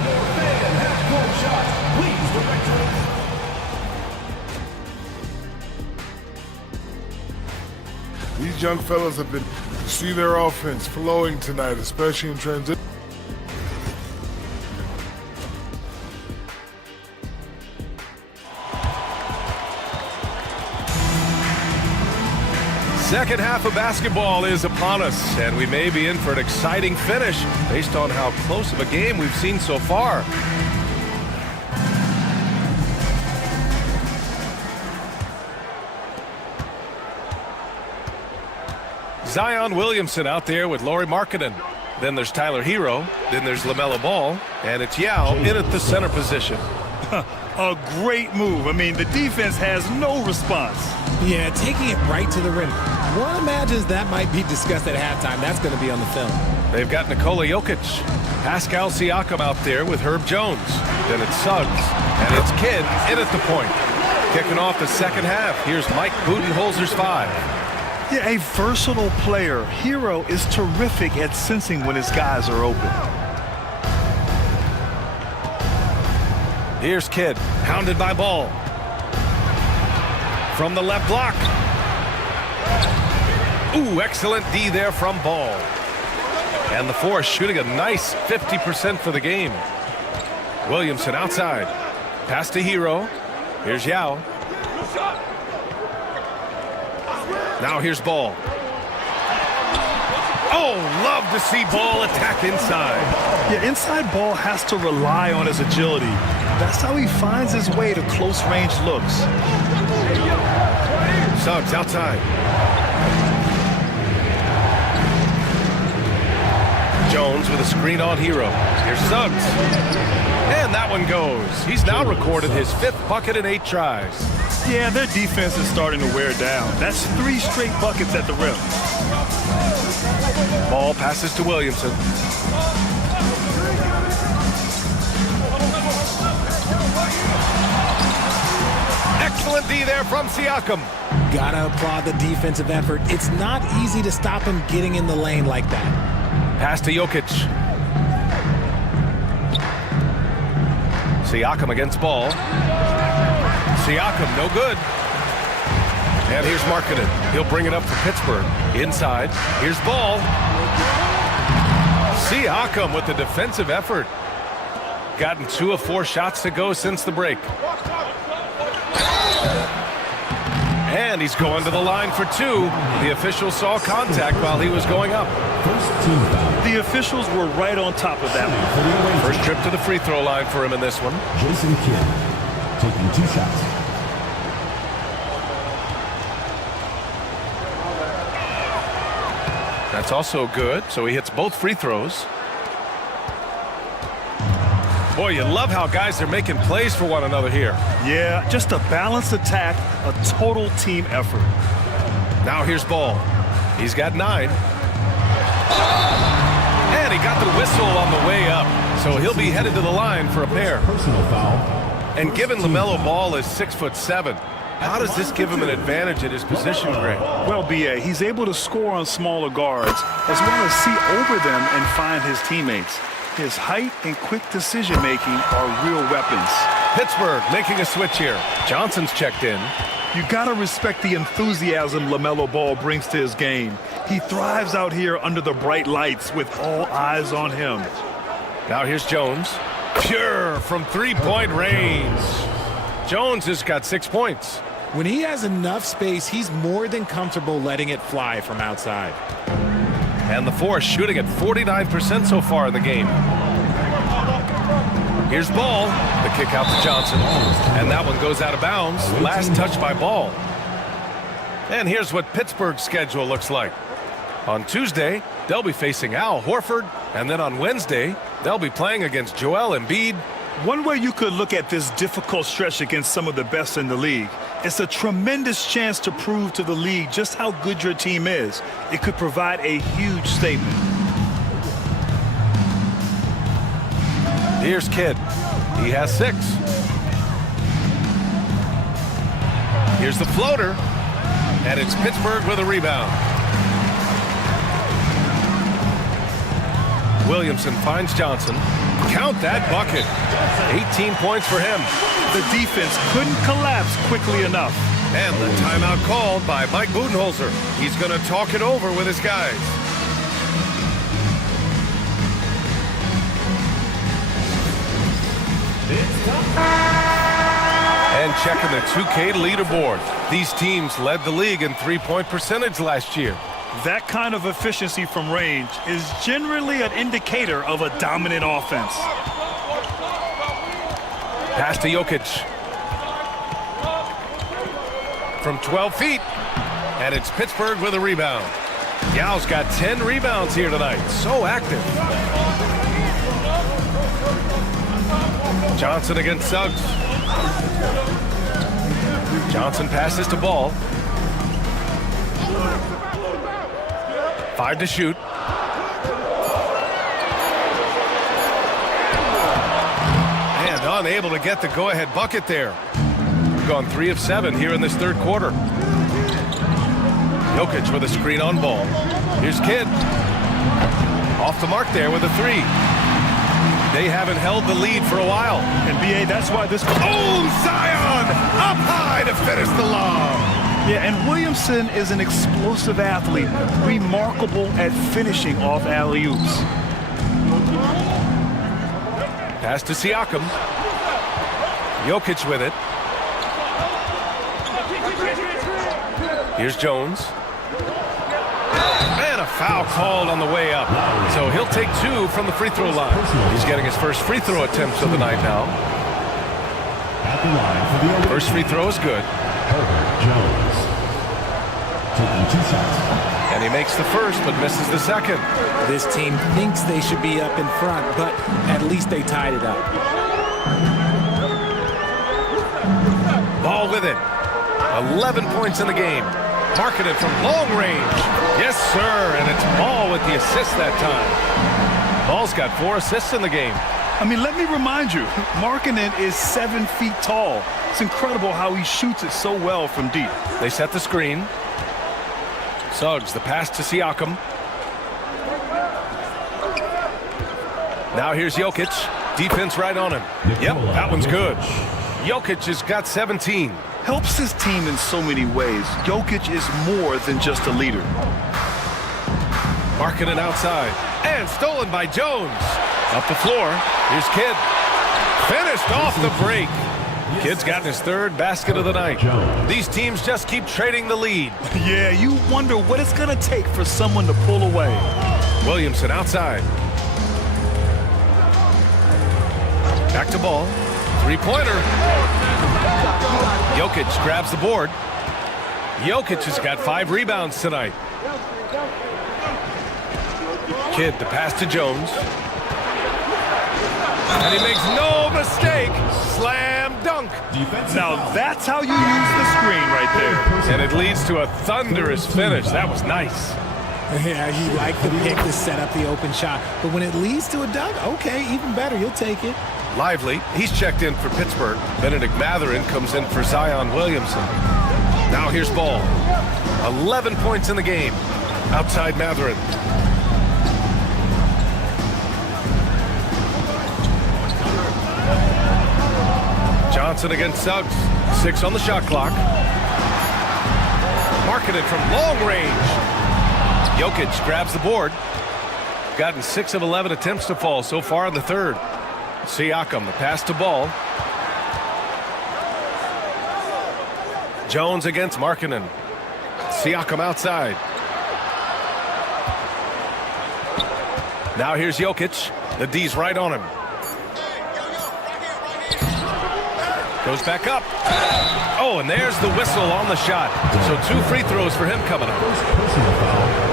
These young fellas have been to see their offense flowing tonight, especially in transition. Second half of basketball is upon us, and we may be in for an exciting finish based on how close of a game we've seen so far. Zion Williamson out there with Lauri Markkanen. Then there's Tyler Hero. Then there's LaMelo Ball. And it's Yao in at the center position. A great move. I mean, the defense has no response. Yeah, taking it right to the rim. One imagines that might be discussed at halftime. That's going to be on the film. They've got Nikola Jokic. Pascal Siakam out there with Herb Jones. Then it's Suggs. And it's Kidd in at the point. Kicking off the second half. Here's Mike Budenholzer's 5. Yeah, a versatile player. Hero is terrific at sensing when his guys are open. Here's Kidd, hounded by Ball. from the left block. Ooh, excellent D there from Ball. And the Force shooting a nice 50% for the game. Williamson outside. Pass to Hero. Here's Yao. Now here's Ball. Oh, love to see Ball attack inside. Yeah, inside Ball has to rely on his agility. That's how he finds his way to close-range looks. Suggs outside. Jones with a screen on Hero. Here's Suggs. And that one goes. He's now recorded his 5th bucket in 8 tries. Yeah, their defense is starting to wear down. That's 3 straight buckets at the rim. Ball passes to Williamson. Excellent D there from Siakam. Gotta applaud the defensive effort. It's not easy to stop him getting in the lane like that. Pass to Jokic. Siakam against Ball. Siakam, no good. And here's Markkanen. He'll bring it up for Pittsburgh. Inside. Here's Ball. Siakam with the defensive effort. Gotten 2 of 4 shots to go since the break. And he's going to the line for 2. The official saw contact while he was going up. The officials were right on top of that one. First trip to the free throw line for him in this one. Jason Kidd taking 2 shots. That's also good, so he hits both free throws. Boy, you love how guys are making plays for one another here. Yeah, just a balanced attack, a total team effort. Now here's Ball. He's got 9. And he got the whistle on the way up, so he'll be headed to the line for a pair. Personal foul. And given LaMelo Ball is 6'7", how does this give him an advantage at his position, Greg? Well, B.A., he's able to score on smaller guards as well as see over them and find his teammates. His height and quick decision-making are real weapons. Pittsburgh making a switch here. Johnson's checked in. You gotta respect the enthusiasm LaMelo Ball brings to his game. He thrives out here under the bright lights with all eyes on him. Now here's Jones. Pure from 3-point range. Jones has got 6 points. When he has enough space, he's more than comfortable letting it fly from outside. And the Force shooting at 49% so far in the game. Here's Ball. The kick out to Johnson. And that one goes out of bounds. Last touch by Ball. And here's what Pittsburgh's schedule looks like. On Tuesday, they'll be facing Al Horford. And then on Wednesday, they'll be playing against Joel Embiid. One way you could look at this difficult stretch against some of the best in the league, it's a tremendous chance to prove to the league just how good your team is. It could provide a huge statement. Here's Kidd. He has 6. Here's the floater. And it's Pittsburgh with a rebound. Williamson finds Johnson. Count that bucket. 18 points for him. The defense couldn't collapse quickly enough. And the timeout called by Mike Budenholzer. He's going to talk it over with his guys. And checking the 2K leaderboard. These teams led the league in three-point percentage last year. That kind of efficiency from range is generally an indicator of a dominant offense. Pass to Jokic. From 12 feet. And it's Pittsburgh with a rebound. Yao's got 10 rebounds here tonight. So active. Johnson against Suggs. Johnson passes to Ball. 5 to shoot. And unable to get the go-ahead bucket there. Gone 3 of 7 here in this third quarter. Jokic with a screen on Ball. Here's Kidd. Off the mark there with a 3. They haven't held the lead for a while. And B.A., that's why this... Oh, Zion! Up high to finish the lob. Yeah, and Williamson is an explosive athlete, remarkable at finishing off alley-oops. Pass to Siakam. Jokic with it. Here's Jones. And a foul called on the way up. So he'll take 2 from the free throw line. He's getting his first free throw attempt of the night now. First free throw is good. Jones taking 2 shots. And he makes the first, but misses the second. This team thinks they should be up in front, but at least they tied it up. Ball with it. 11 points in the game. Marketed from long range. Yes, sir. And it's Ball with the assist that time. Ball's got 4 assists in the game. I mean, let me remind you, Markkanen is 7 feet tall. It's incredible how he shoots it so well from deep. They set the screen. Suggs, the pass to Siakam. Now here's Jokic. Defense right on him. Yep, that one's good. Jokic has got 17. Helps his team in so many ways. Jokic is more than just a leader. Markkanen outside. And stolen by Jones. Up the floor. Here's Kidd. Finished off the break. Kidd's gotten his 3rd basket of the night. These teams just keep trading the lead. Yeah, you wonder what it's going to take for someone to pull away. Williamson outside. Back to Ball. 3-pointer. Jokic grabs the board. Jokic has got 5 rebounds tonight. Kidd, the pass to Jones. And he makes no mistake. Slam dunk. Now that's how you use the screen right there. And it leads to a thunderous finish. That was nice. Yeah, he liked the pick to set up the open shot. But when it leads to a dunk, okay, even better. You'll take it. Lively, he's checked in for Pittsburgh. Benedict Mathurin comes in for Zion Williamson. Now here's Ball. 11 points in the game. Outside Mathurin. Johnson against Suggs. 6 on the shot clock. Marketed from long range. Jokic grabs the board. Gotten 6 of 11 attempts to fall so far in the 3rd. Siakam, the pass to Ball. Jones against Markkanen. Siakam outside. Now here's Jokic. The D's right on him. Goes back up. Oh, and there's the whistle on the shot. So 2 free throws for him coming up.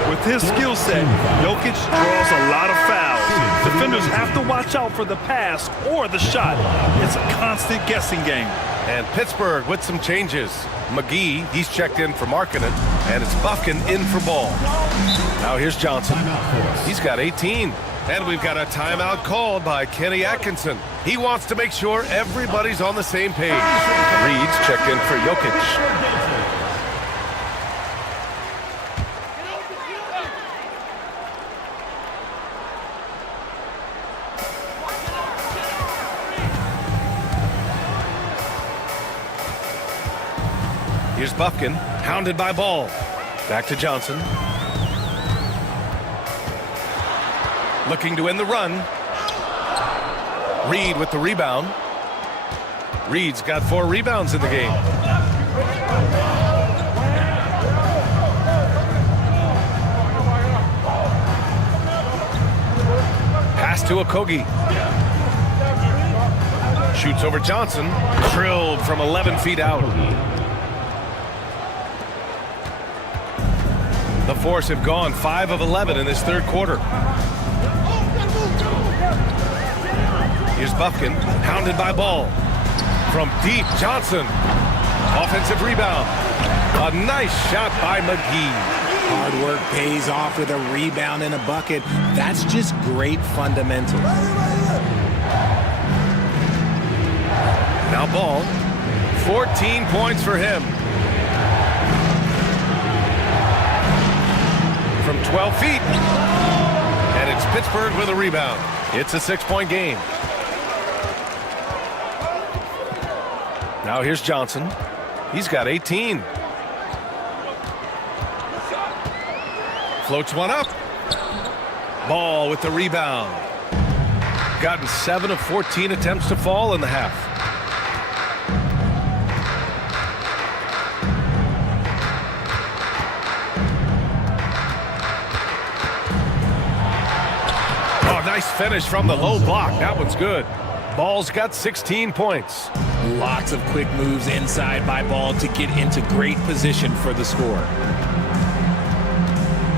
With his skill set, Jokic draws a lot of fouls. Defenders have to watch out for the pass or the shot. It's a constant guessing game. And Pittsburgh with some changes. McGee, he's checked in for Markkanen, and it's Bufkin in for Ball. Now here's Johnson. He's got 18. And we've got a timeout called by Kenny Atkinson. He wants to make sure everybody's on the same page. Reed's checked in for Jokic. Here's Bufkin, hounded by Ball. Back to Johnson. Looking to end the run. Reed with the rebound. Reed's got 4 rebounds in the game. Pass to Okogie. Shoots over Johnson. Drilled from 11 feet out. The Force have gone 5 of 11 in this 3rd quarter. Here's Bufkin, hounded by Ball. From deep, Johnson. Offensive rebound. A nice shot by McGee. Hard work pays off with a rebound and a bucket. That's just great fundamentals. Now Ball. 14 points for him. From 12 feet. And it's Pittsburgh with a rebound. It's a 6-point game. Now here's Johnson. He's got 18. Floats one up. Ball with the rebound. Gotten 7 of 14 attempts to fall in the half. Oh, nice finish from the low block. That one's good. Ball's got 16 points. Lots of quick moves inside by Ball to get into great position for the score.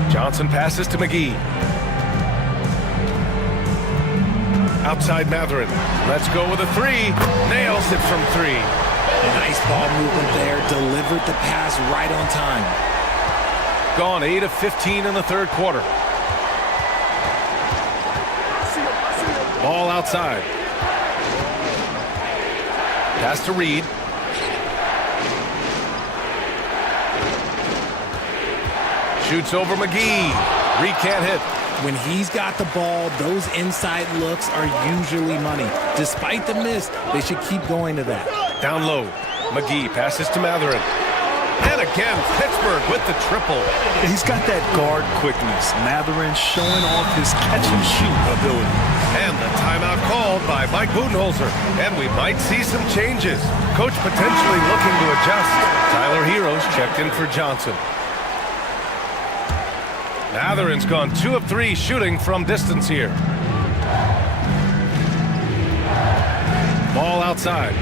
Johnson passes to McGee. Outside Matherin. Let's go with a three. Nails it from three. Nice ball movement there. Delivered the pass right on time. Gone 8 of 15 in the third quarter. Ball outside. Pass to Reed. Shoots over McGee. Reed can't hit. When he's got the ball, those inside looks are usually money. Despite the miss, they should keep going to that. Down low. McGee passes to Matherin. And again, Pittsburgh with the triple. He's got that guard quickness. Matherin showing off his catch-and-shoot ability. And the timeout called by Mike Budenholzer. And we might see some changes. Coach potentially looking to adjust. Tyler Heroes checked in for Johnson. Matherin's gone 2 of 3 shooting from distance here. Ball outside.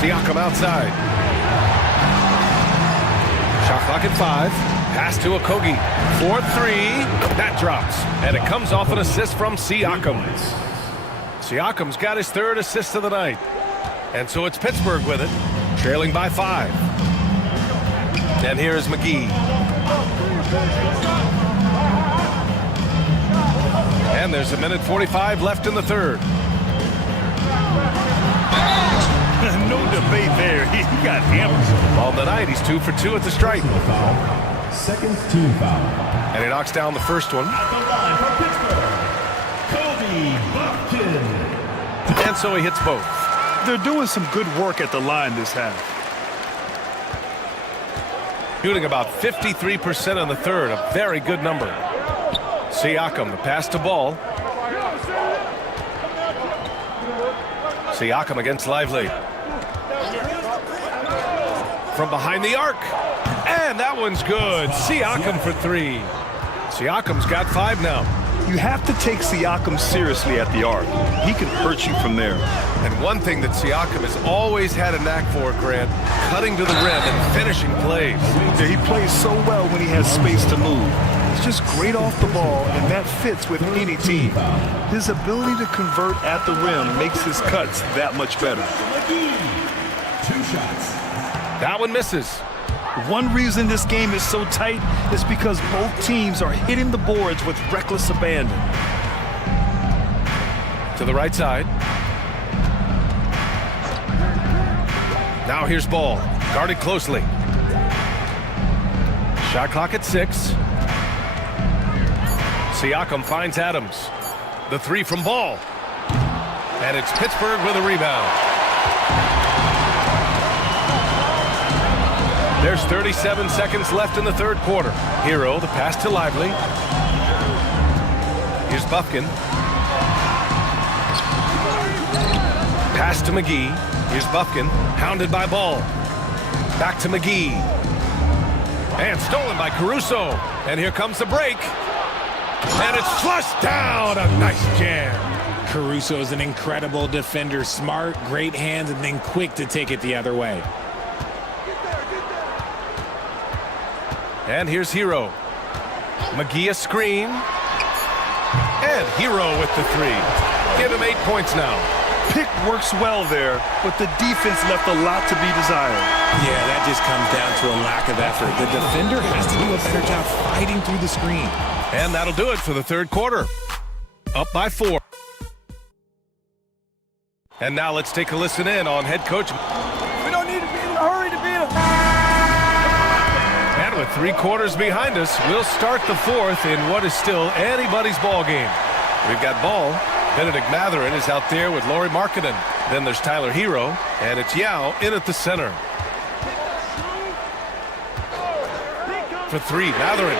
Siakam outside. Shot clock at 5. Pass to Okogie. 4-3. That drops. And it comes off an assist from Siakam. Siakam's got his 3rd assist of the night. And so it's Pittsburgh with it, trailing by 5. And here's McGee. And there's 1:45 left in the third. No debate there. He got hammered. On the night, he's 2 for 2 at the stripe. Second team foul. And he knocks down the first one. At the line for Pittsburgh, Kobe Buffkin. And so he hits both. They're doing some good work at the line this half. Shooting about 53% in the third, a very good number. Siakam, the pass to Ball. Siakam against Lively. From behind the arc. And that one's good. Siakam for 3. Siakam's got 5 now. You have to take Siakam seriously at the arc. He can hurt you from there. And one thing that Siakam has always had a knack for, Grant, cutting to the rim and finishing plays. Yeah, he plays so well when he has space to move. He's just great off the ball, and that fits with any team. His ability to convert at the rim makes his cuts that much better. 2 shots. That one misses. One reason this game is so tight is because both teams are hitting the boards with reckless abandon. To the right side. Now here's Ball, guarded closely. Shot clock at 6. Siakam finds Adams. The 3 from Ball. And it's Pittsburgh with a rebound. There's 37 seconds left in the third quarter. Hero, the pass to Lively. Here's Buffkin. Pass to McGee. Here's Buffkin, hounded by Ball. Back to McGee. And stolen by Caruso. And here comes the break. And it's flushed down. A nice jam. Caruso is an incredible defender. Smart, great hands, and then quick to take it the other way. And here's Hero. McGee a screen. And Hero with the 3. Give him 8 points now. Pick works well there, but the defense left a lot to be desired. Yeah, that just comes down to a lack of effort. The defender has to do a better job fighting through the screen. And that'll do it for the third quarter. Up by 4. And now let's take a listen in on head coach. We don't need to be in a hurry to beat them. And with 3 quarters behind us, we'll start the fourth in what is still anybody's ball game. We've got Ball. Benedict Matherin is out there with Lauri Markkanen. Then there's Tyler Hero, and it's Yao in at the center. For three, Matherin.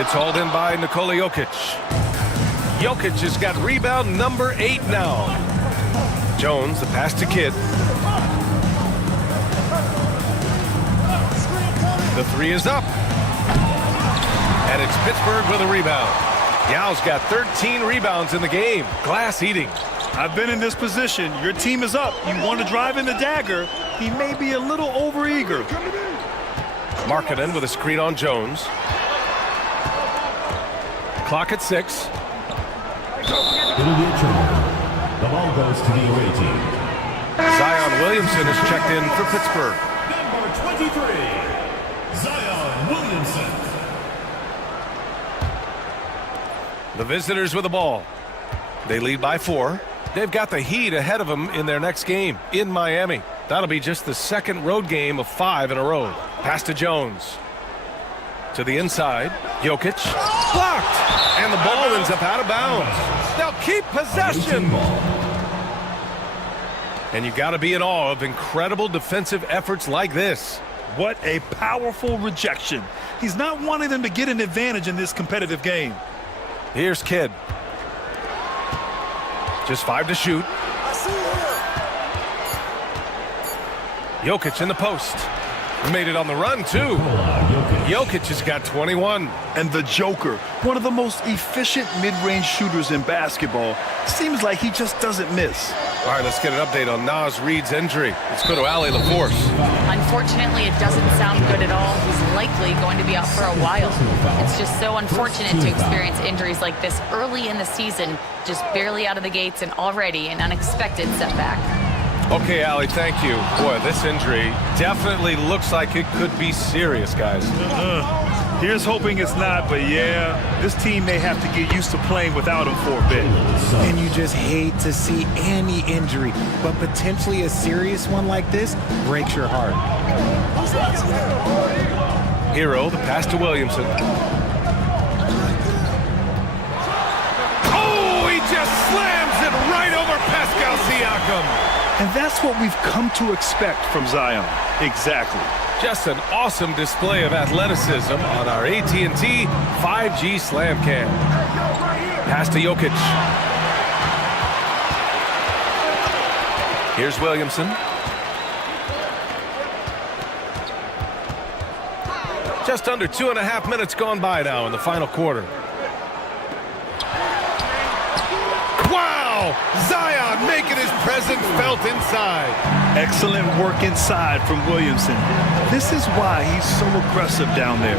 It's hauled in by Nikola Jokic. Jokic has got rebound number 8 now. Jones, the pass to Kidd. The three is up. And it's Pittsburgh with a rebound. Yao's got 13 rebounds in the game. Glass eating. I've been in this position. Your team is up. You want to drive in the dagger. He may be a little overeager. Markkanen with a screen on Jones. Clock at 6. It'll be a turnover. The ball goes to the away team. Zion Williamson is checked in for Pittsburgh. Number 23, Zion Williamson. The visitors with the ball. They lead by 4. They've got the Heat ahead of them in their next game in Miami. That'll be just the second road game of 5 in a row. Pass to Jones. To the inside. Jokic. Blocked! And the ball ends up out of bounds. They'll keep possession. And you got to be in awe of incredible defensive efforts like this. What a powerful rejection. He's not wanting them to get an advantage in this competitive game. Here's Kidd. Just 5 to shoot. Jokic in the post. Made it on the run, too. Jokic has got 21. And the Joker, one of the most efficient mid-range shooters in basketball, seems like he just doesn't miss. All right, let's get an update on Nas Reed's injury. Let's go to Allie LaForce. Unfortunately, it doesn't sound good at all. He's likely going to be out for a while. It's just so unfortunate to experience injuries like this early in the season, just barely out of the gates and already an unexpected setback. Okay, Allie, thank you. Boy, this injury definitely looks like it could be serious, guys. Here's hoping it's not, but yeah, this team may have to get used to playing without him for a bit. And you just hate to see any injury, but potentially a serious one like this breaks your heart. Hero, the pass to Williamson. Oh, he just slams it right over Pascal Siakam. And that's what we've come to expect from Zion. Exactly. Just an awesome display of athleticism on our AT&T 5G Slam Cam. Pass to Jokic. Here's Williamson. Just under 2.5 minutes gone by now in the final quarter. Wow! Zion making his presence felt inside. Excellent work inside from Williamson. This is why he's so aggressive down there.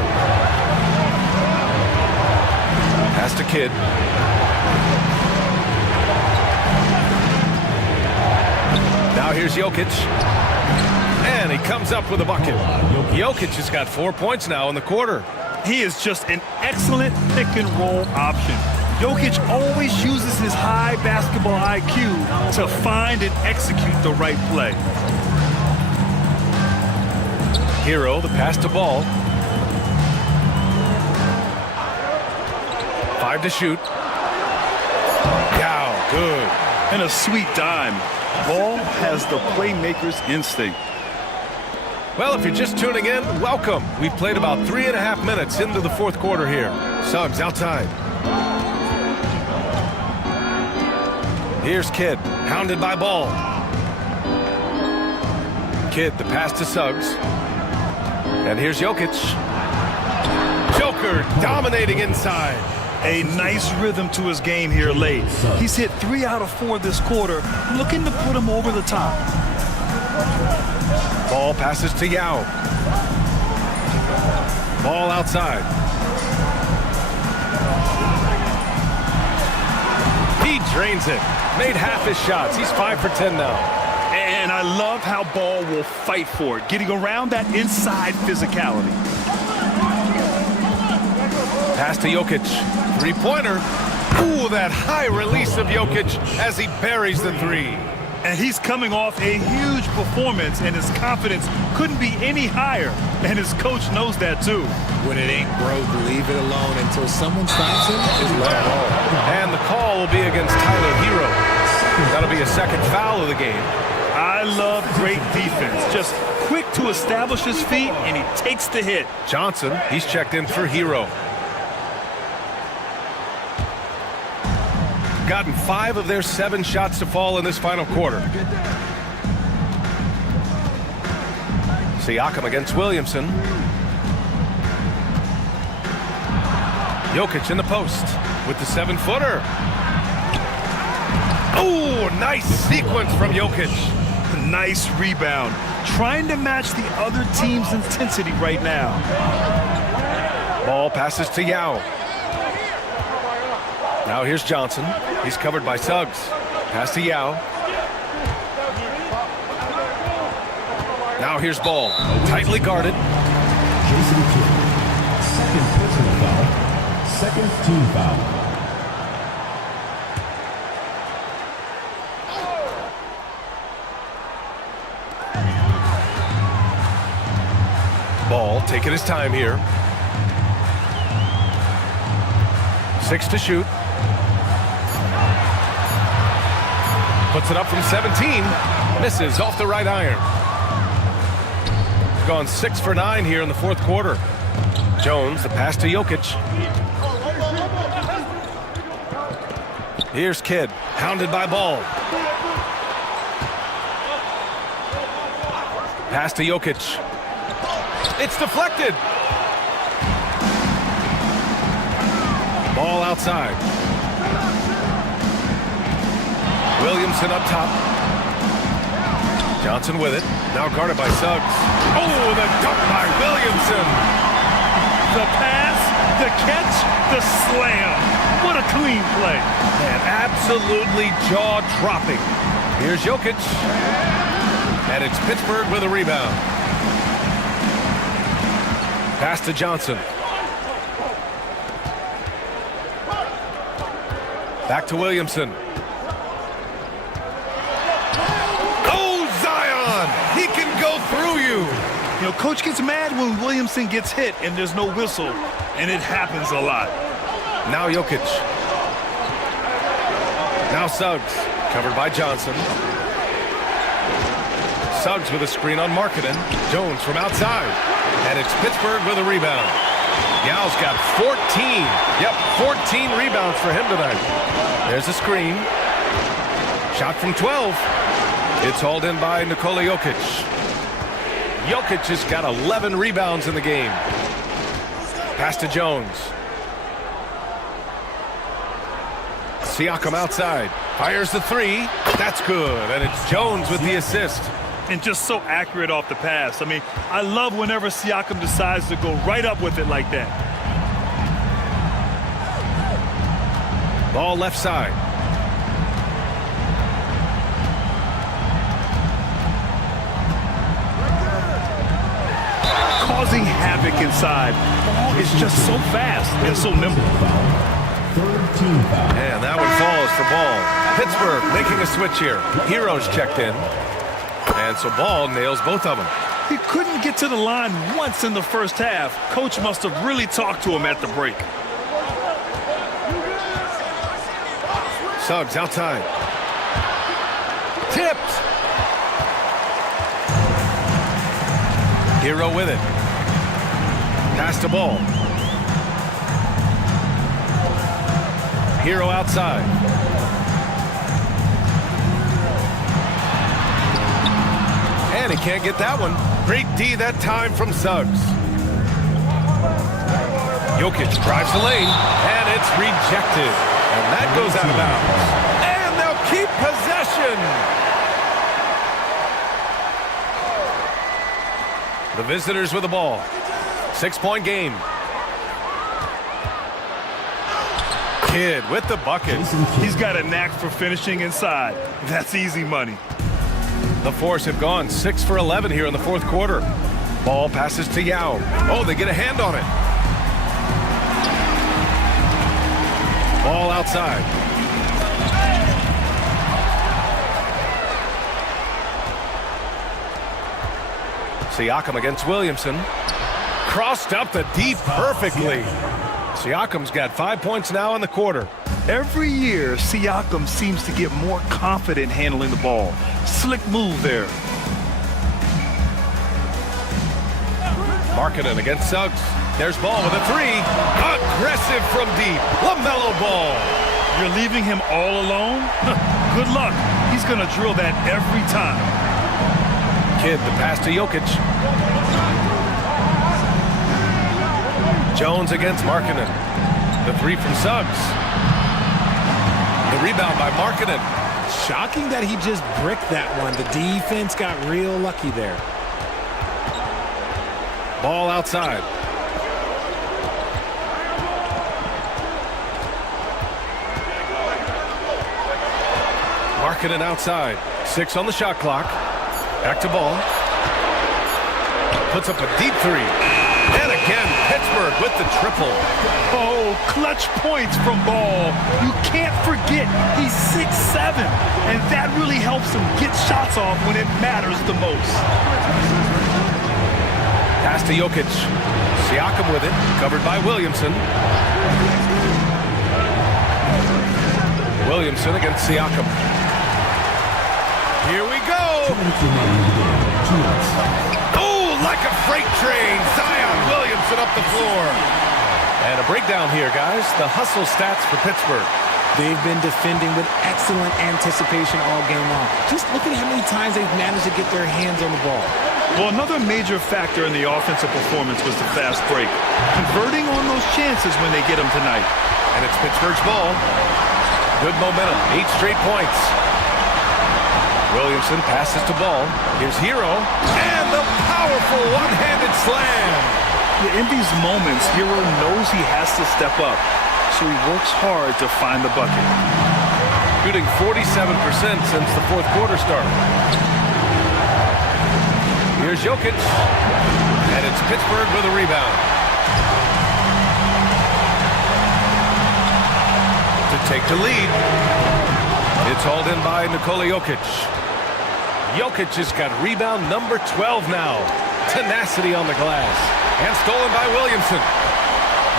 Pass to Kidd. Now here's Jokic. And he comes up with a bucket. Jokic has got 4 points now in the quarter. He is just an excellent pick-and-roll option. Jokic always uses his high basketball IQ to find and execute the right play. Hero, the pass to Ball. 5 to shoot. Yao, good. And a sweet dime. Ball has the playmaker's instinct. Well, if you're just tuning in, welcome. We've played about 3.5 minutes into the fourth quarter here. Suggs outside. Here's Kidd, hounded by Ball. Kidd, the pass to Suggs. And here's Jokic. Joker dominating inside. A nice rhythm to his game here late. He's hit 3 out of 4 this quarter, looking to put him over the top. Ball passes to Yao. Ball outside. He drains it. Made half his shots. He's 5 for 10 now. And I love how Ball will fight for it, getting around that inside physicality. Pass to Jokic. Three-pointer. Ooh, that high release of Jokic as he buries the three. And he's coming off a huge performance, and his confidence couldn't be any higher. And his coach knows that, too. When it ain't broke, leave it alone until someone stops him. Just let it go. And the call will be against Tyler Hero. That'll be a second foul of the game. I love great defense. Just quick to establish his feet, and he takes the hit. Johnson, he's checked in for Hero. Gotten 5 of their 7 shots to fall in this final quarter. Siakam against Williamson. Jokic in the post with the 7-footer. Oh, nice sequence from Jokic. Nice rebound. Trying to match the other team's intensity right now. Ball passes to Yao. Now here's Johnson. He's covered by Suggs. Pass to Yao. Now here's Ball. Tightly guarded. Jason Kidd, second personal foul, second team foul. Ball taking his time here. 6 to shoot. Puts it up from 17. Misses off the right iron. He's gone 6 for 9 here in the fourth quarter. Jones, the pass to Jokic. Here's Kidd, hounded by Ball. Pass to Jokic. It's deflected. Ball outside. Williamson up top. Johnson with it. Now guarded by Suggs. Oh, the dunk by Williamson. The pass, the catch, the slam. What a clean play. And absolutely jaw-dropping. Here's Jokic. And it's Pittsburgh with a rebound. Pass to Johnson. Back to Williamson. Oh, Zion! He can go through you. You know, coach gets mad when Williamson gets hit and there's no whistle, and it happens a lot. Now Jokic. Now Suggs, covered by Johnson. Suggs with a screen on Markkanen. Jones from outside. And it's Pittsburgh with a rebound. Yao's got 14. Yep, 14 rebounds for him tonight. There's a screen. Shot from 12. It's hauled in by Nikola Jokic. Jokic has got 11 rebounds in the game. Pass to Jones. Siakam outside. Fires the 3. That's good. And it's Jones with the assist. And just so accurate off the pass. I mean, I love whenever Siakam decides to go right up with it like that. Ball left side. Causing havoc inside. Ball is just so fast and so nimble. And that one falls for Ball. Pittsburgh making a switch here. Hero's checked in. And so Ball nails both of them. He couldn't get to the line once in the first half. Coach must have really talked to him at the break. Suggs outside. Tipped. Hero with it. Pass to Ball. Hero outside. And he can't get that one. Great D that time from Suggs. Jokic drives the lane, and it's rejected. And that goes out of bounds. And they'll keep possession. The visitors with the ball. 6-point game. Kidd with the bucket. He's got a knack for finishing inside. That's easy money. The Force have gone 6 for 11 here in the fourth quarter. Ball passes to Yao. Oh, they get a hand on it. Ball outside. Siakam against Williamson. Crossed up the deep perfectly. Siakam's got 5 points now in the quarter. Every year, Siakam seems to get more confident handling the ball. Slick move there. Markkanen against Suggs. There's Ball with a three. Aggressive from deep. LaMelo Ball. You're leaving him all alone? Good luck. He's going to drill that every time. Kidd, the pass to Jokic. Jones against Markkanen. The three from Suggs. The rebound by Markkanen. Shocking that he just bricked that one. The defense got real lucky there. Ball outside. Markkanen outside. 6 on the shot clock. Back to Ball. Puts up a deep three. And again, Pittsburgh with the triple. Oh, clutch points from Ball. You can't forget he's 6'7", and that really helps him get shots off when it matters the most. Pass to Jokic. Siakam with it. Covered by Williamson. Williamson against Siakam. Here we go. Oh, like a freight train. Zion Williamson up the floor. And a breakdown here, guys. The hustle stats for Pittsburgh. They've been defending with excellent anticipation all game long. Just look at how many times they've managed to get their hands on the ball. Well, another major factor in the offensive performance was the fast break. Converting on those chances when they get them tonight. And it's Pittsburgh's ball. Good momentum. 8 straight points. Williamson passes to Ball. Here's Hero. And the powerful one-handed slam. Yeah, in these moments, Hero knows he has to step up. So he works hard to find the bucket. Shooting 47% since the fourth quarter started. Here's Jokic. And it's Pittsburgh with a rebound. To take the lead. It's hauled in by Nikola Jokic. Jokic has got rebound number 12 now. Tenacity on the glass. And stolen by Williamson.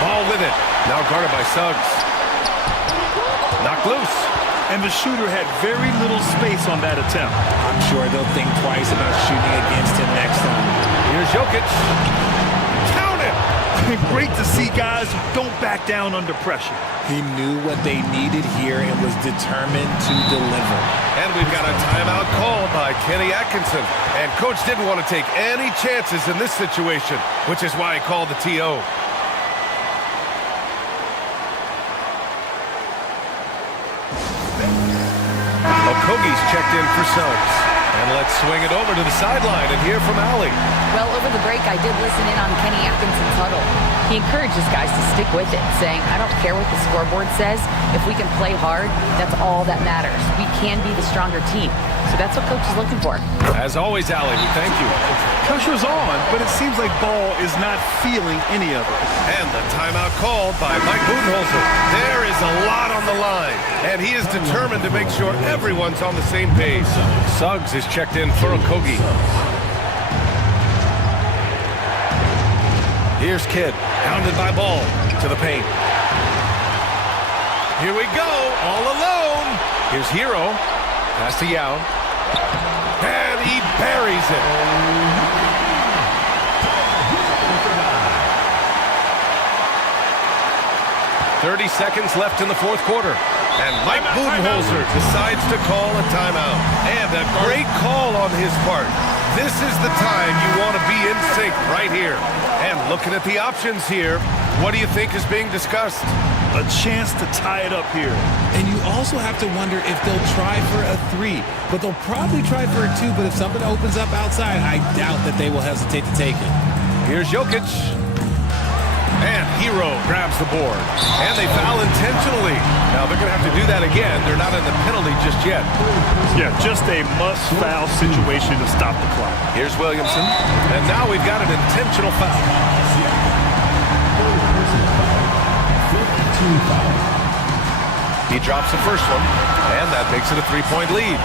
Ball with it. Now guarded by Suggs. Knocked loose. And the shooter had very little space on that attempt. I'm sure they'll think twice about shooting against him next time. Here's Jokic. Count it! Great to see guys who don't back down under pressure. He knew what they needed here and was determined to deliver. And we've got a timeout called by Kenny Atkinson. And Coach didn't want to take any chances in this situation, which is why he called the TO. Okogie's checked in for Suggs. And let's swing it over to the sideline and hear from Allie. Well, over the break, I did listen in on Kenny Atkinson's huddle. He encourages guys to stick with it, saying, I don't care what the scoreboard says. If we can play hard, that's all that matters. We can be the stronger team. So that's what Coach is looking for. As always, Allie, we thank you. Pressure's on, but it seems like Ball is not feeling any of it. And the timeout called by Mike Budenholzer. There is a lot on the line, and he is determined to make sure everyone's on the same page. Suggs is checked in for Okogie. Here's Kidd, pounded by Ball to the paint. Here we go, all alone. Here's Hero, pass to Yao, and he buries it. .30 seconds left in the fourth quarter. And Mike Budenholzer decides to call a timeout. And a great call on his part. This is the time you want to be in sync right here. And looking at the options here, what do you think is being discussed? A chance to tie it up here. And you also have to wonder if they'll try for a 3. But they'll probably try for a 2. But if something opens up outside, I doubt that they will hesitate to take it. Here's Jokic. And Hero grabs the board. And they foul intentionally. Now they're going to have to do that again. They're not in the penalty just yet. Yeah, just a must-foul situation to stop the clock. Here's Williamson. And now we've got an intentional foul. He drops the first one. And that makes it a 3-point lead.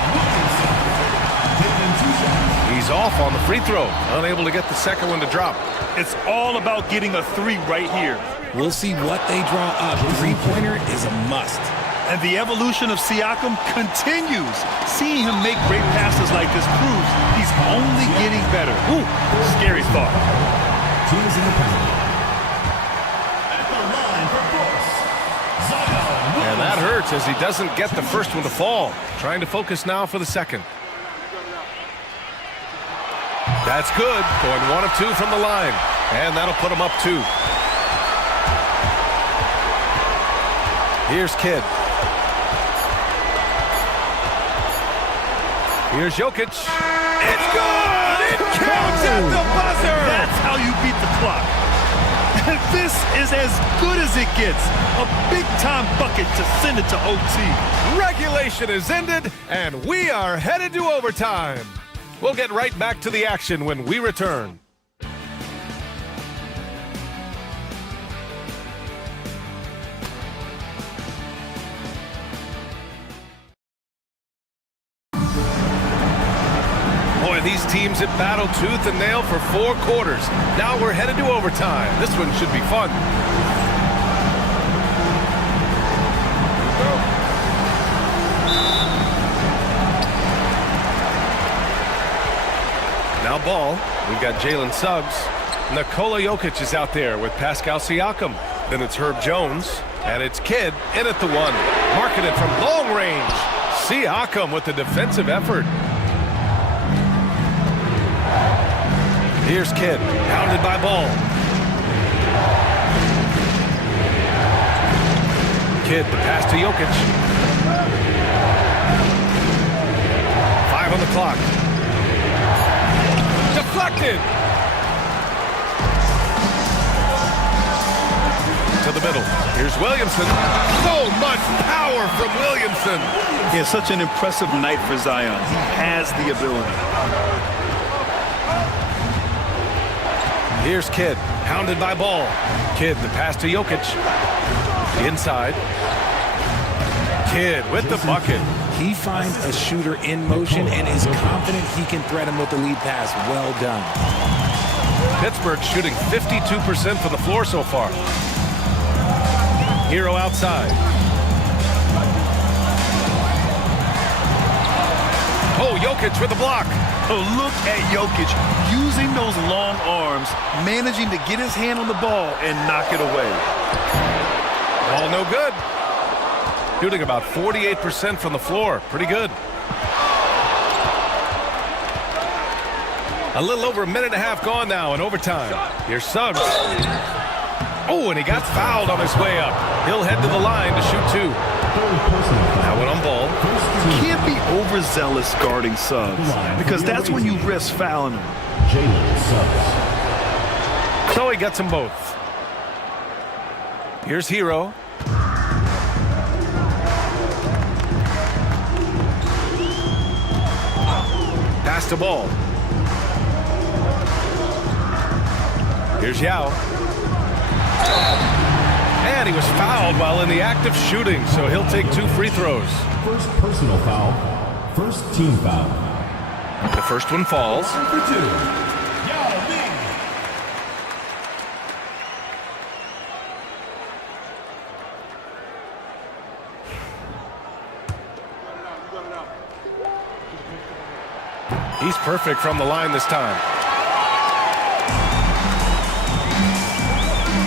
He's He's off on the free throw, unable to get the second one to drop. It's all about getting a three right here. We'll see what they draw up. Three-pointer is a must. And the evolution of Siakam continues. Seeing him make great passes like this proves he's only getting better. Ooh, scary thought. Teams in the penalty. At the line for force, Zion. And that hurts as he doesn't get the first one to fall. Trying to focus now for the second. That's good. Going 1 of 2 from the line. And that'll put him up 2. Here's Kidd. Here's Jokic. It's good! It counts at the buzzer! That's how you beat the clock. This is as good as it gets. A big-time bucket to send it to OT. Regulation is ended, and we are headed to overtime. We'll get right back to the action when we return. Boy, these teams have battled tooth and nail for 4 quarters. Now we're headed to overtime. This one should be fun. Now ball. We've got Jalen Suggs. Nikola Jokic is out there with Pascal Siakam. Then it's Herb Jones. And it's Kidd in at the 1. Marketed from long range. Siakam with the defensive effort. Here's Kidd. Pounded by Ball. Kidd, the pass to Jokic. 5 on the clock. Deflected. To the middle. Here's Williamson. So much power from Williamson. Yeah, such an impressive night for Zion. He has the ability. Here's Kidd. Pounded by Ball. Kidd, the pass to Jokic. Inside. Kidd with the bucket. He finds a shooter in motion and is confident he can threat him with the lead pass. Well done. Pittsburgh shooting 52% from the floor so far. Hero outside. Oh, Jokic with the block. Oh, look at Jokic using those long arms, managing to get his hand on the ball and knock it away. Ball no good. Shooting about 48% from the floor. Pretty good. A little over a minute and a half gone now in overtime. Here's Suggs. Oh, and he got fouled on his way up. He'll head to the line to shoot 2. Now one on Ball. You can't be overzealous guarding Suggs because that's when you risk fouling him. So he gets them both. Here's Hero. Pass to Ball. Here's Yao. And he was fouled while in the act of shooting, so he'll take 2 free throws. First personal foul. First team foul. The first one falls. For 2. Yao Ming. He's perfect from the line this time.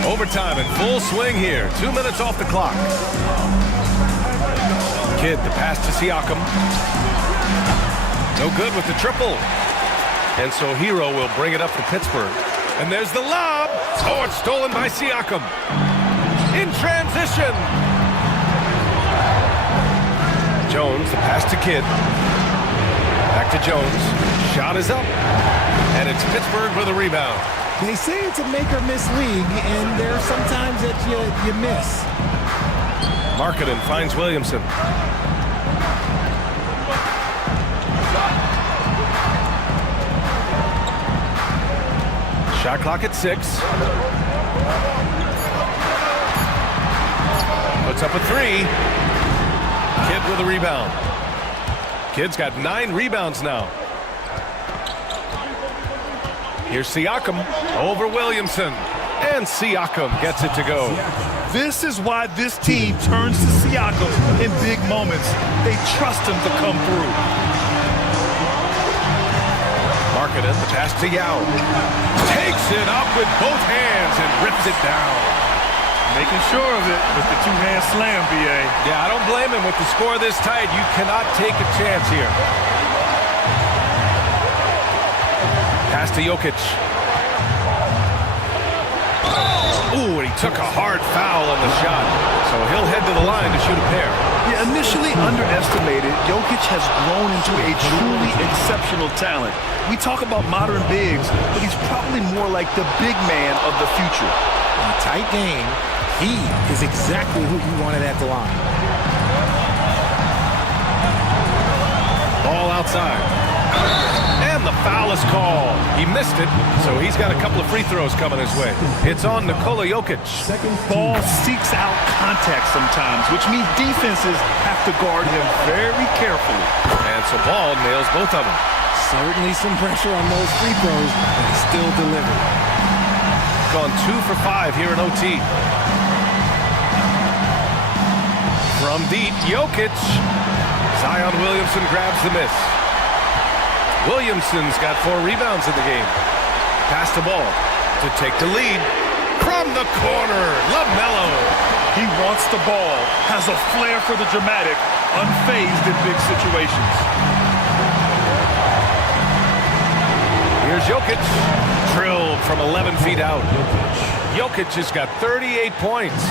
Overtime in full swing here. 2 minutes off the clock. Kidd, the pass to Siakam. No good with the triple. And so Hero will bring it up for Pittsburgh. And there's the lob. Oh, it's stolen by Siakam. In transition. Jones, the pass to Kidd. Back to Jones. Shot is up. And it's Pittsburgh with a rebound. They say it's a make-or-miss league, and there are some times that you miss. Marketing finds Williamson. Shot clock at 6. Puts up a 3. Kidd with a rebound. Kidd's got 9 rebounds now. Here's Siakam over Williamson. And Siakam gets it to go. This is why this team turns to Siakam in big moments. They trust him to come through. Markkanen, the pass to Yao. Takes it up with both hands and rips it down. Making sure of it with the two-hand slam, B.A. Yeah, I don't blame him. With the score this tight, you cannot take a chance here. Pass to Jokic. Ooh, and he took a hard foul on the shot. So he'll head to the line to shoot a pair. Yeah, initially underestimated, Jokic has grown into a truly exceptional talent. We talk about modern bigs, but he's probably more like the big man of the future. In a tight game, he is exactly who you wanted at the line. Ball outside. And the foul is called. He missed it, so he's got a couple of free throws coming his way. It's on Nikola Jokic. Ball seeks out contact sometimes, which means defenses have to guard him very carefully. And so Ball nails both of them. Certainly some pressure on those free throws, but he still delivered. Gone 2 for 5 here in OT. From deep, Jokic. Zion Williamson grabs the miss. Williamson's got 4 rebounds in the game. Pass the ball to take the lead. From the corner, LaMelo. He wants the ball, has a flair for the dramatic, unfazed in big situations. Here's Jokic. Drilled from 11 feet out. Jokic has got 38 points.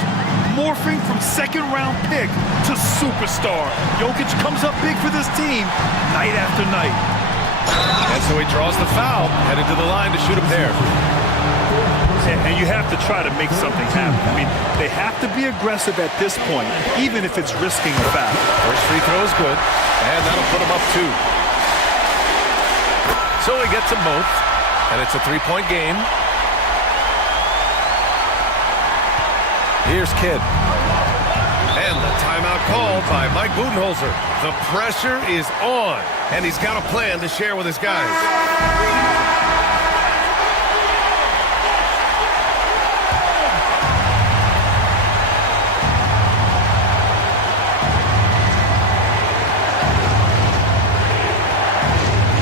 Morphing from second-round pick to superstar. Jokic comes up big for this team night after night. And so he draws the foul, headed to the line to shoot a pair. And you have to try to make something happen. I mean, they have to be aggressive at this point, even if it's risking a foul. First free throw is good, and that'll put him up 2. So he gets them both, and it's a 3-point game. Here's Kidd. And the timeout called by Mike Budenholzer. The pressure is on, and he's got a plan to share with his guys.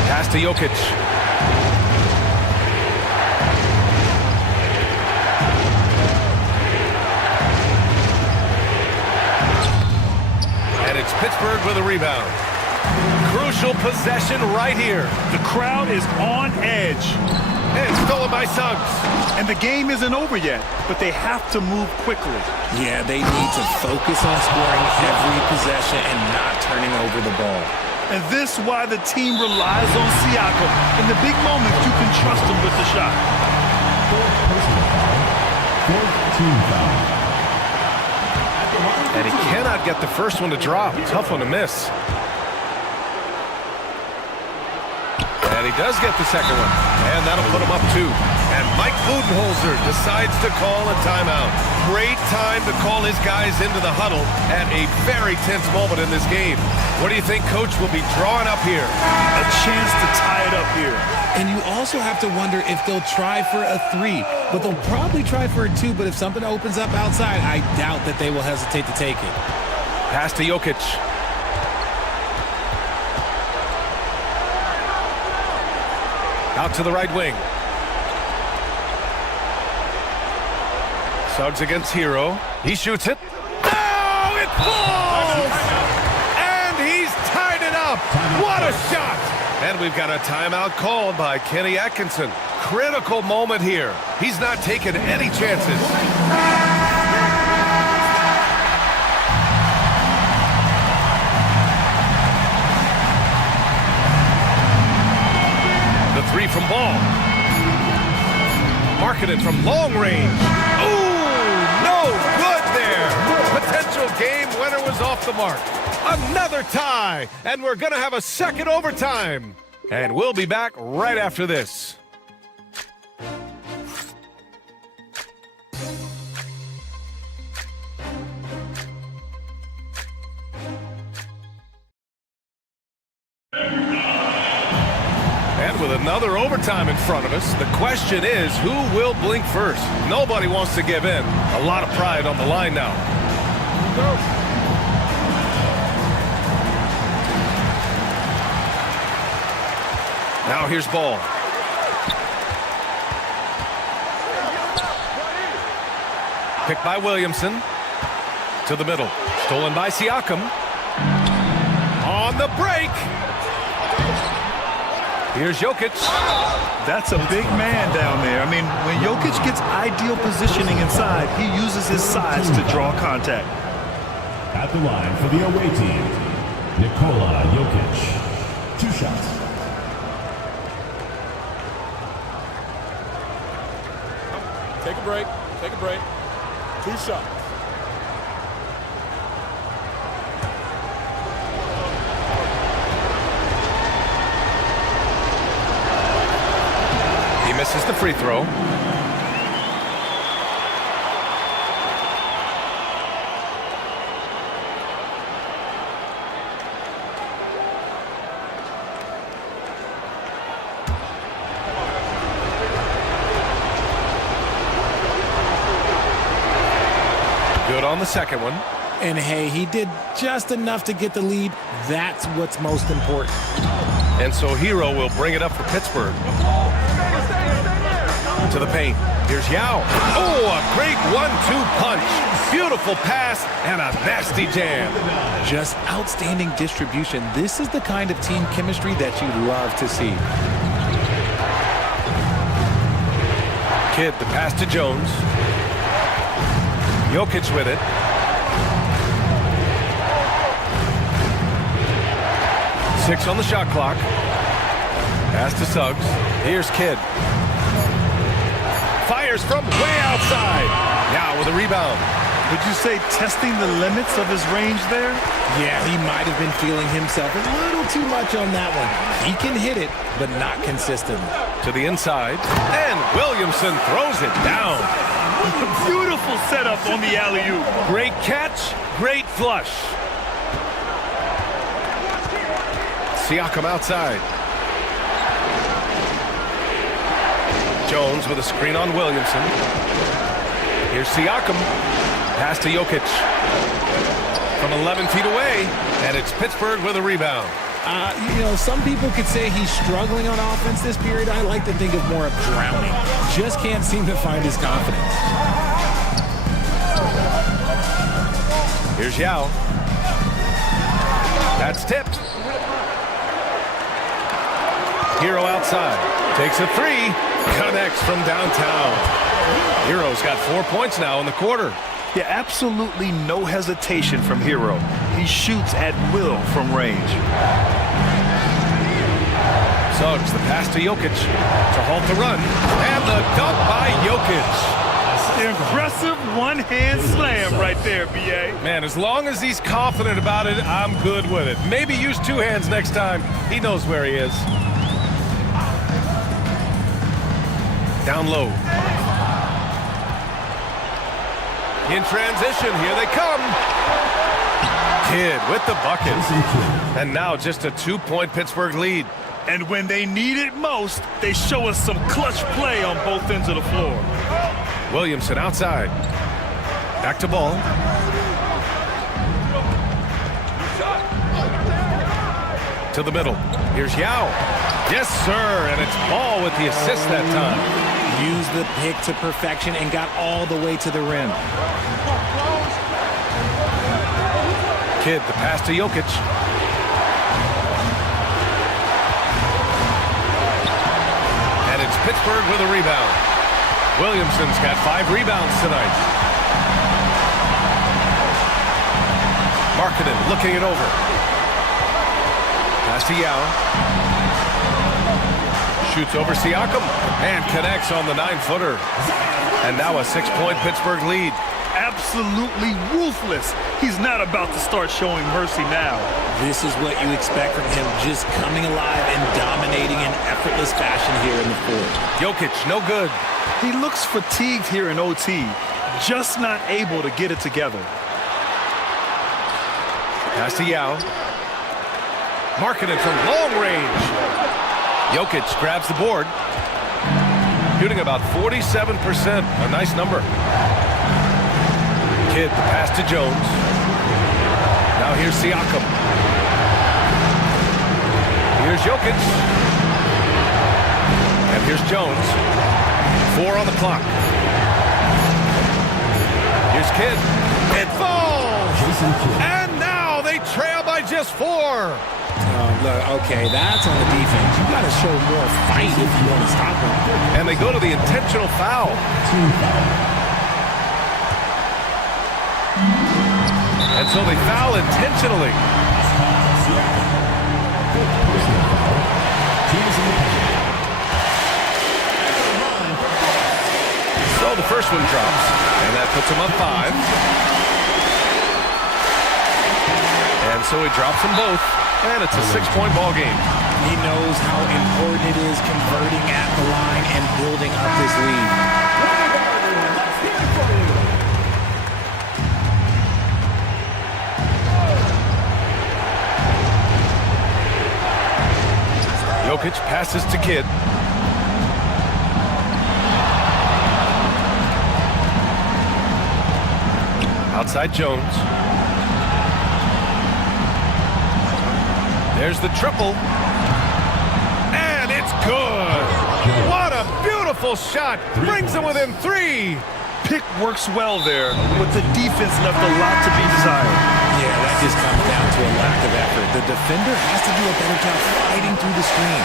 Pass to Jokic. It's Pittsburgh with a rebound. Crucial possession right here. The crowd is on edge. And it's stolen by Suggs. And the game isn't over yet, but they have to move quickly. Yeah, they need to focus on scoring every possession and not turning over the ball. And this is why the team relies on Siakam. In the big moments, you can trust him with the shot. Fourth team foul. And he cannot get the first one to drop. Tough one to miss. And he does get the second one. And that'll put him up 2. And Mike Budenholzer decides to call a timeout. Great time to call his guys into the huddle at a very tense moment in this game. What do you think Coach will be drawing up here? A chance to tie it up here. And you also have to wonder if they'll try for a 3. But they'll probably try for a 2. But if something opens up outside, I doubt that they will hesitate to take it. Pass to Jokic. Out to the right wing. Suggs against Hero. He shoots it. Oh, it falls! And he's tied it up. What a shot! And we've got a timeout called by Kenny Atkinson. Critical moment here. He's not taking any chances. The 3 from Ball. Markkanen from long range. Ooh, no good there. Potential game winner was off the mark. Another tie, and we're going to have a second overtime. And we'll be back right after this. with another overtime in front of us. The question is, who will blink first? Nobody wants to give in. A lot of pride on the line now. Now here's ball. Picked by Williamson. To the middle. Stolen by Siakam. On the break. Here's Jokic. That's a big man down there. I mean, when Jokic gets ideal positioning inside, he uses his size to draw contact. At the line for the away team, Nikola Jokic. 2 shots. Take a break. Take a break. 2 shots. He misses the free throw. Good on the second one. And hey, he did just enough to get the lead. That's what's most important. And so Hero will bring it up for Pittsburgh. To the paint. Here's Yao. Oh, a great 1-2 punch. Beautiful pass and a nasty jam. Just outstanding distribution. This is the kind of team chemistry that you love to see. Kidd, the pass to Jones. Jokic with it. Six on the shot clock. Pass to Suggs. Here's Kidd. Fires from way outside. Now with a rebound. Would you say testing the limits of his range there? Yeah, he might have been feeling himself a little too much on that one. He can hit it, but not consistently. To the inside. And Williamson throws it down. Beautiful setup on the alley-oop. Great catch, great flush. Siakam outside. Jones with a screen on Williamson. Here's Siakam. Pass to Jokic. From 11 feet away, and it's Pittsburgh with a rebound. You know, some people could say he's struggling on offense this period. I like to think of more of drowning. Just can't seem to find his confidence. Here's Yao. That's tipped. Hero outside. Takes a three. Connects from downtown. Hero's got 4 points now in the quarter. Yeah, absolutely no hesitation from Hero. He shoots at will from range. Suggs, the pass to Jokic to halt the run. And the dunk by Jokic. Impressive one-hand slam right there, B.A. Man, as long as he's confident about it, I'm good with it. Maybe use 2 hands next time. He knows where he is. Down low. In transition, here they come. Kidd with the bucket. And now just a 2-point Pittsburgh lead. And when they need it most, they show us some clutch play on both ends of the floor. Williamson outside. Back to ball. To the middle. Here's Yao. Yes, sir. And it's Ball with the assist that time. Used the pick to perfection and got all the way to the rim. Kidd, the pass to Jokic. And it's Pittsburgh with a rebound. Williamson's got 5 rebounds tonight. Markkanen looking it over. Pass to Yao. Shoots over Siakam and connects on the 9-footer. And now a 6-point Pittsburgh lead. Absolutely ruthless. He's not about to start showing mercy now. This is what you expect from him, just coming alive and dominating in effortless fashion here in the fourth. Jokic, no good. He looks fatigued here in OT, just not able to get it together. Pass to Yao. Markkanen from long range. Jokic grabs the board. Shooting about 47%. A nice number. Kidd, the pass to Jones. Now here's Siakam. Here's Jokic. And here's Jones. 4 on the clock. Here's Kidd. It falls! And now they trail by just 4. Okay, that's on the defense. You got to show more fight if you want to stop them. And they go to the intentional foul. And so they foul intentionally. So the first one drops, and that puts him up 5. And so he drops them both, and it's a 6-point ball game. He knows how important it is converting at the line and building up this lead. Jokic passes to Kidd. Outside Jones. There's the triple. And it's good. What a beautiful shot. Brings them within 3. Pick works well there, but the defense left a lot to be desired. Yeah, that just comes down to a lack of effort. The defender has to do a better job fighting through the screen.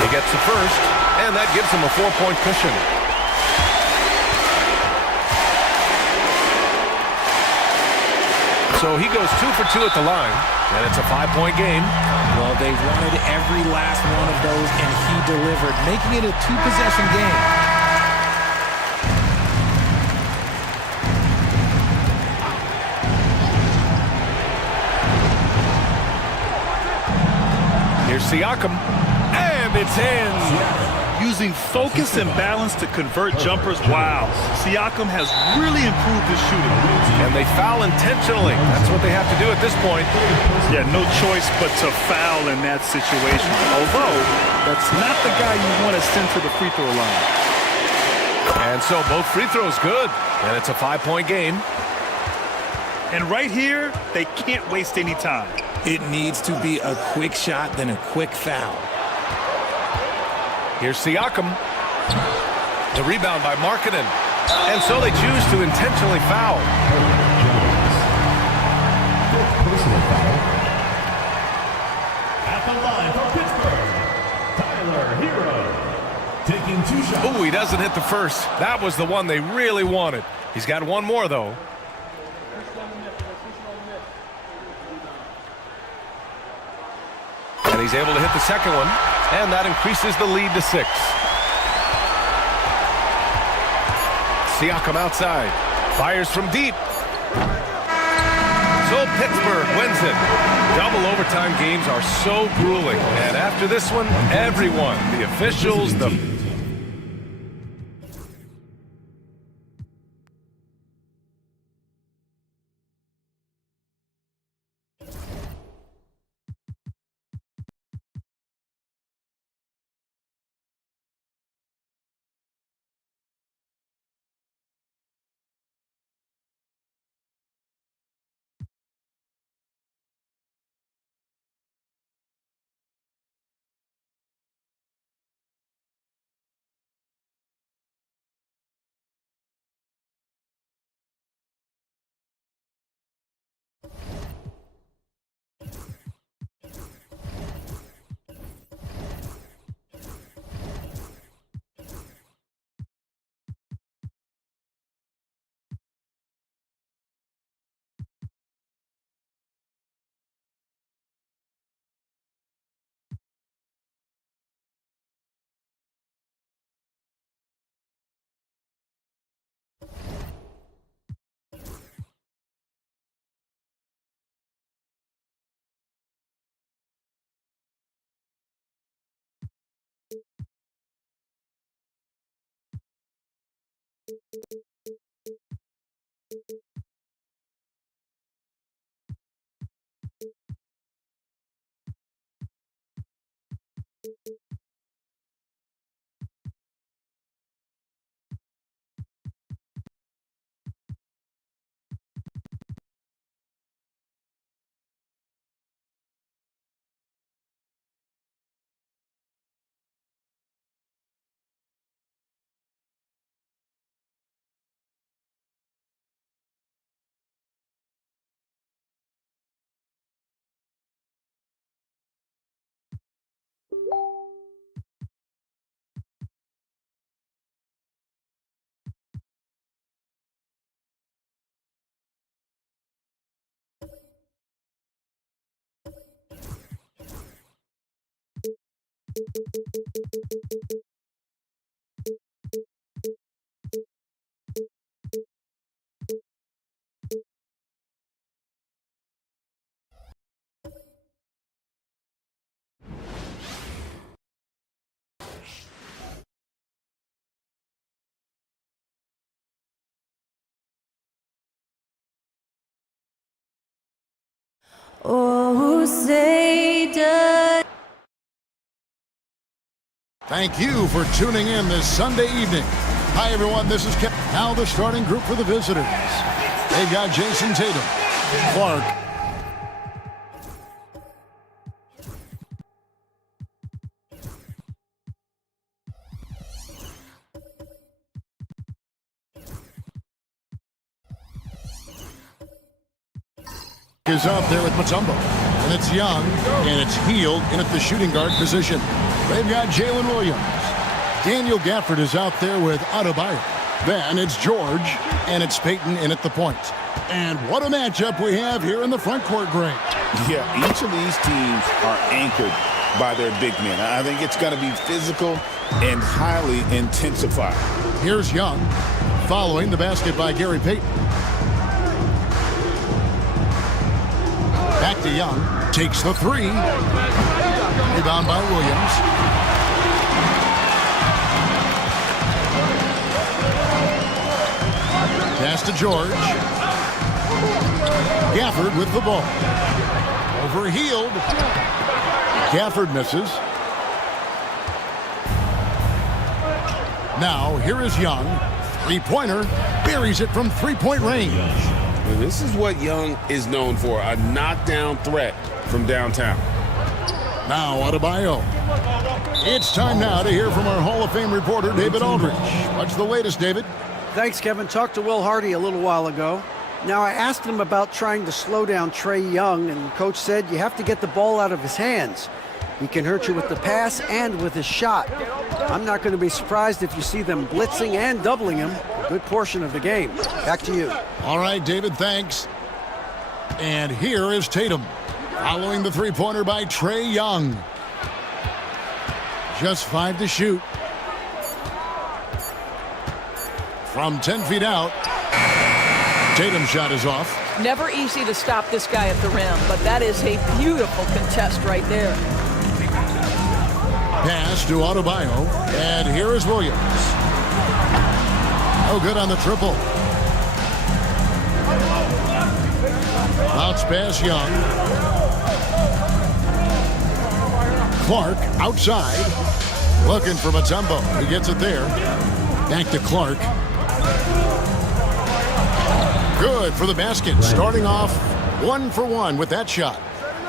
He gets the first, and that gives him a 4-point cushion. So he goes 2 for 2 at the line, and it's a 5-point game. Well, they wanted every last one of those, and he delivered, making it a 2-possession game. Here's Siakam, and it's in. Using focus and balance to convert jumpers, wow. Siakam has really improved his shooting. And they foul intentionally. That's what they have to do at this point. Yeah, no choice but to foul in that situation. Although, that's not the guy you want to send to the free throw line. And so both free throws good. And it's a 5-point game. And right here, they can't waste any time. It needs to be a quick shot, then a quick foul. Here's Siakam. The rebound by Markkanen. And so they choose to intentionally foul. Personal foul. At the line for Pittsburgh, Tyler Hero. Taking 2 shots. Oh, he doesn't hit the first. That was the one they really wanted. He's got one more, though. And he's able to hit the second one, and that increases the lead to 6. Siakam outside, fires from deep. So Pittsburgh wins it. Double overtime games are so grueling, and after this one, everyone, the officials, the Oh, say does. Thank you for tuning in this Sunday evening. Hi, everyone. This is Kevin. Now the starting group for the visitors. They've got Jason Tatum, Clark, is out there with Mutombo. And it's Young, and it's Hield in at the shooting guard position. They've got Jalen Williams. Daniel Gafford is out there with Adebayo. Then it's George, and it's Peyton in at the point. And what a matchup we have here in the front court, Greg. Yeah, each of these teams are anchored by their big men. I think it's going to be physical and highly intensified. Here's Young, following the basket by Gary Payton. Back to Young, takes the three. Rebound by Williams. Pass to George. Gafford with the ball. Over Hield. Gafford misses. Now, here is Young. Three-pointer. Buries it from three-point range. This is what Young is known for, a knockdown threat from downtown. Now Adebayo. It's time now to hear from our Hall of Fame reporter, David Aldridge. What's the latest, David? Thanks, Kevin. Talked to Will Hardy a little while ago. Now, I asked him about trying to slow down Trae Young, and Coach said you have to get the ball out of his hands. He can hurt you with the pass and with his shot. I'm not going to be surprised if you see them blitzing and doubling him a good portion of the game. Back to you. All right, David, thanks. And here is Tatum, following the three-pointer by Trae Young. Just 5 to shoot. From 10 feet out, Tatum's shot is off. Never easy to stop this guy at the rim, but that is a beautiful contest right there. Pass to Adebayo, and here is Williams. No good on the triple. Bounce pass Young. Clark outside, looking for Mutombo. He gets it there. Back to Clark. Good for the basket. Starting off 1 for 1 with that shot.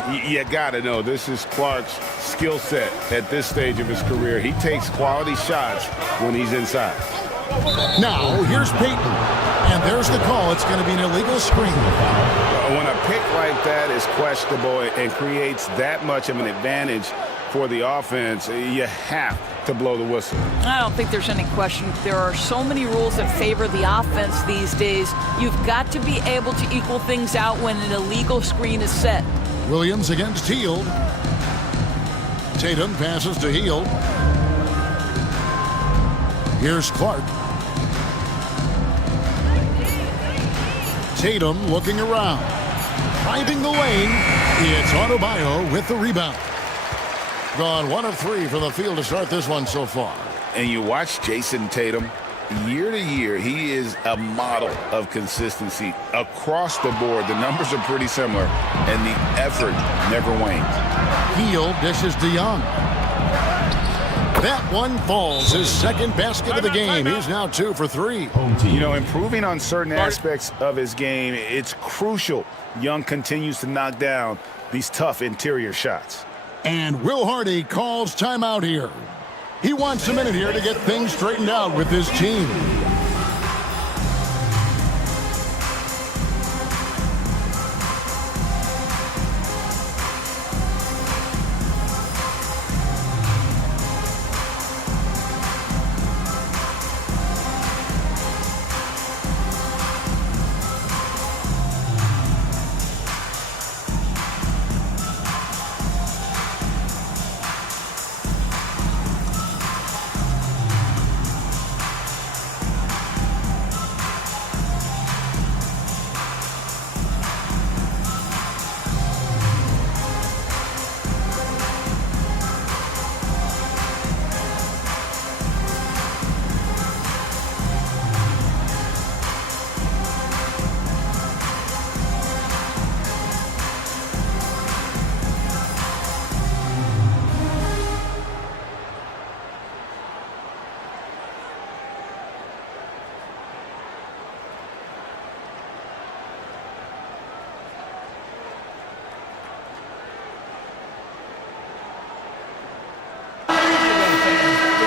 You got to know, this is Clark's skill set at this stage of his career. He takes quality shots when he's inside. Now, here's Peyton. And there's the call. It's going to be an illegal screen. When a pick like that is questionable and creates that much of an advantage for the offense, you have to blow the whistle. I don't think there's any question. There are so many rules that favor the offense these days. You've got to be able to equal things out when an illegal screen is set. Williams against Hield. Tatum passes to Hield. Here's Clark. Tatum looking around. Finding the lane. It's Adebayo with the rebound. Gone 1 of 3 from the field to start this one so far. And you watch Jason Tatum. Year to year, he is a model of consistency across the board. The numbers are pretty similar, and the effort never wanes. Hield dishes to Young. That one falls. His second basket of the game. He's now 2 for 3. You know, improving on certain aspects of his game, it's crucial. Young continues to knock down these tough interior shots. And Will Hardy calls timeout here. He wants a minute here to get things straightened out with his team.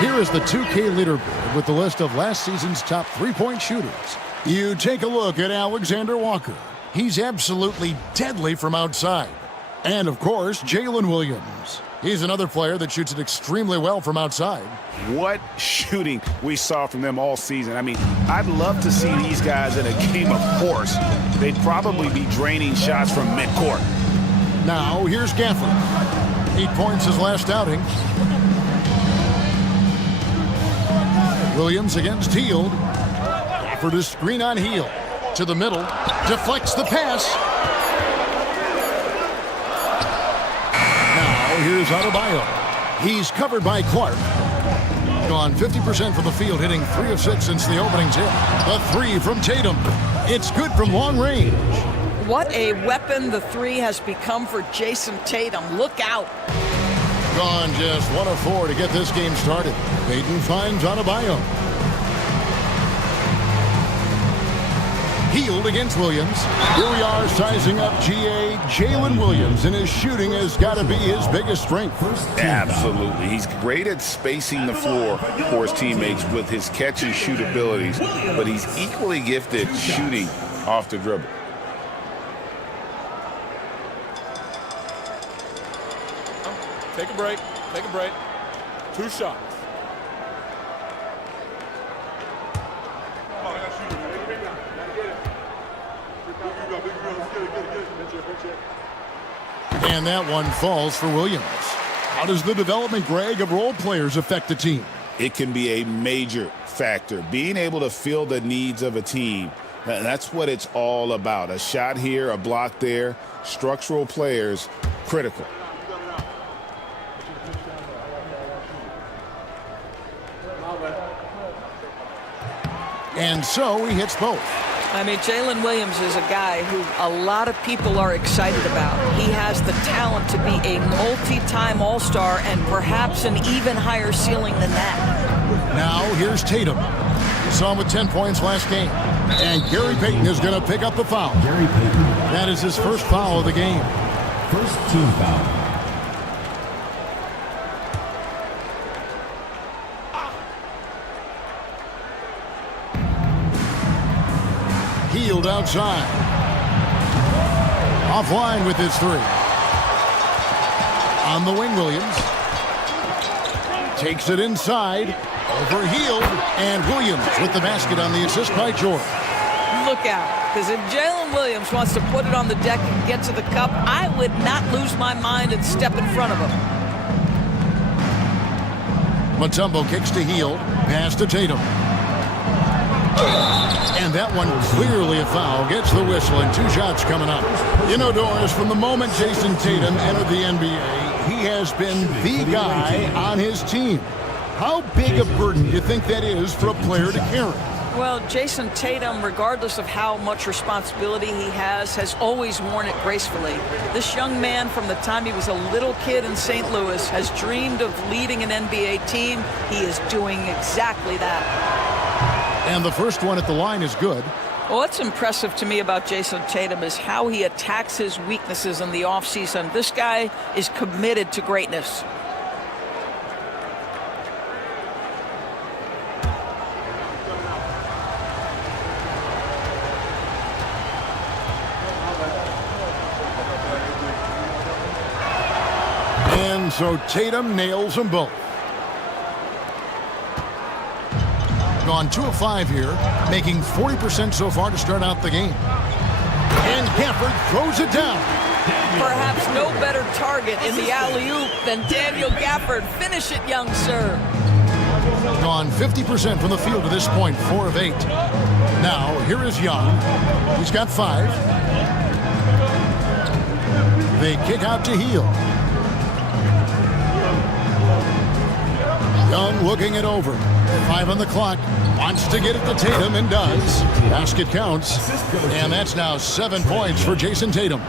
Here is the 2K leaderboard with the list of last season's top three-point shooters. You take a look at Alexander Walker. He's absolutely deadly from outside. And, of course, Jalen Williams. He's another player that shoots it extremely well from outside. What shooting we saw from them all season. I mean, I'd love to see these guys in a game of course. They'd probably be draining shots from midcourt. Now, here's Gafford. 8 points his last outing. Williams against Hield. Gafford is screen on Hield. To the middle. Deflects the pass. Now here's Adebayo. He's covered by Clark. Gone 50% from the field, hitting 3 of 6 since the opening tip. The 3 from Tatum. It's good from long range. What a weapon the 3 has become for Jason Tatum. Look out. Gone just 1 of 4 to get this game started. Payton finds Adebayo. Hield against Williams. Here we are sizing up GA Jalen Williams, and his shooting has got to be his biggest strength. Absolutely. He's great at spacing the floor for his teammates with his catch and shoot abilities, but he's equally gifted shooting off the dribble. Take a break. Take a break. 2 shots. And that one falls for Williams. How does the development, Greg, of role players affect the team? It can be a major factor. Being able to fill the needs of a team, that's what it's all about. A shot here, a block there. Structural players, critical. And so he hits both. I mean, Jalen Williams is a guy who a lot of people are excited about. He has the talent to be a multi-time All-Star and perhaps an even higher ceiling than that. Now here's Tatum. We saw him with 10 points last game. And Gary Payton is going to pick up the foul. Gary Payton. That is his first foul of the game. First team foul. Hield outside. Offline with his 3. On the wing, Williams. Takes it inside. Over Hield. And Williams with the basket on the assist by George. Look out. Because if Jalen Williams wants to put it on the deck and get to the cup, I would not lose my mind and step in front of him. Mutombo kicks to Hield. Pass to Tatum. And that one clearly a foul. Gets the whistle and 2 shots coming up. You know, Doris, from the moment Jason Tatum entered the NBA, he has been the guy on his team. How big a burden do you think that is for a player to carry? Well, Jason Tatum, regardless of how much responsibility he has always worn it gracefully. This young man, from the time he was a little kid in St. Louis, has dreamed of leading an NBA team. He is doing exactly that. And the first one at the line is good. Well, what's impressive to me about Jason Tatum is how he attacks his weaknesses in the offseason. This guy is committed to greatness. And so Tatum nails them both. Gone 2 of 5 here, making 40% so far to start out the game. And Gafford throws it down. Perhaps no better target in the alley-oop than Daniel Gafford. Finish it, young sir. Gone 50% from the field to this point, 4 of 8. Now, here is Young. He's got 5. They kick out to Heel. Young looking it over. 5 on the clock. Wants to get it to Tatum and does. Basket counts. And that's now 7 points for Jason Tatum.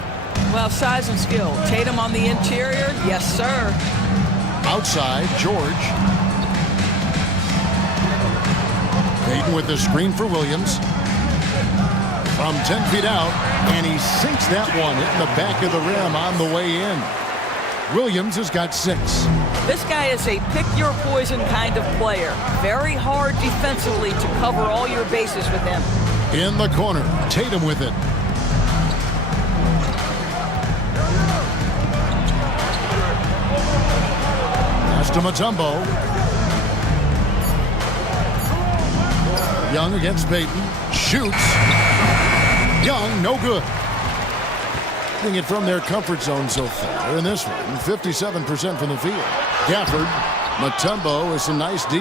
Well, size and skill. Tatum on the interior. Yes, sir. Outside, George. Payton with the screen for Williams. From 10 feet out. And he sinks that one, hitting the back of the rim on the way in. Williams has got 6. This guy is a pick-your-poison kind of player. Very hard defensively to cover all your bases with him. In the corner, Tatum with it. Pass to Mutombo. Young against Payton. Shoots. Young, no good. It from their comfort zone so far in this one, 57% from the field. Gafford, Mutombo with some nice D.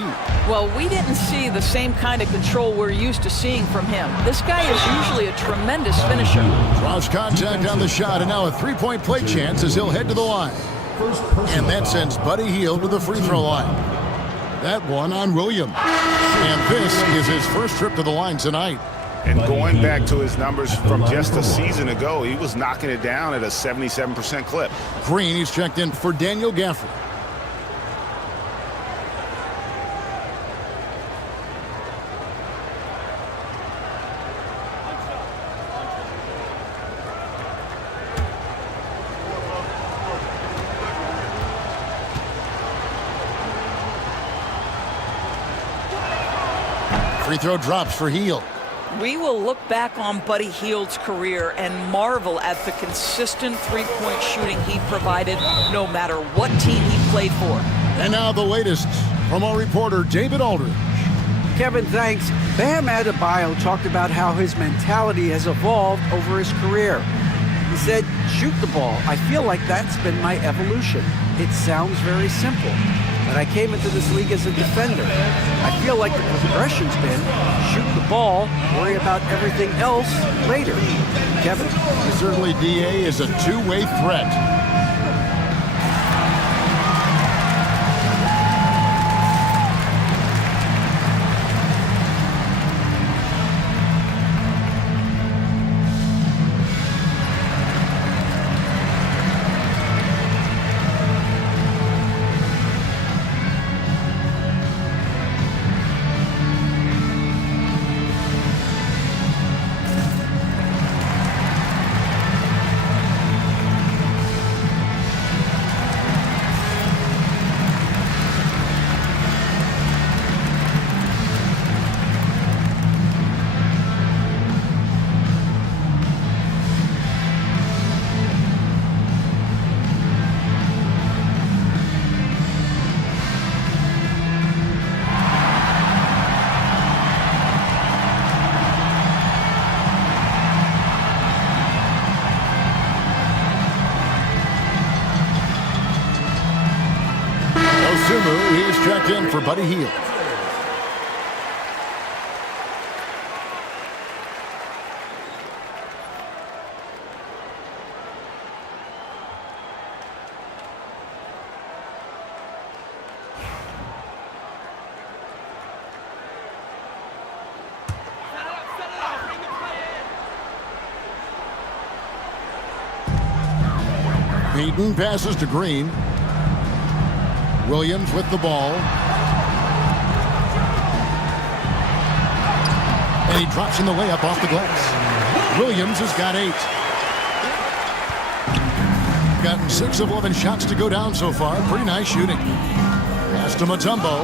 Well, we didn't see the same kind of control we're used to seeing from him. This guy is usually a tremendous finisher. Draws contact on the shot, and now a three-point play chance as he'll head to the line. And that sends Buddy Hield to the free throw line. That one on Williams. And this is his first trip to the line tonight. And going back to his numbers from just a season ago, he was knocking it down at a 77% clip. Green, he's checked in for Daniel Gafford. Free throw drops for Hield. We will look back on Buddy Hield's career and marvel at the consistent three-point shooting he provided no matter what team he played for. And now the latest from our reporter, David Aldridge. Kevin, thanks. Bam Adebayo talked about how his mentality has evolved over his career. He said, shoot the ball. I feel like that's been my evolution. It sounds very simple, but I came into this league as a defender. I feel like the progression's been shoot the ball, worry about everything else later. Kevin? Certainly DA is a two-way threat. He's checked in for Buddy Hield. Peyton passes to Green. Williams with the ball. And he drops in the layup off the glass. Williams has got 8. Gotten 6 of 11 shots to go down so far. Pretty nice shooting. Pass to Mutombo.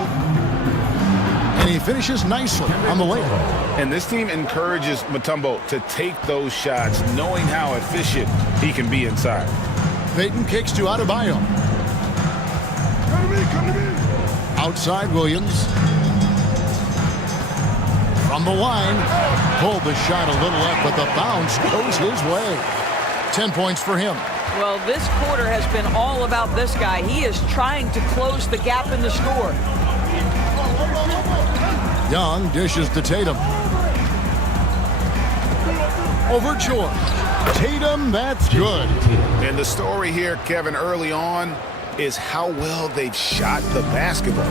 And he finishes nicely on the layup. And this team encourages Mutombo to take those shots, knowing how efficient he can be inside. Peyton kicks to Adebayo. Outside Williams. From the line. Pulled the shot a little up, but the bounce goes his way. 10 points for him. Well, this quarter has been all about this guy. He is trying to close the gap in the score. Young dishes to Tatum. Over George. Tatum, that's good. And the story here, Kevin, early on is how well they've shot the basketball.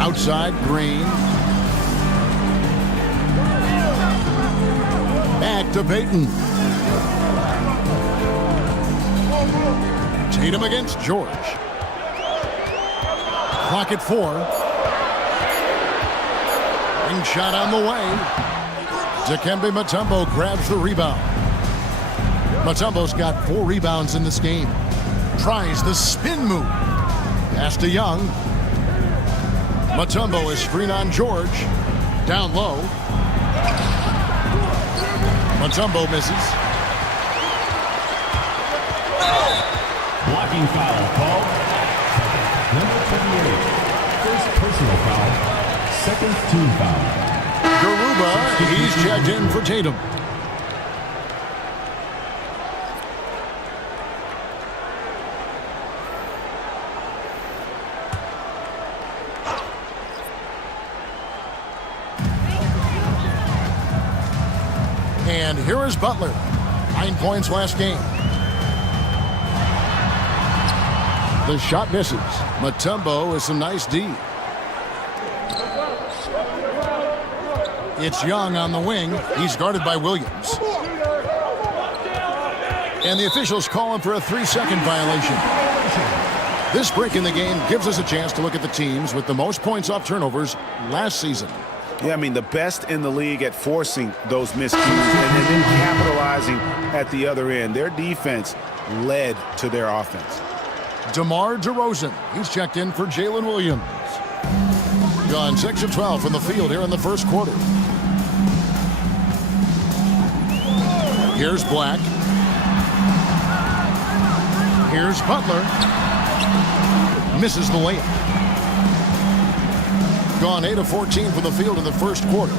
Outside Green. Back to Peyton. Tatum against George. Clock at 4. Ring shot on the way. Dikembe Mutombo grabs the rebound. Mutombo's got 4 rebounds in this game. Tries the spin move. Pass to Young. Mutombo is screen on George. Down low. Mutombo misses. Blocking foul called. Number 28. First personal foul. Second team foul. Garuba, he's checked in for Tatum. And here is Butler. 9 points last game. The shot misses. Mutombo with some nice D. It's Young on the wing. He's guarded by Williams. And the officials call him for a 3-second violation. This break in the game gives us a chance to look at the teams with the most points off turnovers last season. Yeah, I mean, the best in the league at forcing those miscues and then capitalizing at the other end. Their defense led to their offense. DeMar DeRozan, he's checked in for Jalen Williams. Gone 6 of 12 from the field here in the first quarter. Here's Black. Here's Butler. Misses the layup. Gone 8 of 14 from the field in the first quarter.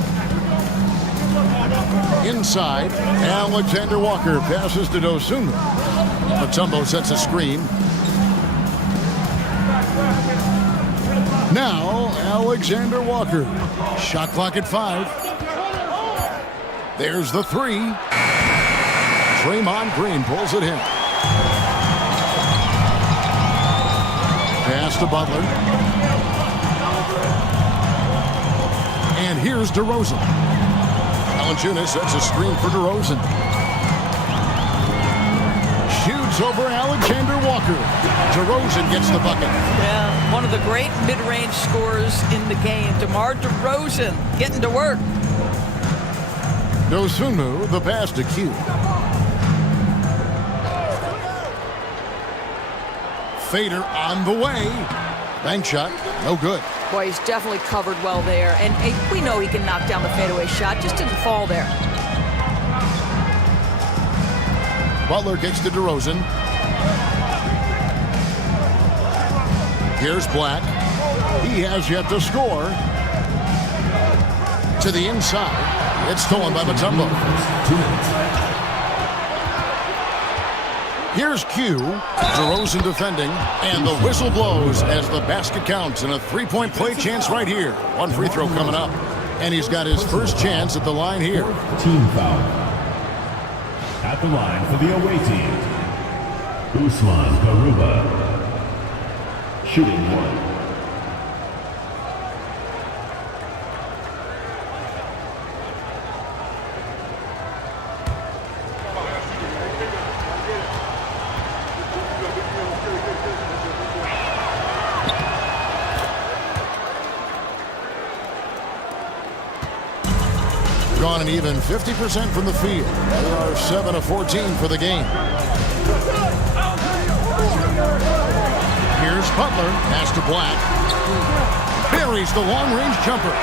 Inside, Alexander Walker passes to Dosunmu. Mutombo sets a screen. Now, Alexander Walker. Shot clock at 5. There's the 3. Draymond Green pulls it in. Pass to Butler. And here's DeRozan. Valanciunas sets a screen for DeRozan. Shoots over Alexander Walker. DeRozan gets the bucket. Yeah, one of the great mid-range scorers in the game. DeMar DeRozan getting to work. Dosunmu, the pass to Q. Fader on the way. Bank shot, no good. Boy, he's definitely covered well there. And we know he can knock down the fadeaway shot. Just didn't fall there. Butler kicks to DeRozan. Here's Black. He has yet to score. To the inside. It's stolen by Mutombo. Here's Q. DeRozan defending. And the whistle blows as the basket counts. And a 3-point play chance right here. One free throw coming up. And he's got his first chance at the line here. Team foul. At the line for the away team, Usman Garuba. Shooting 1. an even 50% from the field. They are 7 of 14 for the game. Here's Butler, pass to Black. Buries the long-range jumper.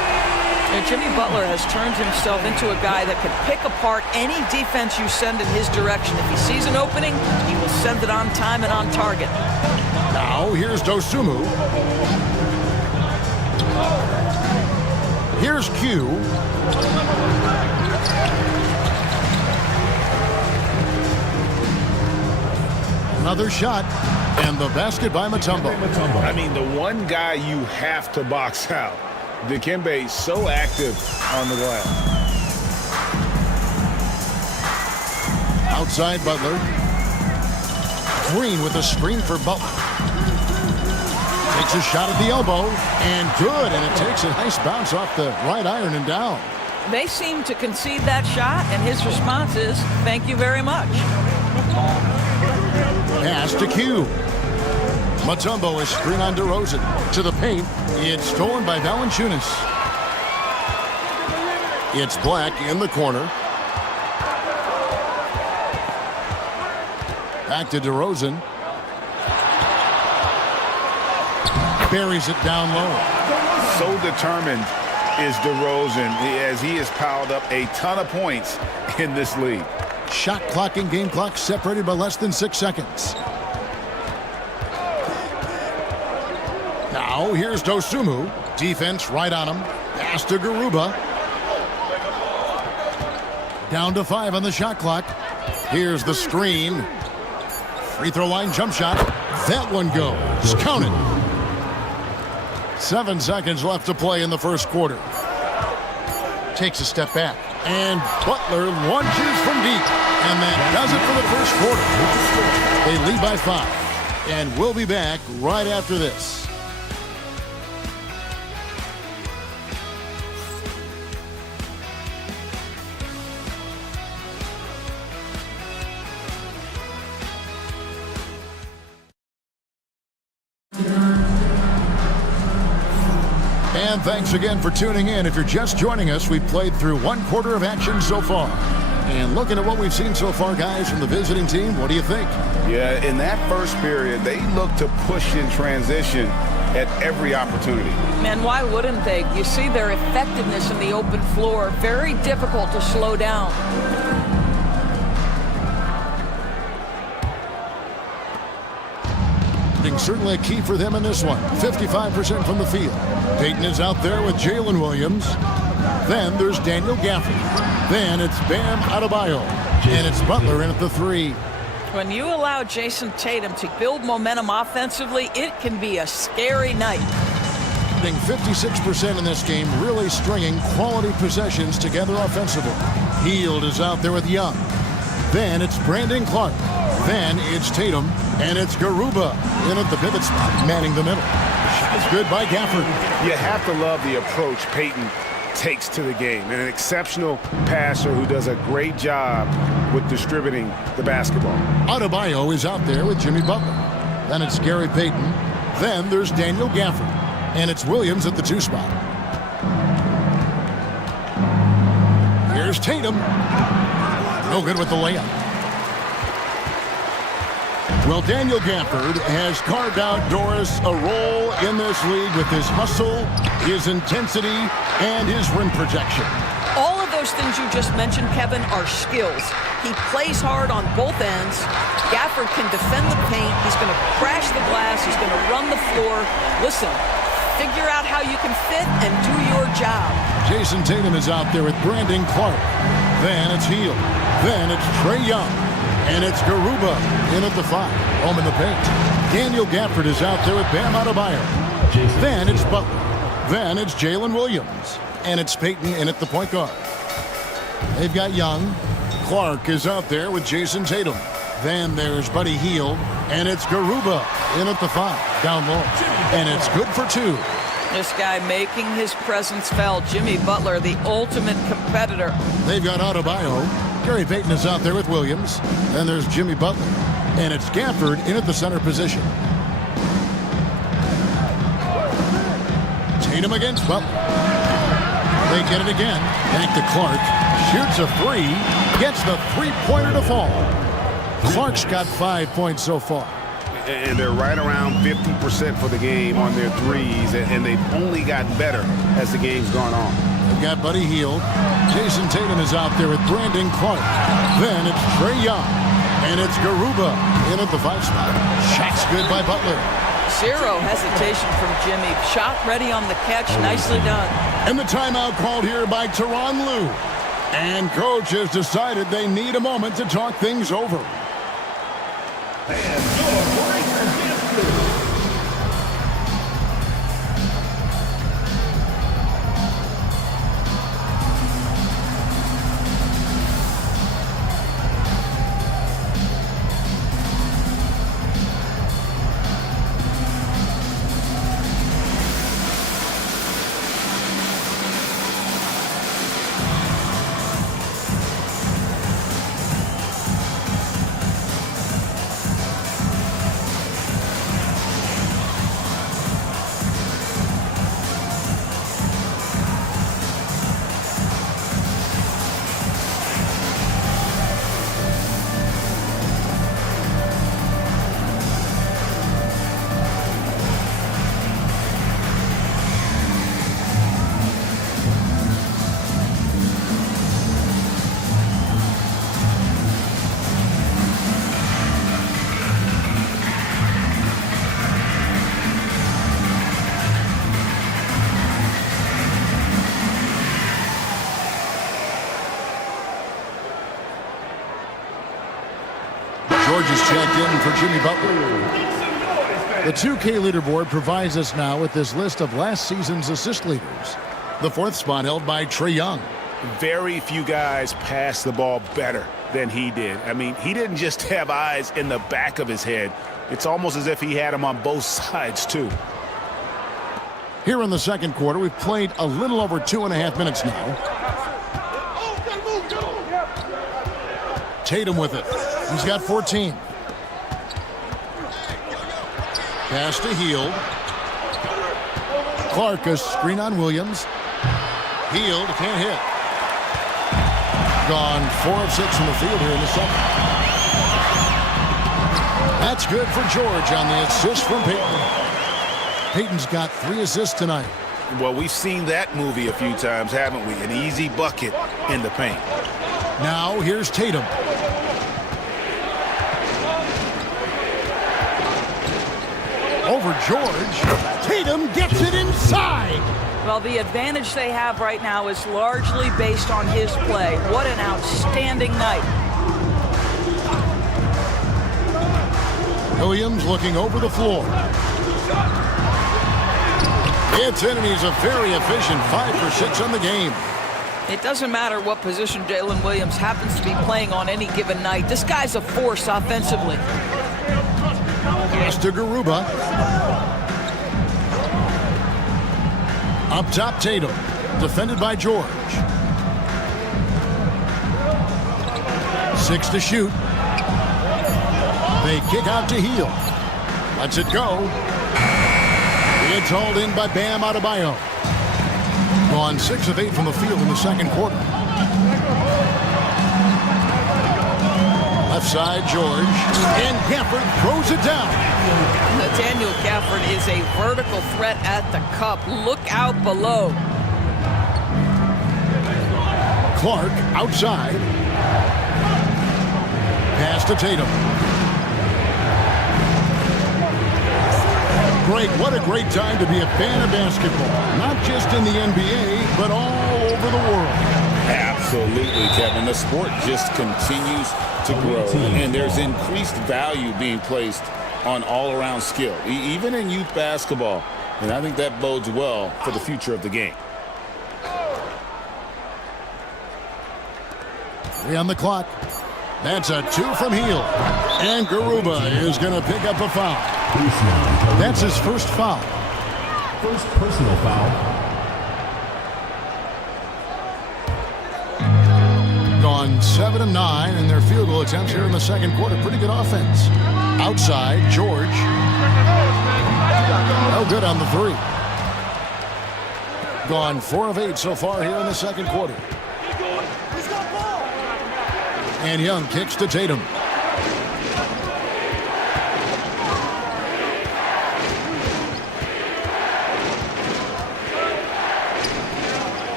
And Jimmy Butler has turned himself into a guy that can pick apart any defense you send in his direction. If he sees an opening, he will send it on time and on target. Now, here's Dosunmu. Here's Q. Another shot, and the basket by Mutombo. I mean, the one guy you have to box out. Dikembe so active on the glass. Outside Butler. Green with a screen for Butler. Takes a shot at the elbow, and good, and it takes a nice bounce off the right iron and down. They seem to concede that shot, and his response is, thank you very much. Pass to Q. Mutombo is screen on DeRozan. To the paint. It's stolen by Valanciunas. It's Black in the corner. Back to DeRozan. Buries it down low. So determined is DeRozan as he has piled up a ton of points in this league. Shot clock and game clock separated by less than 6 seconds. Now here's Dosunmu. Defense right on him. Pass to Garuba. Down to 5 on the shot clock. Here's the screen. Free throw line jump shot. That one goes. Count it. 7 seconds left to play in the first quarter. Takes a step back. And Butler launches from deep. And that does it for the first quarter. They lead by 5. And we'll be back right after this. And thanks again for tuning in. If you're just joining us, we've played through 1 quarter of action so far. And looking at what we've seen so far, guys, from the visiting team, what do you think? Yeah, in that first period, they looked to push in transition at every opportunity. Man, why wouldn't they? You see their effectiveness in the open floor. Very difficult to slow down. Certainly a key for them in this one. 55% from the field. Payton is out there with Jalen Williams. Then there's Daniel Gafford. Then it's Bam Adebayo. And it's Butler in at the 3. When you allow Jason Tatum to build momentum offensively, it can be a scary night. 56% in this game, really stringing quality possessions together offensively. Hield is out there with Young. Then it's Brandon Clark. Then it's Tatum, and it's Garuba in at the pivot spot, manning the middle. Shot's good by Gafford. You have to love the approach Payton takes to the game. And an exceptional passer who does a great job with distributing the basketball. Adebayo is out there with Jimmy Butler. Then it's Gary Payton. Then there's Daniel Gafford, and it's Williams at the 2 spot. Here's Tatum. No good with the layup. Well, Daniel Gafford has carved out Doris a role in this league with his hustle, his intensity, and his rim protection. All of those things you just mentioned, Kevin, are skills. He plays hard on both ends. Gafford can defend the paint. He's going to crash the glass. He's going to run the floor. Listen, figure out how you can fit and do your job. Jason Tatum is out there with Brandon Clark. Then it's Hield. Then it's Trae Young. And it's Garuba in at the 5. Home in the paint. Daniel Gafford is out there with Bam Adebayo. Then it's Butler. Then it's Jalen Williams. And it's Payton in at the point guard. They've got Young. Clark is out there with Jason Tatum. Then there's Buddy Hield. And it's Garuba in at the 5. Down low. And it's good for 2. This guy making his presence felt. Jimmy Butler, the ultimate competitor. They've got Adebayo. Gary Payton is out there with Williams. Then there's Jimmy Butler. And it's Gafford in at the center position. Tatum against Butler. They get it again. Back to Clark. Shoots a three. Gets the three-pointer to fall. Clark's got 5 points so far. And they're right around 50% for the game on their threes, and they've only gotten better as the game's gone on. They've got Buddy Hield. Jason Tatum is out there with Brandon Clark. Then it's Trae Young. And it's Garuba in at the 5 spot. Shot's good by Butler. Zero hesitation from Jimmy. Shot ready on the catch. Nicely done. And the timeout called here by Tyronn Lue. And coach has decided they need a moment to talk things over. George is checked in for Jimmy Butler. The 2K leaderboard provides us now with this list of last season's assist leaders. The 4th spot held by Trae Young. Very few guys pass the ball better than he did. I mean, he didn't just have eyes in the back of his head. It's almost as if he had them on both sides, too. Here in the second quarter, we've played a little over 2.5 minutes now. Tatum with it. He's got 14. Pass to Hield. Clark, a screen on Williams. Hield can't hit. Gone 4 of 6 from the field here in the second. That's good for George on the assist from Payton. Payton's got 3 assists tonight. Well, we've seen that movie a few times, haven't we? An easy bucket in the paint. Now here's Tatum. Over George. Tatum gets it inside. Well, the advantage they have right now is largely based on his play. What an outstanding night. Williams looking over the floor. It's in, and he's a very efficient 5 for 6 on the game. It doesn't matter what position Jalen Williams happens to be playing on any given night. This guy's a force offensively. Pass to Garuba. Up top, Tatum. Defended by George. 6 to shoot. They kick out to Hield. Lets it go. It's hauled in by Bam Adebayo. Gone 6 of 8 from the field in the second quarter. Left side, George. And Gafford throws it down. Nathaniel Gafford is a vertical threat at the cup. Look out below. Clark outside. Pass to Tatum. Greg, what a great time to be a fan of basketball. Not just in the NBA, but all over the world. Absolutely, Kevin. The sport just continues to grow, and there's increased value being placed on all-around skill, even in youth basketball. And I think that bodes well for the future of the game. 3 on the clock. That's a 2 from Hield. And Garuba is going to pick up a foul. That's his first foul. First personal foul. Gone 7 of 9 in their field goal attempts here in the second quarter. Pretty good offense. Outside, George. No good on the 3. gone 4 of 8 so far here in the second quarter. And Young kicks to Tatum.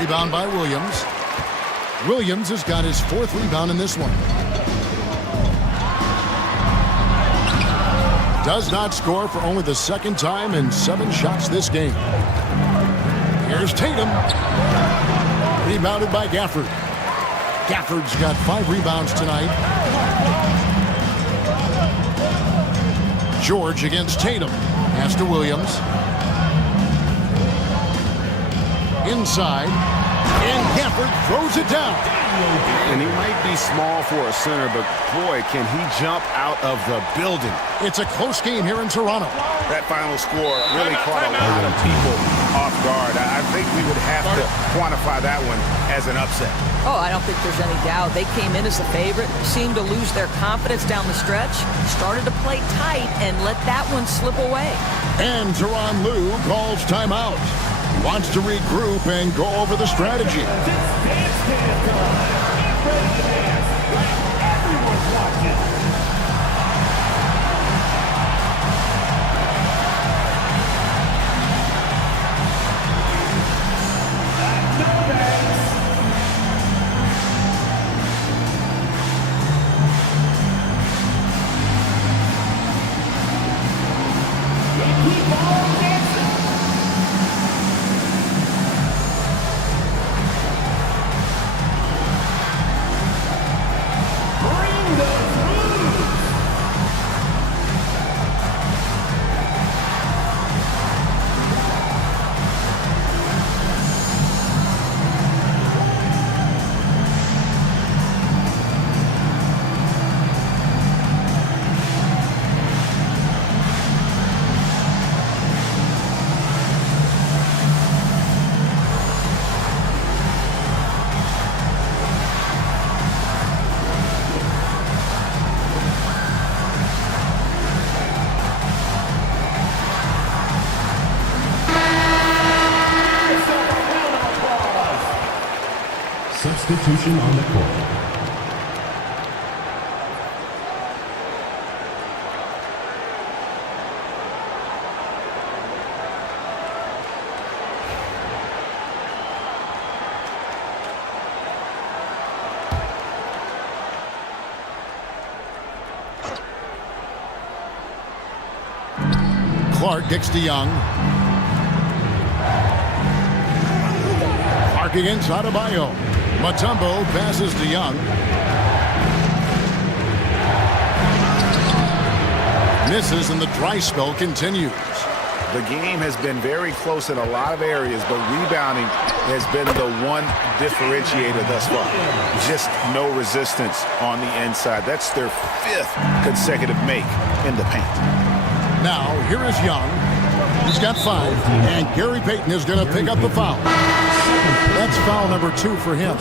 Rebound by Williams. Williams has got his 4th rebound in this one. Does not score for only the 2nd time in 7 shots this game. Here's Tatum. Rebounded by Gafford. Gafford's got 5 rebounds tonight. George against Tatum. Pass to Williams. Inside. And Gafford throws it down. And he might be small for a center, but boy, can he jump out of the building. It's a close game here in Toronto. That final score really caught a lot of people off guard. I think we would have to quantify that one as an upset. Oh, I don't think there's any doubt. They came in as the favorite, seemed to lose their confidence down the stretch, started to play tight, and let that one slip away. And Tyronn Lue calls timeout. Wants to regroup and go over the strategy. Substitution on the court. Clark kicks to Young. Clark against Adebayo. Mutombo passes to Young. Misses and the dry spell continues. The game has been very close in a lot of areas, but rebounding has been the one differentiator thus far. Just no resistance on the inside. That's their 5th consecutive make in the paint. Now, here is Young. He's got 5, and Gary Payton is going to pick up the foul. That's foul number 2 for him.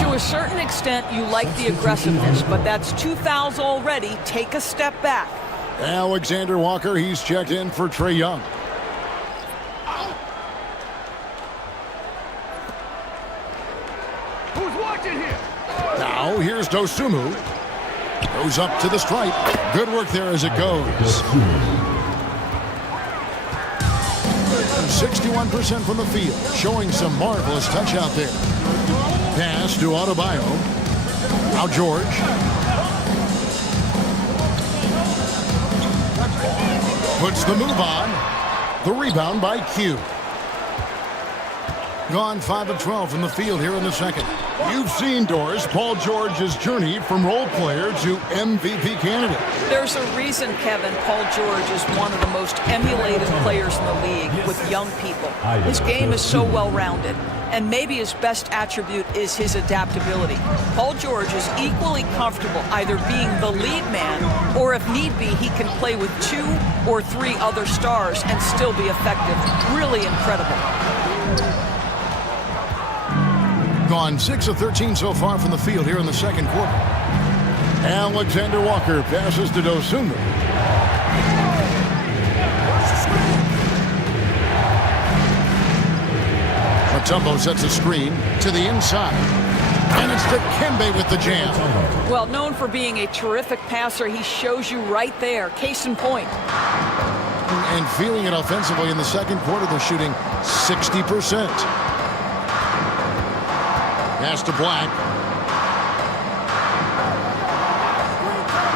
To a certain extent, you like the aggressiveness, but that's 2 fouls already. Take a step back. Alexander Walker, he's checked in for Trae Young. Who's watching here? Now, here's Dosunmu. Goes up to the stripe. Good work there as it goes. 61% from the field, showing some marvelous touch out there. Pass to Adebayo. Now George. Puts the move on. The rebound by Q. Gone 5 of 12 from the field here in the second. You've seen, Doris, Paul George's journey from role player to MVP candidate. There's a reason, Kevin, Paul George is one of the most emulated players in the league with young people. His game is so well-rounded, and maybe his best attribute is his adaptability. Paul George is equally comfortable either being the lead man, or if need be, he can play with 2 or 3 other stars and still be effective. Really incredible. Gone 6 of 13 so far from the field here in the second quarter. Alexander Walker passes to Dosunmu. Mutombo sets a screen to the inside. And it's Dikembe with the jam. Well, known for being a terrific passer, he shows you right there. Case in point. And feeling it offensively in the second quarter, they're shooting 60%. Pass to Black.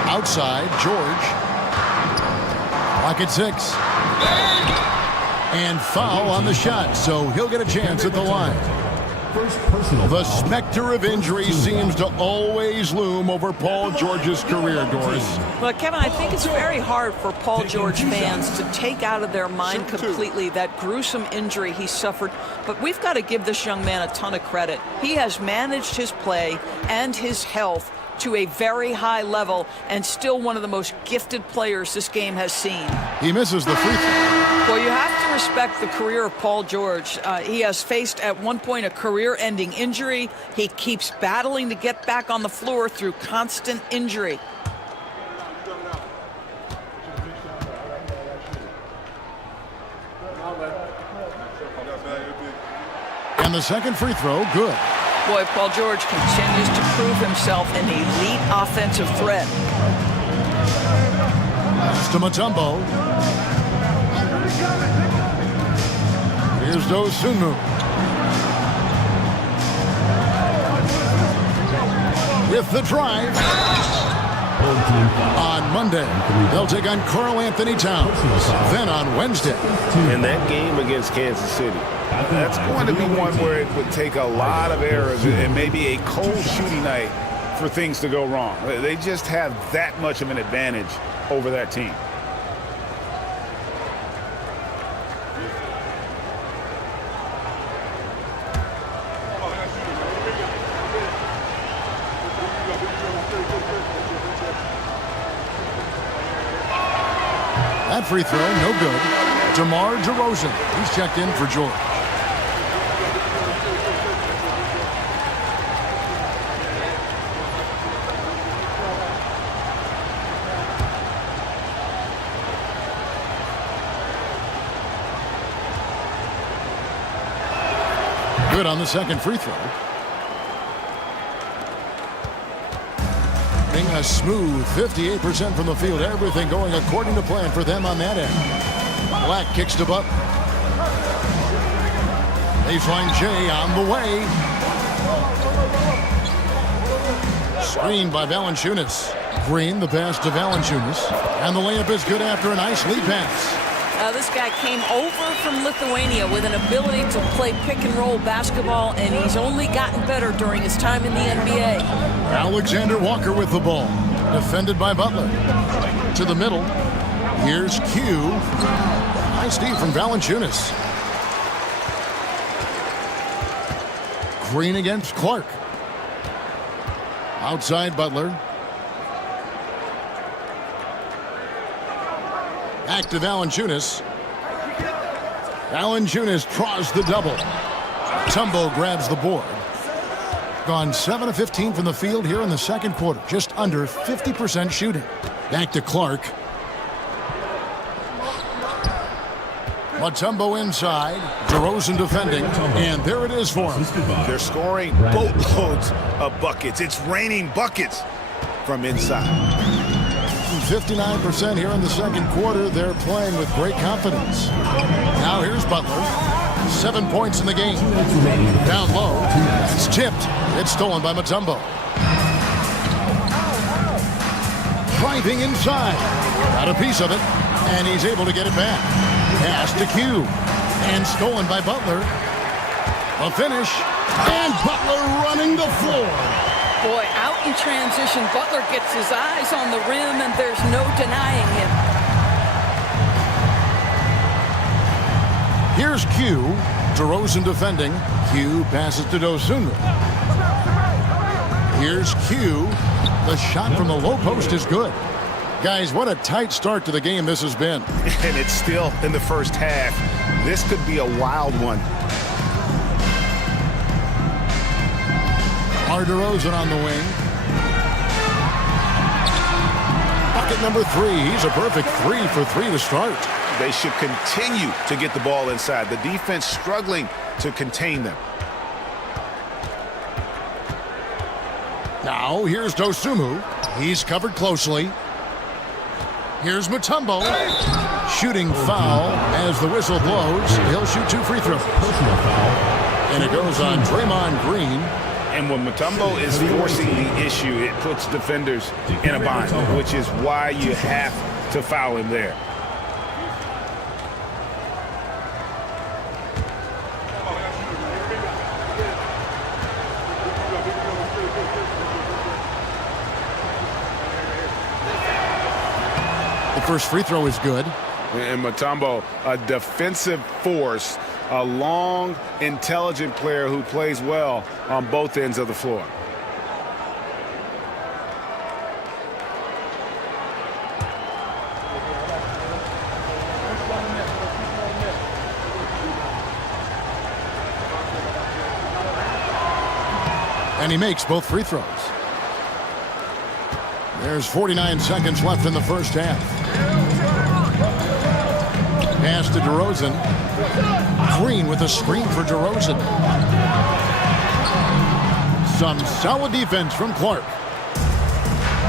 Outside, George. Clock at 6. And foul on the shot, so he'll get a chance at the line. The specter of injury seems to always loom over Paul George's career, Doris. Well, Kevin, I think it's very hard for Paul George fans to take out of their mind completely that gruesome injury he suffered. But we've got to give this young man a ton of credit. He has managed his play and his health to a very high level and still one of the most gifted players this game has seen. He misses the free throw. Well, you have to respect the career of Paul George. He has faced at one point a career-ending injury. He keeps battling to get back on the floor through constant injury. And the second free throw, good. Boy, Paul George continues to prove himself an elite offensive threat. Pass to Mutombo. Here's Dosunmu. With the drive. On Monday, they'll take on Karl Anthony Towns. Then on Wednesday. In that game against Kansas City, that's going to be one where it would take a lot of errors and maybe a cold shooting night for things to go wrong. They just have that much of an advantage over that team. That free throw, no good. DeMar DeRozan, he's checked in for George. Good on the second free throw. A smooth 58% from the field. Everything going according to plan for them on that end. Black kicks to Butler. Baseline J on the way. Screened by Valanciunas. Green, the pass to Valanciunas. And the layup is good after a nice lead pass. This guy came over from Lithuania with an ability to play pick-and-roll basketball, and he's only gotten better during his time in the NBA. Alexander Walker with the ball. Defended by Butler. To the middle. Here's Q. Nice steal from Valanciunas. Green against Clark. Outside Butler. Back to Valanciunas. Valanciunas draws the double. Mutombo grabs the board. Gone 7 of 15 from the field here in the second quarter. Just under 50% shooting. Back to Clark. Mutombo inside. DeRozan defending. And there it is for him. They're scoring boatloads of buckets. It's raining buckets from inside. 59% here in the second quarter. They're playing with great confidence. Now here's Butler. 7 points in the game. Down low. It's tipped. It's stolen by Mutombo. Driving inside. Got a piece of it. And he's able to get it back. Pass to Q. And stolen by Butler. A finish. And Butler running the floor. Boy, out in transition, Butler gets his eyes on the rim, and there's no denying him. Here's Q. DeRozan defending. Q passes to Dosunmu. Here's Q. The shot from the low post is good. Guys, what a tight start to the game this has been. And it's still in the first half. This could be a wild one. DeRozan on the wing. Bucket number 3. He's a perfect 3 for 3 to start. They should continue to get the ball inside. The defense struggling to contain them. Now, here's Dosunmu. He's covered closely. Here's Mutombo. Shooting foul as the whistle blows. He'll shoot 2 free throws. And it goes on Draymond Green. And when Mutombo is forcing the issue, it puts defenders in a bind, which is why you have to foul him there. The first free throw is good. And Mutombo, a defensive force, a long, intelligent player who plays well on both ends of the floor. And he makes both free throws. There's 49 seconds left in the first half. Pass to DeRozan. Green with a screen for DeRozan. Some solid defense from Clark.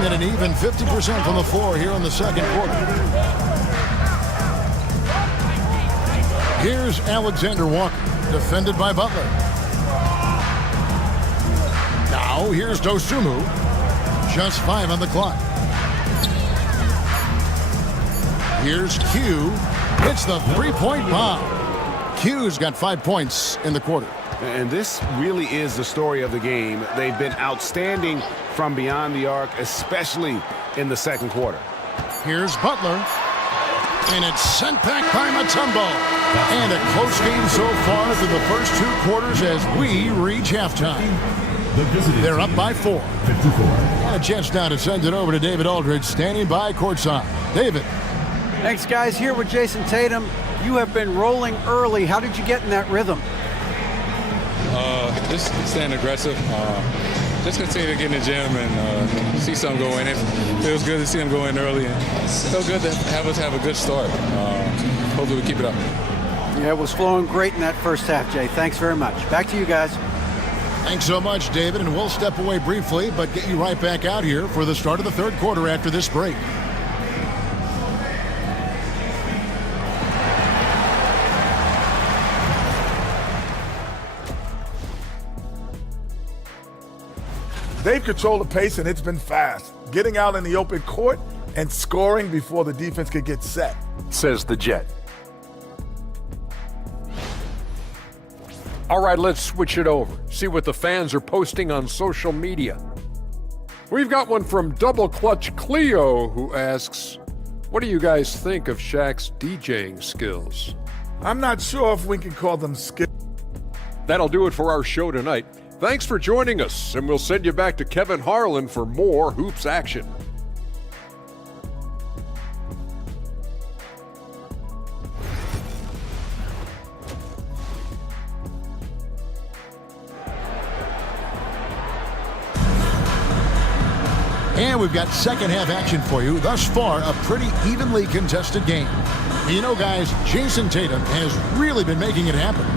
And an even 50% from the floor here in the second quarter. Here's Alexander Walker, defended by Butler. Now here's Dosunmu. Just 5 on the clock. Here's Q. Hits the three-point bomb. Q's got 5 points in the quarter. And this really is the story of the game. They've been outstanding from beyond the arc, especially in the second quarter. Here's Butler. And it's sent back by Mutombo. And a close game so far through the first 2 quarters as we reach halftime. They're up by 4. 54. And a chance now to send it over to David Aldridge, standing by courtside. David. Thanks, guys. Here with Jason Tatum. You have been rolling early. How did you get in that rhythm? Just staying aggressive. Just continue to get in the gym and see something go in. It feels good to see them go in early. And it feels good to have us have a good start. Hopefully we keep it up. Yeah, it was flowing great in that first half, Jay. Thanks very much. Back to you guys. Thanks so much, David, and we'll step away briefly, but get you right back out here for the start of the third quarter after this break. They've controlled the pace, and it's been fast. Getting out in the open court and scoring before the defense can get set. Says the Jet. All right, let's switch it over. See what the fans are posting on social media. We've got one from Double Clutch Cleo who asks, what do you guys think of Shaq's DJing skills? I'm not sure if we can call them skills. That'll do it for our show tonight. Thanks for joining us, and we'll send you back to Kevin Harlan for more hoops action. And we've got second half action for you. Thus far, a pretty evenly contested game. You know, guys, Jason Tatum has really been making it happen.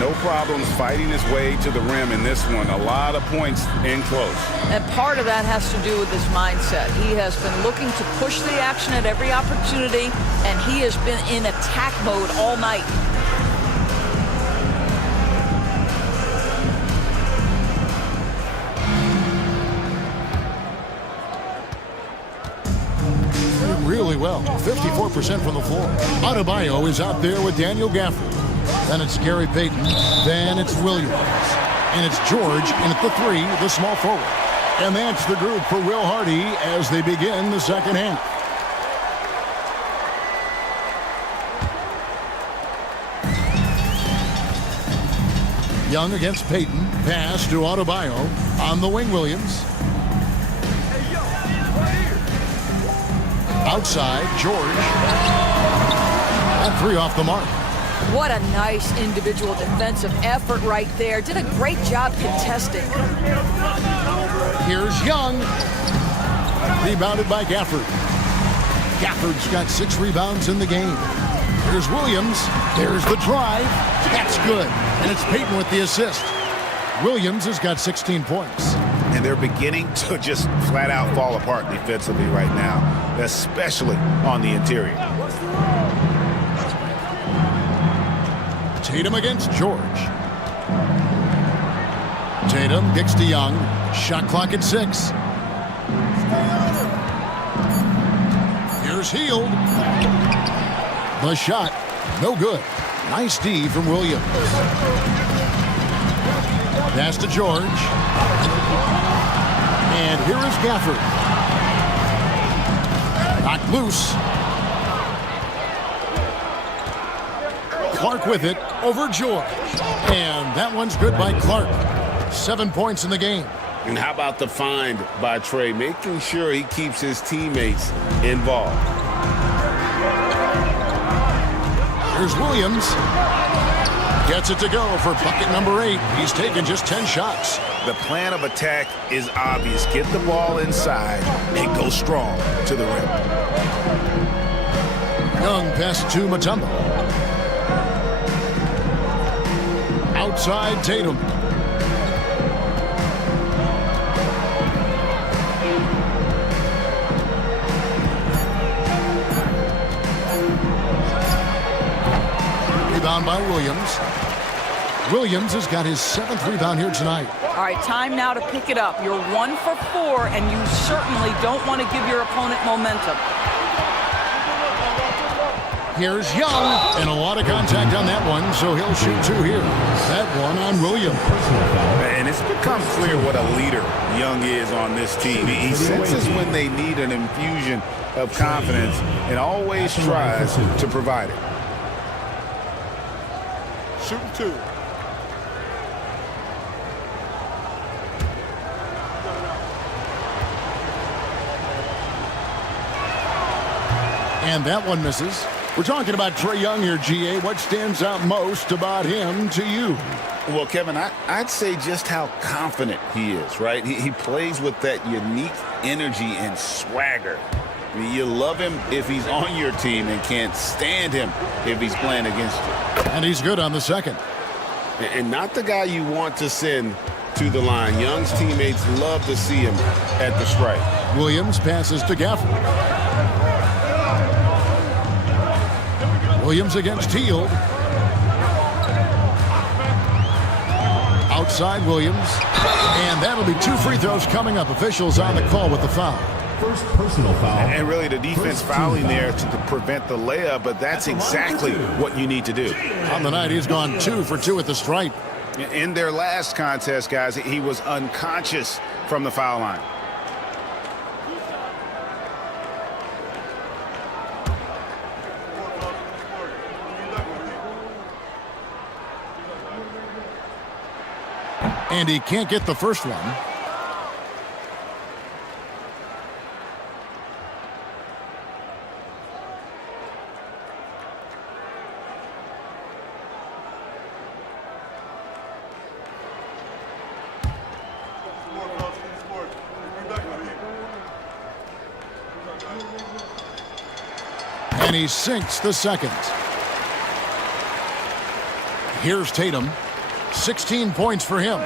No problems fighting his way to the rim in this one. A lot of points in close. And part of that has to do with his mindset. He has been looking to push the action at every opportunity, and he has been in attack mode all night. Really well, 54% from the floor. Adebayo is out there with Daniel Gafford. Then it's Gary Payton. Then it's Williams. And it's George in at the 3, the small forward. And that's the group for Will Hardy as they begin the second half. Young against Payton. Pass to Adebayo. On the wing, Williams. Outside, George. That 3 off the mark. What a nice individual defensive effort right there. Did a great job contesting. Here's Young. Rebounded by Gafford. Gafford's got 6 rebounds in the game. Here's Williams. There's the drive. That's good. And it's Payton with the assist. Williams has got 16 points. And they're beginning to just flat out fall apart defensively right now, especially on the interior. Tatum against George. Tatum kicks to Young. Shot clock at 6. Here's Hield. The shot, no good. Nice D from Williams. Pass to George. And here is Gafford. Knocked loose. Clark with it over George. And that one's good by Clark. 7 points in the game. And how about the find by Trey, making sure he keeps his teammates involved. Here's Williams. Gets it to go for bucket number 8. He's taken just 10 shots. The plan of attack is obvious. Get the ball inside and go strong to the rim. Young pass to Mutombo. Outside Tatum. Rebound by Williams. Williams has got his 7th rebound here tonight. All right, time now to pick it up. You're 1 for 4, and you certainly don't want to give your opponent momentum. Here's Young, and a lot of contact on that one, so he'll shoot 2 here. That one on Williams. And it's become clear what a leader Young is on this team. He senses when they need an infusion of confidence and always tries to provide it. Shooting 2. And that one misses. We're talking about Trae Young here, GA. What stands out most about him to you? Well, Kevin, I'd say just how confident he is, right? He plays with that unique energy and swagger. I mean, you love him if he's on your team and can't stand him if he's playing against you. And he's good on the second. And not the guy you want to send to the line. Young's teammates love to see him at the stripe. Williams passes to Gafford. Williams against Hield. Outside Williams. And that'll be 2 free throws coming up. Officials on the call with the foul. First personal foul. And really the defense fouling there to prevent the layup, but that's exactly what you need to do. On the night, he's gone 2 for 2 at the stripe. In their last contest, guys, he was unconscious from the foul line. And he can't get the first one. And he sinks the second. Here's Tatum. 16 points for him.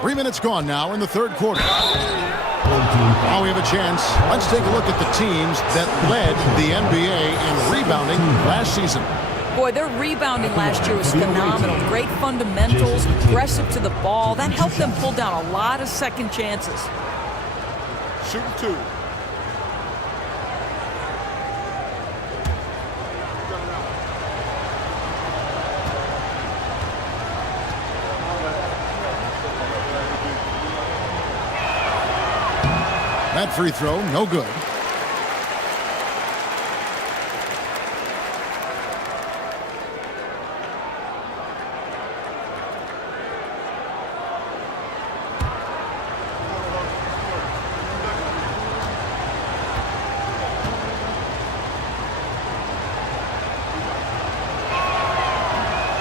Three minutes gone now in the third quarter. Now we have a chance. Let's take a look at the teams that led the NBA in rebounding last season. Boy, their rebounding last year was phenomenal. Great fundamentals, aggressive to the ball. That helped them pull down a lot of second chances. Shooting 2. That free throw, no good.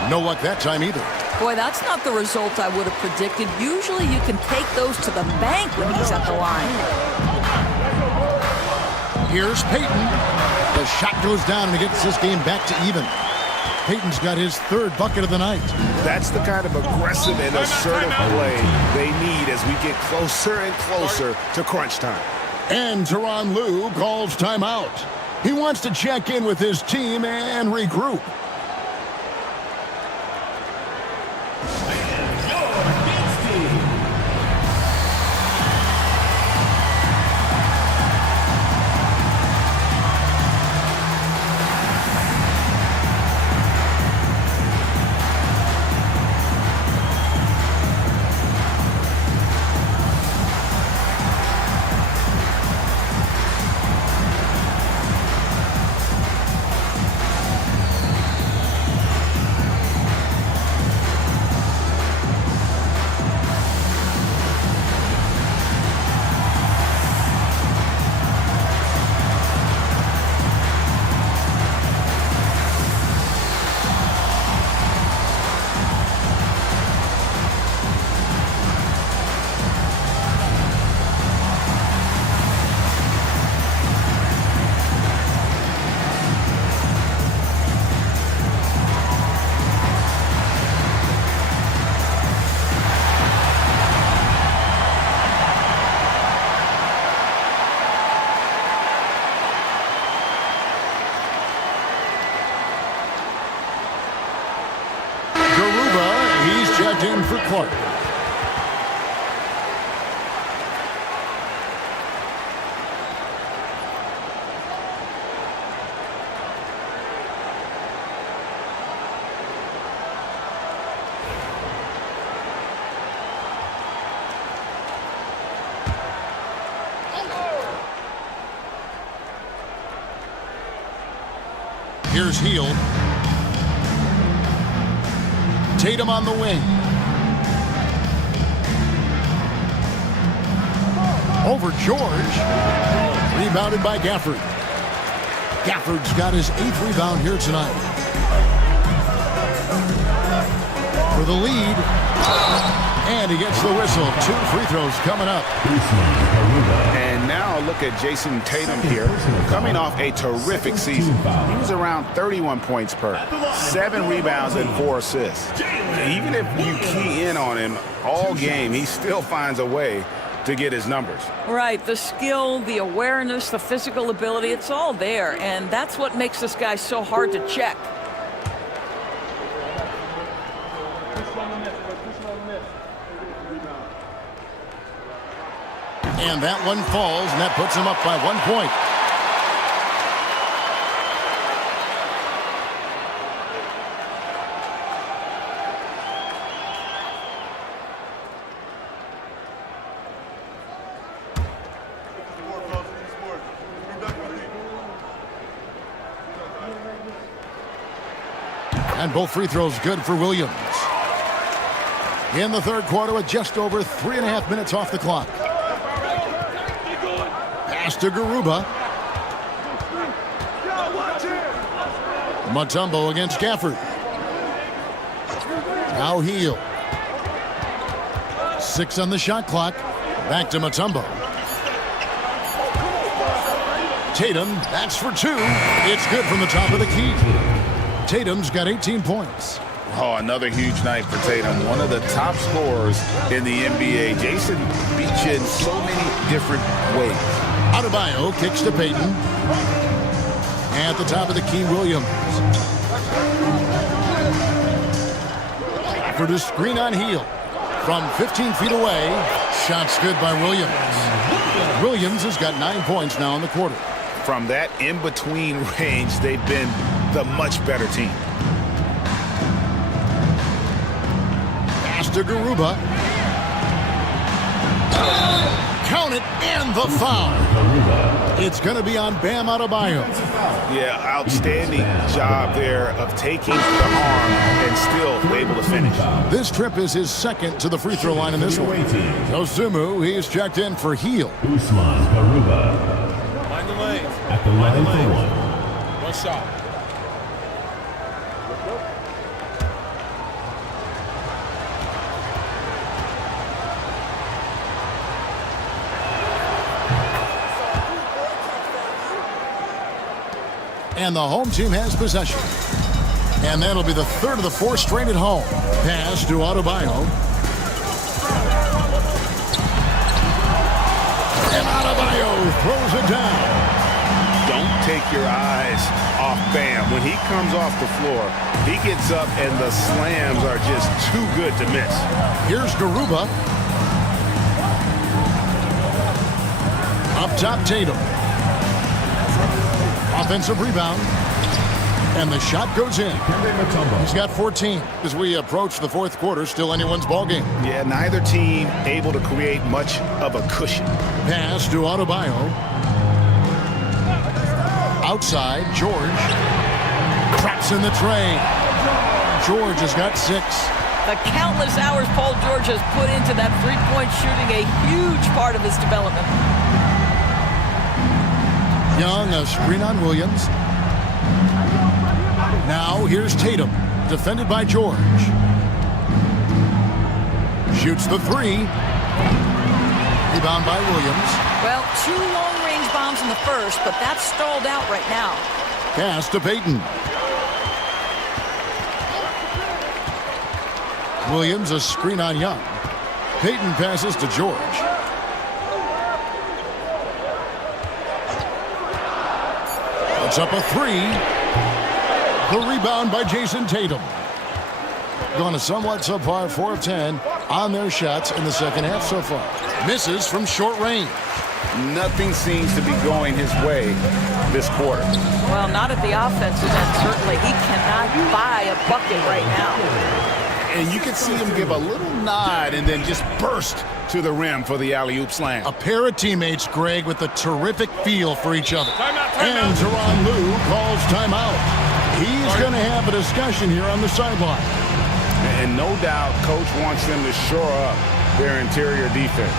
No luck that time either. Boy, that's not the result I would have predicted. Usually you can take those to the bank when he's at the line. Here's Peyton. The shot goes down and he gets this game back to even. Peyton's got his third bucket of the night. That's the kind of aggressive and assertive play they need as we get closer and closer to crunch time. And Tyronn Lue calls timeout. He wants to check in with his team and regroup. Checked in for Clark. Here's Hield. Tatum on the wing. Over George. Rebounded by Gafford. Gafford's got his 8th rebound here tonight. For the lead. And he gets the whistle. 2 free throws coming up. And now look at Jason Tatum here, coming off a terrific season. He was around 31 points per, 7 rebounds and 4 assists. Even if you key in on him all game, he still finds a way to get his numbers. Right, the skill, the awareness, the physical ability, it's all there. And that's what makes this guy so hard to check. And that one falls, and that puts him up by 1 point. And both free throws good for Williams. In the third quarter with just over 3.5 minutes off the clock. Pass to Garuba. Mutombo against Gafford. Now Hield. 6 on the shot clock. Back to Mutombo. Tatum, that's for 2. It's good from the top of the key. Tatum's got 18 points. Oh, another huge night for Tatum. One of the top scorers in the NBA. Jason beats you in so many different ways. Adebayo kicks to Peyton. At the top of the key, Williams. For the screen on Hield. From 15 feet away. Shot's good by Williams. Williams has got 9 points now in the quarter. From that in-between range, they've been the much better team. Pass to Garuba. Count it, and the foul. It's going to be on Bam Adebayo. Yeah, outstanding job there of taking the harm and still able to finish. This trip is his second to the free throw line in this one. Osumu, he's checked in for Hield. Usman Garuba. Mind the lane. At the line for 1. One shot. And the home team has possession. And that'll be the third of the four straight at home. Pass to Adebayo. And Adebayo throws it down. Don't take your eyes off Bam. When he comes off the floor, he gets up and the slams are just too good to miss. Here's Garuba. Up top, Tatum. Offensive rebound. And the shot goes in. He's got 14. As we approach the fourth quarter, still anyone's ballgame. Yeah, neither team able to create much of a cushion. Pass to Adebayo. Outside, George traps in the tray. George has got 6. The countless hours Paul George has put into that three-point shooting, a huge part of his development. Young, a screen on Williams. Now here's Tatum, defended by George. Shoots the 3. Rebound by Williams. Well, 2 long-range bombs in the first, but that's stalled out right now. Pass to Payton. Williams, a screen on Young. Payton passes to George. Puts up a 3. The rebound by Jason Tatum. Going a somewhat subpar 4 of 10 on their shots in the second half so far. Misses from short range. Nothing seems to be going his way this quarter. Well, not at the offensive end, certainly. He cannot buy a bucket right now. And you can see him give a little nod and then just burst to the rim for the alley-oop slam. A pair of teammates, Greg, with a terrific feel for each other. And Tyronn Lue calls timeout. He's going to have a discussion here on the sideline. And no doubt, Coach wants them to shore up their interior defense.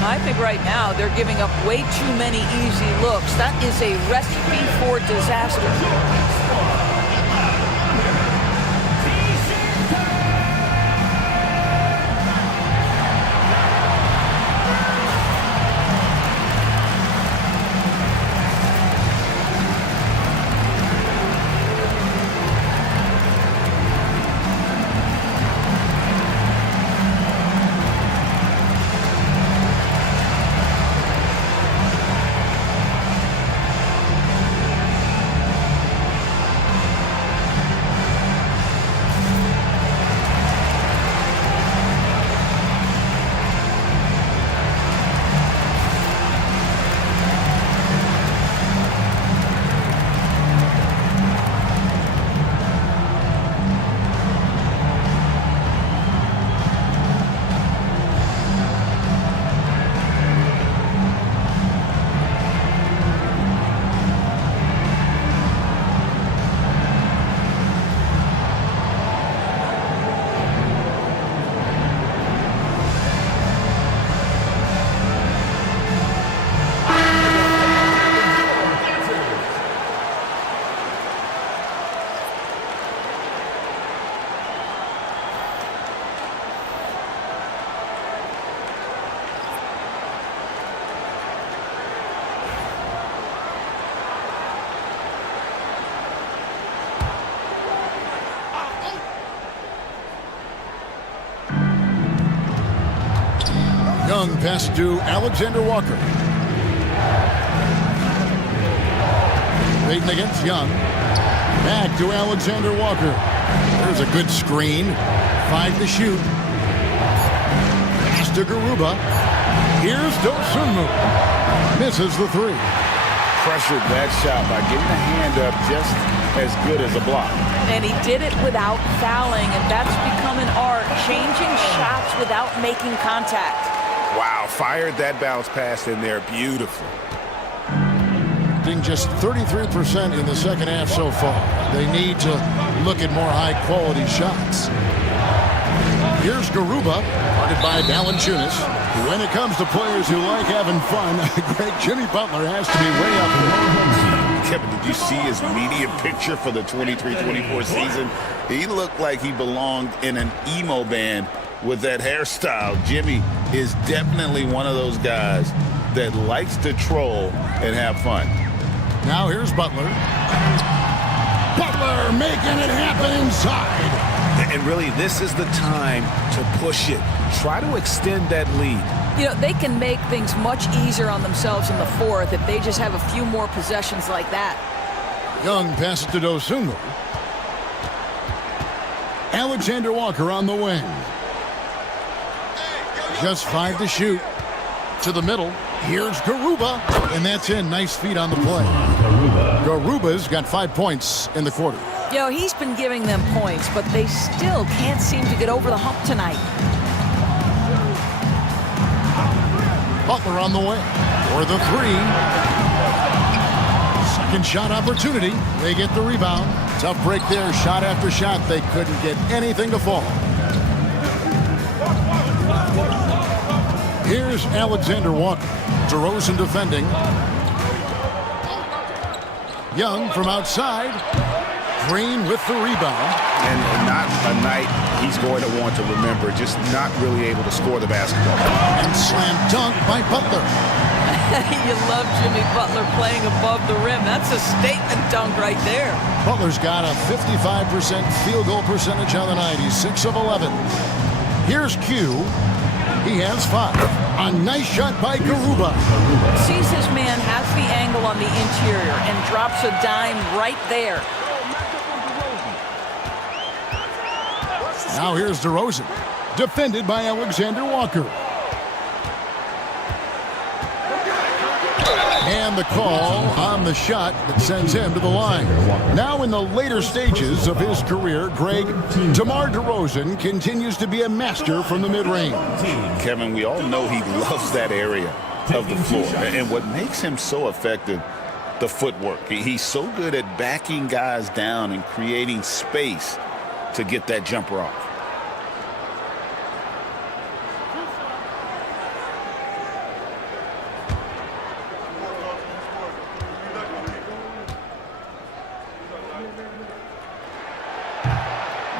I think right now they're giving up way too many easy looks. That is a recipe for disaster. Young pass to Alexander Walker. Payton against Young. Back to Alexander Walker. There's a good screen. 5 to shoot. Pass to Garuba. Here's Dosunmu. Misses the 3. Pressured that shot by getting a hand up just as good as a block. And he did it without fouling, and that's become an art, changing shots without making contact. Wow, fired that bounce pass in there beautifully. Being just 33% in the second half so far. They need to look at more high-quality shots. Here's Garuba, guarded by Valanciunas. When it comes to players who like having fun, Greg, Jimmy Butler has to be way up there. Kevin, did you see his media picture for the 23-24 season? He looked like he belonged in an emo band with that hairstyle. Jimmy is definitely one of those guys that likes to troll and have fun. Now here's Butler. Butler making it happen inside. And really, this is the time to push it. Try to extend that lead. You know, they can make things much easier on themselves in the fourth if they just have a few more possessions like that. Young passes to Dosunmu. Alexander Walker on the wing. Just 5 to shoot. To the middle. Here's Garuba. And that's in. Nice feet on the play. Garuba's got 5 points in the quarter. You know, he's been giving them points, but they still can't seem to get over the hump tonight. Butler on the way for the 3. Second shot opportunity. They get the rebound. Tough break there. Shot after shot. They couldn't get anything to fall. Here's Alexander Walker. DeRozan defending. Young from outside. Green with the rebound. And not a night he's going to want to remember, just not really able to score the basketball. And slam dunk by Butler. You love Jimmy Butler playing above the rim. That's a statement dunk right there. Butler's got a 55% field goal percentage on the night. He's 6 of 11. Here's Q. He has 5. A nice shot by Garuba. Sees his man, has the angle on the interior, and drops a dime right there. Now here's DeRozan, defended by Alexander Walker. And the call on the shot that sends him to the line. Now in the later stages of his career, Greg, DeMar DeRozan continues to be a master from the mid-range. Kevin, we all know he loves that area of the floor. And what makes him so effective, the footwork. He's so good at backing guys down and creating space to get that jumper off.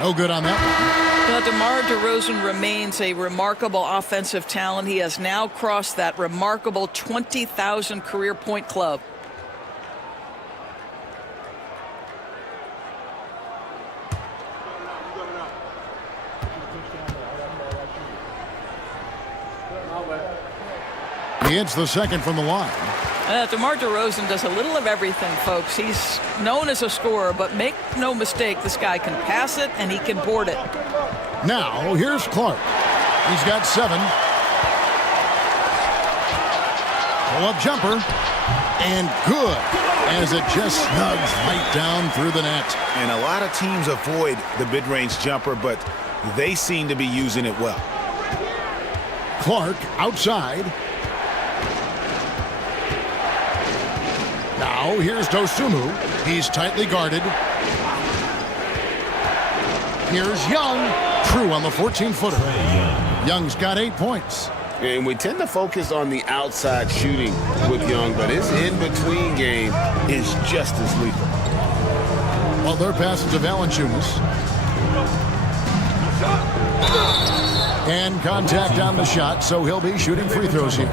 No good on that one. Now, DeMar DeRozan remains a remarkable offensive talent. He has now crossed that remarkable 20,000 career point club. He hits the second from the line. DeMar DeRozan does a little of everything, folks. He's known as a scorer, but make no mistake, this guy can pass it and he can board it. Now, here's Clark. He's got 7. Pull-up jumper. And good, as it just snugs right down through the net. And a lot of teams avoid the mid-range jumper, but they seem to be using it well. Clark outside. Now, here's Dosunmu. He's tightly guarded. Here's Young. True on the 14-footer. Young's got 8 points. And we tend to focus on the outside shooting with Young, but his in-between game is just as lethal. Well, their passes to Valanciunas. And contact on the shot, so he'll be shooting free throws here.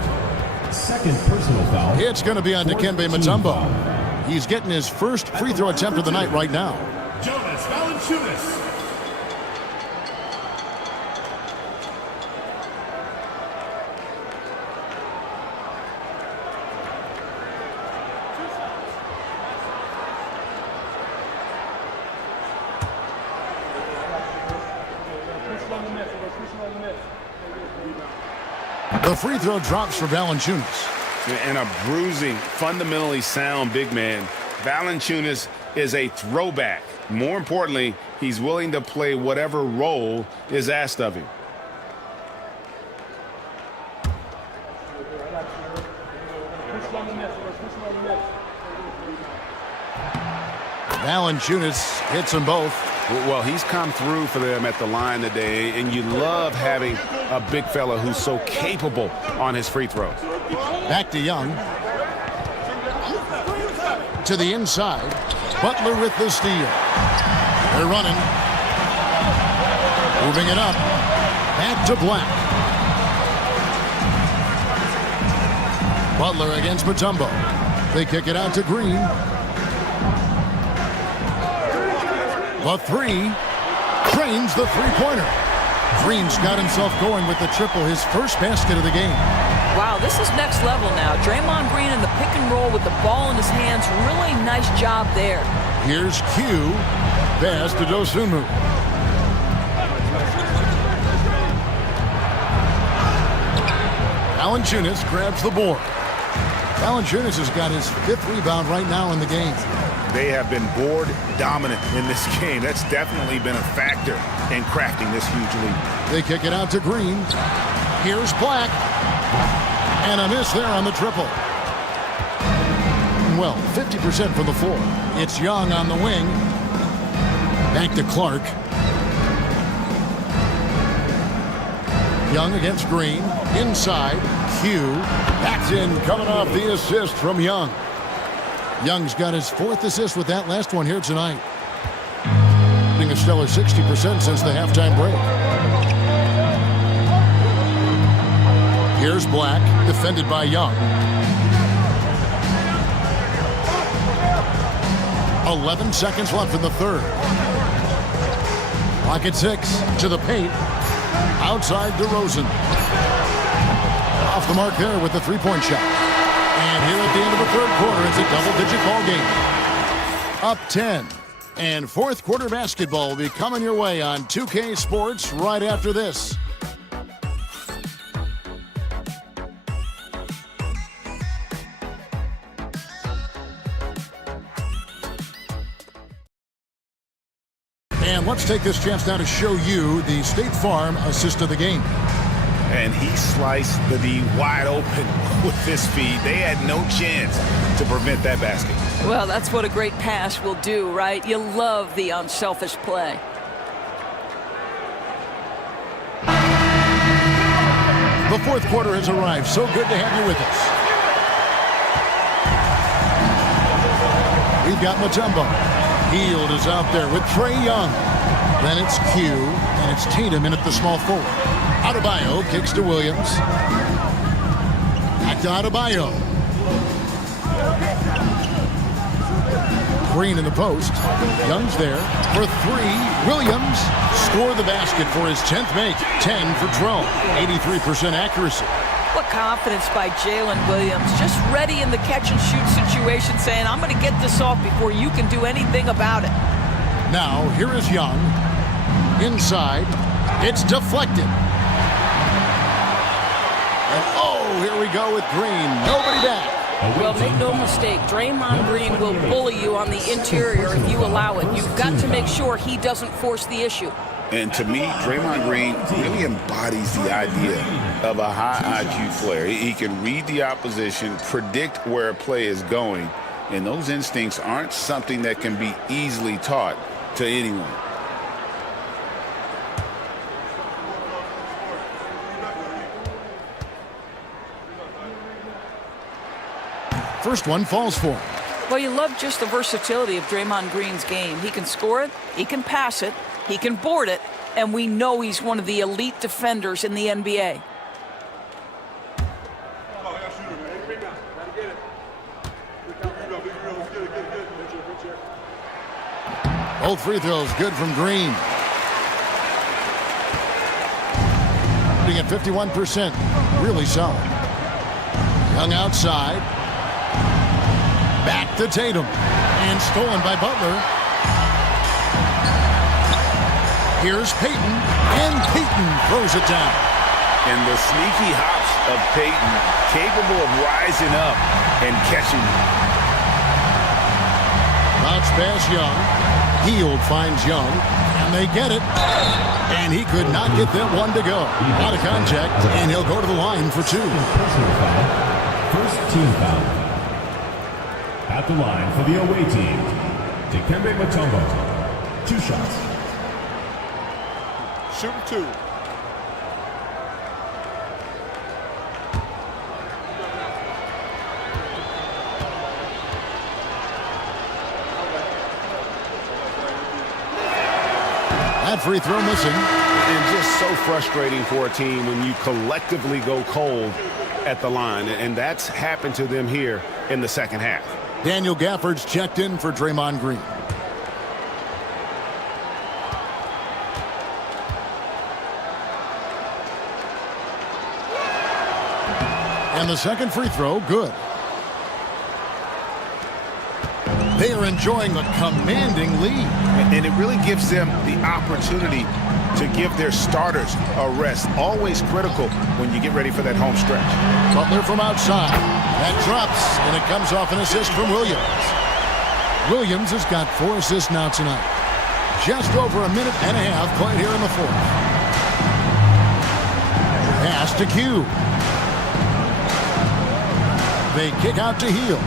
Second personal foul. It's going to be on Dikembe Mutombo. He's getting his first free throw attempt of the night right now. Jonas Valanciunas. The free throw drops for Valanciunas. And a bruising, fundamentally sound big man. Valanciunas is a throwback. More importantly, he's willing to play whatever role is asked of him. Valanciunas hits them both. Well, he's come through for them at the line today, and you love having a big fella who's so capable on his free throws. Back to Young. To the inside. Butler with the steal. They're running. Moving it up. Back to Black. Butler against Mutombo. They kick it out to Green. The three. Drains the three-pointer. Green's got himself going with the triple, his first basket of the game. Wow, this is next level now. Draymond Green in the pick and roll with the ball in his hands. Really nice job there. Here's Q. Pass to Dosunmu. Valanciunas grabs the board. Valanciunas has got his 5th rebound right now in the game. They have been board dominant in this game. That's definitely been a factor in crafting this huge lead. They kick it out to Green. Here's Black. And a miss there on the triple. Well, 50% from the floor. It's Young on the wing. Back to Clark. Young against Green. Inside. Q. That's in, coming off the assist from Young. Young's got his 4th assist with that last one here tonight. Being a stellar 60% since the halftime break. Here's Black, defended by Young. 11 seconds left in the third. Clock at 6, to the paint. Outside DeRozan. Off the mark there with the three-point shot. And here at the end of the third quarter, it's a double-digit ball game. Up 10. And fourth quarter basketball will be coming your way on 2K Sports right after this. And let's take this chance now to show you the State Farm assist of the game. And he sliced the D wide open with this feed. They had no chance to prevent that basket. Well, that's what a great pass will do, right? You love the unselfish play. The fourth quarter has arrived. So good to have you with us. We've got Mutombo. Hield is out there with Trae Young. Then it's Q, and it's Tatum in at the small forward. Adebayo kicks to Williams. Back to Adebayo. Green in the post. Young's there for 3. Williams scored the basket for his 10th make. 10 for 12. 83% accuracy. What confidence by Jalen Williams. Just ready in the catch-and-shoot situation, saying, I'm going to get this off before you can do anything about it. Now, here is Young. Inside. It's deflected. And here we go with Green. Nobody back. Well, make no mistake, Draymond Green will bully you on the interior if you allow it. You've got to make sure he doesn't force the issue. And to me, Draymond Green really embodies the idea of a high IQ player. He can read the opposition, predict where a play is going, and those instincts aren't something that can be easily taught to anyone. First one falls for him. Well, you love just the versatility of Draymond Green's game. He can score it, he can pass it, he can board it, and we know he's one of the elite defenders in the NBA. Both free throws good from Green. Being at 51%. Really solid. Young outside. Back to Tatum. And stolen by Butler. Here's Payton. And Payton throws it down. And the sneaky hops of Payton, capable of rising up and catching. Bounce pass Young. Hield finds Young. And they get it. And he could not get that one to go. Out of contact. And he'll go to the line for 2. First team foul. At the line for the away team, Dikembe Mutombo. 2 shots. Shooting 2. That free throw missing. And just so frustrating for a team when you collectively go cold at the line. And that's happened to them here in the second half. Daniel Gafford's checked in for Draymond Green. And the second free throw, good. They are enjoying a commanding lead. And it really gives them the opportunity to give their starters a rest. Always critical when you get ready for that home stretch. Butler from outside. That drops, and it comes off an assist from Williams. Williams has got 4 assists now tonight. Just over a minute and a half played here in the fourth. Pass to Q. They kick out to Heel.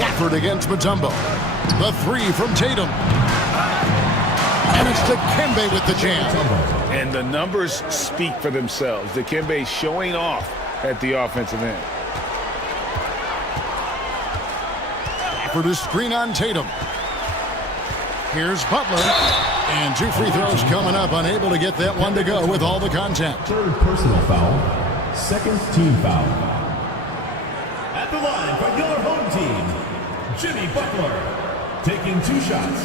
Gafford against Mutombo. The 3 from Tatum. And it's Dikembe with the jam. And the numbers speak for themselves. Dikembe showing off at the offensive end. For the screen on Tatum. Here's Butler. And 2 free throws coming up. Unable to get that one to go with all the contact. Third personal foul. Second team foul. At the line for your home team, Jimmy Butler. Taking 2 shots.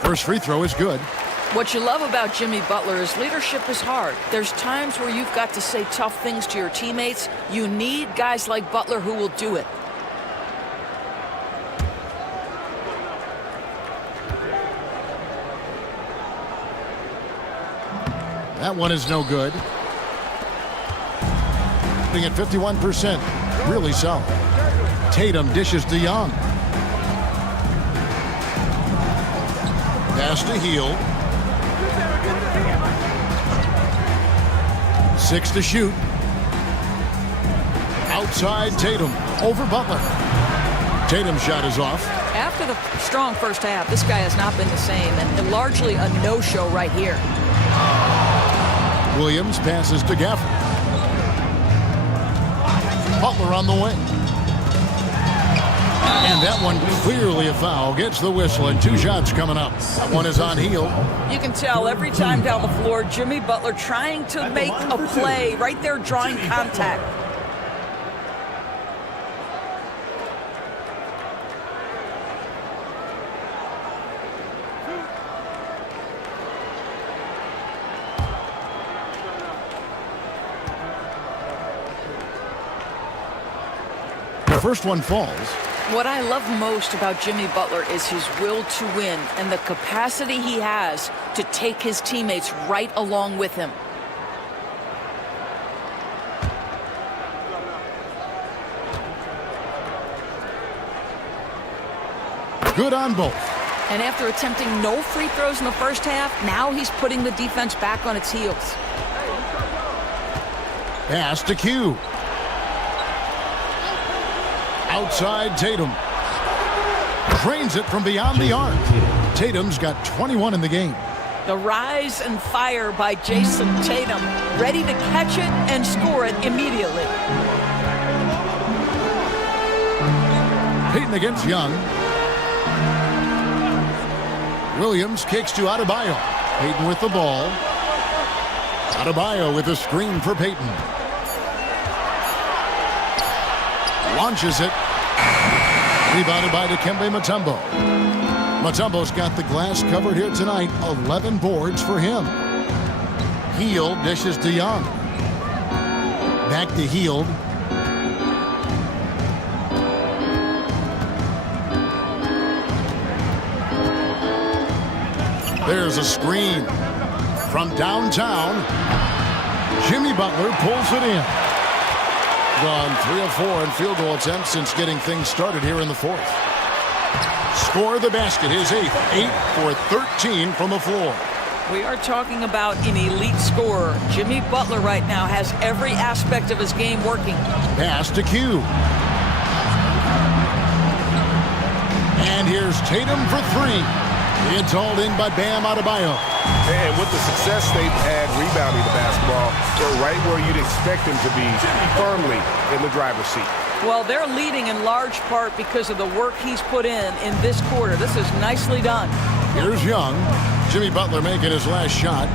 First free throw is good. What you love about Jimmy Butler is leadership is hard. There's times where you've got to say tough things to your teammates. You need guys like Butler who will do it. That one is no good. Being at 51%. Really solid. Tatum dishes to Young. Pass to Heel. 6 to shoot. Outside Tatum. Over Butler. Tatum's shot is off. After the strong first half, this guy has not been the same, and largely a no-show right here. Williams passes to Gafford. Butler on the wing. And that one clearly a foul. Gets the whistle, and 2 shots coming up. That one is on Heel. You can tell every time down the floor, Jimmy Butler trying to make a play, right there drawing contact. The first one falls. What I love most about Jimmy Butler is his will to win and the capacity he has to take his teammates right along with him. Good on both. And after attempting no free throws in the first half, now he's putting the defense back on its heels. Pass to Q. Outside Tatum. Drains it from beyond the arc. Tatum's got 21 in the game. The rise and fire by Jason Tatum, ready to catch it and score it immediately. Payton against Young. Williams kicks to Adebayo. Payton with the ball. Adebayo with a screen for Payton. Launches it. Rebounded by Dikembe Mutombo. Mutombo's got the glass covered here tonight. 11 boards for him. Heel dishes to Young. Back to Heel. There's a screen. From downtown, Jimmy Butler pulls it in. Gone 3 of 4 in field goal attempts since getting things started here in the fourth. Score the basket, his 8th. 8 for 13 from the floor. We are talking about an elite scorer. Jimmy Butler right now has every aspect of his game working. Pass to Q. And here's Tatum for 3. It's hauled in by Bam Adebayo. And with the success they've had rebounding the basketball, they're right where you'd expect them to be, firmly in the driver's seat. Well, they're leading in large part because of the work he's put in this quarter. This is nicely done. Here's Young. Jimmy Butler making his last shot.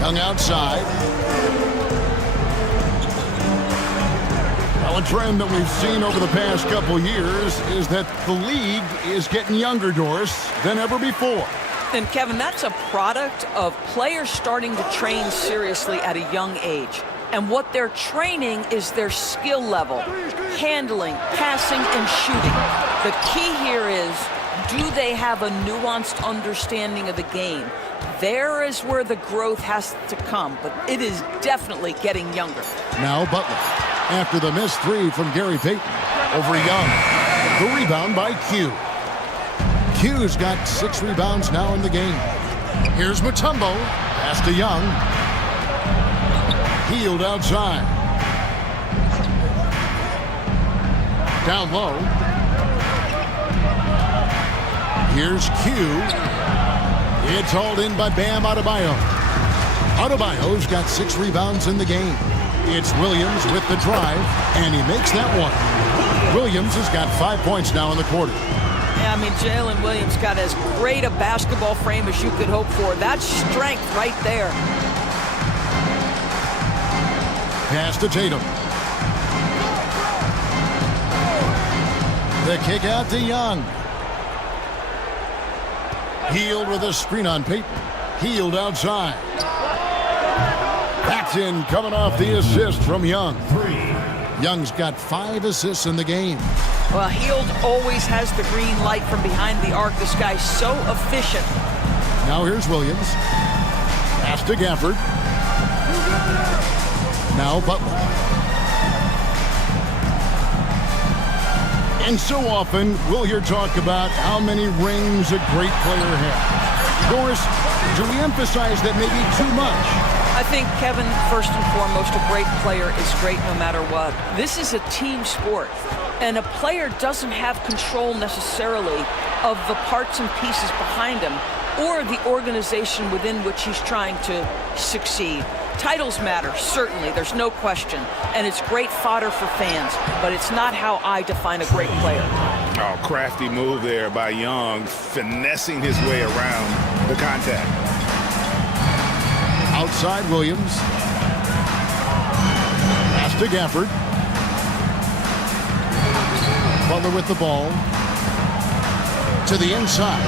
Young outside. Well, a trend that we've seen over the past couple years is that the league is getting younger, Doris, than ever before. And Kevin, that's a product of players starting to train seriously at a young age. And what they're training is their skill level, handling, passing, and shooting. The key here is, do they have a nuanced understanding of the game? There is where the growth has to come, but it is definitely getting younger. Now Butler, after the missed three from Gary Payton, over Young. The rebound by Q. Q's got 6 rebounds now in the game. Here's Mutombo, pass to Young. Healed outside. Down low. Here's Q. It's hauled in by Bam Adebayo. Adebayo's got 6 rebounds in the game. It's Williams with the drive, and he makes that one. Williams has got 5 points now in the quarter. Yeah, I mean, Jalen Williams got as great a basketball frame as you could hope for. That's strength right there. Pass to Tatum. The kick out to Young. Healed with a screen on Payton. Healed outside. Paxton coming off the assist from Young. Young's got 5 assists in the game. Well, Hield always has the green light from behind the arc. This guy's so efficient. Now here's Williams. Pass to Gafford. Now Butler. And so often we'll hear talk about how many rings a great player has. Doris, do we emphasize that maybe too much? I think, Kevin, first and foremost, a great player is great no matter what. This is a team sport, and a player doesn't have control necessarily of the parts and pieces behind him or the organization within which he's trying to succeed. Titles matter, certainly, there's no question, and it's great fodder for fans, but it's not how I define a great player. Oh, crafty move there by Young, finessing his way around the contact. Outside Williams. Pass to Gafford. Butler with the ball. To the inside.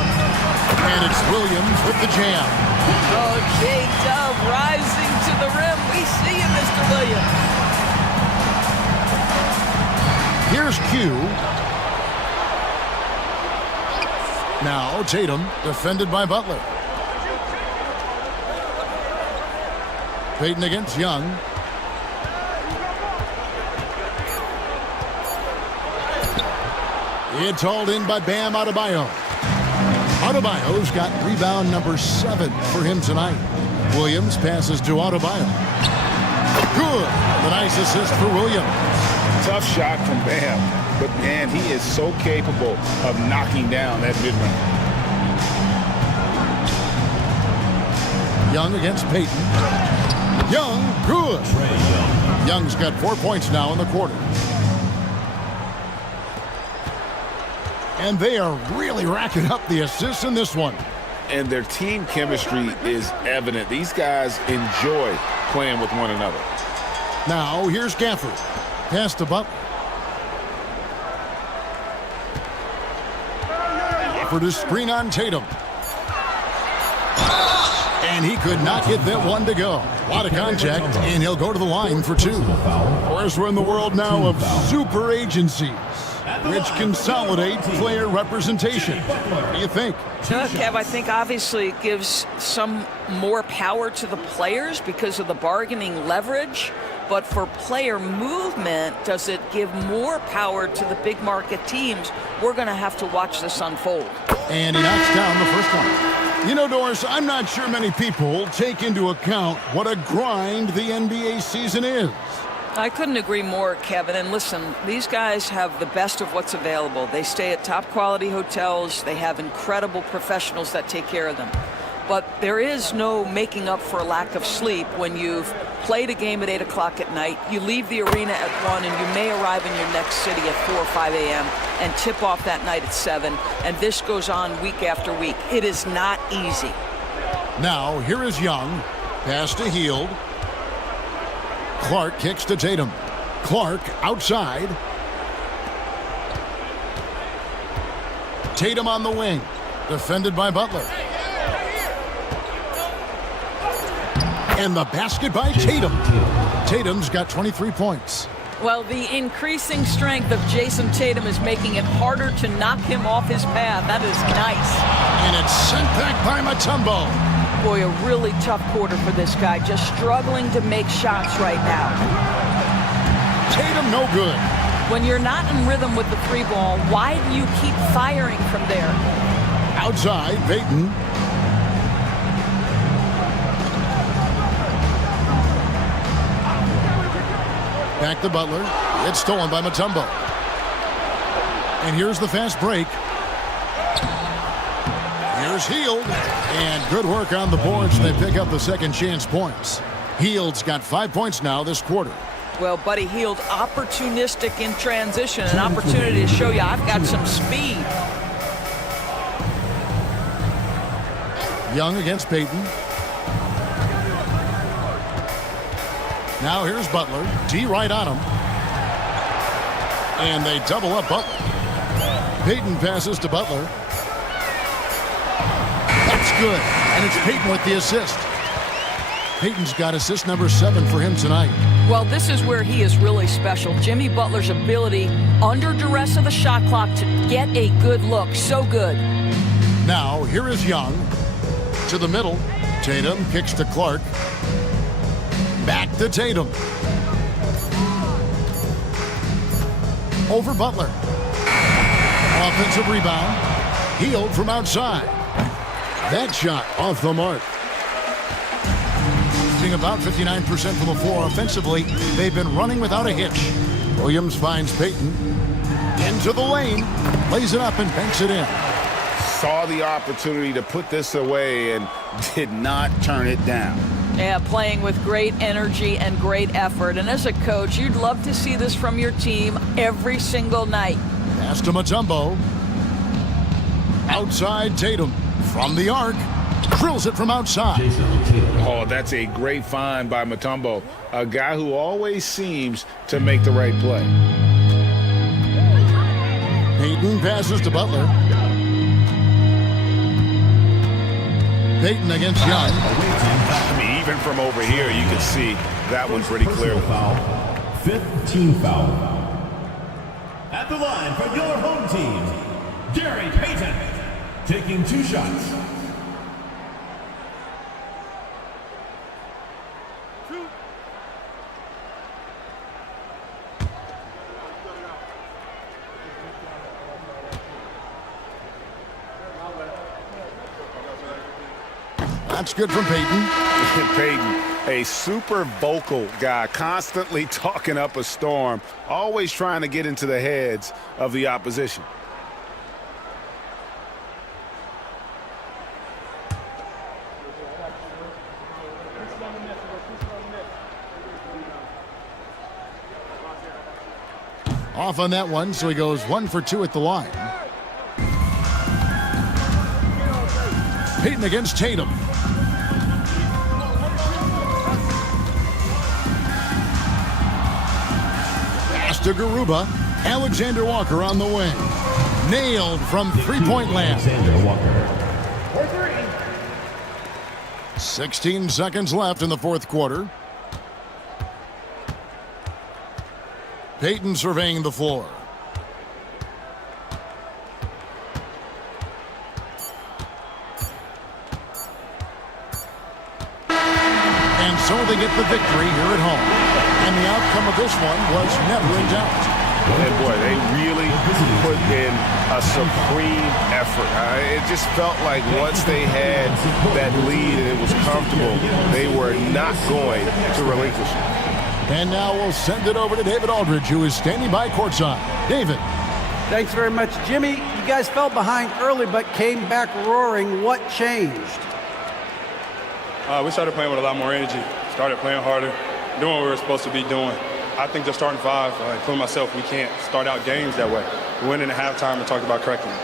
And it's Williams with the jam. Oh, J-Dub rising to the rim. We see you, Mr. Williams. Here's Q. Now Tatum, defended by Butler. Payton against Young. It's hauled in by Bam Adebayo. Adebayo's got rebound number 7 for him tonight. Williams passes to Adebayo. Good. The nice assist for Williams. Tough shot from Bam, but man, he is so capable of knocking down that mid-range. Young against Payton. Young, good. Young's got 4 points now in the quarter. And they are really racking up the assists in this one. And their team chemistry is evident. These guys enjoy playing with one another. Now, here's Gafford. Pass to Butler. Gafford is screen on Tatum. And he could not get that one to go. A lot of contact, and he'll go to the line for 2. Of course, we're in the world now of super agencies, which consolidate player representation. What do you think? Kev, I think obviously it gives some more power to the players because of the bargaining leverage. But for player movement, does it give more power to the big market teams? We're going to have to watch this unfold. And he knocks down the first one. You know, Doris, I'm not sure many people take into account what a grind the NBA season is. I couldn't agree more, Kevin. And listen, these guys have the best of what's available. They stay at top quality hotels. They have incredible professionals that take care of them. But there is no making up for a lack of sleep when you've played a game at 8 o'clock at night, you leave the arena at 1, and you may arrive in your next city at 4 or 5 a.m. and tip off that night at 7, and this goes on week after week. It is not easy. Now, here is Young. Pass to Hield. Clark kicks to Tatum. Clark outside. Tatum on the wing. Defended by Butler. And the basket by Tatum. Tatum's got 23 points. Well, the increasing strength of Jason Tatum is making it harder to knock him off his path. That is nice. And it's sent back by Mutombo. Boy, a really tough quarter for this guy. Just struggling to make shots right now. Tatum no good. When you're not in rhythm with the free ball, why do you keep firing from there? Outside, Payton. Back to Butler. It's stolen by Mutombo. And here's the fast break. Here's Hield. And good work on the boards. They pick up the second chance points. Hield's got 5 points now this quarter. Well, Buddy Hield, opportunistic in transition. An opportunity to show you I've got some speed. Young against Payton. Now here's Butler. D right on him. And they double up Butler. Payton passes to Butler. That's good. And it's Payton with the assist. Payton's got assist number 7 for him tonight. Well, this is where he is really special. Jimmy Butler's ability under duress of the shot clock to get a good look. So good. Now here is Young. To the middle. Tatum kicks to Clark. Back to Tatum. Over Butler. Offensive rebound. Hield from outside. That shot off the mark. Shooting about 59% from the floor offensively. They've been running without a hitch. Williams finds Payton. Into the lane. Lays it up and banks it in. Saw the opportunity to put this away and did not turn it down. Yeah, playing with great energy and great effort. And as a coach, you'd love to see this from your team every single night. Pass to Mutombo. Outside Tatum. From the arc. Drills it from outside. Oh, that's a great find by Mutombo. A guy who always seems to make the right play. Payton passes to Butler. Payton against Young. I mean, even from over here, you can see that one pretty clearly. Fifth team foul. At the line for your home team, Gary Payton, taking 2 shots. That's good from Payton. Payton, a super vocal guy, constantly talking up a storm, always trying to get into the heads of the opposition. Off on that one, so he goes 1 for 2 at the line. Payton against Tatum. Pass to Garuba. Alexander Walker on the wing. Nailed from three-point land. Alexander Walker. 16 seconds left in the fourth quarter. Payton surveying the floor. And so they get the victory here at home. And the outcome of this one was never in doubt. And boy, they really put in a supreme effort. It just felt like once they had that lead and it was comfortable, they were not going to relinquish it. And now we'll send it over to David Aldridge, who is standing by courtside. David. Thanks very much, Jimmy. You guys fell behind early but came back roaring. What changed? We started playing with a lot more energy, started playing harder, doing what we were supposed to be doing. I think the starting five, including myself, we can't start out games that way. We went in at halftime and talked about correcting it.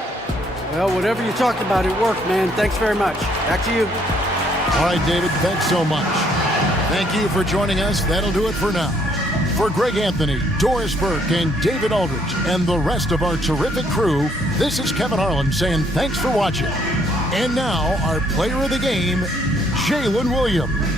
Well, whatever you talked about, it worked, man. Thanks very much. Back to you. All right, David, thanks so much. Thank you for joining us. That'll do it for now. For Greg Anthony, Doris Burke, and David Aldridge, and the rest of our terrific crew, this is Kevin Harlan saying thanks for watching. And now, our player of the game, Jalen Williams.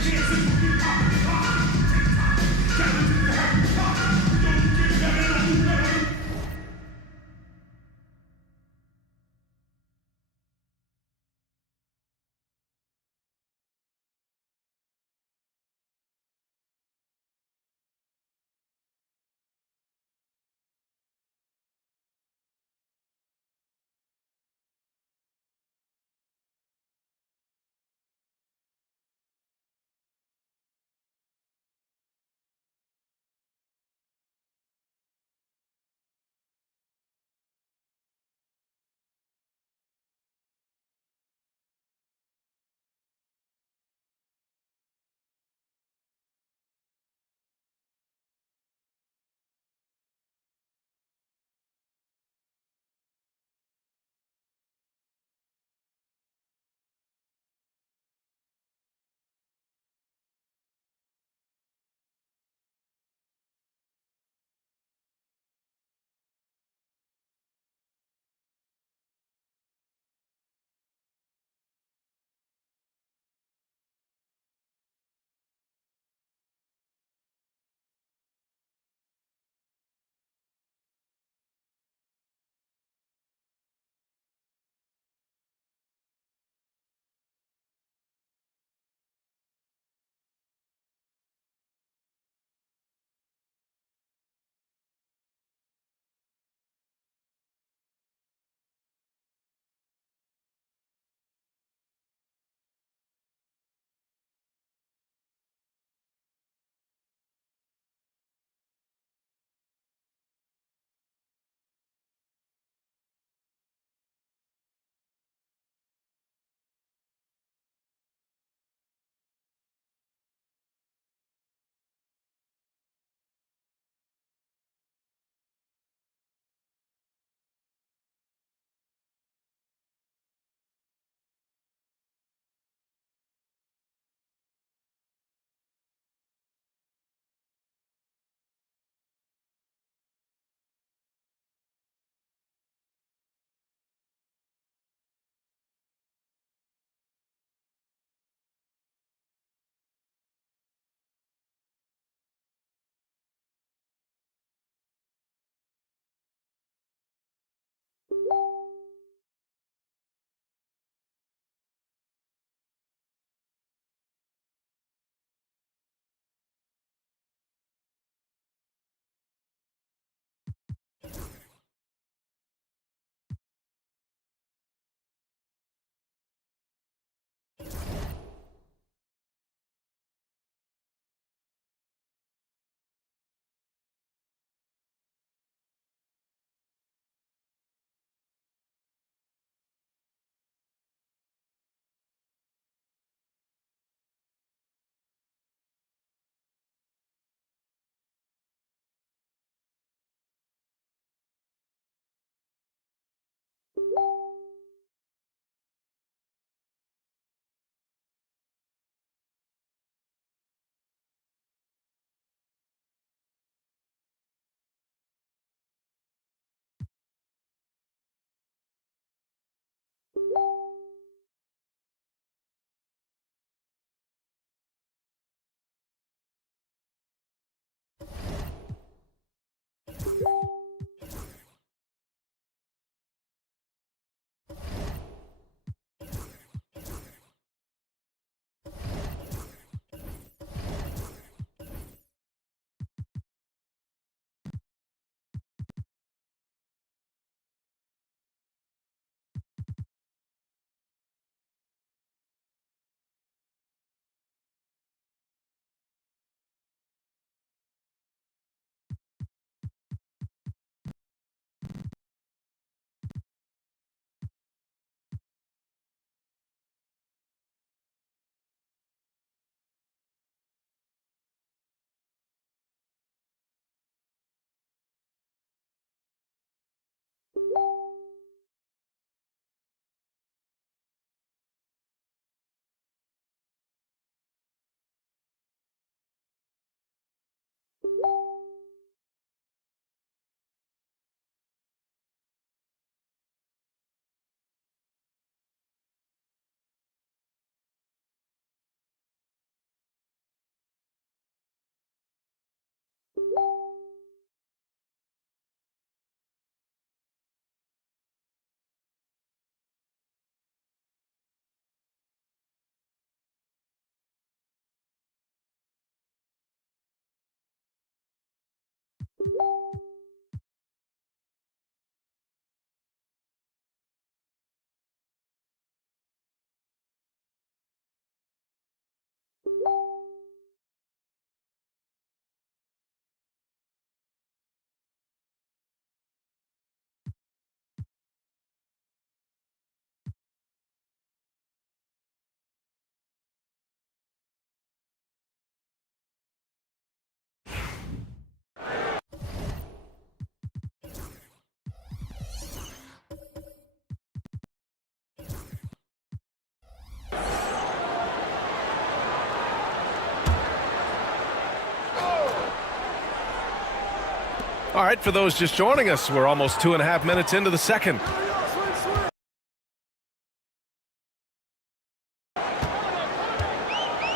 All right, for those just joining us, we're almost 2.5 minutes into the second.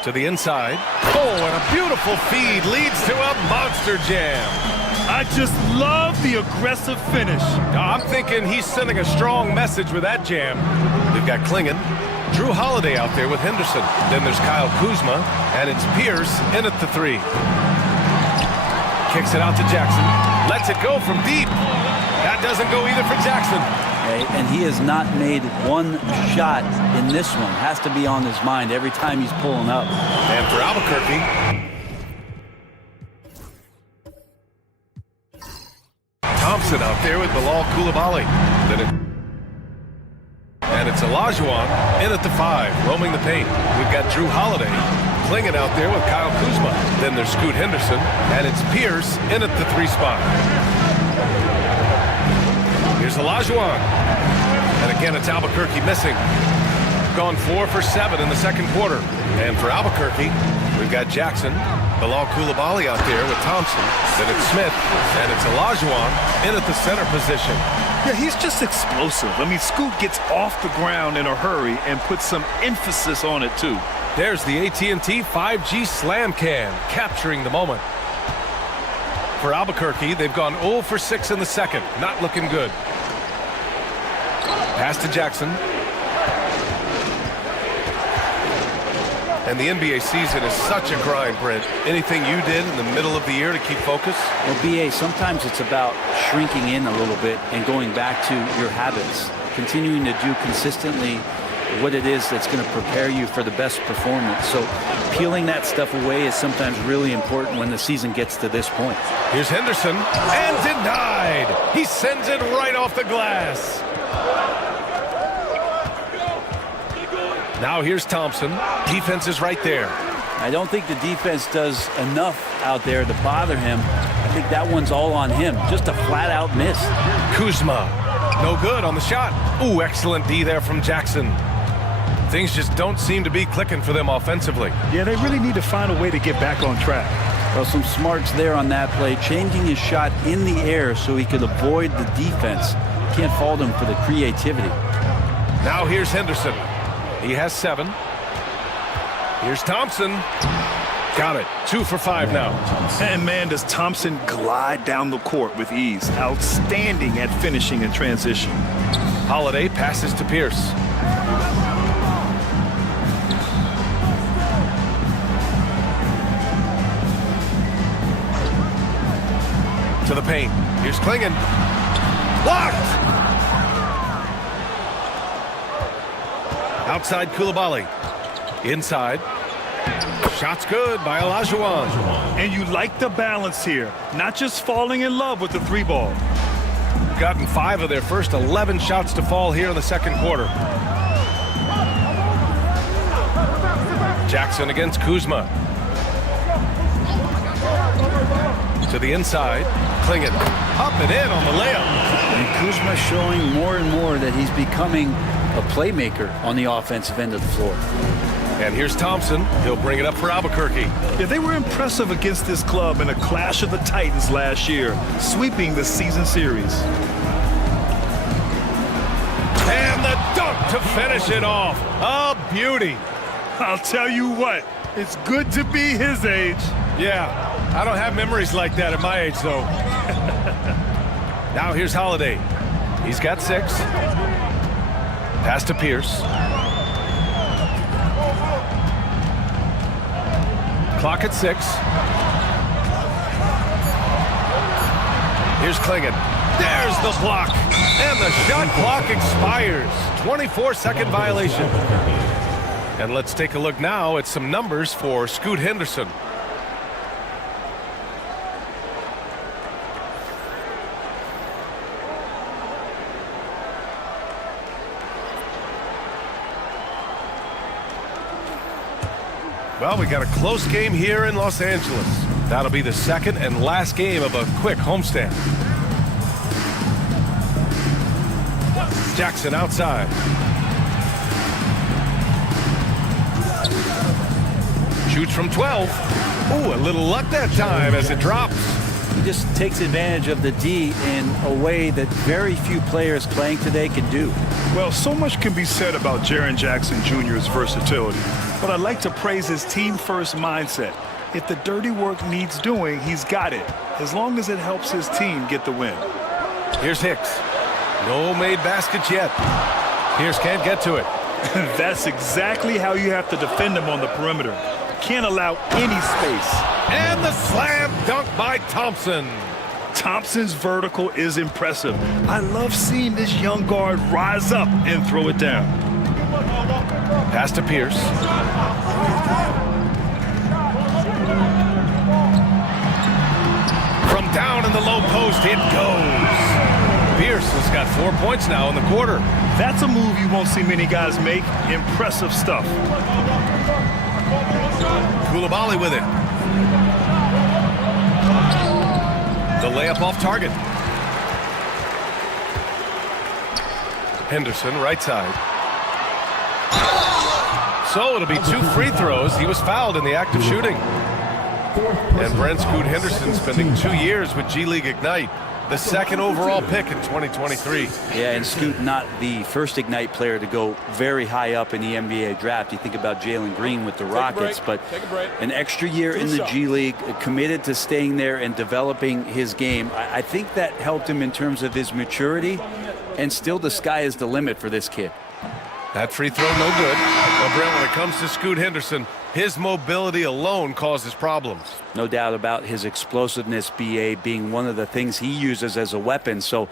To the inside. Oh, and a beautiful feed leads to a monster jam. I just love the aggressive finish. I'm thinking he's sending a strong message with that jam. We've got Klingon, Drew Holiday out there with Henderson. Then there's Kyle Kuzma, and it's Pierce in at the 3. Kicks it out to Jackson. Lets it go from deep. That doesn't go either for Jackson. And he has not made one shot in this one. Has to be on his mind every time he's pulling up. And for Albuquerque, Thompson out there with Bilal Coulibaly. And it's Olajuwon in at the 5, roaming the paint. We've got Drew Holiday. Klingon out there with Kyle Kuzma. Then there's Scoot Henderson, and it's Pierce in at the 3 spot. Here's Olajuwon. And again, it's Albuquerque missing. Gone 4 for 7 in the second quarter. And for Albuquerque, we've got Jackson, Bilal Coulibaly out there with Thompson. Then it's Smith, and it's Olajuwon in at the center position. Yeah, he's just explosive. I mean, Scoot gets off the ground in a hurry and puts some emphasis on it, too. There's the AT&T 5G Slam Can, capturing the moment. For Albuquerque, they've gone 0 for 6 in the second. Not looking good. Pass to Jackson. And the NBA season is such a grind, Brent. Anything you did in the middle of the year to keep focus? Well, BA, sometimes it's about shrinking in a little bit and going back to your habits. Continuing to do consistently what it is that's going to prepare you for the best performance. So peeling that stuff away is sometimes really important when the season gets to this point. Here's Henderson, and denied. He sends it right off the glass. Now here's Thompson. Defense is right there. I don't think the defense does enough out there to bother him. I think that one's all on him. Just a flat-out miss. Kuzma, no good on the shot. Ooh, excellent D there from Jackson. Things just don't seem to be clicking for them offensively. Yeah, they really need to find a way to get back on track. Well, some smarts there on that play, changing his shot in the air so he could avoid the defense. Can't fault him for the creativity. Now here's Henderson. He has 7. Here's Thompson. Got it. 2 for 5 now. And man, does Thompson glide down the court with ease. Outstanding at finishing in transition. Holiday passes to Pierce. To the paint. Here's Klingon. Blocked! Outside Coulibaly. Inside. Shot's good by Olajuwon. And you like the balance here. Not just falling in love with the 3 ball. Gotten 5 of their first 11 shots to fall here in the second quarter. Jackson against Kuzma. To the inside. Klingon up and in on the layup. And Kuzma showing more and more that he's becoming a playmaker on the offensive end of the floor. And here's Thompson. He'll bring it up for Albuquerque. Yeah, they were impressive against this club in a clash of the Titans last year, sweeping the season series. And the dunk to finish it off. A beauty. I'll tell you what, it's good to be his age. Yeah, I don't have memories like that at my age, though. Now here's Holiday. He's got 6. Pass to Pierce. Clock at 6. Here's Klingon. There's the block. And the shot clock expires. 24-second violation. And let's take a look now at some numbers for Scoot Henderson. Well, we got a close game here in Los Angeles. That'll be the second and last game of a quick homestand. Jackson outside. Shoots from 12. Ooh, a little luck that time as it drops. He just takes advantage of the D in a way that very few players playing today can do. Well, so much can be said about Jaren Jackson Jr.'s versatility, but I'd like to praise his team-first mindset. If the dirty work needs doing, he's got it, as long as it helps his team get the win. Here's Hicks. No made baskets yet. Pierce can't get to it. That's exactly how you have to defend him on the perimeter. Can't allow any space. And the slam dunk by Thompson. Thompson's vertical is impressive. I love seeing this young guard rise up and throw it down. Pass to Pierce. From down in the low post, it goes. Pierce has got 4 points now in the quarter. That's a move you won't see many guys make. Impressive stuff. Koulibaly with it. The layup off target. Henderson, right side. So it'll be 2 free throws. He was fouled in the act of shooting. And Brent Scoot Henderson spending 2 years with G League Ignite. The second overall pick in 2023. Yeah, and Scoot not the first Ignite player to go very high up in the NBA draft. You think about Jalen Green with the Rockets, but an extra year in the G League, committed to staying there and developing his game. I think that helped him in terms of his maturity, and still the sky is the limit for this kid. That free throw, no good. Well, Brent, when it comes to Scoot Henderson, his mobility alone causes problems. No doubt about his explosiveness, BA, being one of the things he uses as a weapon. So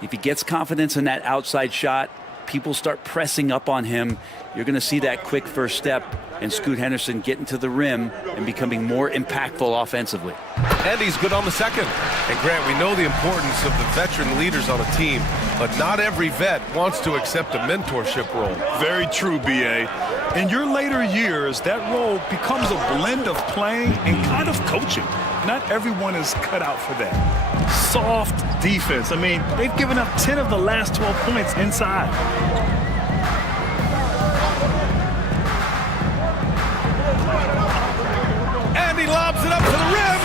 if he gets confidence in that outside shot, people start pressing up on him. You're going to see that quick first step and Scoot Henderson getting to the rim and becoming more impactful offensively. And he's good on the second. And Grant, we know the importance of the veteran leaders on a team, but not every vet wants to accept a mentorship role. Very true, BA. In your later years, that role becomes a blend of playing and kind of coaching. Not everyone is cut out for that. Soft defense. I mean, they've given up 10 of the last 12 points inside. And he lobs it up to the rim.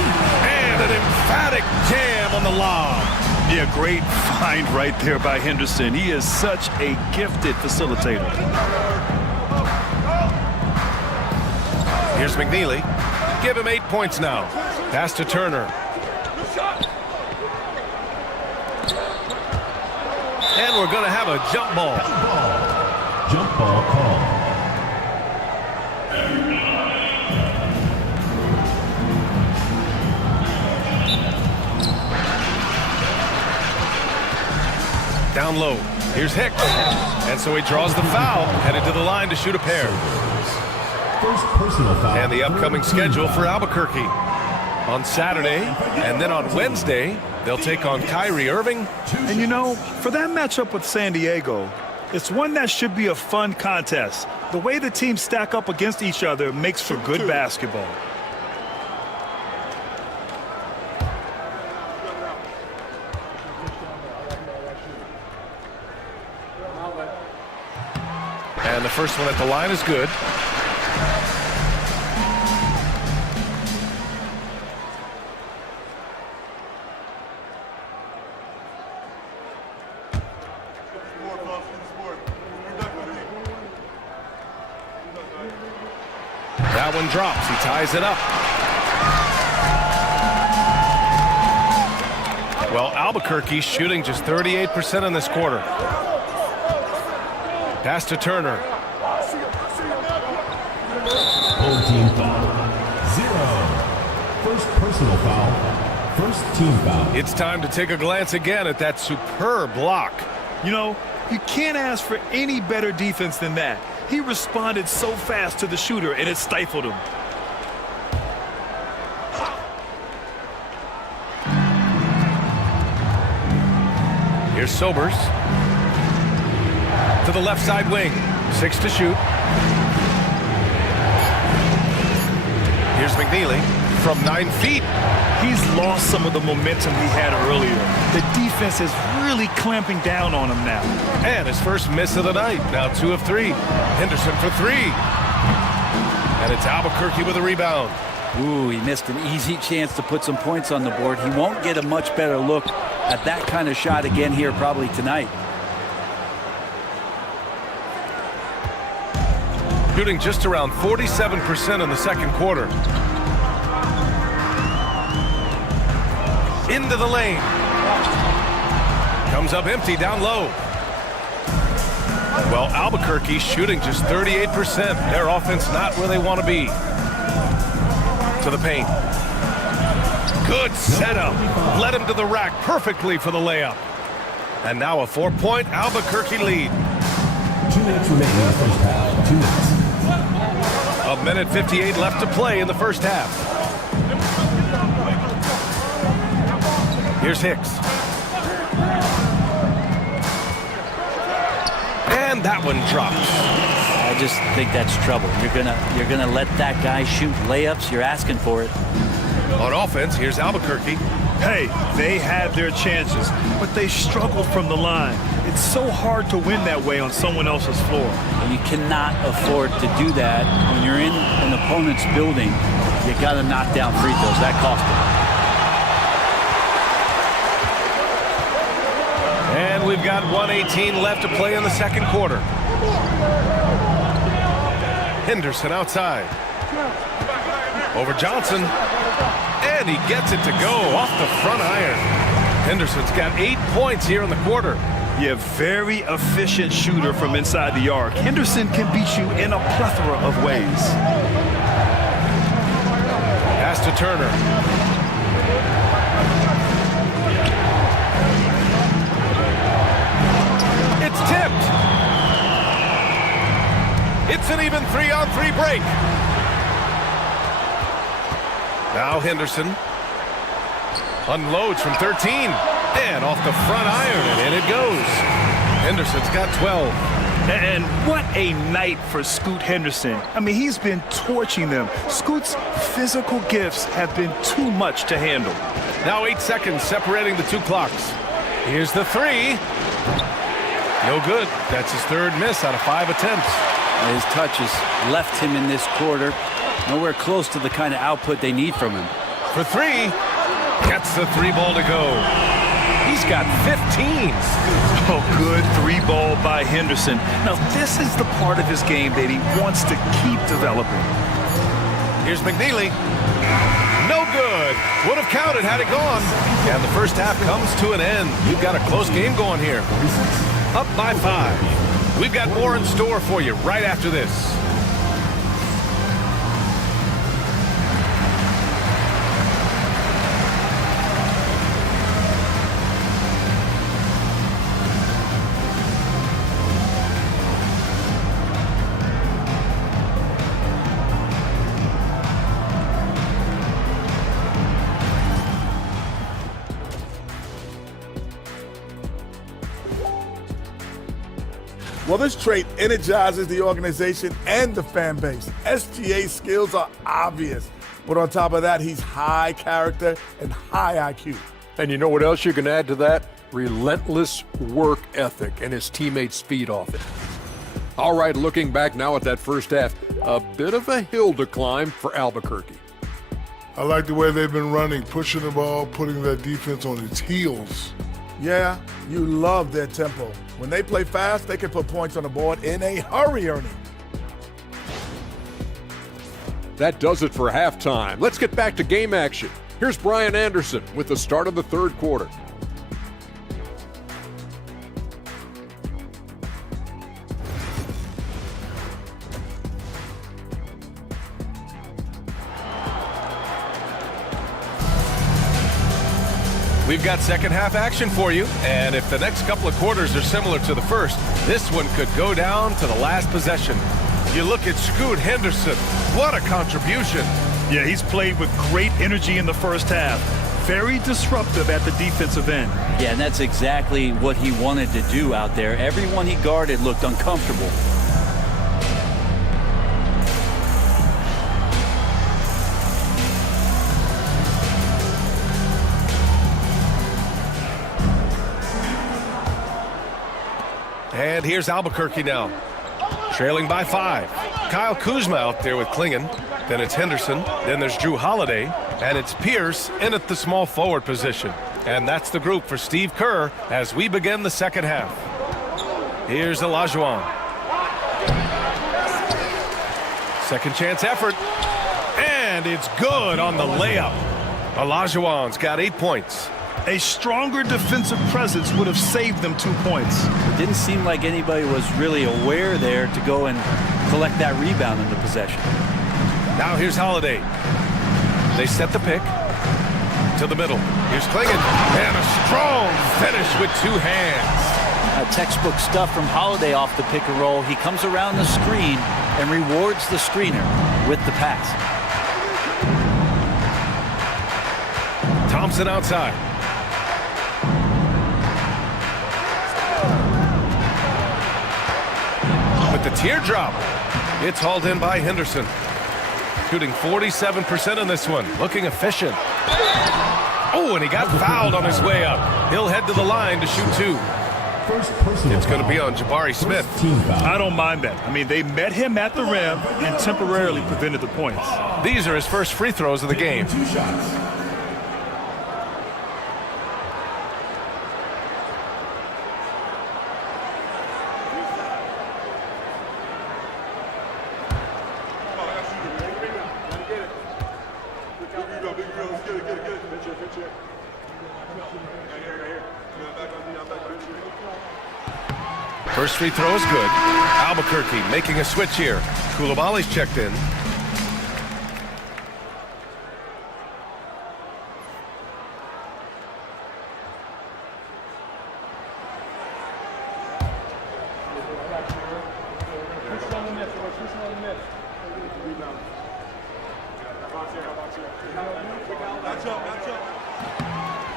And an emphatic jam on the lob. Yeah, great find right there by Henderson. He is such a gifted facilitator. Here's McNeely. Give him 8 points now. Pass to Turner. And we're going to have a jump ball. Jump ball call. Down low. Here's Hicks. And so he draws the foul, headed to the line to shoot a pair. First personal foul. And the upcoming schedule for Albuquerque. On Saturday, and then on Wednesday, they'll take on Kyrie Irving. And you know, for that matchup with San Diego, it's one that should be a fun contest. The way the teams stack up against each other makes for good basketball. And the first one at the line is good. That one drops. He ties it up. Well, Albuquerque's shooting just 38% in this quarter. Pass to Turner. Home team foul. 0. First personal foul. First team foul. It's time to take a glance again at that superb block. You know, you can't ask for any better defense than that. He responded so fast to the shooter, and it stifled him. Here's Sobers. To the left side wing. 6 to shoot. Here's McNeely from 9 feet. He's lost some of the momentum he had earlier. The defense is really clamping down on him now. And his first miss of the night. Now 2 of 3. Henderson for 3. And it's Albuquerque with a rebound. Ooh, he missed an easy chance to put some points on the board. He won't get a much better look at that kind of shot again here probably tonight. Shooting just around 47% in the second quarter. Into the lane. Comes up empty down low. Well, Albuquerque shooting just 38%. Their offense not where they want to be. To the paint. Good setup. Led him to the rack perfectly for the layup. And now a 4-point Albuquerque lead. 2 minutes remaining in the first half. 2 minutes. A minute 58 left to play in the first half. Here's Hicks. And that one drops. I just think that's trouble. You're gonna let that guy shoot layups. You're asking for it. On offense, here's Albuquerque. Hey, they had their chances, but they struggled from the line. It's so hard to win that way on someone else's floor. You cannot afford to do that when you're in an opponent's building. You got to knock down free throws. That cost them. And we've got 1:18 left to play in the second quarter. Henderson outside. Over Johnson. And he gets it to go off the front iron. Henderson's got 8 points here in the quarter. Yeah, very efficient shooter from inside the arc. Henderson can beat you in a plethora of ways. Pass to Turner. It's tipped. It's an even 3-on-3 break. Now Henderson unloads from 13 and off the front iron, and in it goes. Henderson's got 12. And what a night for Scoot Henderson. I mean, he's been torching them. Scoot's physical gifts have been too much to handle. Now 8 seconds separating the two clocks. Here's the three. No good. That's his third miss out of 5 attempts. His touches left him in this quarter. Nowhere close to the kind of output they need from him. For three, gets the 3 ball to go. He's got 15. Oh, good 3 ball by Henderson. Now, this is the part of his game that he wants to keep developing. Here's McNeely. No good. Would have counted had it gone. And the first half comes to an end. You've got a close game going here. Up by 5. We've got more in store for you right after this. Well, this trait energizes the organization and the fan base. SGA's skills are obvious, but on top of that, he's high character and high IQ. And you know what else you can add to that? Relentless work ethic, and his teammates feed off it. All right, looking back now at that first half, a bit of a hill to climb for Albuquerque. I like the way they've been running, pushing the ball, putting their defense on its heels. Yeah, you love their tempo. When they play fast, they can put points on the board in a hurry, Ernie. That does it for halftime. Let's get back to game action. Here's Brian Anderson with the start of the third quarter. We've got second half action for you, and if the next couple of quarters are similar to the first, this one could go down to the last possession. You look at Scoot Henderson. What a contribution. Yeah, he's played with great energy in the first half. Very disruptive at the defensive end. Yeah, and that's exactly what he wanted to do out there. Everyone he guarded looked uncomfortable. And here's Albuquerque now, trailing by 5. Kyle Kuzma out there with Klingon. Then it's Henderson. Then there's Drew Holiday. And it's Pierce in at the small forward position. And that's the group for Steve Kerr as we begin the second half. Here's Olajuwon. Second chance effort. And it's good on the layup. Olajuwon's got 8 points. A stronger defensive presence would have saved them 2 points. It didn't seem like anybody was really aware there to go and collect that rebound in the possession. Now here's Holiday. They set the pick to the middle. Here's Klingon. And a strong finish with 2 hands. Textbook stuff from Holiday off the pick and roll. He comes around the screen and rewards the screener with the pass. Thompson outside. With the teardrop, it's hauled in by Henderson. Shooting 47% in this one. Looking efficient. Oh, and he got fouled on his way up. He'll head to the line to shoot 2. It's going to be on Jabari Smith. I don't mind that. I mean, they met him at the rim and temporarily prevented the points. These are his first free throws of the game. 2 shots. First free throw is good. Albuquerque making a switch here. Koulibaly's checked in.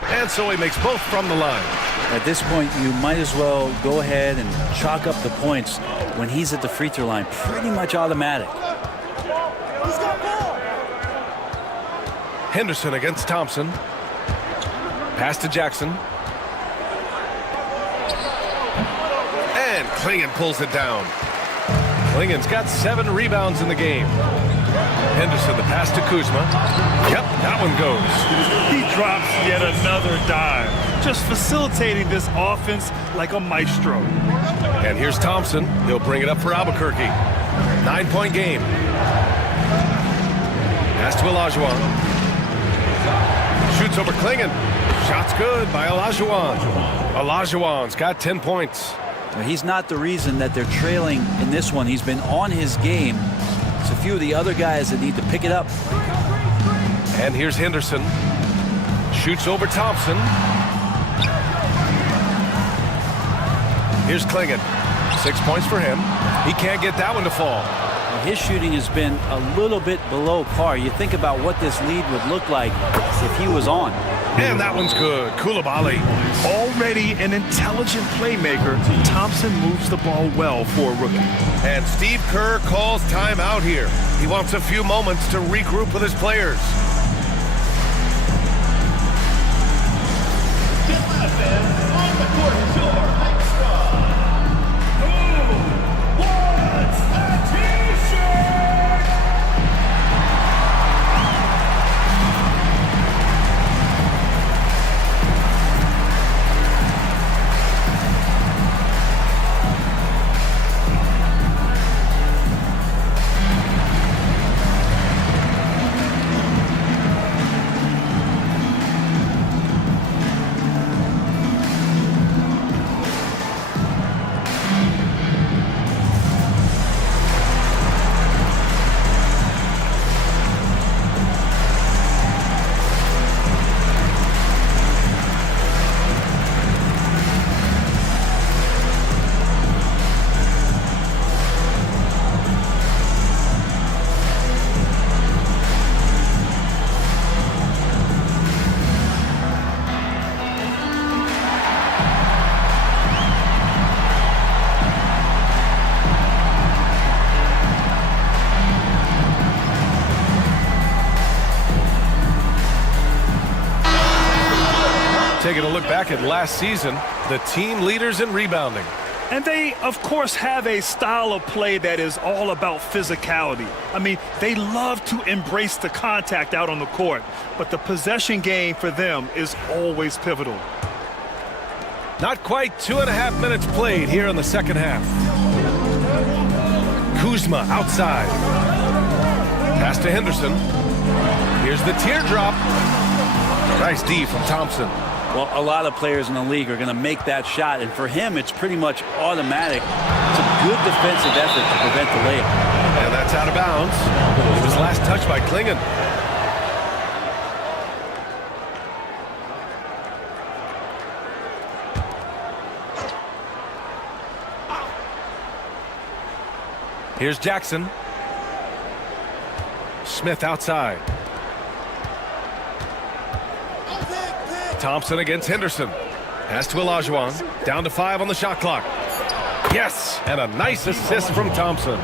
And so he makes both from the line. At this point, you might as well go ahead and chalk up the points when he's at the free throw line. Pretty much automatic. Henderson against Thompson. Pass to Jackson. And Klingon pulls it down. Klingon's got 7 rebounds in the game. Henderson, the pass to Kuzma. Yep, that one goes. He drops yet another dime, just facilitating this offense like a maestro. And here's Thompson. He'll bring it up for Albuquerque. 9-point game. Pass to Olajuwon. Shoots over Klingon. Shot's good by Olajuwon. Olajuwon's got 10 points. Now, he's not the reason that they're trailing in this one. He's been on his game. It's a few of the other guys that need to pick it up. And here's Henderson. Shoots over Thompson. Here's Klingon. 6 points for him. He can't get that one to fall. Well, his shooting has been a little bit below par. You think about what this lead would look like if he was on. And that one's good. Koulibaly. Already an intelligent playmaker, Thompson moves the ball well for a rookie. And Steve Kerr calls timeout here. He wants a few moments to regroup with his players. On the court is your hype squad. Who wants a t-shirt? Taking a look back at last season, the team leaders in rebounding. And they, of course, have a style of play that is all about physicality. I mean, they love to embrace the contact out on the court, but the possession game for them is always pivotal. Not quite 2.5 minutes played here in the second half. Kuzma outside. Pass to Henderson. Here's the teardrop. Nice D from Thompson. Well, a lot of players in the league are going to make that shot, and for him, it's pretty much automatic. It's a good defensive effort to prevent the layup. And that's out of bounds. It was last touched by Klingon. Here's Jackson. Smith outside. Thompson against Henderson. Pass to Olajuwon. Down to 5 on the shot clock. Yes, and a nice assist from Thompson.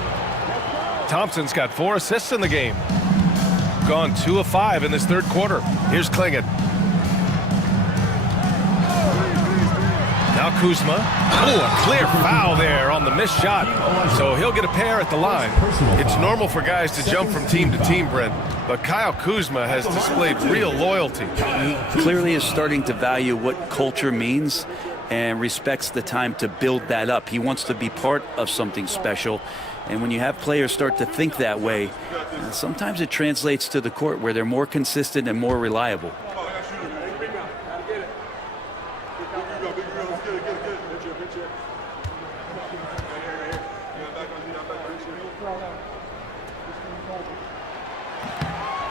Thompson's got 4 assists in the game. Gone 2 of 5 in this third quarter. Here's Klingon. Now Kuzma. Oh, a clear foul there on the missed shot. So he'll get a pair at the line. It's normal for guys to jump from team to team, Brent, but Kyle Kuzma has displayed real loyalty. He clearly is starting to value what culture means and respects the time to build that up. He wants to be part of something special. And when you have players start to think that way, sometimes it translates to the court where they're more consistent and more reliable.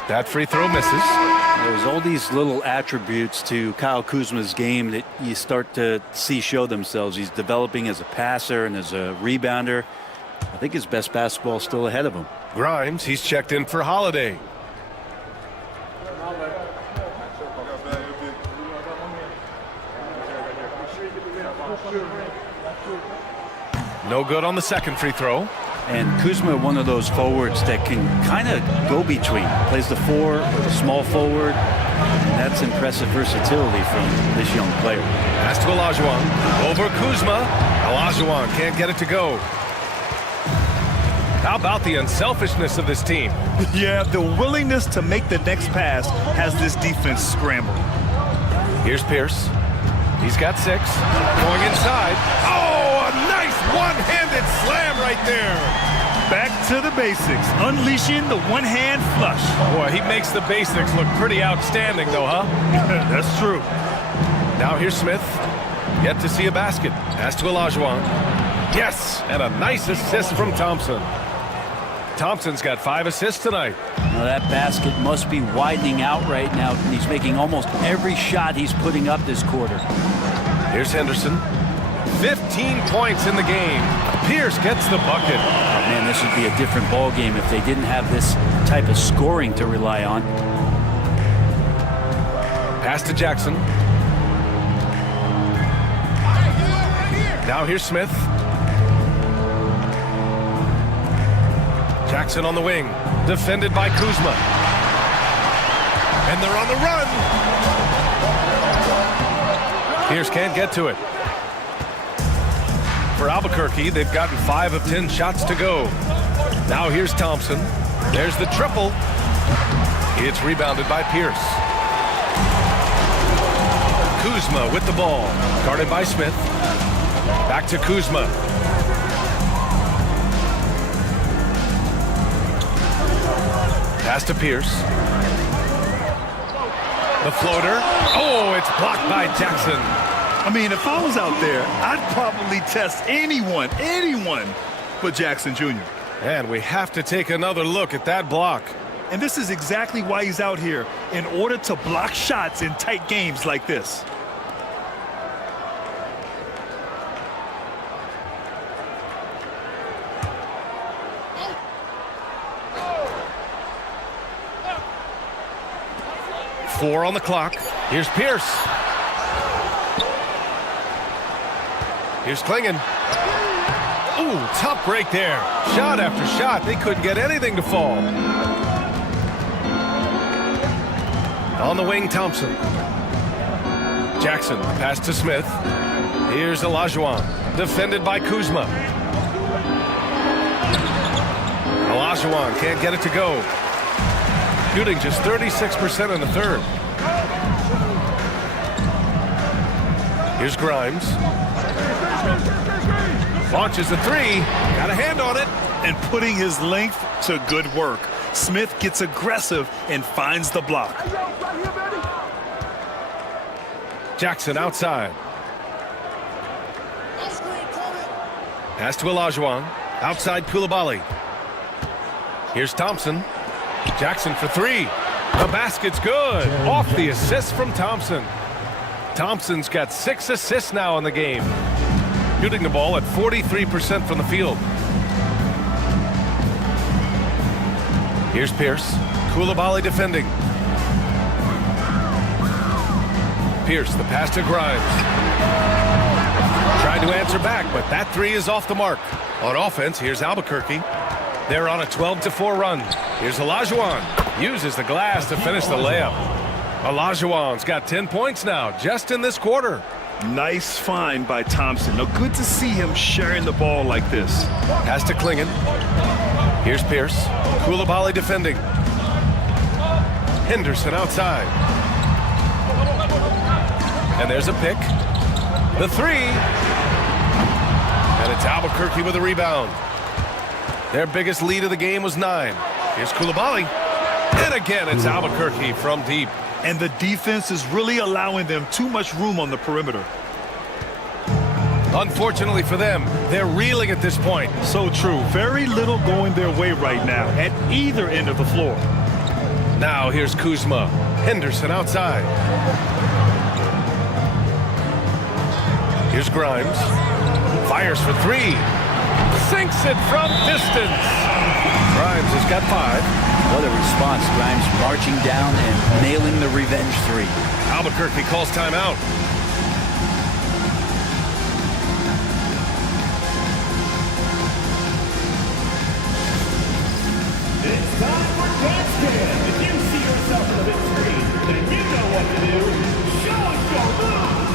That free throw misses. There's all these little attributes to Kyle Kuzma's game that you start to see show themselves. He's developing as a passer and as a rebounder. I think his best basketball is still ahead of him. Grimes, he's checked in for Holiday. No good on the second free throw. And Kuzma, one of those forwards that can kind of go between. Plays the 4 or the small forward. And that's impressive versatility from this young player. Pass to Olajuwon. Over Kuzma. Olajuwon can't get it to go. How about the unselfishness of this team? Yeah, the willingness to make the next pass has this defense scrambled. Here's Pierce. He's got 6. Going inside. Oh, a nice one-handed slam right there. Back to the basics. Unleashing the one-hand flush. Boy, he makes the basics look pretty outstanding, though, huh? That's true. Now here's Smith. Yet to see a basket. Pass to Olajuwon. Yes, and a nice assist from Thompson. Thompson's got 5 assists tonight. Now that basket must be widening out right now. He's making almost every shot he's putting up this quarter. Here's Henderson. 15 points in the game. Pierce gets the bucket. Oh, man, this would be a different ball game if they didn't have this type of scoring to rely on. Pass to Jackson. Now here's Smith. Jackson on the wing, defended by Kuzma. And they're on the run. Pierce can't get to it. For Albuquerque, they've gotten 5 of 10 shots to go. Now here's Thompson. There's the triple. It's rebounded by Pierce. Kuzma with the ball, guarded by Smith. Back to Kuzma. Pass to Pierce. The floater. Oh, it's blocked by Jackson. I mean, if I was out there, I'd probably test anyone but Jackson Jr. And we have to take another look at that block. And this is exactly why he's out here, in order to block shots in tight games like this. Four on the clock. Here's Pierce. Here's Klingon. Ooh, tough break there. Shot after shot. They couldn't get anything to fall. On the wing, Thompson. Jackson, pass to Smith. Here's Olajuwon. Defended by Kuzma. Olajuwon can't get it to go. Shooting just 36% in the third. Here's Grimes. Launches the three. Got a hand on it. And putting his length to good work. Smith gets aggressive and finds the block. Jackson outside. Pass to Olajuwon. Outside Koulibaly. Here's Thompson. Jackson for three. The basket's good. Off the assist from Thompson. Thompson's got 6 assists now in the game. Shooting the ball at 43% from the field. Here's Pierce. Koulibaly defending. Pierce, the pass to Grimes. Tried to answer back, but that three is off the mark. On offense, here's Albuquerque. They're on a 12-4 run. Here's Olajuwon. Uses the glass to finish the layup. Olajuwon's got 10 points now, just in this quarter. Nice find by Thompson. Now, good to see him sharing the ball like this. Pass to Klingon. Here's Pierce. Koulibaly defending. Henderson outside. And there's a pick. The three. And it's Albuquerque with a rebound. Their biggest lead of the game was 9. Here's Koulibaly. And again, it's Albuquerque from deep. And the defense is really allowing them too much room on the perimeter. Unfortunately for them, they're reeling at this point. So true. Very little going their way right now at either end of the floor. Now here's Kuzma. Henderson outside. Here's Grimes. Fires for three. Sinks it from distance. Grimes has got 5. What a response. Grimes marching down and nailing the revenge three. Albuquerque calls timeout. It's time for Dance Cam. If you see yourself on the big screen, then you know what to do. Show us your moves.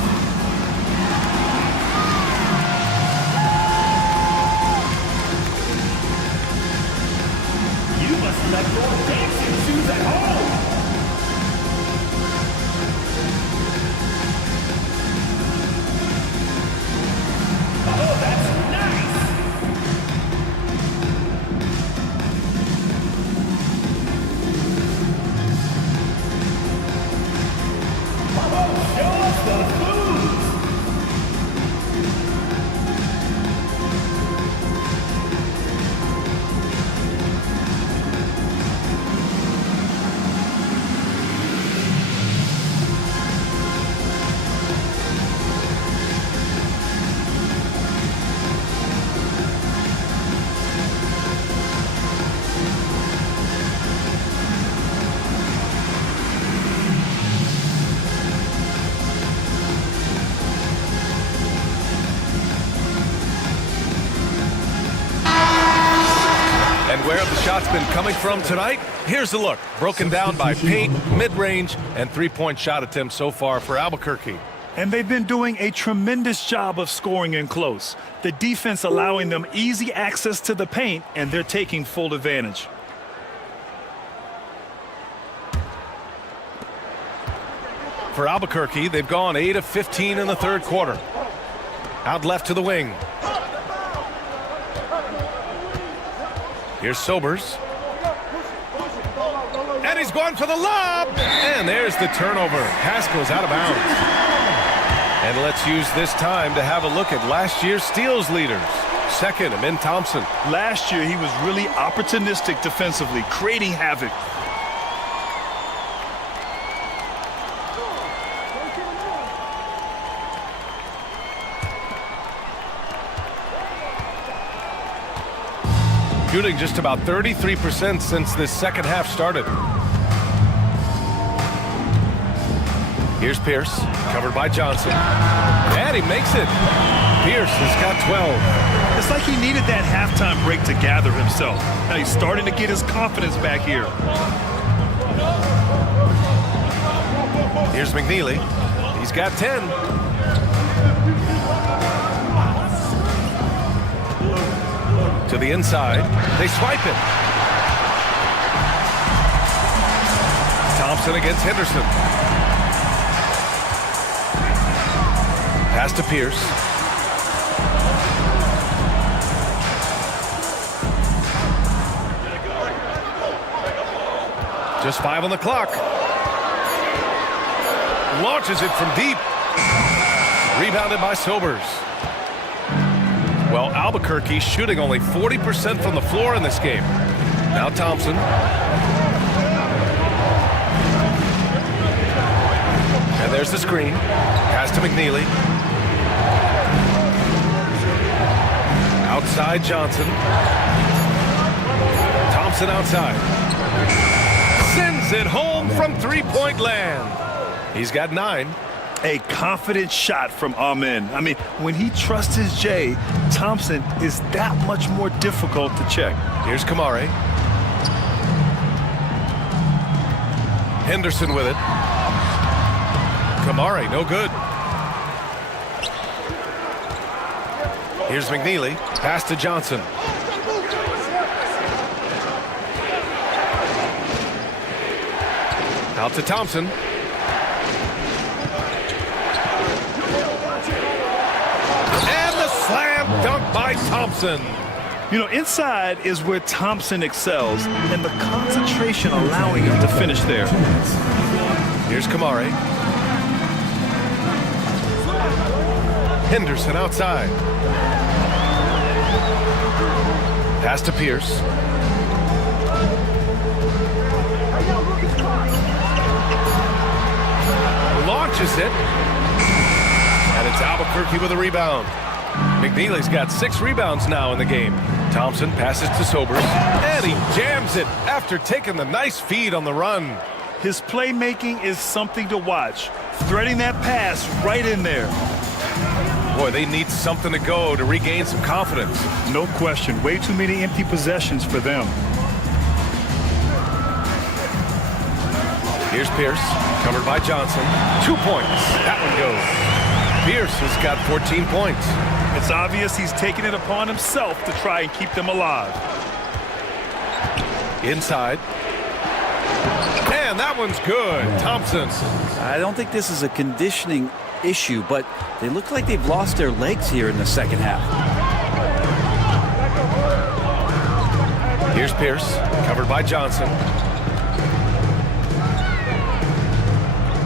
You must let your dancing shoes at home. Oh, that's nice. Oh, show us the moves. And where have the shots been coming from tonight? Here's the look. Broken down by paint, mid-range, and three-point shot attempts so far for Albuquerque. And they've been doing a tremendous job of scoring in close. The defense allowing them easy access to the paint, and they're taking full advantage. For Albuquerque, they've gone 8 of 15 in the third quarter. Out left to the wing. Here's Sobers. And he's going for the lob. And there's the turnover. Pass goes out of bounds. And let's use this time to have a look at last year's steals leaders. Second, Amin Thompson. Last year, he was really opportunistic defensively, creating havoc. Shooting just about 33% since this second half started. Here's Pierce, covered by Johnson. And he makes it. Pierce has got 12. It's like he needed that halftime break to gather himself. Now he's starting to get his confidence back here. Here's McNeely. He's got 10. To the inside. They swipe it. Thompson against Henderson. Pass to Pierce. Just 5 on the clock. Launches it from deep. Rebounded by Sobers. Well, Albuquerque shooting only 40% from the floor in this game. Now Thompson. And there's the screen. Pass to McNeely. Outside Johnson. Thompson outside. Sends it home from three-point land. He's got 9. A confident shot from Amen. I mean, when he trusts his J, Thompson is that much more difficult to check. Here's Kamare. Henderson with it. Kamare, no good. Here's McNeely. Pass to Johnson. Out to Thompson. And the slam dunk by Thompson. You know, inside is where Thompson excels, and the concentration allowing him to finish there. Here's Kamare. Henderson outside. Pass to Pierce. Launches it. And it's Albuquerque with a rebound. McNeely's got 6 rebounds now in the game. Thompson passes to Sobers. And he jams it after taking the nice feed on the run. His playmaking is something to watch. Threading that pass right in there. Boy, they need something to go to regain some confidence. No question. Way too many empty possessions for them. Here's Pierce, covered by Johnson. 2 points. That one goes. Pierce has got 14 points. It's obvious he's taking it upon himself to try and keep them alive. Inside. And that one's good. Thompson. I don't think this is a conditioning issue, but they look like they've lost their legs here in the second half. Here's Pierce, covered by Johnson.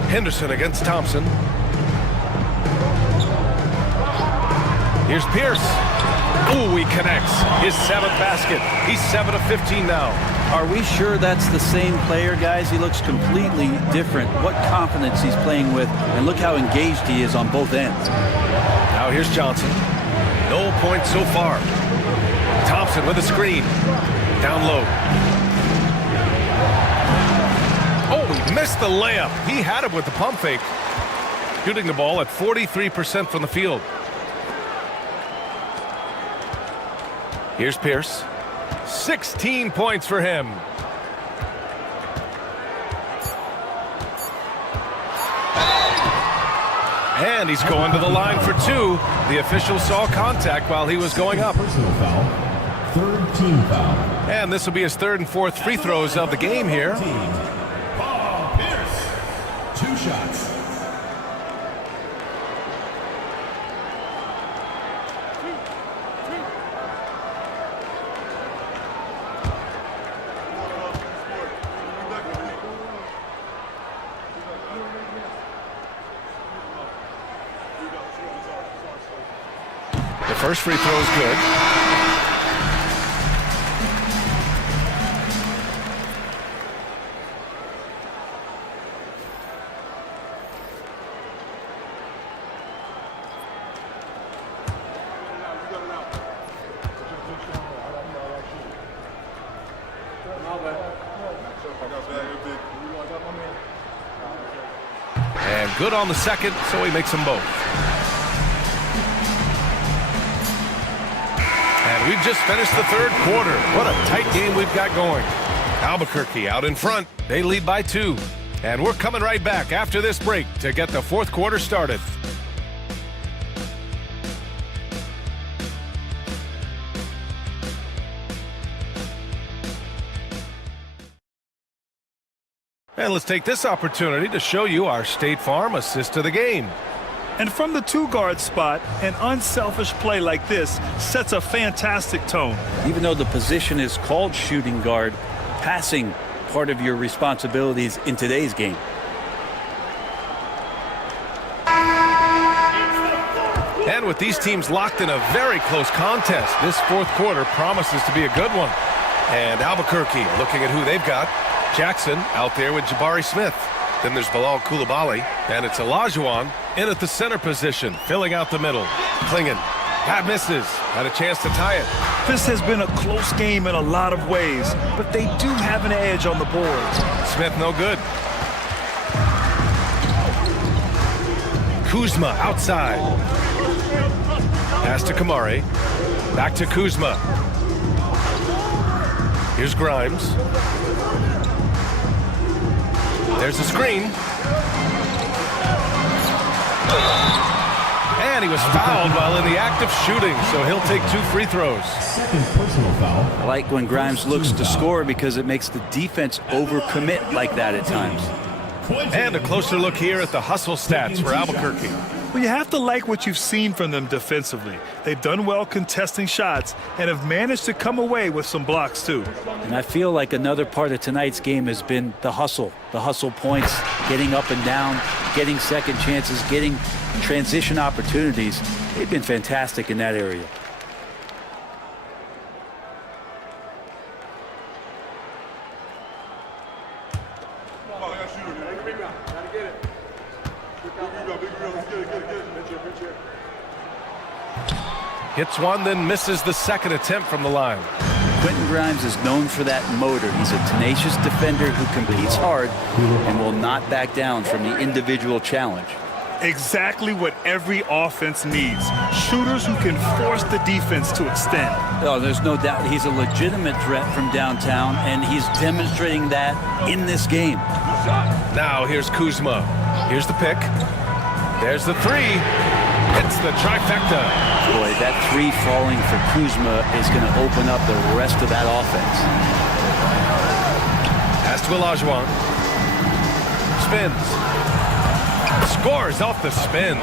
Henderson against Thompson. Here's Pierce. Ooh, he connects. His 7th basket. He's 7 of 15 now. Are we sure that's the same player, guys? He looks completely different. What confidence he's playing with, and look how engaged he is on both ends. Now here's Johnson. No points so far. Thompson with a screen. Down low. Oh, he missed the layup. He had it with the pump fake. Shooting the ball at 43% from the field. Here's Pierce. 16 points for him. And he's going to the line for 2. The official saw contact while he was going up. Personal foul. 3rd team foul. And this will be his 3rd and 4th free throws of the game here. Paul Pierce. 2 shots. The first free throw is good. And good on the second, so he makes them both. And we've just finished the 3rd quarter. What a tight game we've got going. Albuquerque out in front. They lead by 2. And we're coming right back after this break to get the 4th quarter started. And let's take this opportunity to show you our State Farm assist of the game. And from the two-guard spot, an unselfish play like this sets a fantastic tone. Even though the position is called shooting guard, passing part of your responsibilities in today's game. And with these teams locked in a very close contest, this fourth quarter promises to be a good one. And Albuquerque looking at who they've got. Jackson out there with Jabari Smith. Then there's Bilal Coulibaly, and it's Olajuwon in at the center position, filling out the middle. Klingon, that misses. Had a chance to tie it. This has been a close game in a lot of ways, but they do have an edge on the boards. Smith no good. Kuzma outside. Pass to Kamari. Back to Kuzma. Here's Grimes. There's the screen. And he was fouled while in the act of shooting, so he'll take 2 free throws. Second personal foul. I like when Grimes looks to score because it makes the defense overcommit like that at times. And a closer look here at the hustle stats for Albuquerque. Well, you have to like what you've seen from them defensively. They've done well contesting shots and have managed to come away with some blocks too. And I feel like another part of tonight's game has been the hustle points, getting up and down, getting second chances, getting transition opportunities. They've been fantastic in that area. Hits one, then misses the second attempt from the line. Quentin Grimes is known for that motor. He's a tenacious defender who competes hard and will not back down from the individual challenge. Exactly what every offense needs. Shooters who can force the defense to extend. Oh, there's no doubt he's a legitimate threat from downtown, and he's demonstrating that in this game. Now here's Kuzma. Here's the pick. There's the three. It's the trifecta. Boy, that three falling for Kuzma is going to open up the rest of that offense. Pass to Olajuwon. Spins. Scores off the spin.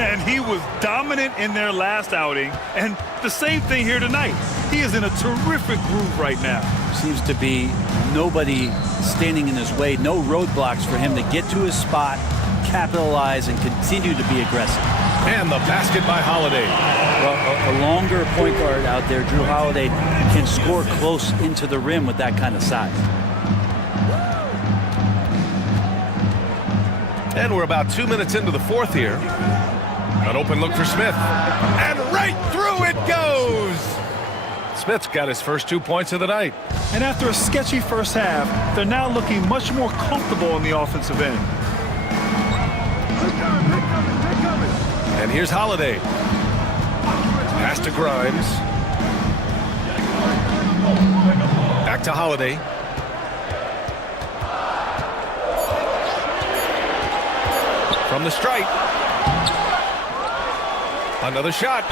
And he was dominant in their last outing, and the same thing here tonight. He is in a terrific groove right now. Seems to be nobody standing in his way, no roadblocks for him to get to his spot, capitalize, and continue to be aggressive. And the basket by Holiday. Well, a longer point guard out there, Drew Holiday, can score close into the rim with that kind of size. And we're about 2 minutes into the fourth here. An open look for Smith. And right through it goes! Smith's got his first 2 points of the night. And after a sketchy first half, they're now looking much more comfortable on the offensive end. And here's Holiday. Pass to Grimes. Back to Holiday. From the stripe. Another shot.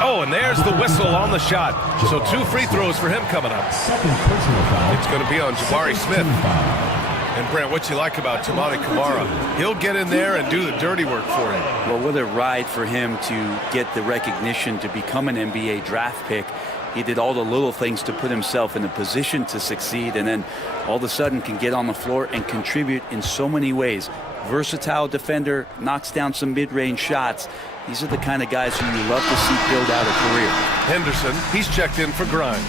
Oh, and there's the whistle on the shot. So 2 free throws for him coming up. Second personal foul. It's going to be on Jabari Smith. And Brent, what you like about Toumani Camara? He'll get in there and do the dirty work for him. Well, what a ride for him to get the recognition to become an NBA draft pick. He did all the little things to put himself in a position to succeed, and then all of a sudden can get on the floor and contribute in so many ways. Versatile defender, knocks down some mid-range shots. These are the kind of guys who you love to see build out a career. Henderson, he's checked in for Grimes.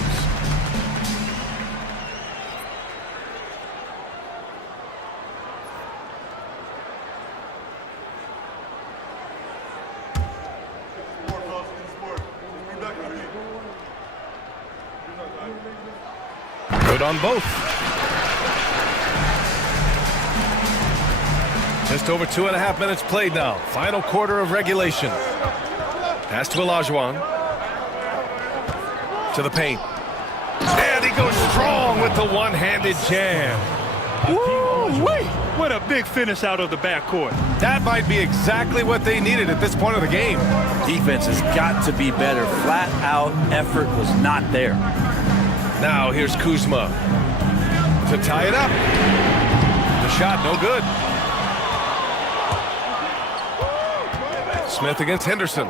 Good on both. Just over 2.5 minutes played now. Final quarter of regulation. Pass to Olajuwon. To the paint. And he goes strong with the one-handed jam. Woo-wee! What a big finish out of the backcourt. That might be exactly what they needed at this point of the game. Defense has got to be better. Flat out effort was not there. Now here's Kuzma to tie it up. shot, no good. Smith against Henderson.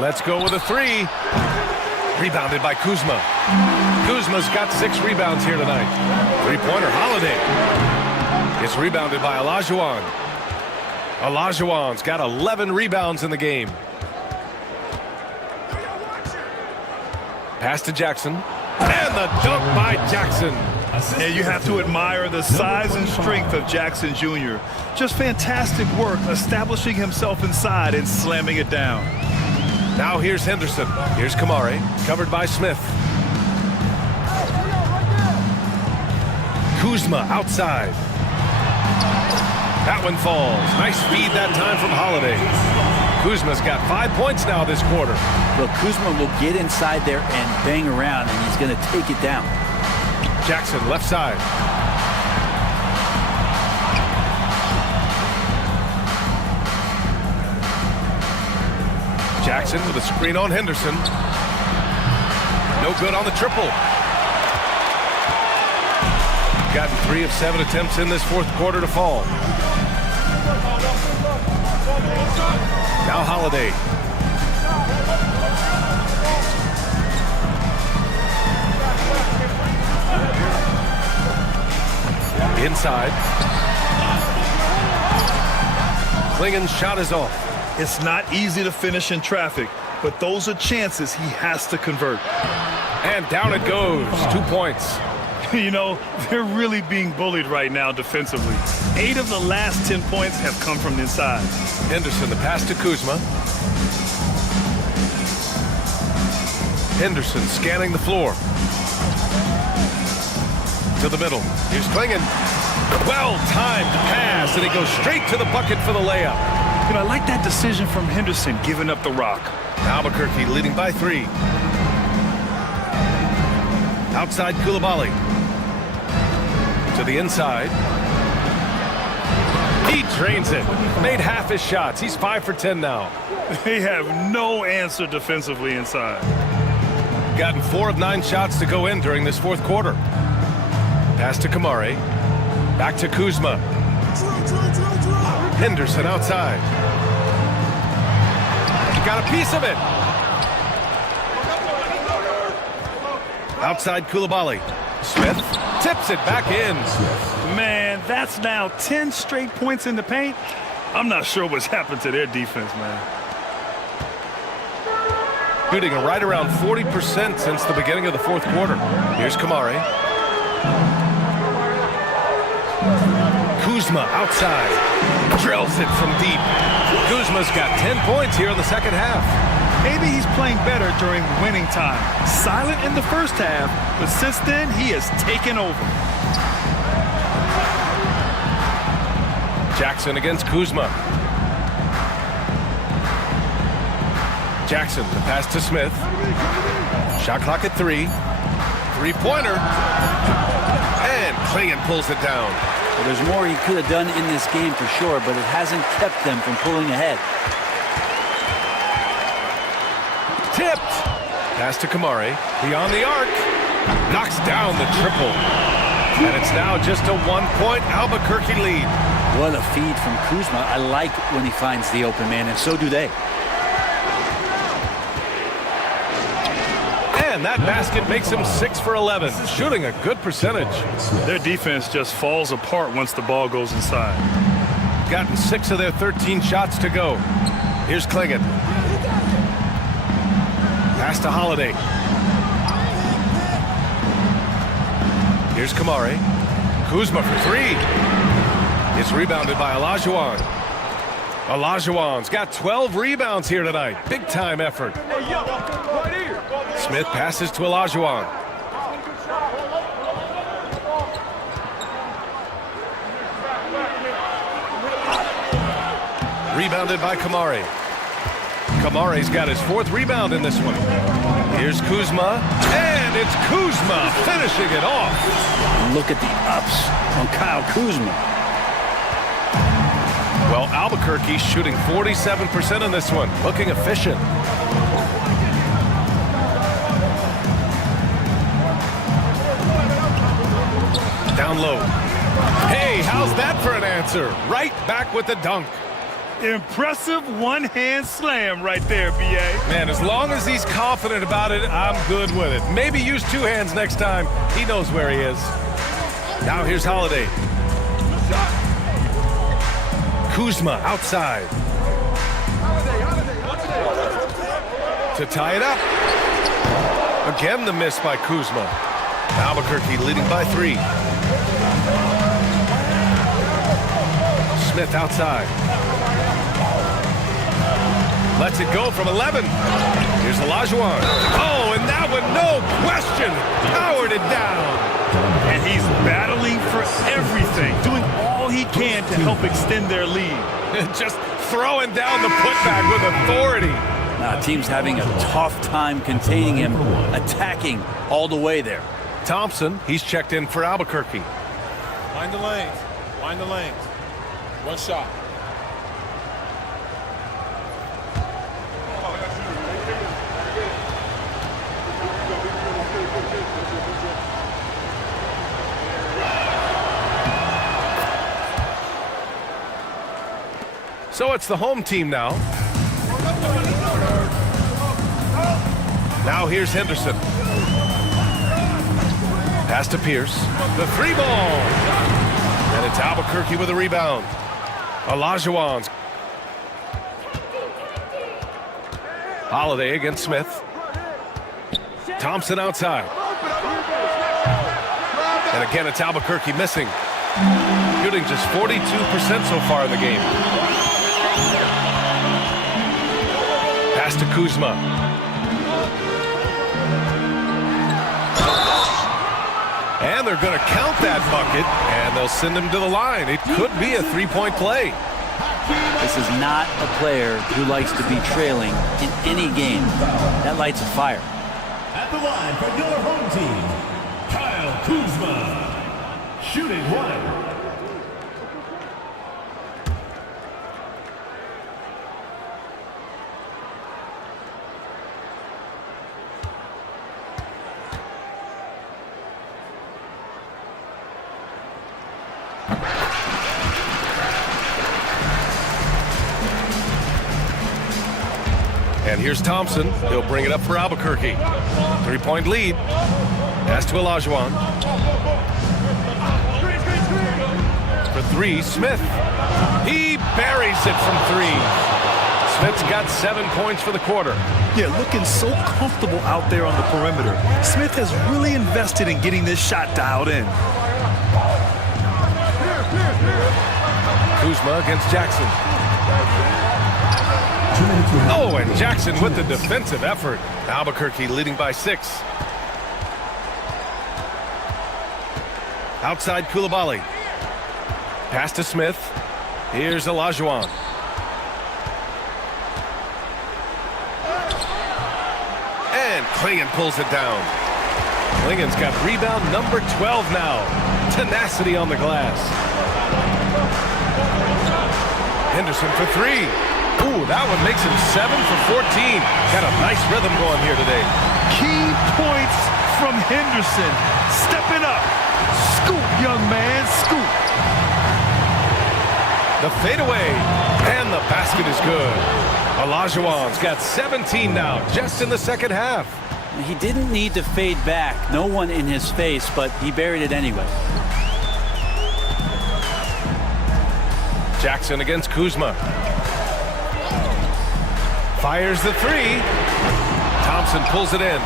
Let's go with a three. Rebounded by Kuzma. Kuzma's got 6 rebounds here tonight. Three-pointer, Holiday. Gets rebounded by Olajuwon. Olajuwon's got 11 rebounds in the game. Pass to Jackson. And the dunk by Jackson. Yeah, you have to admire the size and strength of Jackson Jr. Just fantastic work establishing himself inside and slamming it down. Now here's Henderson. Here's Kamari, covered by Smith. Kuzma outside. That one falls. Nice feed that time from Holiday. Kuzma's got 5 points now this quarter. Look, Kuzma will get inside there and bang around, and he's going to take it down. Jackson, left side. Jackson with a screen on Henderson. No good on the triple. Gotten 3 of 7 attempts in this fourth quarter to fall. Now Holiday. Inside. Klingen's shot is off. It's not easy to finish in traffic, but those are chances he has to convert. And down it goes. 2 points. You know, they're really being bullied right now defensively. 8 of the last 10 points have come from inside. Henderson, the pass to Kuzma. Henderson scanning the floor. To the middle. Here's Klingen. Well-timed pass, and he goes straight to the bucket for the layup. You know, I like that decision from Henderson, giving up the rock. Albuquerque leading by 3. Outside Coulibaly. To the inside. He drains it. Made half his shots. He's 5 for 10 now. They have no answer defensively inside. Gotten 4 of 9 shots to go in during this fourth quarter. Pass to Kamari. Back to Kuzma. Henderson outside. Got a piece of it. Outside Coulibaly. Smith tips it back in. Man, that's now 10 straight points in the paint. I'm not sure what's happened to their defense, man. Shooting right around 40% since the beginning of the fourth quarter. Here's Kamari. Kuzma outside. Drills it from deep. Kuzma's got 10 points here in the second half. Maybe he's playing better during winning time. Silent in the first half, but since then, he has taken over. Jackson against Kuzma. Jackson, the pass to Smith. Shot clock at 3. Three-pointer. And Klingen pulls it down. Well, there's more he could have done in this game for sure, but it hasn't kept them from pulling ahead. Tipped. Pass to Kamari. Beyond the arc. Knocks down the triple. And it's now just a 1-point Albuquerque lead. What a feed from Kuzma. I like when he finds the open man, and so do they. And that basket makes him 6 for 11, shooting a good percentage. Their defense just falls apart once the ball goes inside. Gotten 6 of their 13 shots to go. Here's Klingen. Pass to Holiday. Here's Kamari. Kuzma for 3. It's rebounded by Olajuwon. Olajuwon's got 12 rebounds here tonight. Big time effort. Smith passes to Olajuwon. Rebounded by Kamari. Kamari's got his 4th rebound in this one. Here's Kuzma, and it's Kuzma finishing it off. Look at the ups on Kyle Kuzma. Well, Albuquerque shooting 47% in this one, looking efficient. down low. Hey, how's that for an answer? Right back with the dunk. Impressive one-hand slam right there, B.A. Man, as long as he's confident about it, I'm good with it. Maybe use two hands next time. He knows where he is. Now here's Holiday. Kuzma outside. To tie it up. Again, the miss by Kuzma. Albuquerque leading by 3. Smith outside. Lets it go from 11. Here's Olajuwon. Oh, and that one, no question, powered it down. And he's battling for everything, doing all he can to help extend their lead. Just throwing down the putback with authority. Team's having a tough time containing him, attacking all the way there. Thompson, he's checked in for Albuquerque. Wind the lanes. Wind the lanes. One shot. So it's the home team now. Now here's Henderson. Pass to Pierce. The 3-ball. And it's Albuquerque with a rebound. Olajuwon. Holiday against Smith. Thompson outside. And again, it's Albuquerque missing. Shooting just 42% so far in the game. Pass to Kuzma. And they're going to count that bucket, and they'll send him to the line. It could be a three-point play. This is not a player who likes to be trailing in any game. That lights a fire. At the line for your home team, Kyle Kuzma. Shooting 1. And here's Thompson. He'll bring it up for Albuquerque. 3-point lead. Pass to Olajuwon. For 3, Smith. He buries it from 3. Smith's got 7 points for the quarter. Yeah, looking so comfortable out there on the perimeter. Smith has really invested in getting this shot dialed in. Kuzma against Jackson. Oh, and Jackson with the defensive effort. Albuquerque leading by 6. Outside Coulibaly. Pass to Smith. Here's Olajuwon. And Klingon pulls it down. Klingon's got rebound number 12 now. Tenacity on the glass. Henderson for 3. Ooh, that one makes him 7 for 14. Got a nice rhythm going here today. Key points from Henderson. Stepping up. Scoop, young man, scoop. The fadeaway. And the basket is good. Olajuwon's got 17 now, just in the second half. He didn't need to fade back. No one in his face, but he buried it anyway. Jackson against Kuzma. Fires the 3. Thompson pulls it in.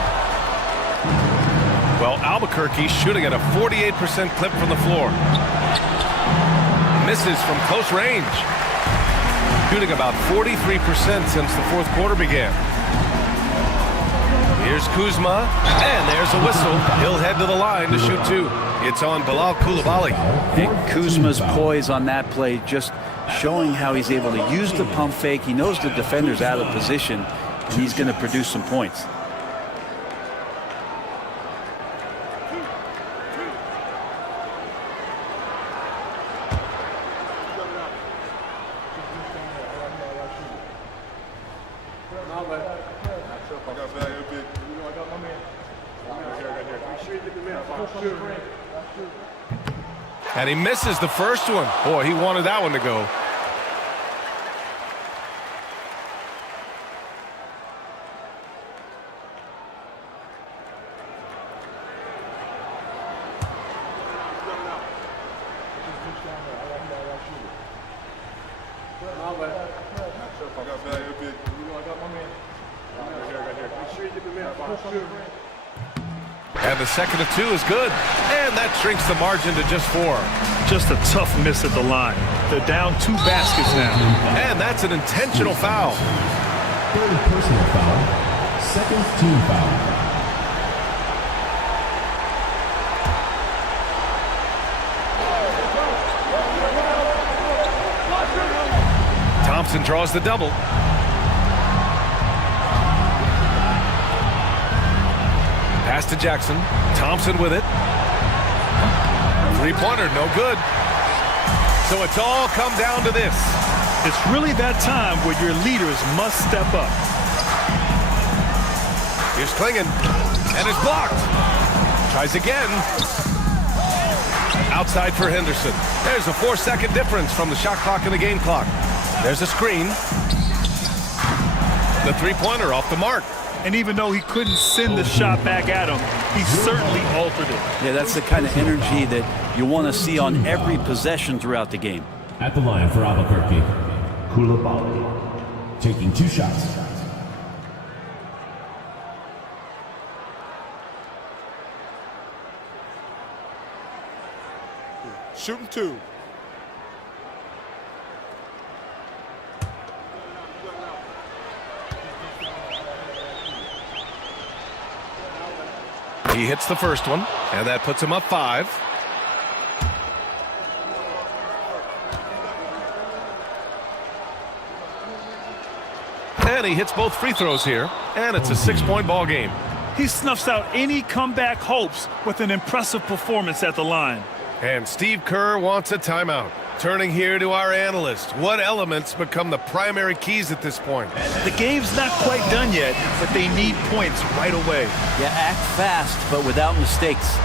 Well, Albuquerque shooting at a 48% clip from the floor. Misses from close range. Shooting about 43% since the fourth quarter began. Here's Kuzma, and there's a whistle. He'll head to the line to shoot 2. It's on Bilal Coulibaly. And Kuzma's poise on that play, just showing how he's able to use the pump fake. He knows the defender's out of position, and he's going to produce some points. And he misses the first one. Boy, he wanted that one to go. And the second of 2 is good. And that shrinks the margin to just 4. Just a tough miss at the line. They're down 2 baskets now. And that's an intentional foul. Third personal foul. Second team foul. Thompson draws the double. Pass to Jackson. Thompson with it. Three-pointer, no good. So it's all come down to this. It's really that time where your leaders must step up. Here's Klingon. And it's blocked. Tries again. Outside for Henderson. There's a 4-second difference from the shot clock and the game clock. There's a screen. The three-pointer off the mark. And even though he couldn't send the shot back at him, he certainly altered it. Yeah, that's the kind of energy that you want to see on every possession throughout the game. At the line for Albuquerque, Koulibaly, taking 2 shots. Shooting 2. He hits the first one, and that puts him up 5. And he hits both free throws here, and it's a 6-point ball game. He snuffs out any comeback hopes with an impressive performance at the line. And Steve Kerr wants a timeout. Turning here to our analyst. What elements become the primary keys at this point? The game's not quite done yet, but they need points right away. Yeah, act fast, but without mistakes.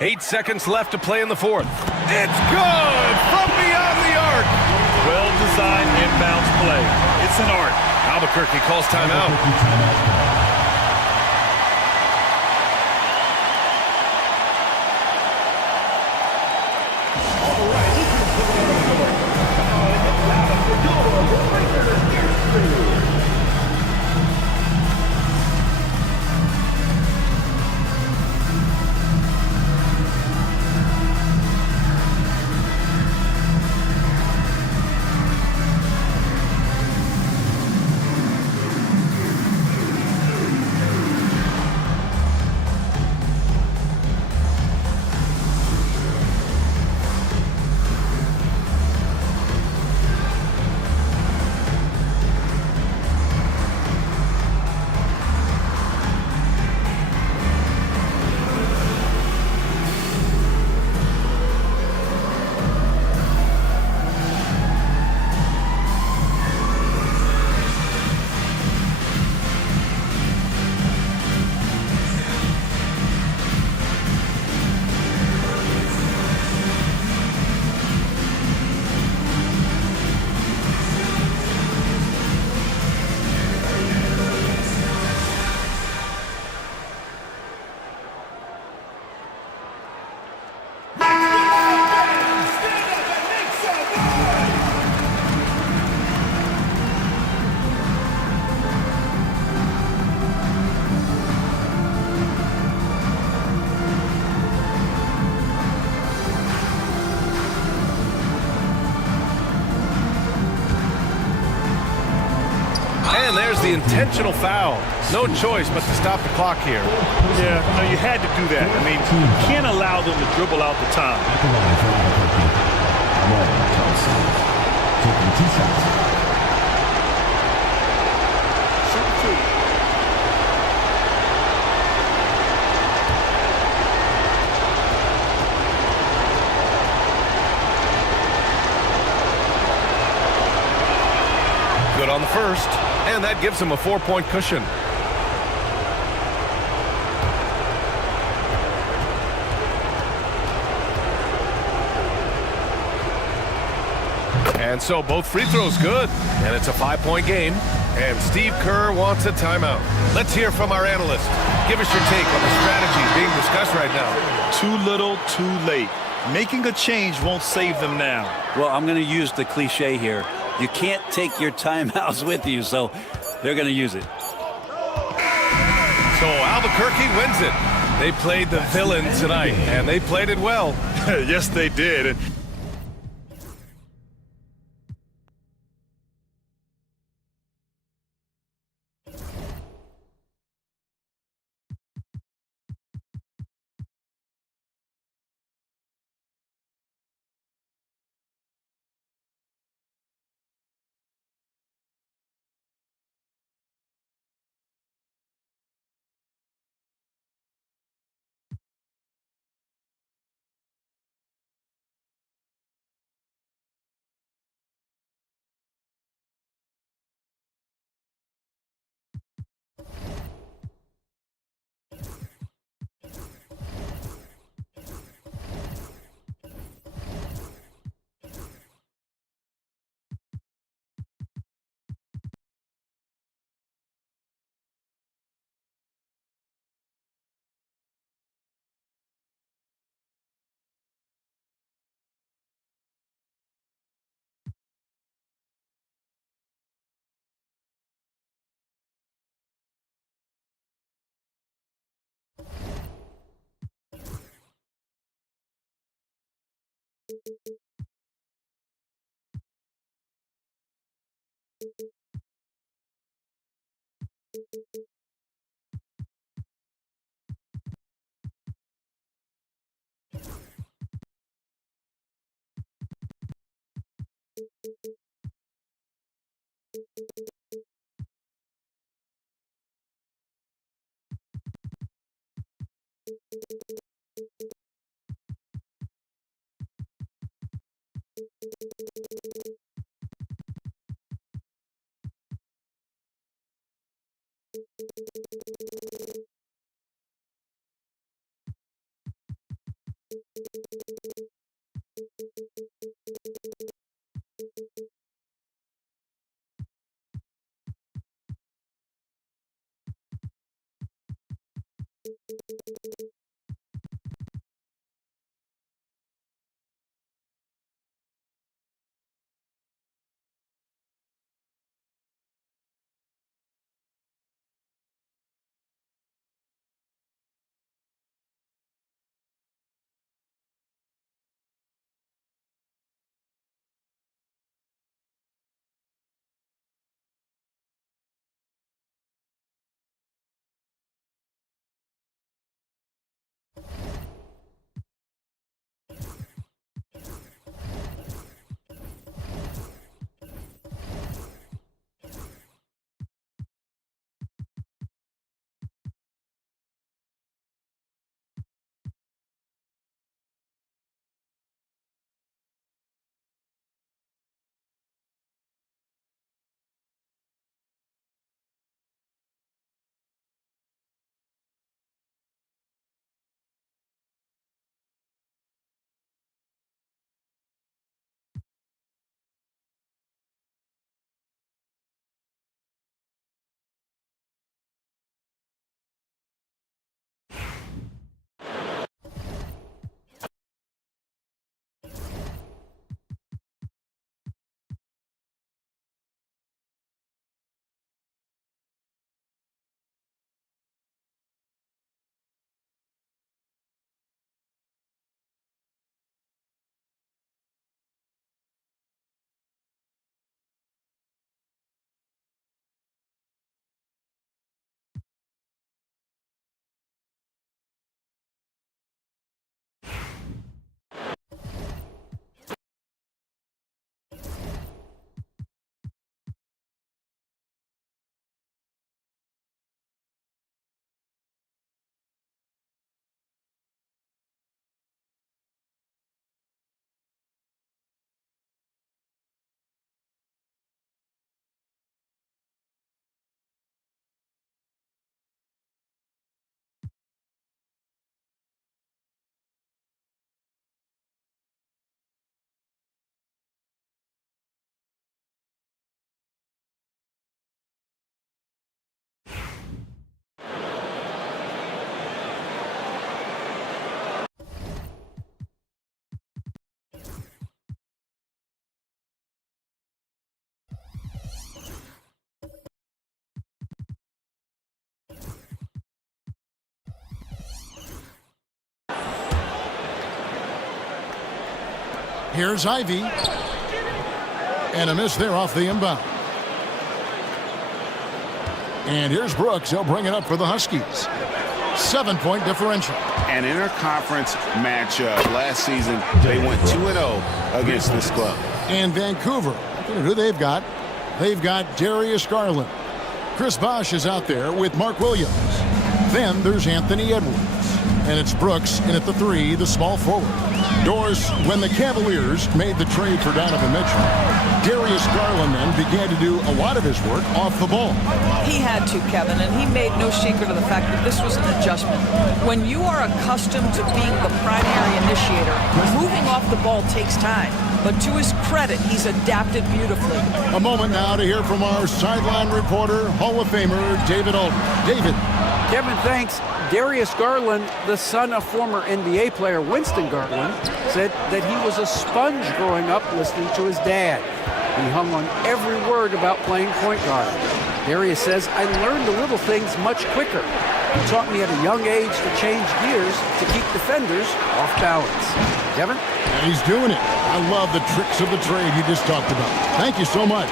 Eight seconds left to play in the fourth. It's good from beyond the arc. Well-designed inbounds play. It's an art. Albuquerque calls timeout. there's the intentional foul. No choice but to stop the clock here. Yeah, no, you had to do that. I mean, you can't allow them to dribble out the time. Taking 2 shots. Good on the first, and that gives him a 4-point cushion. And so both free throws good, and it's a 5-point game, and Steve Kerr wants a timeout. Let's hear from our analyst. Give us your take on the strategy being discussed right now. Too little, too late. Making a change won't save them now. Well, I'm going to use the cliche here. You can't take your timeouts with you, so they're going to use it. So Albuquerque wins it. They played the villain tonight, and they played it well. Yes, they did. Here's Ivy. And a miss there off the inbound. And here's Brooks. He'll bring it up for the Huskies. 7-point differential. An interconference matchup last season. They went 2-0 against this club. And Vancouver, who they've got? They've got Darius Garland. Chris Bosh is out there with Mark Williams. Then there's Anthony Edwards. And it's Brooks in at the 3, the small forward. Doris, when the Cavaliers made the trade for Donovan Mitchell, Darius Garland then began to do a lot of his work off the ball. He had to, Kevin, and he made no secret of the fact that this was an adjustment. When you are accustomed to being the primary initiator, moving off the ball takes time. But to his credit, he's adapted beautifully. A moment now to hear from our sideline reporter, Hall of Famer David Aldridge. David. Kevin, thanks. Darius Garland, the son of former NBA player Winston Garland, said that he was a sponge growing up listening to his dad. He hung on every word about playing point guard. Darius says, I learned the little things much quicker. He taught me at a young age to change gears to keep defenders off balance. Kevin? And he's doing it. I love the tricks of the trade you just talked about. Thank you so much.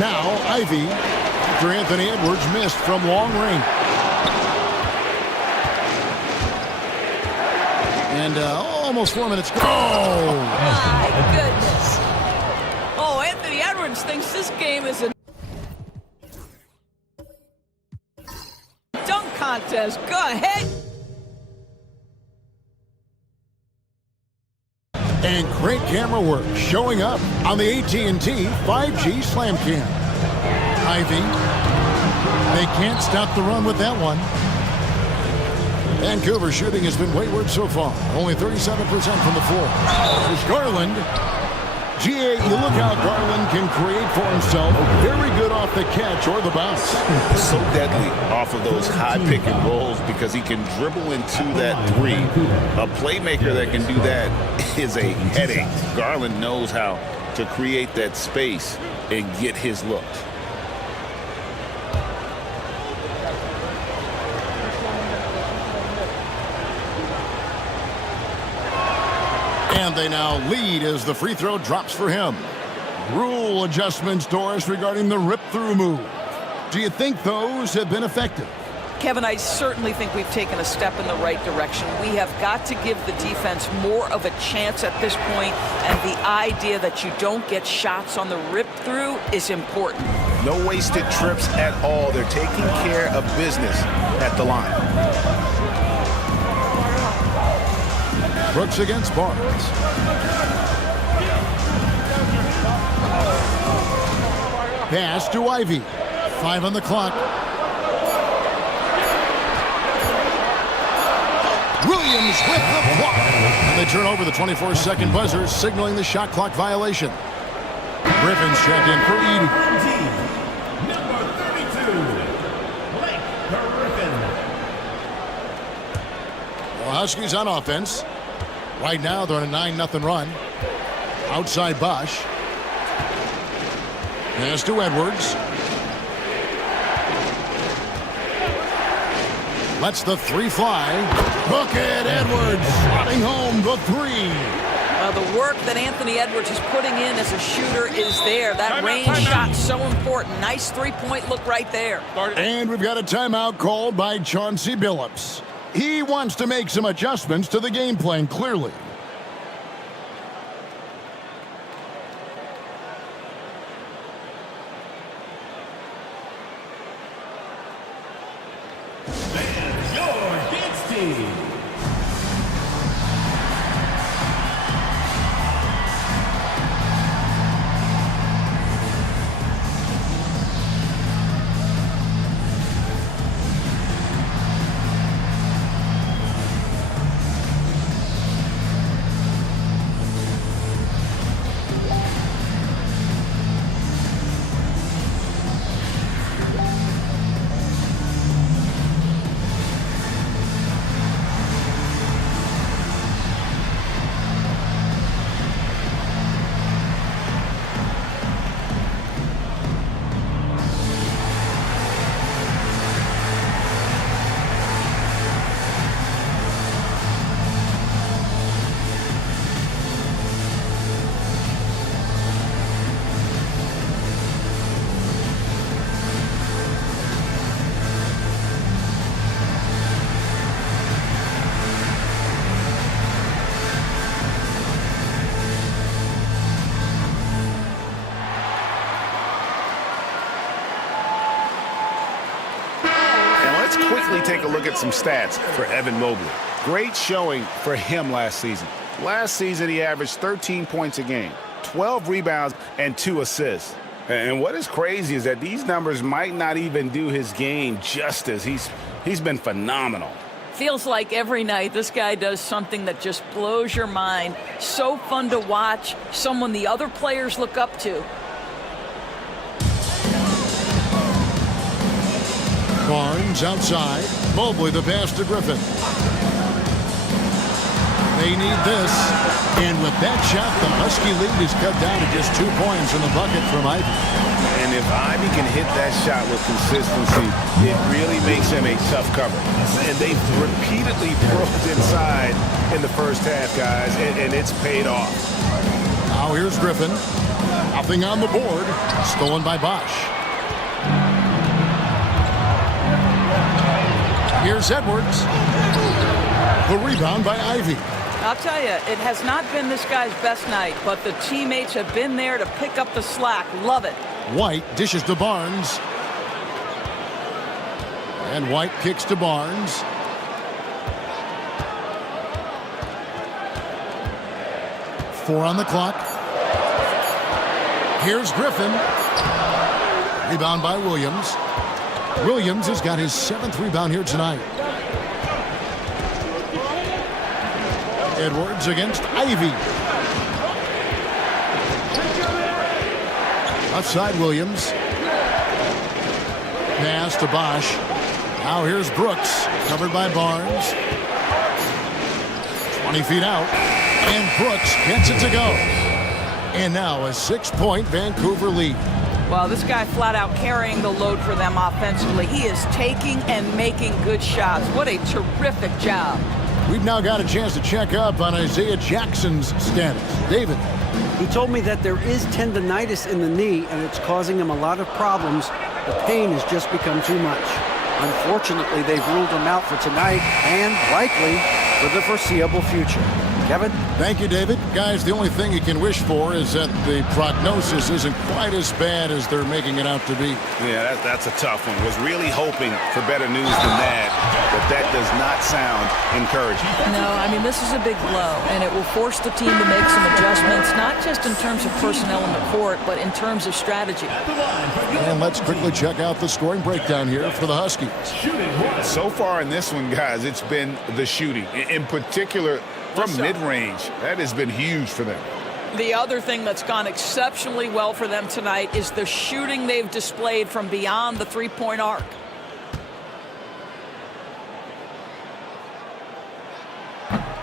Now, Ivy, after Anthony Edwards missed from long range. And almost 4 minutes. Oh! My goodness. Oh, Anthony Edwards thinks this game is a dunk contest. Go ahead. And great camera work showing up on the AT&T 5G Slam Cam. Ivy. They can't stop the run with that one. Vancouver shooting has been wayward so far. Only 37% from the floor. There's Garland. GA, you look how Garland can create for himself. Very good off the catch or the bounce. So deadly off of those high pick and rolls because he can dribble into that 3. A playmaker that can do that is a headache. Garland knows how to create that space and get his look. And they now lead as the free throw drops for him. Rule adjustments, Doris, regarding the rip-through move. Do you think those have been effective? Kevin, I certainly think we've taken a step in the right direction. We have got to give the defense more of a chance at this point, and the idea that you don't get shots on the rip-through is important. No wasted trips at all. They're taking care of business at the line. Brooks against Barnes. Pass to Ivy. 5 on the clock. Williams with the block. And they turn over the 24-second buzzer, signaling the shot clock violation. Griffin's checked in for Edie. Number 32, Blake Griffin. Well, Huskies on offense. Right now, they're on a 9-0 run. Outside Bosh. Pass to Edwards. Lets the 3 fly. Bucket Edwards slotting home the 3. The work that Anthony Edwards is putting in as a shooter is there. That range shot so important. Nice three-point look right there. And we've got a timeout called by Chauncey Billups. He wants to make some adjustments to the game plan, clearly. take a look at some stats for Evan Mobley. Great showing for him last season. Last season, he averaged 13 points a game, 12 rebounds, and 2 assists. And what is crazy is that these numbers might not even do his game justice. He's been phenomenal. Feels like every night this guy does something that just blows your mind. So fun to watch, someone the other players look up to. Barnes outside. Mobley the pass to Griffin. They need this. And with that shot, the Husky lead is cut down to just 2 points in the bucket from Ivy. And if Ivy can hit that shot with consistency, it really makes him a tough cover. And they've repeatedly probed inside in the first half, guys, and it's paid off. Now here's Griffin. Nothing on the board. Stolen by Bosch. Here's Edwards. The rebound by Ivy. I'll tell you, it has not been this guy's best night, but the teammates have been there to pick up the slack. Love it. White dishes to Barnes. And White kicks to Barnes. Four on the clock. Here's Griffin. Rebound by Williams. Williams has got his 7th rebound here tonight. Edwards against Ivy. Outside Williams. Pass to Bosch. Now here's Brooks. Covered by Barnes. 20 feet out. And Brooks gets it to go. And now a 6-point Vancouver lead. Well, this guy flat out carrying the load for them offensively. He is taking and making good shots. What a terrific job. We've now got a chance to check up on Isaiah Jackson's status. David. He told me that there is tendonitis in the knee, and it's causing him a lot of problems. The pain has just become too much. Unfortunately, they've ruled him out for tonight and likely for the foreseeable future. Kevin? Thank you, David. Guys, the only thing you can wish for is that the prognosis isn't quite as bad as they're making it out to be. Yeah, that's a tough one. Was really hoping for better news than that, but that does not sound encouraging. No, I mean, this is a big blow, and it will force the team to make some adjustments, not just in terms of personnel in the court, but in terms of strategy. And let's quickly check out the scoring breakdown here for the Huskies. So far in this one, guys, it's been the shooting. In particular, from mid-range, that has been huge for them. The other thing that's gone exceptionally well for them tonight is the shooting they've displayed from beyond the three-point arc.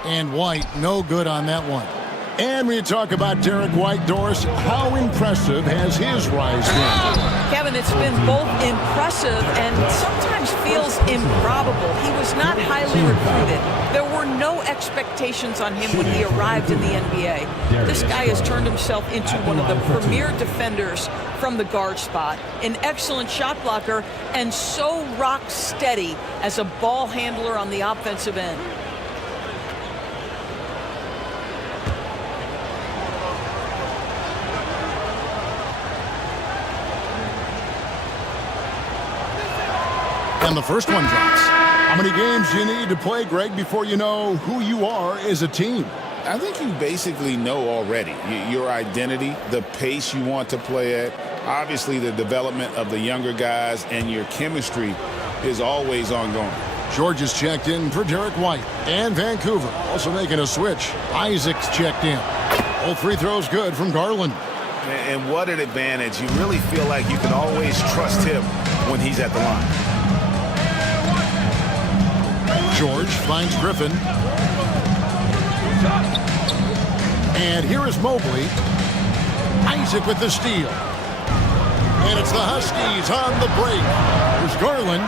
And White, no good on that one. And when you talk about Derek White, Doris, how impressive has his rise been? Kevin, it's been both impressive and sometimes feels improbable. He was not highly recruited. There were no expectations on him when he arrived in the NBA. This guy has turned himself into one of the premier defenders from the guard spot, an excellent shot blocker, and so rock steady as a ball handler on the offensive end. And the first one drops. How many games do you need to play, Greg, before you know who you are as a team? I think you basically know already your identity, the pace you want to play at, obviously the development of the younger guys, and your chemistry is always ongoing. George is checked in for Derek White. And Vancouver also making a switch. Isaac's checked in. All free throws good from Garland. And what an advantage. You really feel like you can always trust him when he's at the line. George finds Griffin. And here is Mobley. Isaac with the steal. And it's the Huskies on the break. There's Garland.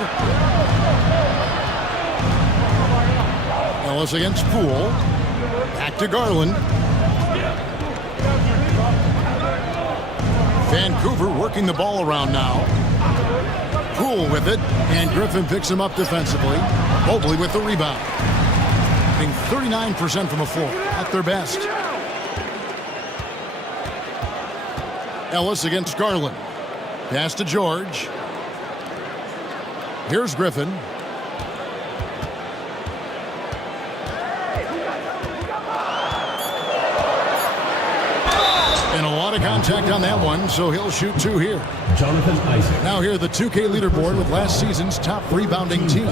Ellis against Poole. Back to Garland. Vancouver working the ball around now. Poole with it, and Griffin picks him up defensively. Mobley with the rebound. Hitting 39% from the floor, at their best. Ellis against Garland. Pass to George. Here's Griffin. of contact on that one, so he'll shoot 2 here. Jonathan Isaac. Now here, the 2K leaderboard with last season's top rebounding teams.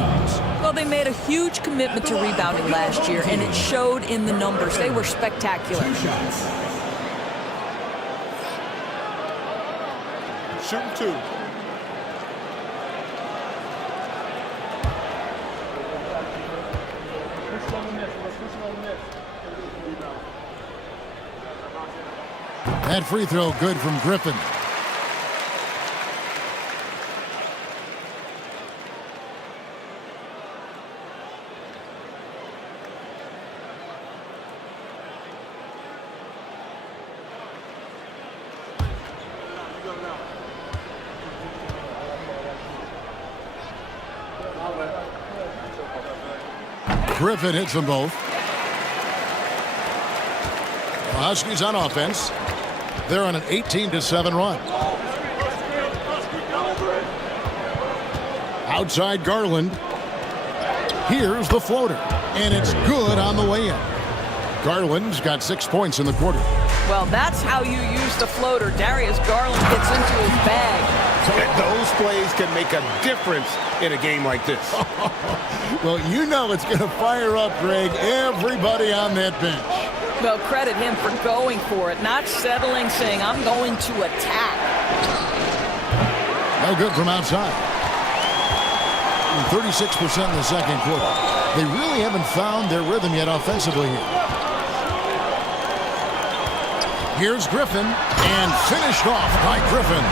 Well, they made a huge commitment to rebounding last year, and it showed in the numbers. They were spectacular. 2 shots. Shooting 2. That free throw good from Griffin. Griffin hits them both. The Huskies on offense. They're on an 18-7 run. Outside Garland. Here's the floater. And it's good on the way in. Garland's got 6 points in the quarter. Well, that's how you use the floater. Darius Garland gets into his bag. Those plays can make a difference in a game like this. Well, you know it's going to fire up, Greg, everybody on that bench. Well, credit him for going for it, not settling, saying, I'm going to attack. No good from outside. 36% in the second quarter. They really haven't found their rhythm yet offensively here. Here's Griffin, and finished off by Griffin.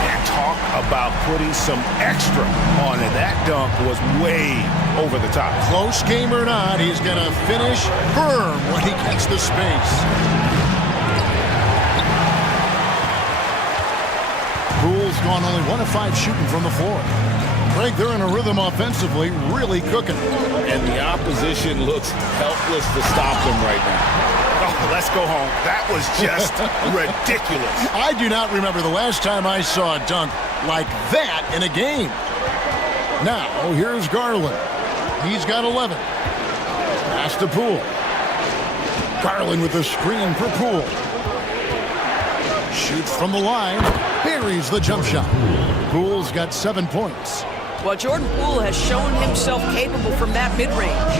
And talk about putting some extra on it. That dunk was way over the top. Close game or not, he's going to finish firm when he gets the space. Poole's gone only 1 of 5 shooting from the floor. Greg, they're in a rhythm offensively, really cooking. And the opposition looks helpless to stop them right now. Oh, let's go home. That was just ridiculous. I do not remember the last time I saw a dunk like that in a game. Now, here's Garland. He's got 11. Pass to Poole. Garland with the screen for Poole. Shoots from the line. Buries the jump shot. Poole's got 7 points. Well, Jordan Poole has shown himself capable from that mid-range.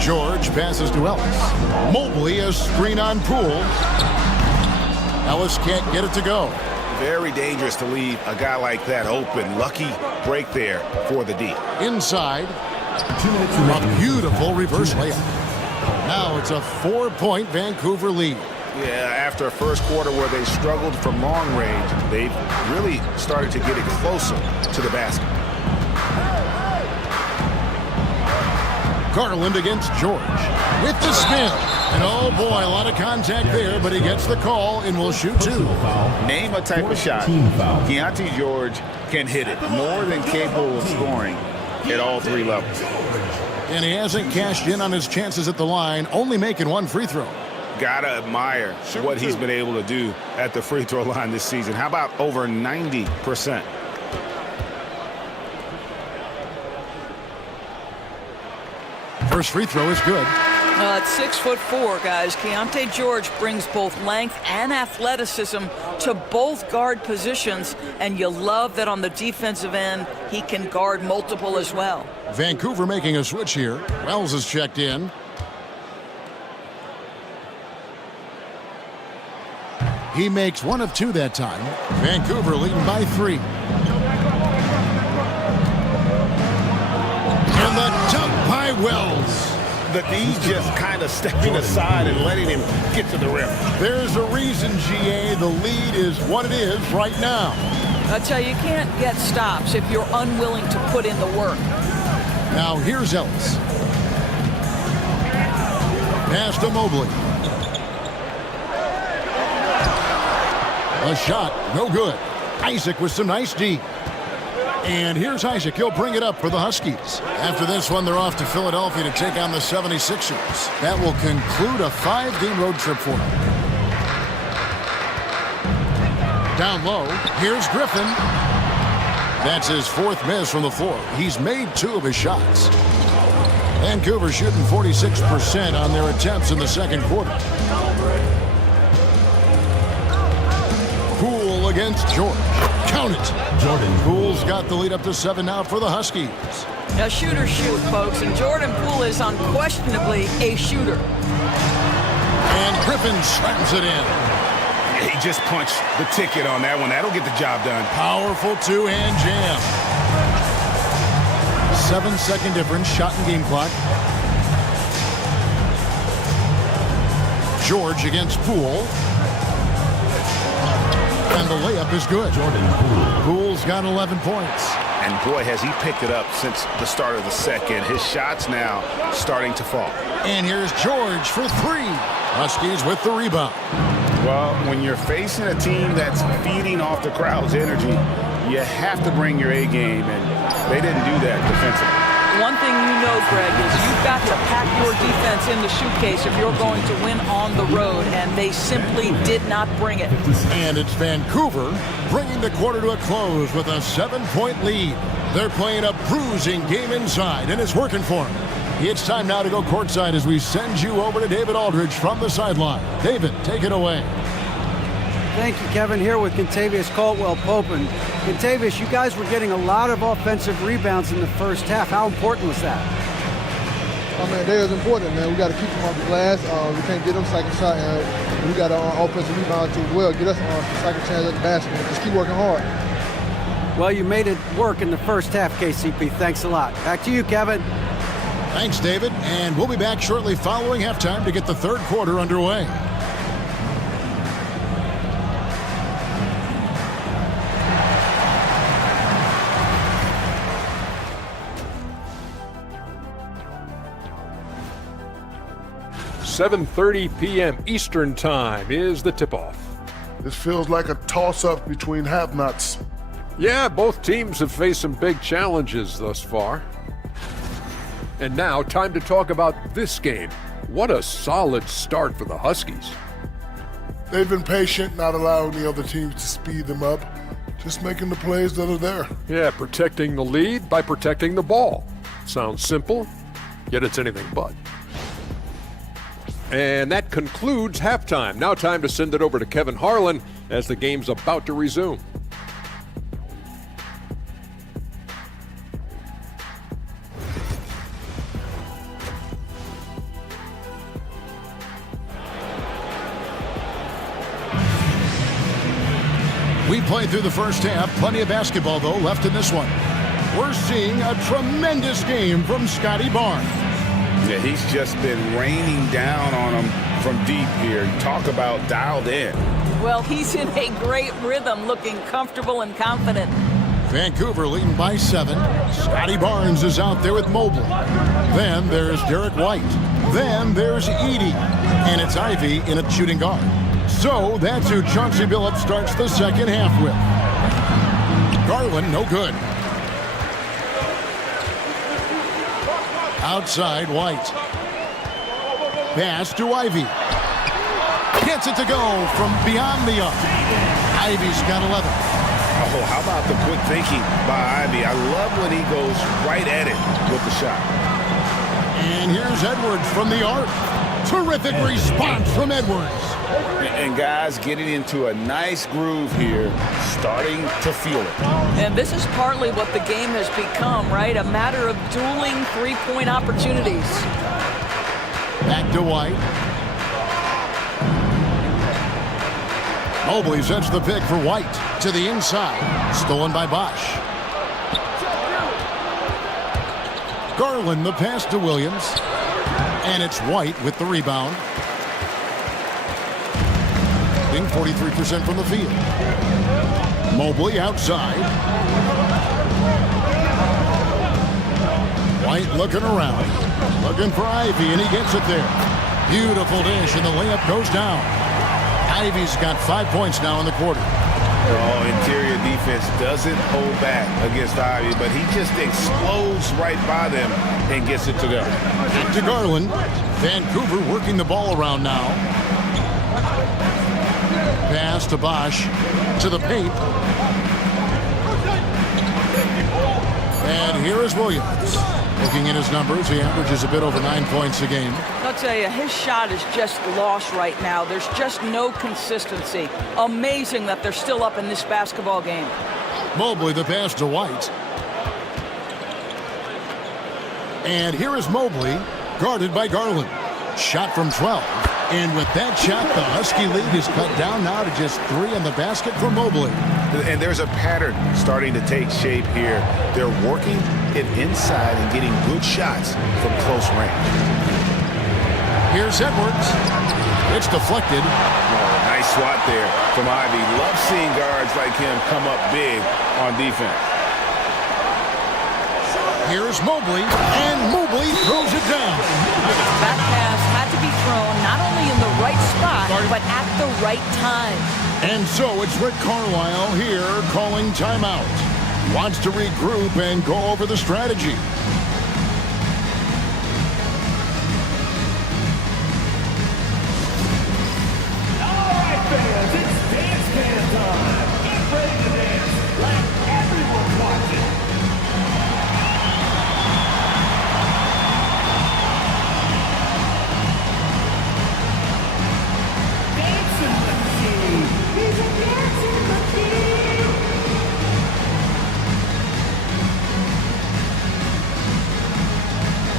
George passes to Ellis. Mobley a screen on Poole. Ellis can't get it to go. Very dangerous to leave a guy like that open. Lucky break there for the D. Inside. A beautiful reverse layup. Now it's a 4-point Vancouver lead. Yeah, after a first quarter where they struggled from long range, they've really started to get it closer to the basket. Garland against George with the spin. And oh boy, a lot of contact there, but he gets the call and will shoot 2. Name a type of shot. Keontae George can hit it. More than capable of scoring at all 3 levels. And he hasn't cashed in on his chances at the line, only making 1 free throw. Gotta admire what he's been able to do at the free throw line this season. How about over 90%? First free throw is good. At 6'4", guys, Keontae George brings both length and athleticism to both guard positions, and you love that on the defensive end, he can guard multiple as well. Vancouver making a switch here. Wells is checked in. He makes 1 of 2 that time. Vancouver leading by 3. And the dunk by Wells. The D just kind of stepping aside and letting him get to the rim. There's a reason, GA, the lead is what it is right now. I tell you, you can't get stops if you're unwilling to put in the work. Now here's Ellis. Pass to Mobley. A shot, no good. Isaac with some nice D. And here's Isaac. He'll bring it up for the Huskies. After this one, they're off to Philadelphia to take on the 76ers. That will conclude a 5-game road trip for them. Down low, here's Griffin. That's his 4th miss from the floor. He's made 2 of his shots. Vancouver shooting 46% on their attempts in the second quarter. against George. Count it. Jordan Poole's got the lead up to 7 now for the Huskies. Now shooters shoot, folks, and Jordan Poole is unquestionably a shooter. And Griffin slams it in. He just punched the ticket on that one. That'll get the job done. Powerful two-hand jam. 7-second difference, shot and game clock. George against Poole. And the layup is good. Jordan Poole. Poole's got 11 points. And boy, has he picked it up since the start of the second. His shots now starting to fall. And here's George for 3. Huskies with the rebound. Well, when you're facing a team that's feeding off the crowd's energy, you have to bring your A game, and they didn't do that defensively. One thing you know, Greg, is you've got to pack your defense in the suitcase if you're going to win on the road, and they simply did not bring it. And it's Vancouver bringing the quarter to a close with a 7-point lead. They're playing a bruising game inside, and it's working for them. It's time now to go courtside as we send you over to David Aldridge from the sideline. David, take it away. Thank you, Kevin. Here with Contavious Caldwell-Pope. Contavious, you guys were getting a lot of offensive rebounds in the first half. How important was that? I mean, that is important, man. We got to keep them off the glass. We can't get them second shot, and we got an offensive rebound to well get us a second chance at the basket. Just keep working hard. Well, you made it work in the first half, KCP. Thanks a lot. Back to you, Kevin. Thanks, David. And we'll be back shortly following halftime to get the third quarter underway. .30 p.m. Eastern Time is the tip-off. This feels like a toss-up between have-nots. Yeah, both teams have faced some big challenges thus far. And now, time to talk about this game. What a solid start for the Huskies. They've been patient, not allowing the other teams to speed them up, just making the plays that are there. Yeah, protecting the lead by protecting the ball. Sounds simple, yet it's anything but. And that concludes halftime. Now time to send it over to Kevin Harlan as the game's about to resume. We played through the first half. Plenty of basketball, though, left in this one. We're seeing a tremendous game from Scotty Barnes. Yeah, he's just been raining down on them from deep here. Talk about dialed in. Well, he's in a great rhythm, looking comfortable and confident. Vancouver leading by 7. Scotty Barnes is out there with Mobley. Then there's Derek White. Then there's Edey. And it's Ivy in a shooting guard. So that's who Chauncey Billups starts the second half with. Garland, no good. Outside, White. Pass to Ivy. Gets it to go from beyond the arc. Ivy's got 11. Oh, how about the quick thinking by Ivy? I love when he goes right at it with the shot. And here's Edwards from the arc. Terrific response from Edwards. And guys getting into a nice groove here, starting to feel it. And this is partly what the game has become, right? A matter of dueling three-point opportunities. Back to White. Mobley sets the pick for White to the inside. Stolen by Bosch. Garland the pass to Williams. And it's White with the rebound. 43% from the field. Mobley outside. White looking around. Looking for Ivy, and he gets it there. Beautiful dish, and the layup goes down. Ivy's got 5 points now in the quarter. Oh, interior defense doesn't hold back against Ivy, but he just explodes right by them and gets it to them. Back to Garland. Vancouver working the ball around now. Pass to Bosch to the paint. And here is Williams. Looking at his numbers, he averages a bit over 9 points a game. Now, to tell you, his shot is just lost right now. There's just no consistency. Amazing that they're still up in this basketball game. Mobley the pass to White. And here is Mobley, guarded by Garland. Shot from 12. And with that shot, the Husky lead is cut down now to just 3 in the basket for Mobley. And there's a pattern starting to take shape here. They're working it inside and getting good shots from close range. Here's Edwards. It's deflected. Oh, nice swat there from Ivy. Love seeing guards like him come up big on defense. Here's Mobley, and Mobley throws it down. That pass had to be thrown not only in the right spot, but at the right time. And so it's Rick Carlisle here calling timeout. Wants to regroup and go over the strategy. All right, fans, it's dance can time. Get ready to dance like everyone's watching. Dancing machine. He's a dancing machine.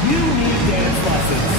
You need dance lessons.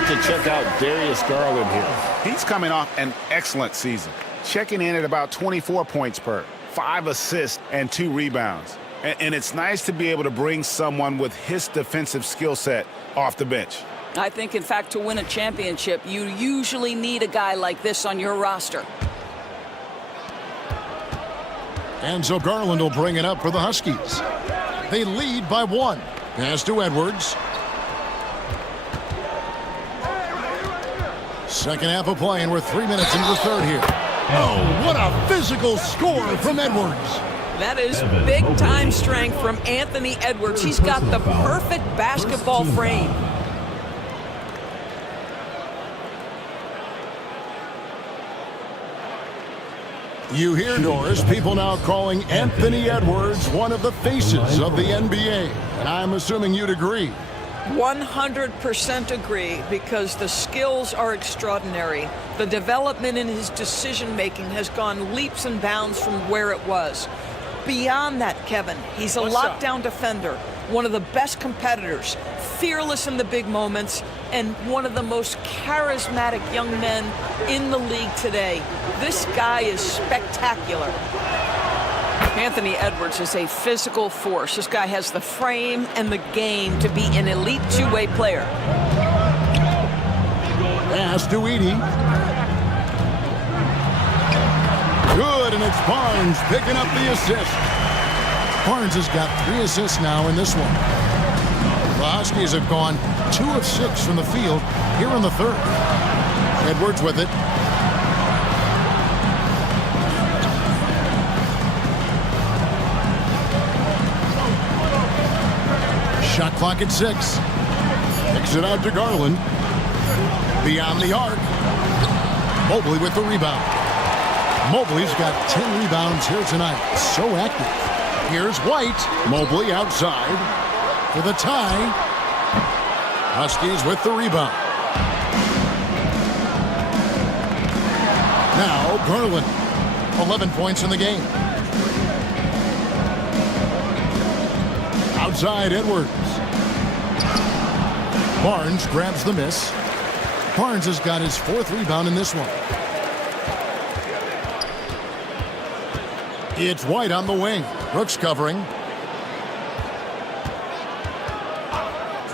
To check out Darius Garland here. He's coming off an excellent season, checking in at about 24 points per, 5 assists, and 2 rebounds. And it's nice to be able to bring someone with his defensive skill set off the bench. I think, in fact, to win a championship, you usually need a guy like this on your roster. And so Garland will bring it up for the Huskies. They lead by 1. Pass to Edwards. Second half of play, and we're 3 minutes into the third here. Oh, what a physical score from Edwards. That is big-time strength from Anthony Edwards. He's got the perfect basketball frame. You hear, Doris, people now calling Anthony Edwards one of the faces of the NBA. And I'm assuming you'd agree. 100% agree, because the skills are extraordinary. The development in his decision-making has gone leaps and bounds from where it was. Beyond that, Kevin, he's a lockdown defender, one of the best competitors, fearless in the big moments, and one of the most charismatic young men in the league today. This guy is spectacular. Anthony Edwards is a physical force. This guy has the frame and the game to be an elite two-way player. Pass to Edey. Good, and it's Barnes picking up the assist. Barnes has got 3 assists now in this one. The Huskies have gone 2 of 6 from the field here in the third. Edwards with it. Shot clock at 6. Kicks it out to Garland. Beyond the arc. Mobley with the rebound. Mobley's got 10 rebounds here tonight. So active. Here's White. Mobley outside for the tie. Huskies with the rebound. Now Garland. 11 points in the game. Outside Edwards. Barnes grabs the miss. Barnes has got his 4th rebound in this one. It's White on the wing. Brooks covering.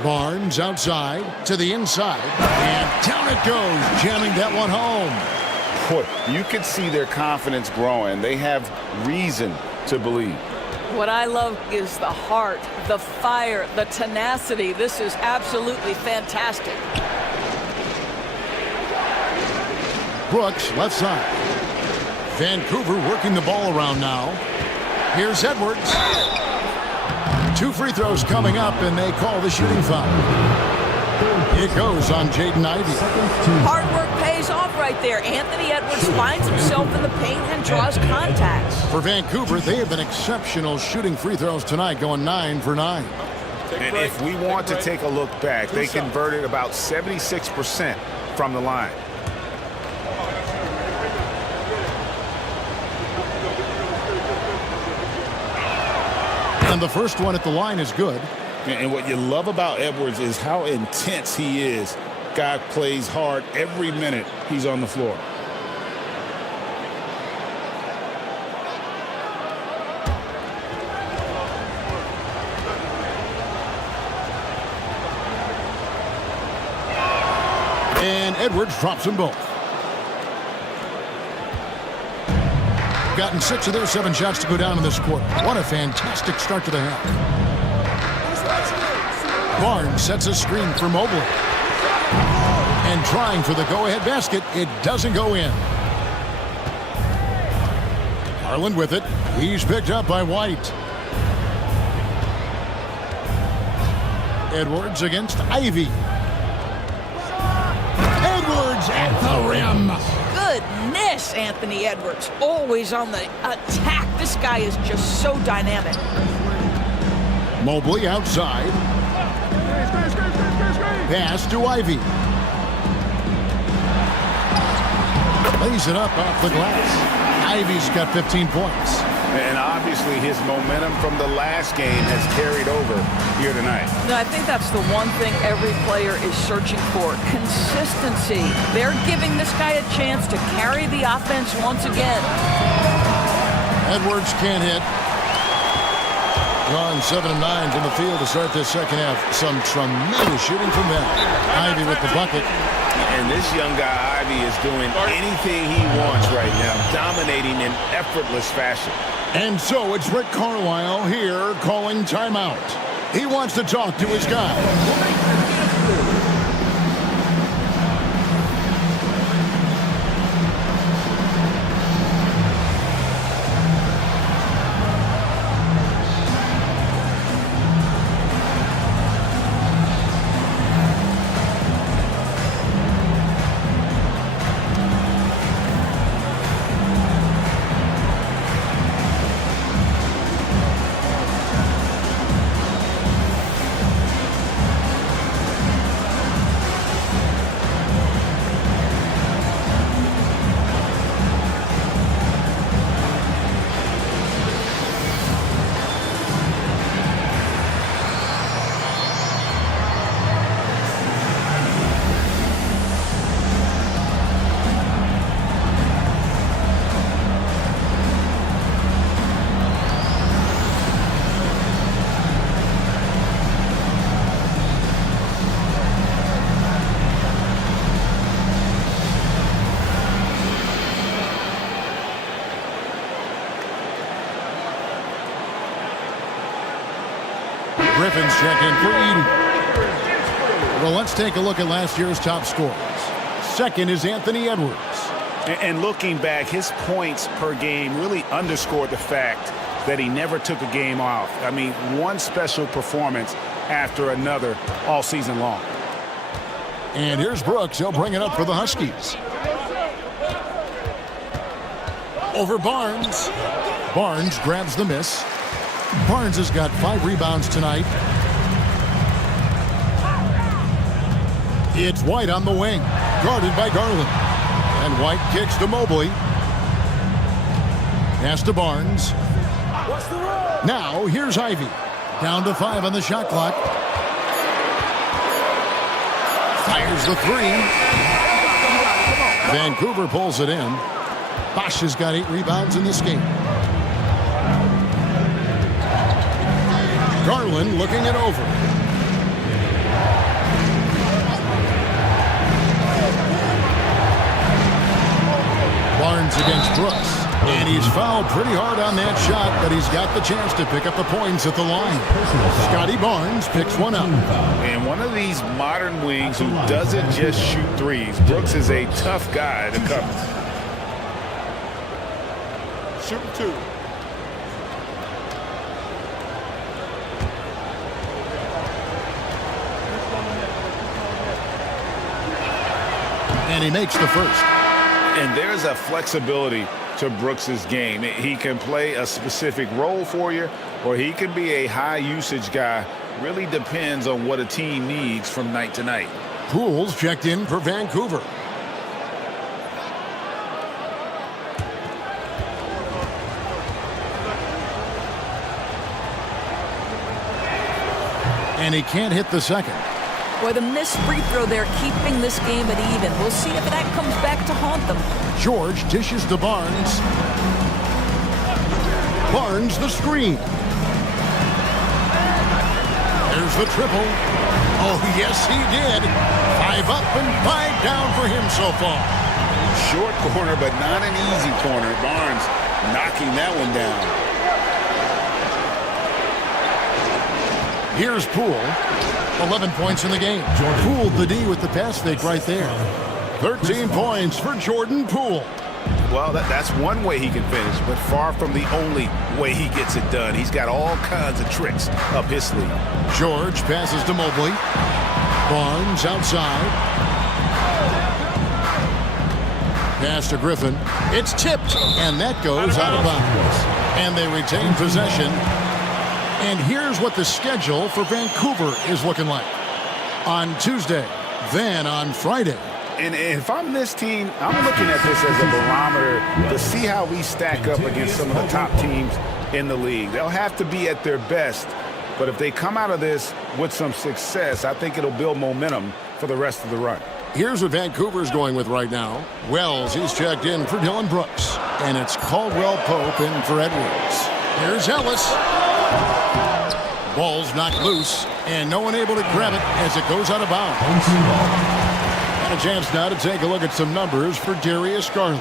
Barnes outside to the inside, and down it goes, jamming that one home. Boy, you could see their confidence growing. They have reason to believe. What I love is the heart, the fire, the tenacity. This is absolutely fantastic. Brooks, left side. Vancouver working the ball around now. Here's Edwards. 2 free throws coming up, and they call the shooting foul. It goes on Jaden Ivey. Hard work pays off right there. Anthony Edwards finds himself in the paint and draws contact. For Vancouver, they have been exceptional shooting free throws tonight, going 9 for 9. And if we want to take a look back, they converted about 76% from the line. And the first one at the line is good. And what you love about Edwards is how intense he is. Guy plays hard every minute he's on the floor. And Edwards drops them both. Gotten 6 of their 7 shots to go down in this quarter. What a fantastic start to the half. Barnes sets a screen for Mobley. And trying for the go-ahead basket, it doesn't go in. Garland with it. He's picked up by White. Edwards against Ivey. Edwards at the rim. Goodness, Anthony Edwards, always on the attack. This guy is just so dynamic. Mobley outside. Pass to Ivey. Lays it up off the glass. Ivey's got 15 points. And obviously his momentum from the last game has carried over here tonight. No, I think that's the one thing every player is searching for. Consistency. They're giving this guy a chance to carry the offense once again. Edwards can't hit. Gone 7 of 9 from the field to start this second half. Some tremendous shooting from them. Ivey with the bucket. And this young guy, Ivey, is doing anything he wants right now, dominating in effortless fashion. And so it's Rick Carlisle here calling timeout. He wants to talk to his guy. Griffin's check in for Eden. Well, let's take a look at last year's top scorers. Second is Anthony Edwards. And looking back, his points per game really underscored the fact that he never took a game off. I mean, one special performance after another all season long. And here's Brooks. He'll bring it up for the Huskies. Over Barnes. Barnes grabs the miss. Barnes has got 5 rebounds tonight. It's White on the wing, guarded by Garland. And White kicks to Mobley. Pass to Barnes. Now here's Ivey. Down to 5 on the shot clock. Fires the 3. Vancouver pulls it in. Bosch has got 8 rebounds in this game. Garland looking it over. Brooks. And he's fouled pretty hard on that shot, but he's got the chance to pick up the points at the line. Scotty Barnes picks one up. And one of these modern wings who doesn't just shoot threes. Brooks is a tough guy to cover. Shooting 2. And he makes the first. And there's a flexibility to Brooks's game. He can play a specific role for you, or he can be a high usage guy. Really depends on what a team needs from night to night. Poole's checked in for Vancouver. And he can't hit the second. Boy, the missed free throw there, keeping this game at even. We'll see if that comes back to haunt them. George dishes to Barnes. Barnes the screen. There's the triple. Oh, yes, he did. 5 up and 5 down for him so far. Short corner, but not an easy corner. Barnes knocking that one down. Here's Poole. 11 points in the game. Poole the D with the pass fake right there. 13 points for Jordan Poole. Well, that's one way he can finish, but far from the only way he gets it done. He's got all kinds of tricks up his sleeve. George passes to Mobley. Barnes outside. Pass to Griffin. It's tipped, and that goes out of bounds. And they retain possession. And here's what the schedule for Vancouver is looking like. On Tuesday, then on Friday. And if I'm this team, I'm looking at this as a barometer to see how we stack up against some of the top teams in the league. They'll have to be at their best, but if they come out of this with some success, I think it'll build momentum for the rest of the run. Here's what Vancouver's going with right now. Wells, he's checked in for Dylan Brooks. And it's Caldwell Pope in for Edwards. Here's Ellis. Ball's knocked loose, and no one able to grab it as it goes out of bounds. And a chance now to take a look at some numbers for Darius Garland.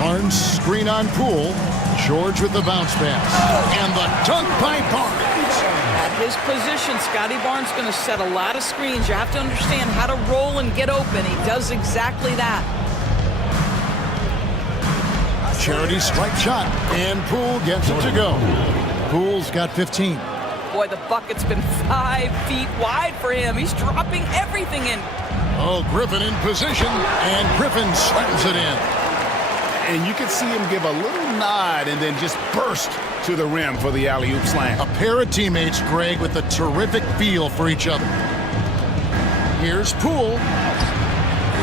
Barnes screen on Poole. George with the bounce pass. And the dunk by Barnes. At his position, Scotty Barnes going to set a lot of screens. You have to understand how to roll and get open. He does exactly that. Charity strike shot, and Poole gets it to go. Poole's got 15. Boy, the bucket's been 5 feet wide for him. He's dropping everything in. Oh, Griffin in position, and Griffin slams it in. And you can see him give a little nod and then just burst to the rim for the alley-oop slam. A pair of teammates, Greg, with a terrific feel for each other. Here's Poole.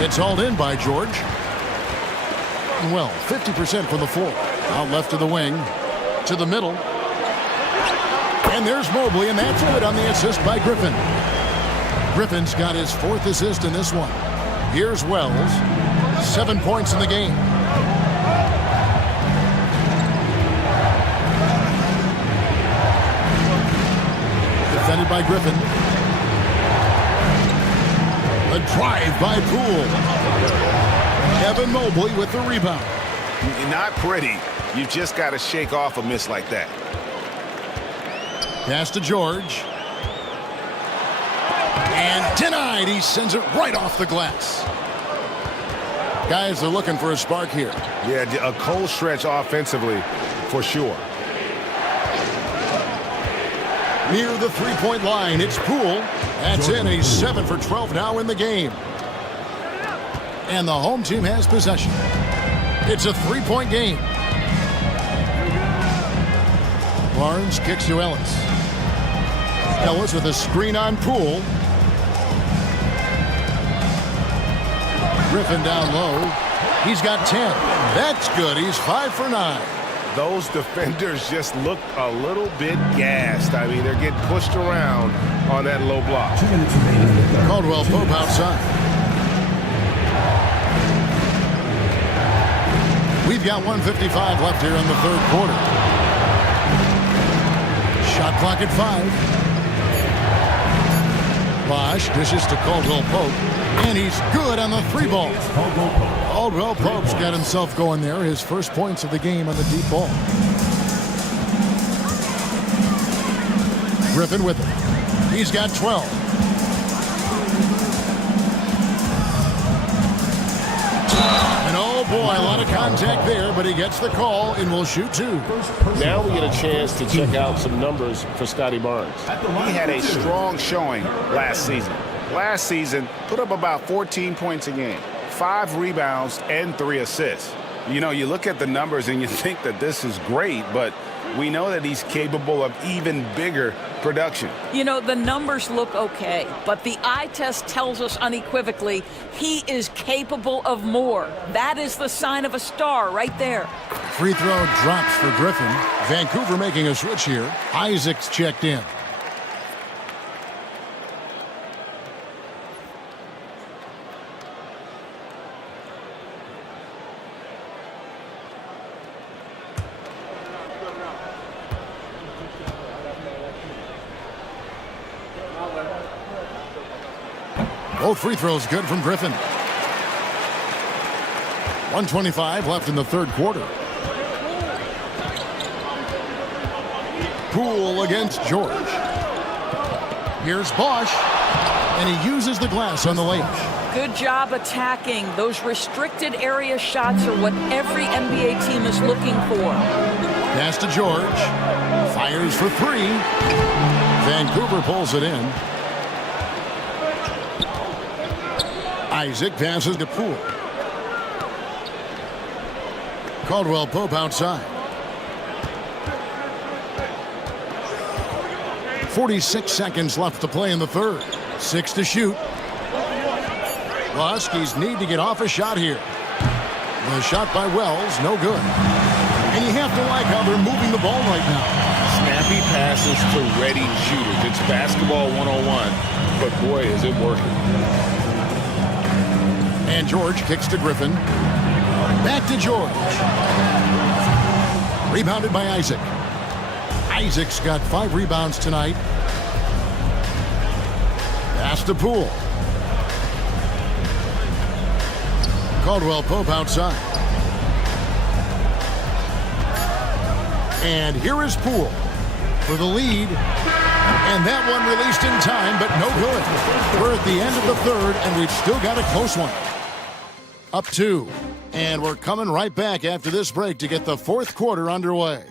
It's hauled in by George. Well, 50% from the floor. Out left to the wing. To the middle. And there's Mobley, and that's good on the assist by Griffin. Griffin's got his 4th assist in this one. Here's Wells. 7 points in the game. Defended by Griffin. A drive by Poole. Evan Mobley with the rebound. Not pretty. You've just got to shake off a miss like that. Pass to George. And denied. He sends it right off the glass. Guys are looking for a spark here. Yeah, a cold stretch offensively for sure. Near the three-point line, it's Poole. That's in. He's 7 for 12 now in the game. And the home team has possession. It's a 3-point game. Barnes kicks to Ellis. Ellis with a screen on Poole. Griffin down low. He's got 10. That's good. He's 5 for 9. Those defenders just look a little bit gassed. I mean, they're getting pushed around on that low block. Caldwell Pope outside. We've got 1:55 left here in the third quarter. Shot clock at 5. Bosch dishes to Caldwell Pope, and he's good on the 3-ball. Caldwell Pope's got himself going there. His first points of the game on the deep ball. Griffin with it. He's got 12. And oh boy, a lot of contact there, but he gets the call and will shoot 2. Now we get a chance to check out some numbers for Scotty Barnes. He had a strong showing last season. Last season, put up about 14 points a game, 5 rebounds, and 3 assists. You know, you look at the numbers and you think that this is great, but we know that he's capable of even bigger production. You know, the numbers look okay, but the eye test tells us unequivocally he is capable of more. That is the sign of a star right there. Free throw drops for Griffin. Vancouver making a switch here. Isaac's checked in. Both free throws good from Griffin. 1:25 left in the third quarter. Poole against George. Here's Bosch, and he uses the glass on the layup. Good job attacking. Those restricted area shots are what every NBA team is looking for. Pass to George. Fires for 3. Vancouver pulls it in. Isaac passes to Poole. Caldwell Pope outside. 46 seconds left to play in the third. 6 to shoot. The Huskies need to get off a shot here. The shot by Wells, no good. And you have to like how they're moving the ball right now. Snappy passes to ready shooters. It's basketball 101, but boy, is it working. And George kicks to Griffin. Back to George. Rebounded by Isaac. Isaac's got 5 rebounds tonight. Pass to Poole. Caldwell Pope outside. And here is Poole for the lead. And that one released in time, but no good. We're at the end of the third, and we've still got a close one. Up 2. And we're coming right back after this break to get the fourth quarter underway.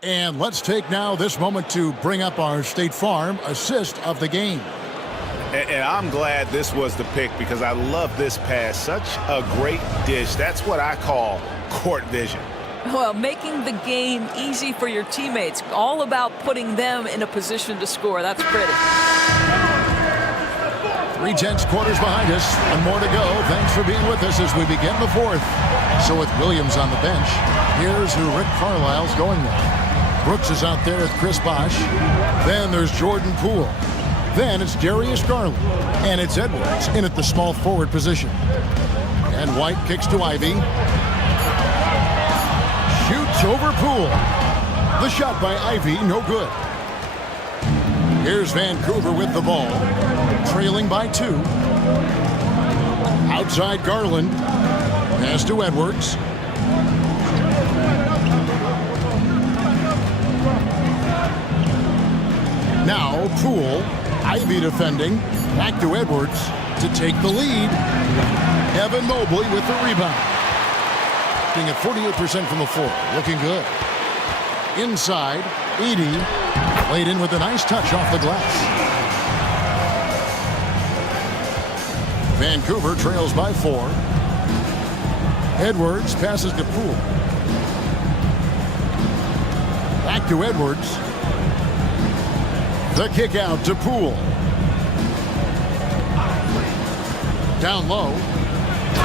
And let's take now this moment to bring up our State Farm assist of the game. And I'm glad this was the pick because I love this pass. Such a great dish. That's what I call court vision. Well, making the game easy for your teammates. All about putting them in a position to score. That's pretty. 3/10 quarters behind us. One more to go. Thanks for being with us as we begin the fourth. So with Williams on the bench, here's who Rick Carlisle's going with. Brooks is out there with Chris Bosch. Then there's Jordan Poole. Then it's Darius Garland. And it's Edwards in at the small forward position. And White kicks to Ivy. Shoots over Poole. The shot by Ivy, no good. Here's Vancouver with the ball. Trailing by 2. Outside Garland. Pass to Edwards. Now Poole. Ivy defending. Back to Edwards to take the lead. Evan Mobley with the rebound. Being at 48% from the floor. Looking good. Inside, Edey laid in with a nice touch off the glass. Vancouver trails by 4. Edwards passes to Poole. Back to Edwards. The kick out to Poole. Down low.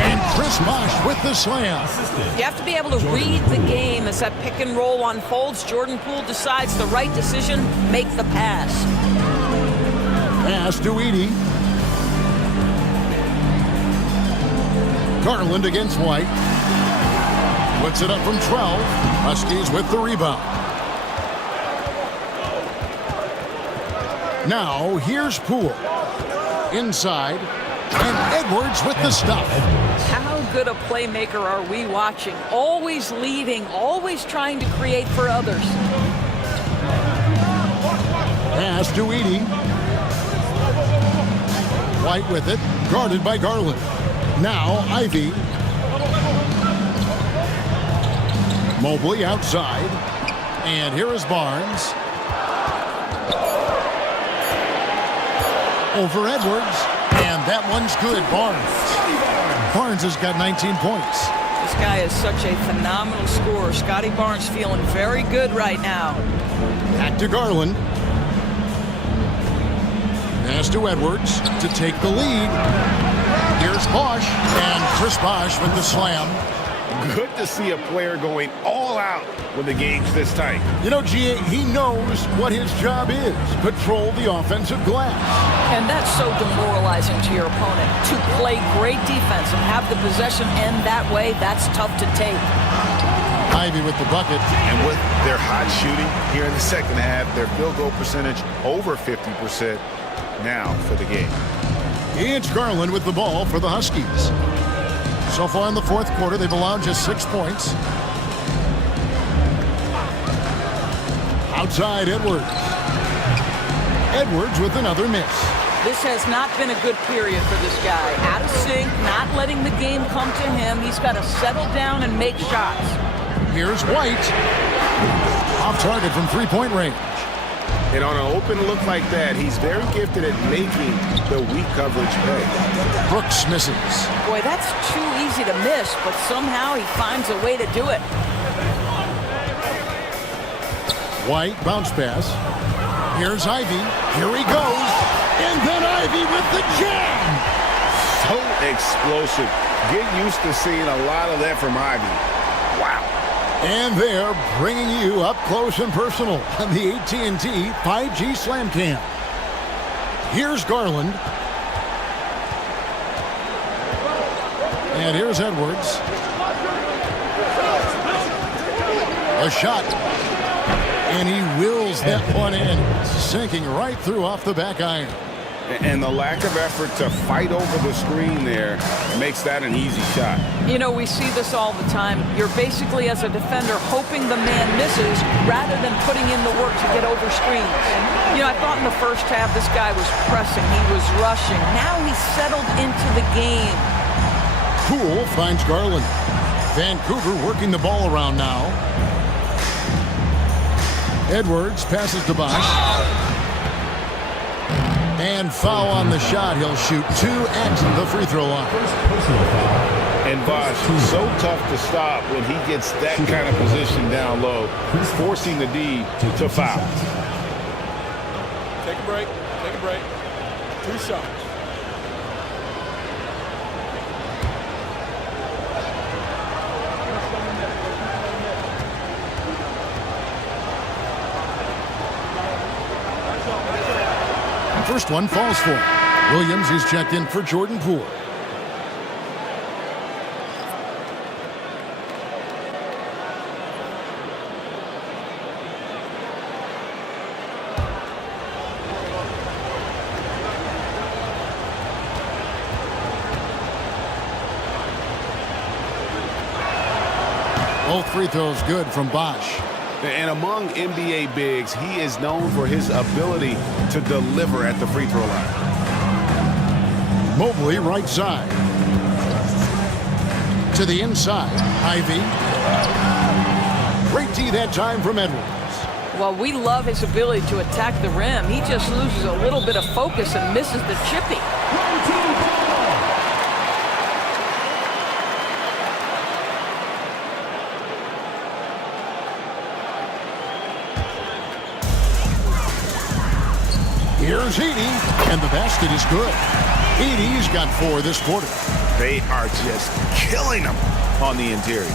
And Chris Bosh with the slam. You have to be able to read the game as that pick and roll unfolds. Jordan Poole decides the right decision, make the pass. Pass to Edey. Garland against White. Puts it up from 12. Huskies with the rebound. Now here's Poole. Inside. And Edwards with the stuff. How good a playmaker are we watching? Always leading, always trying to create for others. Pass to Edey. White with it. Guarded by Garland. Now Ivy. Mobley outside. And here is Barnes. Over Edwards. And that one's good. Barnes has got 19 points. This guy is such a phenomenal scorer. Scotty Barnes feeling very good right now. Back to Garland. Pass to Edwards to take the lead. Here's Bosh. And Chris Bosh with the slam. Good to see a player going all out when the game's this tight. You know, G.A., he knows what his job is. Patrol the offensive glass. And that's so demoralizing to your opponent. To play great defense and have the possession end that way, that's tough to take. Ivy with the bucket. And with their hot shooting here in the second half, their field goal percentage over 50% now for the game. It's Garland with the ball for the Huskies. So far in the fourth quarter, they've allowed just 6 points. Outside Edwards. Edwards with another miss. This has not been a good period for this guy. Out of sync, not letting the game come to him. He's got to settle down and make shots. Here's White. Off target from three-point range. And on an open look like that, he's very gifted at making the weak coverage pay. Brooks misses. Boy, that's too easy to miss, but somehow he finds a way to do it. White bounce pass. Here's Ivy. Here he goes. And then Ivy with the jam. So explosive. Get used to seeing a lot of that from Ivy. Wow. And they're bringing you up close and personal on the AT&T 5G Slam Cam. Here's Garland. And here's Edwards. A shot. And he wills that one in, sinking right through off the back iron. And the lack of effort to fight over the screen there makes that an easy shot. You know, we see this all the time. You're basically, as a defender, hoping the man misses rather than putting in the work to get over screens. You know, I thought in the first half this guy was pressing. He was rushing. Now he's settled into the game. Poole finds Garland. Vancouver working the ball around now. Edwards passes to Bosh. And foul on the shot. He'll shoot 2 at the free throw line. And Bosh, so tough to stop when he gets that kind of position down low, forcing the D to foul. Take a break. Take a break. 2 shots. First one falls for him. Williams is checked in for Jordan Poole. Both free throws good from Bosh. And among NBA bigs, he is known for his ability to deliver at the free throw line. Mobley right side. To the inside. Ivy. Great D that time from Edwards. Well, we love his ability to attack the rim. He just loses a little bit of focus and misses the chippy. Here's Edey, and the basket is good. Edey's got 4 this quarter. They are just killing them on the interior.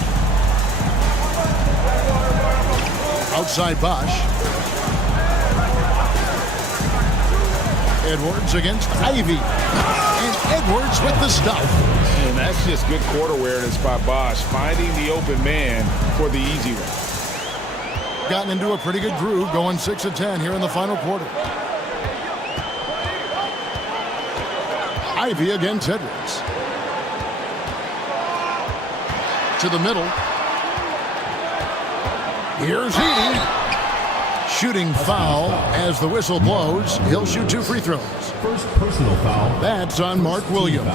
Outside Bosch. Edwards against Ivy. And Edwards with the stuff. And that's just good court awareness by Bosch, finding the open man for the easy one. Gotten into a pretty good groove, going 6 of 10 here in the final quarter. Ivy against Edwards. To the middle. Here's Edie. Shooting foul as the whistle blows. He'll shoot 2 free throws. First personal foul. That's on Mark Williams.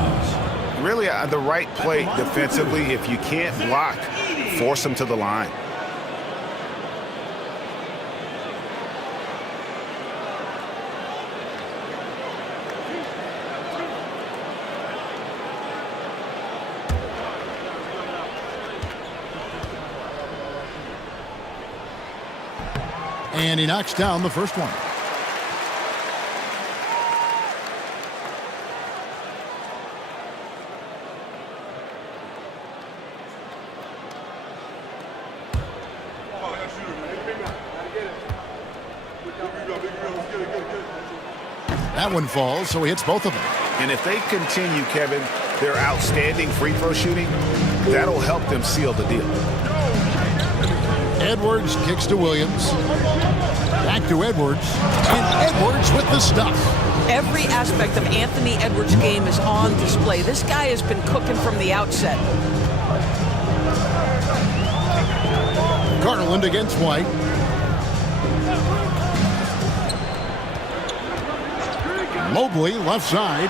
Really the right play defensively. If you can't block, force him to the line. And he knocks down the first one. That one falls, so he hits both of them. And if they continue, Kevin, their outstanding free throw shooting, that'll help them seal the deal. Edwards kicks to Williams. Back to Edwards. And Edwards with the stuff. Every aspect of Anthony Edwards' game is on display. This guy has been cooking from the outset. Garland against White. Mobley left side.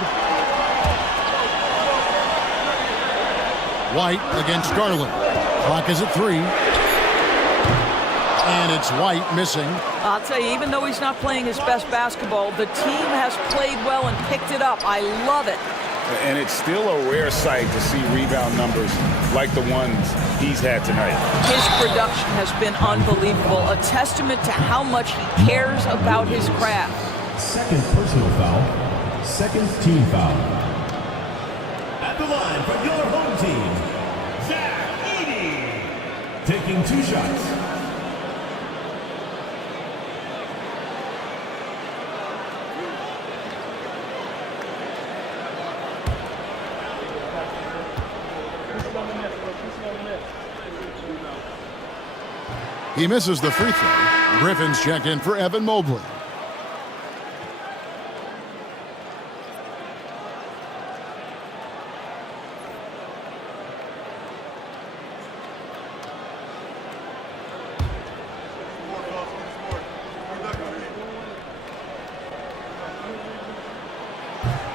White against Garland. Clock is at 3. And it's White missing. I'll tell you, even though he's not playing his best basketball, the team has played well and picked it up. I love it. And it's still a rare sight to see rebound numbers like the ones he's had tonight. His production has been unbelievable, a testament to how much he cares about his craft. Second personal foul. Second team foul. At the line for your home team, Zach Edey. Taking 2 shots. He misses the free throw. Griffin's checked in for Evan Mobley.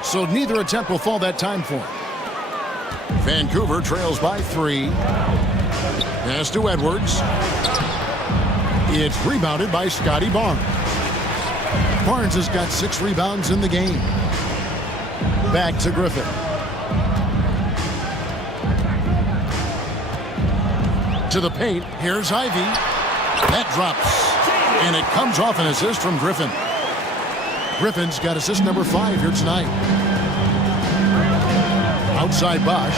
So neither attempt will fall that time for him. Vancouver trails by 3. Pass to Edwards. It's rebounded by Scotty Barnes. Barnes has got 6 rebounds in the game. Back to Griffin. To the paint. Here's Ivy. That drops. And it comes off an assist from Griffin. Griffin's got assist number 5 here tonight. Outside Bosch.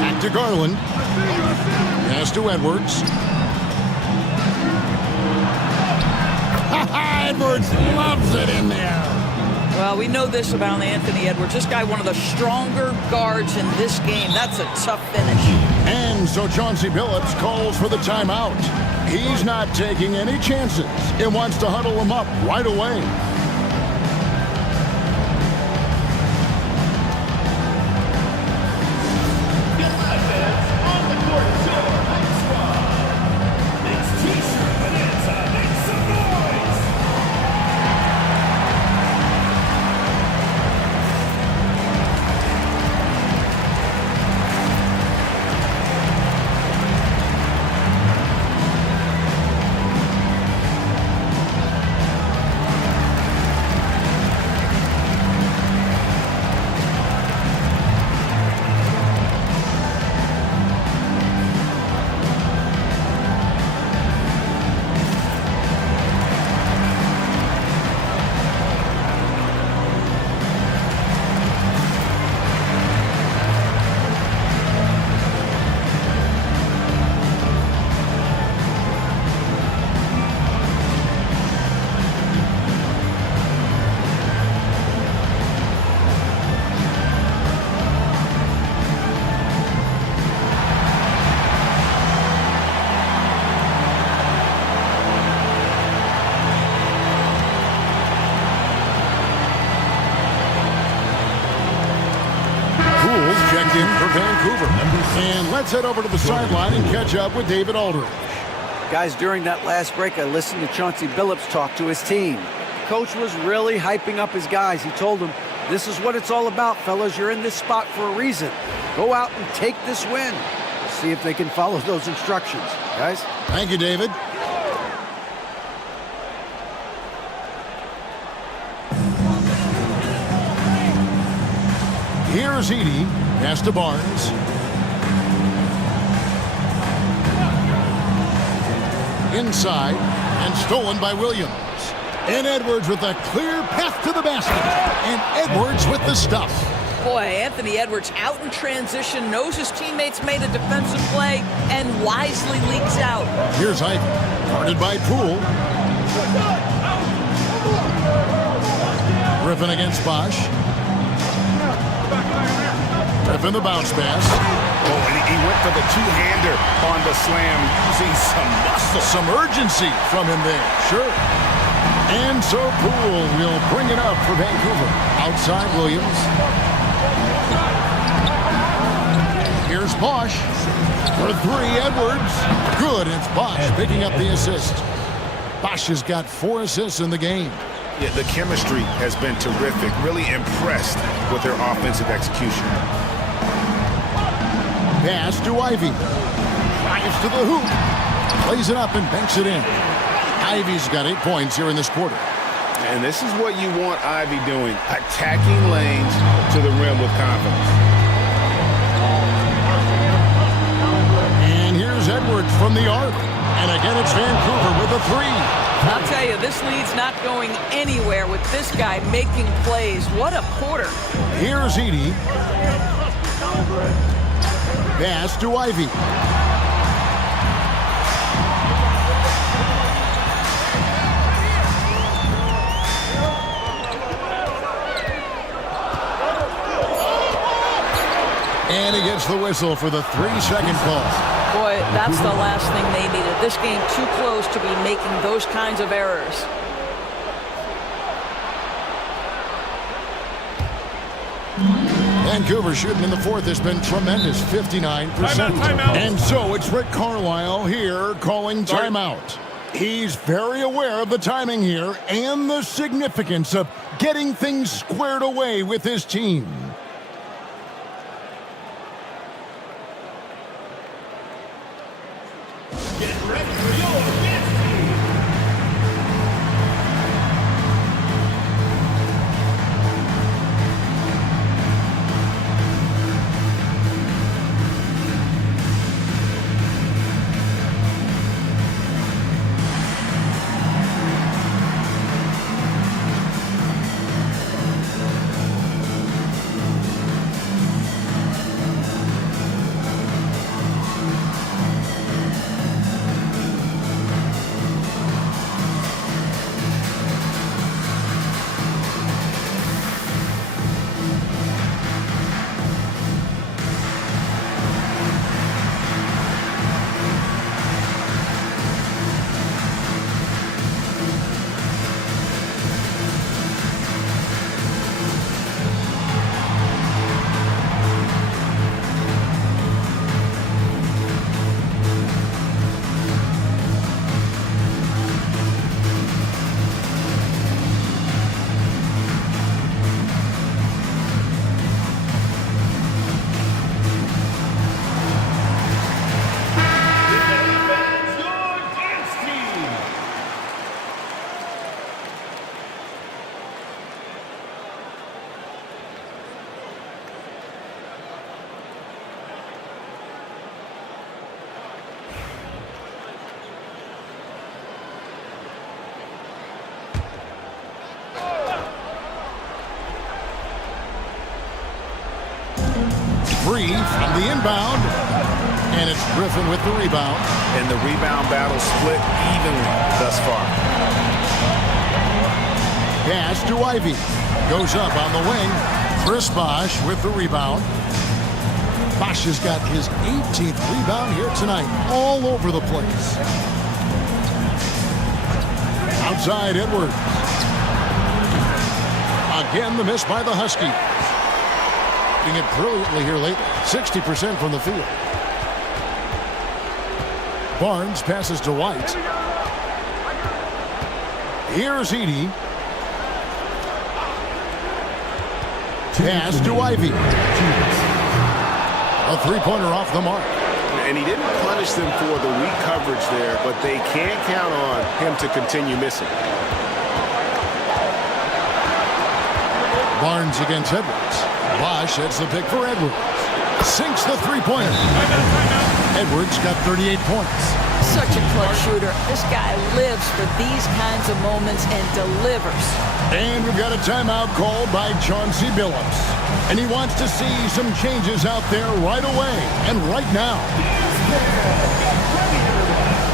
Back to Garland. Pass to Edwards. Edwards loves it in there. Well, we know this about Anthony Edwards. This guy, one of the stronger guards in this game. That's a tough finish. And so Chauncey Billups calls for the timeout. He's not taking any chances. He wants to huddle them up right away. And let's head over to the sideline and catch up with David Aldridge. Guys, during that last break, I listened to Chauncey Billups talk to his team. Coach was really hyping up his guys. He told them, this is what it's all about, fellas. You're in this spot for a reason. Go out and take this win. See if they can follow those instructions. Guys? Thank you, David. Here's Edey. Pass to Barnes. Inside and stolen by Williams. And Edwards with a clear path to the basket. And Edwards with the stuff. Boy, Anthony Edwards out in transition, knows his teammates made a defensive play, and wisely leaks out. Here's Ivy, guarded by Poole. Griffin against Bosch. Griffin the bounce pass. Oh, and he went for the two-hander on the slam, using some muscle. Some urgency from him there, sure. And so Poole will bring it up for Vancouver. Outside Williams. Here's Bosch for three. Edwards. Good. It's Bosch picking up the assist. Bosch has got 4 assists in the game. Yeah, the chemistry has been terrific. Really impressed with their offensive execution. Pass to Ivy. Drives to the hoop. Plays it up and banks it in. Ivy's got 8 points here in this quarter. And this is what you want Ivy doing, attacking lanes to the rim with confidence. And here's Edwards from the arc. And again, it's Vancouver with a 3. I'll tell you, this lead's not going anywhere with this guy making plays. What a quarter. Here's Edey. Pass to Ivy. And he gets the whistle for the 3-second call. Boy, that's the last thing they needed. This game too close to be making those kinds of errors. Vancouver shooting in the fourth has been tremendous, 59%. Timeout. And so it's Rick Carlisle here calling timeout. He's very aware of the timing here and the significance of getting things squared away with his team. Get ready for your dance team. Free from the inbound. And it's Griffin with the rebound. And the rebound battle split evenly thus far. Pass to Ivy. Goes up on the wing. Chris Bosch with the rebound. Bosch has got his 18th rebound here tonight. All over the place. Outside Edwards. Again, the miss by the Huskies. Doing it brilliantly here lately. 60% from the field. Barnes passes to White. Here's Edey. Pass to Ivy. A three-pointer off the mark. And he didn't punish them for the weak coverage there, but they can't count on him to continue missing. Barnes against Edwards. Bosch heads the pick for Edwards. Sinks the three-pointer. Edwards got 38 points. Such a clutch shooter. This guy lives for these kinds of moments and delivers. And we've got a timeout called by Chauncey Billups. And he wants to see some changes out there right away and right now.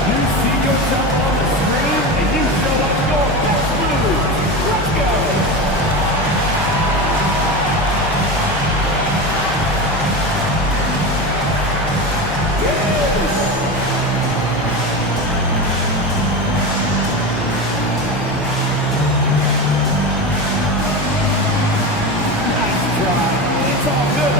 You see yourself on the screen and you show up your best move. Let's go. It's all good.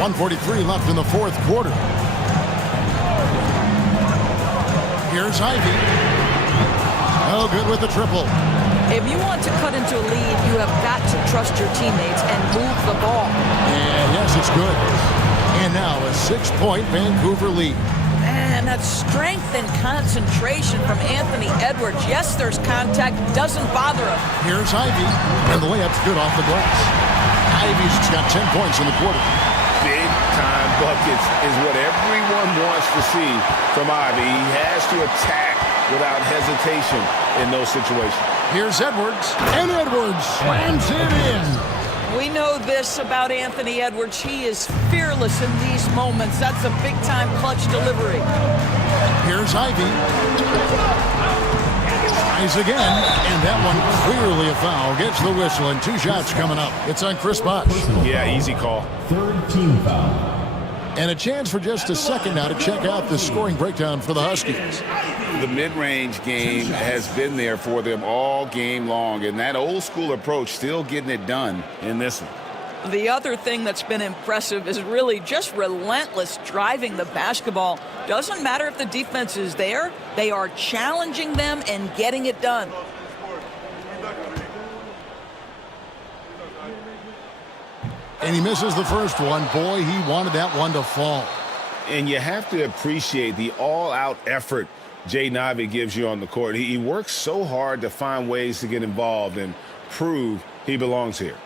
.143 left in the fourth quarter. Here's Ivy. Oh, good with the triple. If you want to cut into a lead, you have got to trust your teammates and move the ball. And yes, it's good. And now a 6-point Vancouver lead. Man, that's strength and concentration from Anthony Edwards. Yes, there's contact. Doesn't bother him. Here's Ivy. And the layup's good off the glass. Ivy's got 10 points in the quarter. Big-time buckets is what everyone wants to see from Ivy. He has to attack without hesitation in those situations. Here's Edwards, and Edwards slams it in. We know this about Anthony Edwards. He is fearless in these moments. That's a big-time clutch delivery. Here's Ivy. Tries again, and that one clearly a foul. Gets the whistle, and 2 shots coming up. It's on Chris Bosh. Yeah, easy call. Third team foul. And a chance for just a second now to check out the scoring breakdown for the Huskies. The mid-range game has been there for them all game long, and that old-school approach still getting it done in this one. The other thing that's been impressive is really just relentless driving the basketball. Doesn't matter if the defense is there, they are challenging them and getting it done. And he misses the first one. Boy, he wanted that one to fall. And you have to appreciate the all-out effort Jaden Ivey gives you on the court. He works so hard to find ways to get involved and prove he belongs here.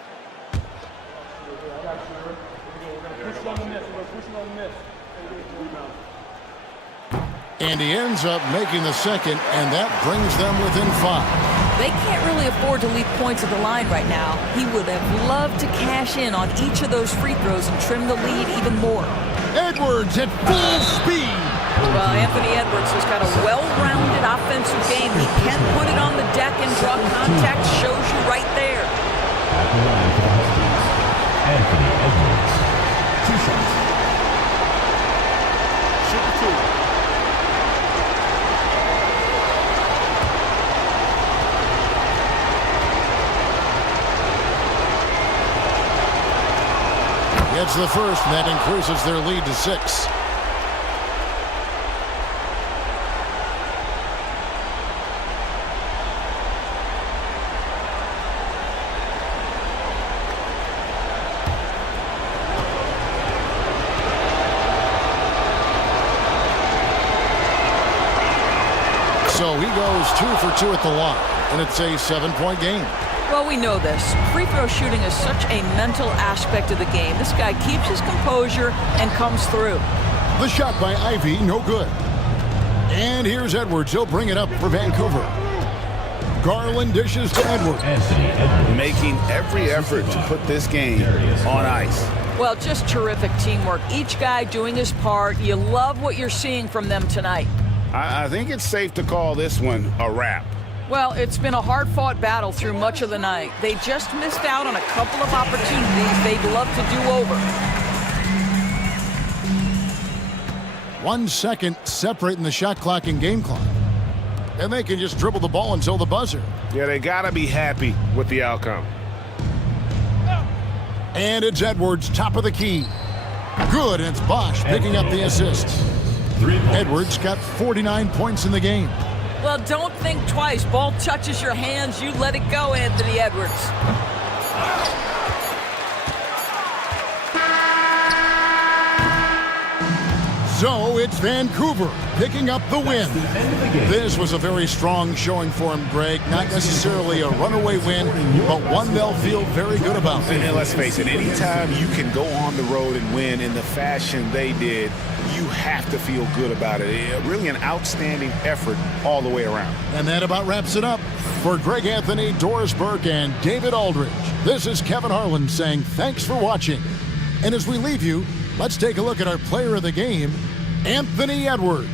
And he ends up making the second, and that brings them within 5. They can't really afford to leave points at the line right now. He would have loved to cash in on each of those free throws and trim the lead even more. Edwards at full speed. Well, Anthony Edwards has got a well-rounded offensive game. He can put it on the deck and draw contact. Shows you right there. At the line for the Huskies, Anthony Edwards. 2 shots. Shoot 2. Gets the first, and that increases their lead to 6. So he goes 2 for 2 at the line, and it's a 7-point game. Well, we know this. Free throw shooting is such a mental aspect of the game. This guy keeps his composure and comes through. The shot by Ivy, no good. And here's Edwards. He'll bring it up for Vancouver. Garland dishes to Edwards. Making every effort to put this game on ice. Well, just terrific teamwork. Each guy doing his part. You love what you're seeing from them tonight. I think it's safe to call this one a wrap. Well, it's been a hard-fought battle through much of the night. They just missed out on a couple of opportunities they'd love to do over. 1 second separating the shot clock and game clock. And they can just dribble the ball until the buzzer. Yeah, they got to be happy with the outcome. And it's Edwards, top of the key. Good, and it's Bosch picking up the assist. Edwards got 49 points in the game. Well, don't think twice. Ball touches your hands, you let it go, Anthony Edwards. So it's Vancouver picking up the win. This was a very strong showing for him, Greg. Not necessarily a runaway win, but one they'll feel very good about. And let's face it, anytime you can go on the road and win in the fashion they did, you have to feel good about it. Really an outstanding effort all the way around. And that about wraps it up. For Greg Anthony, Doris Burke, and David Aldridge, this is Kevin Harlan saying thanks for watching. And as we leave you, let's take a look at our player of the game, Anthony Edwards.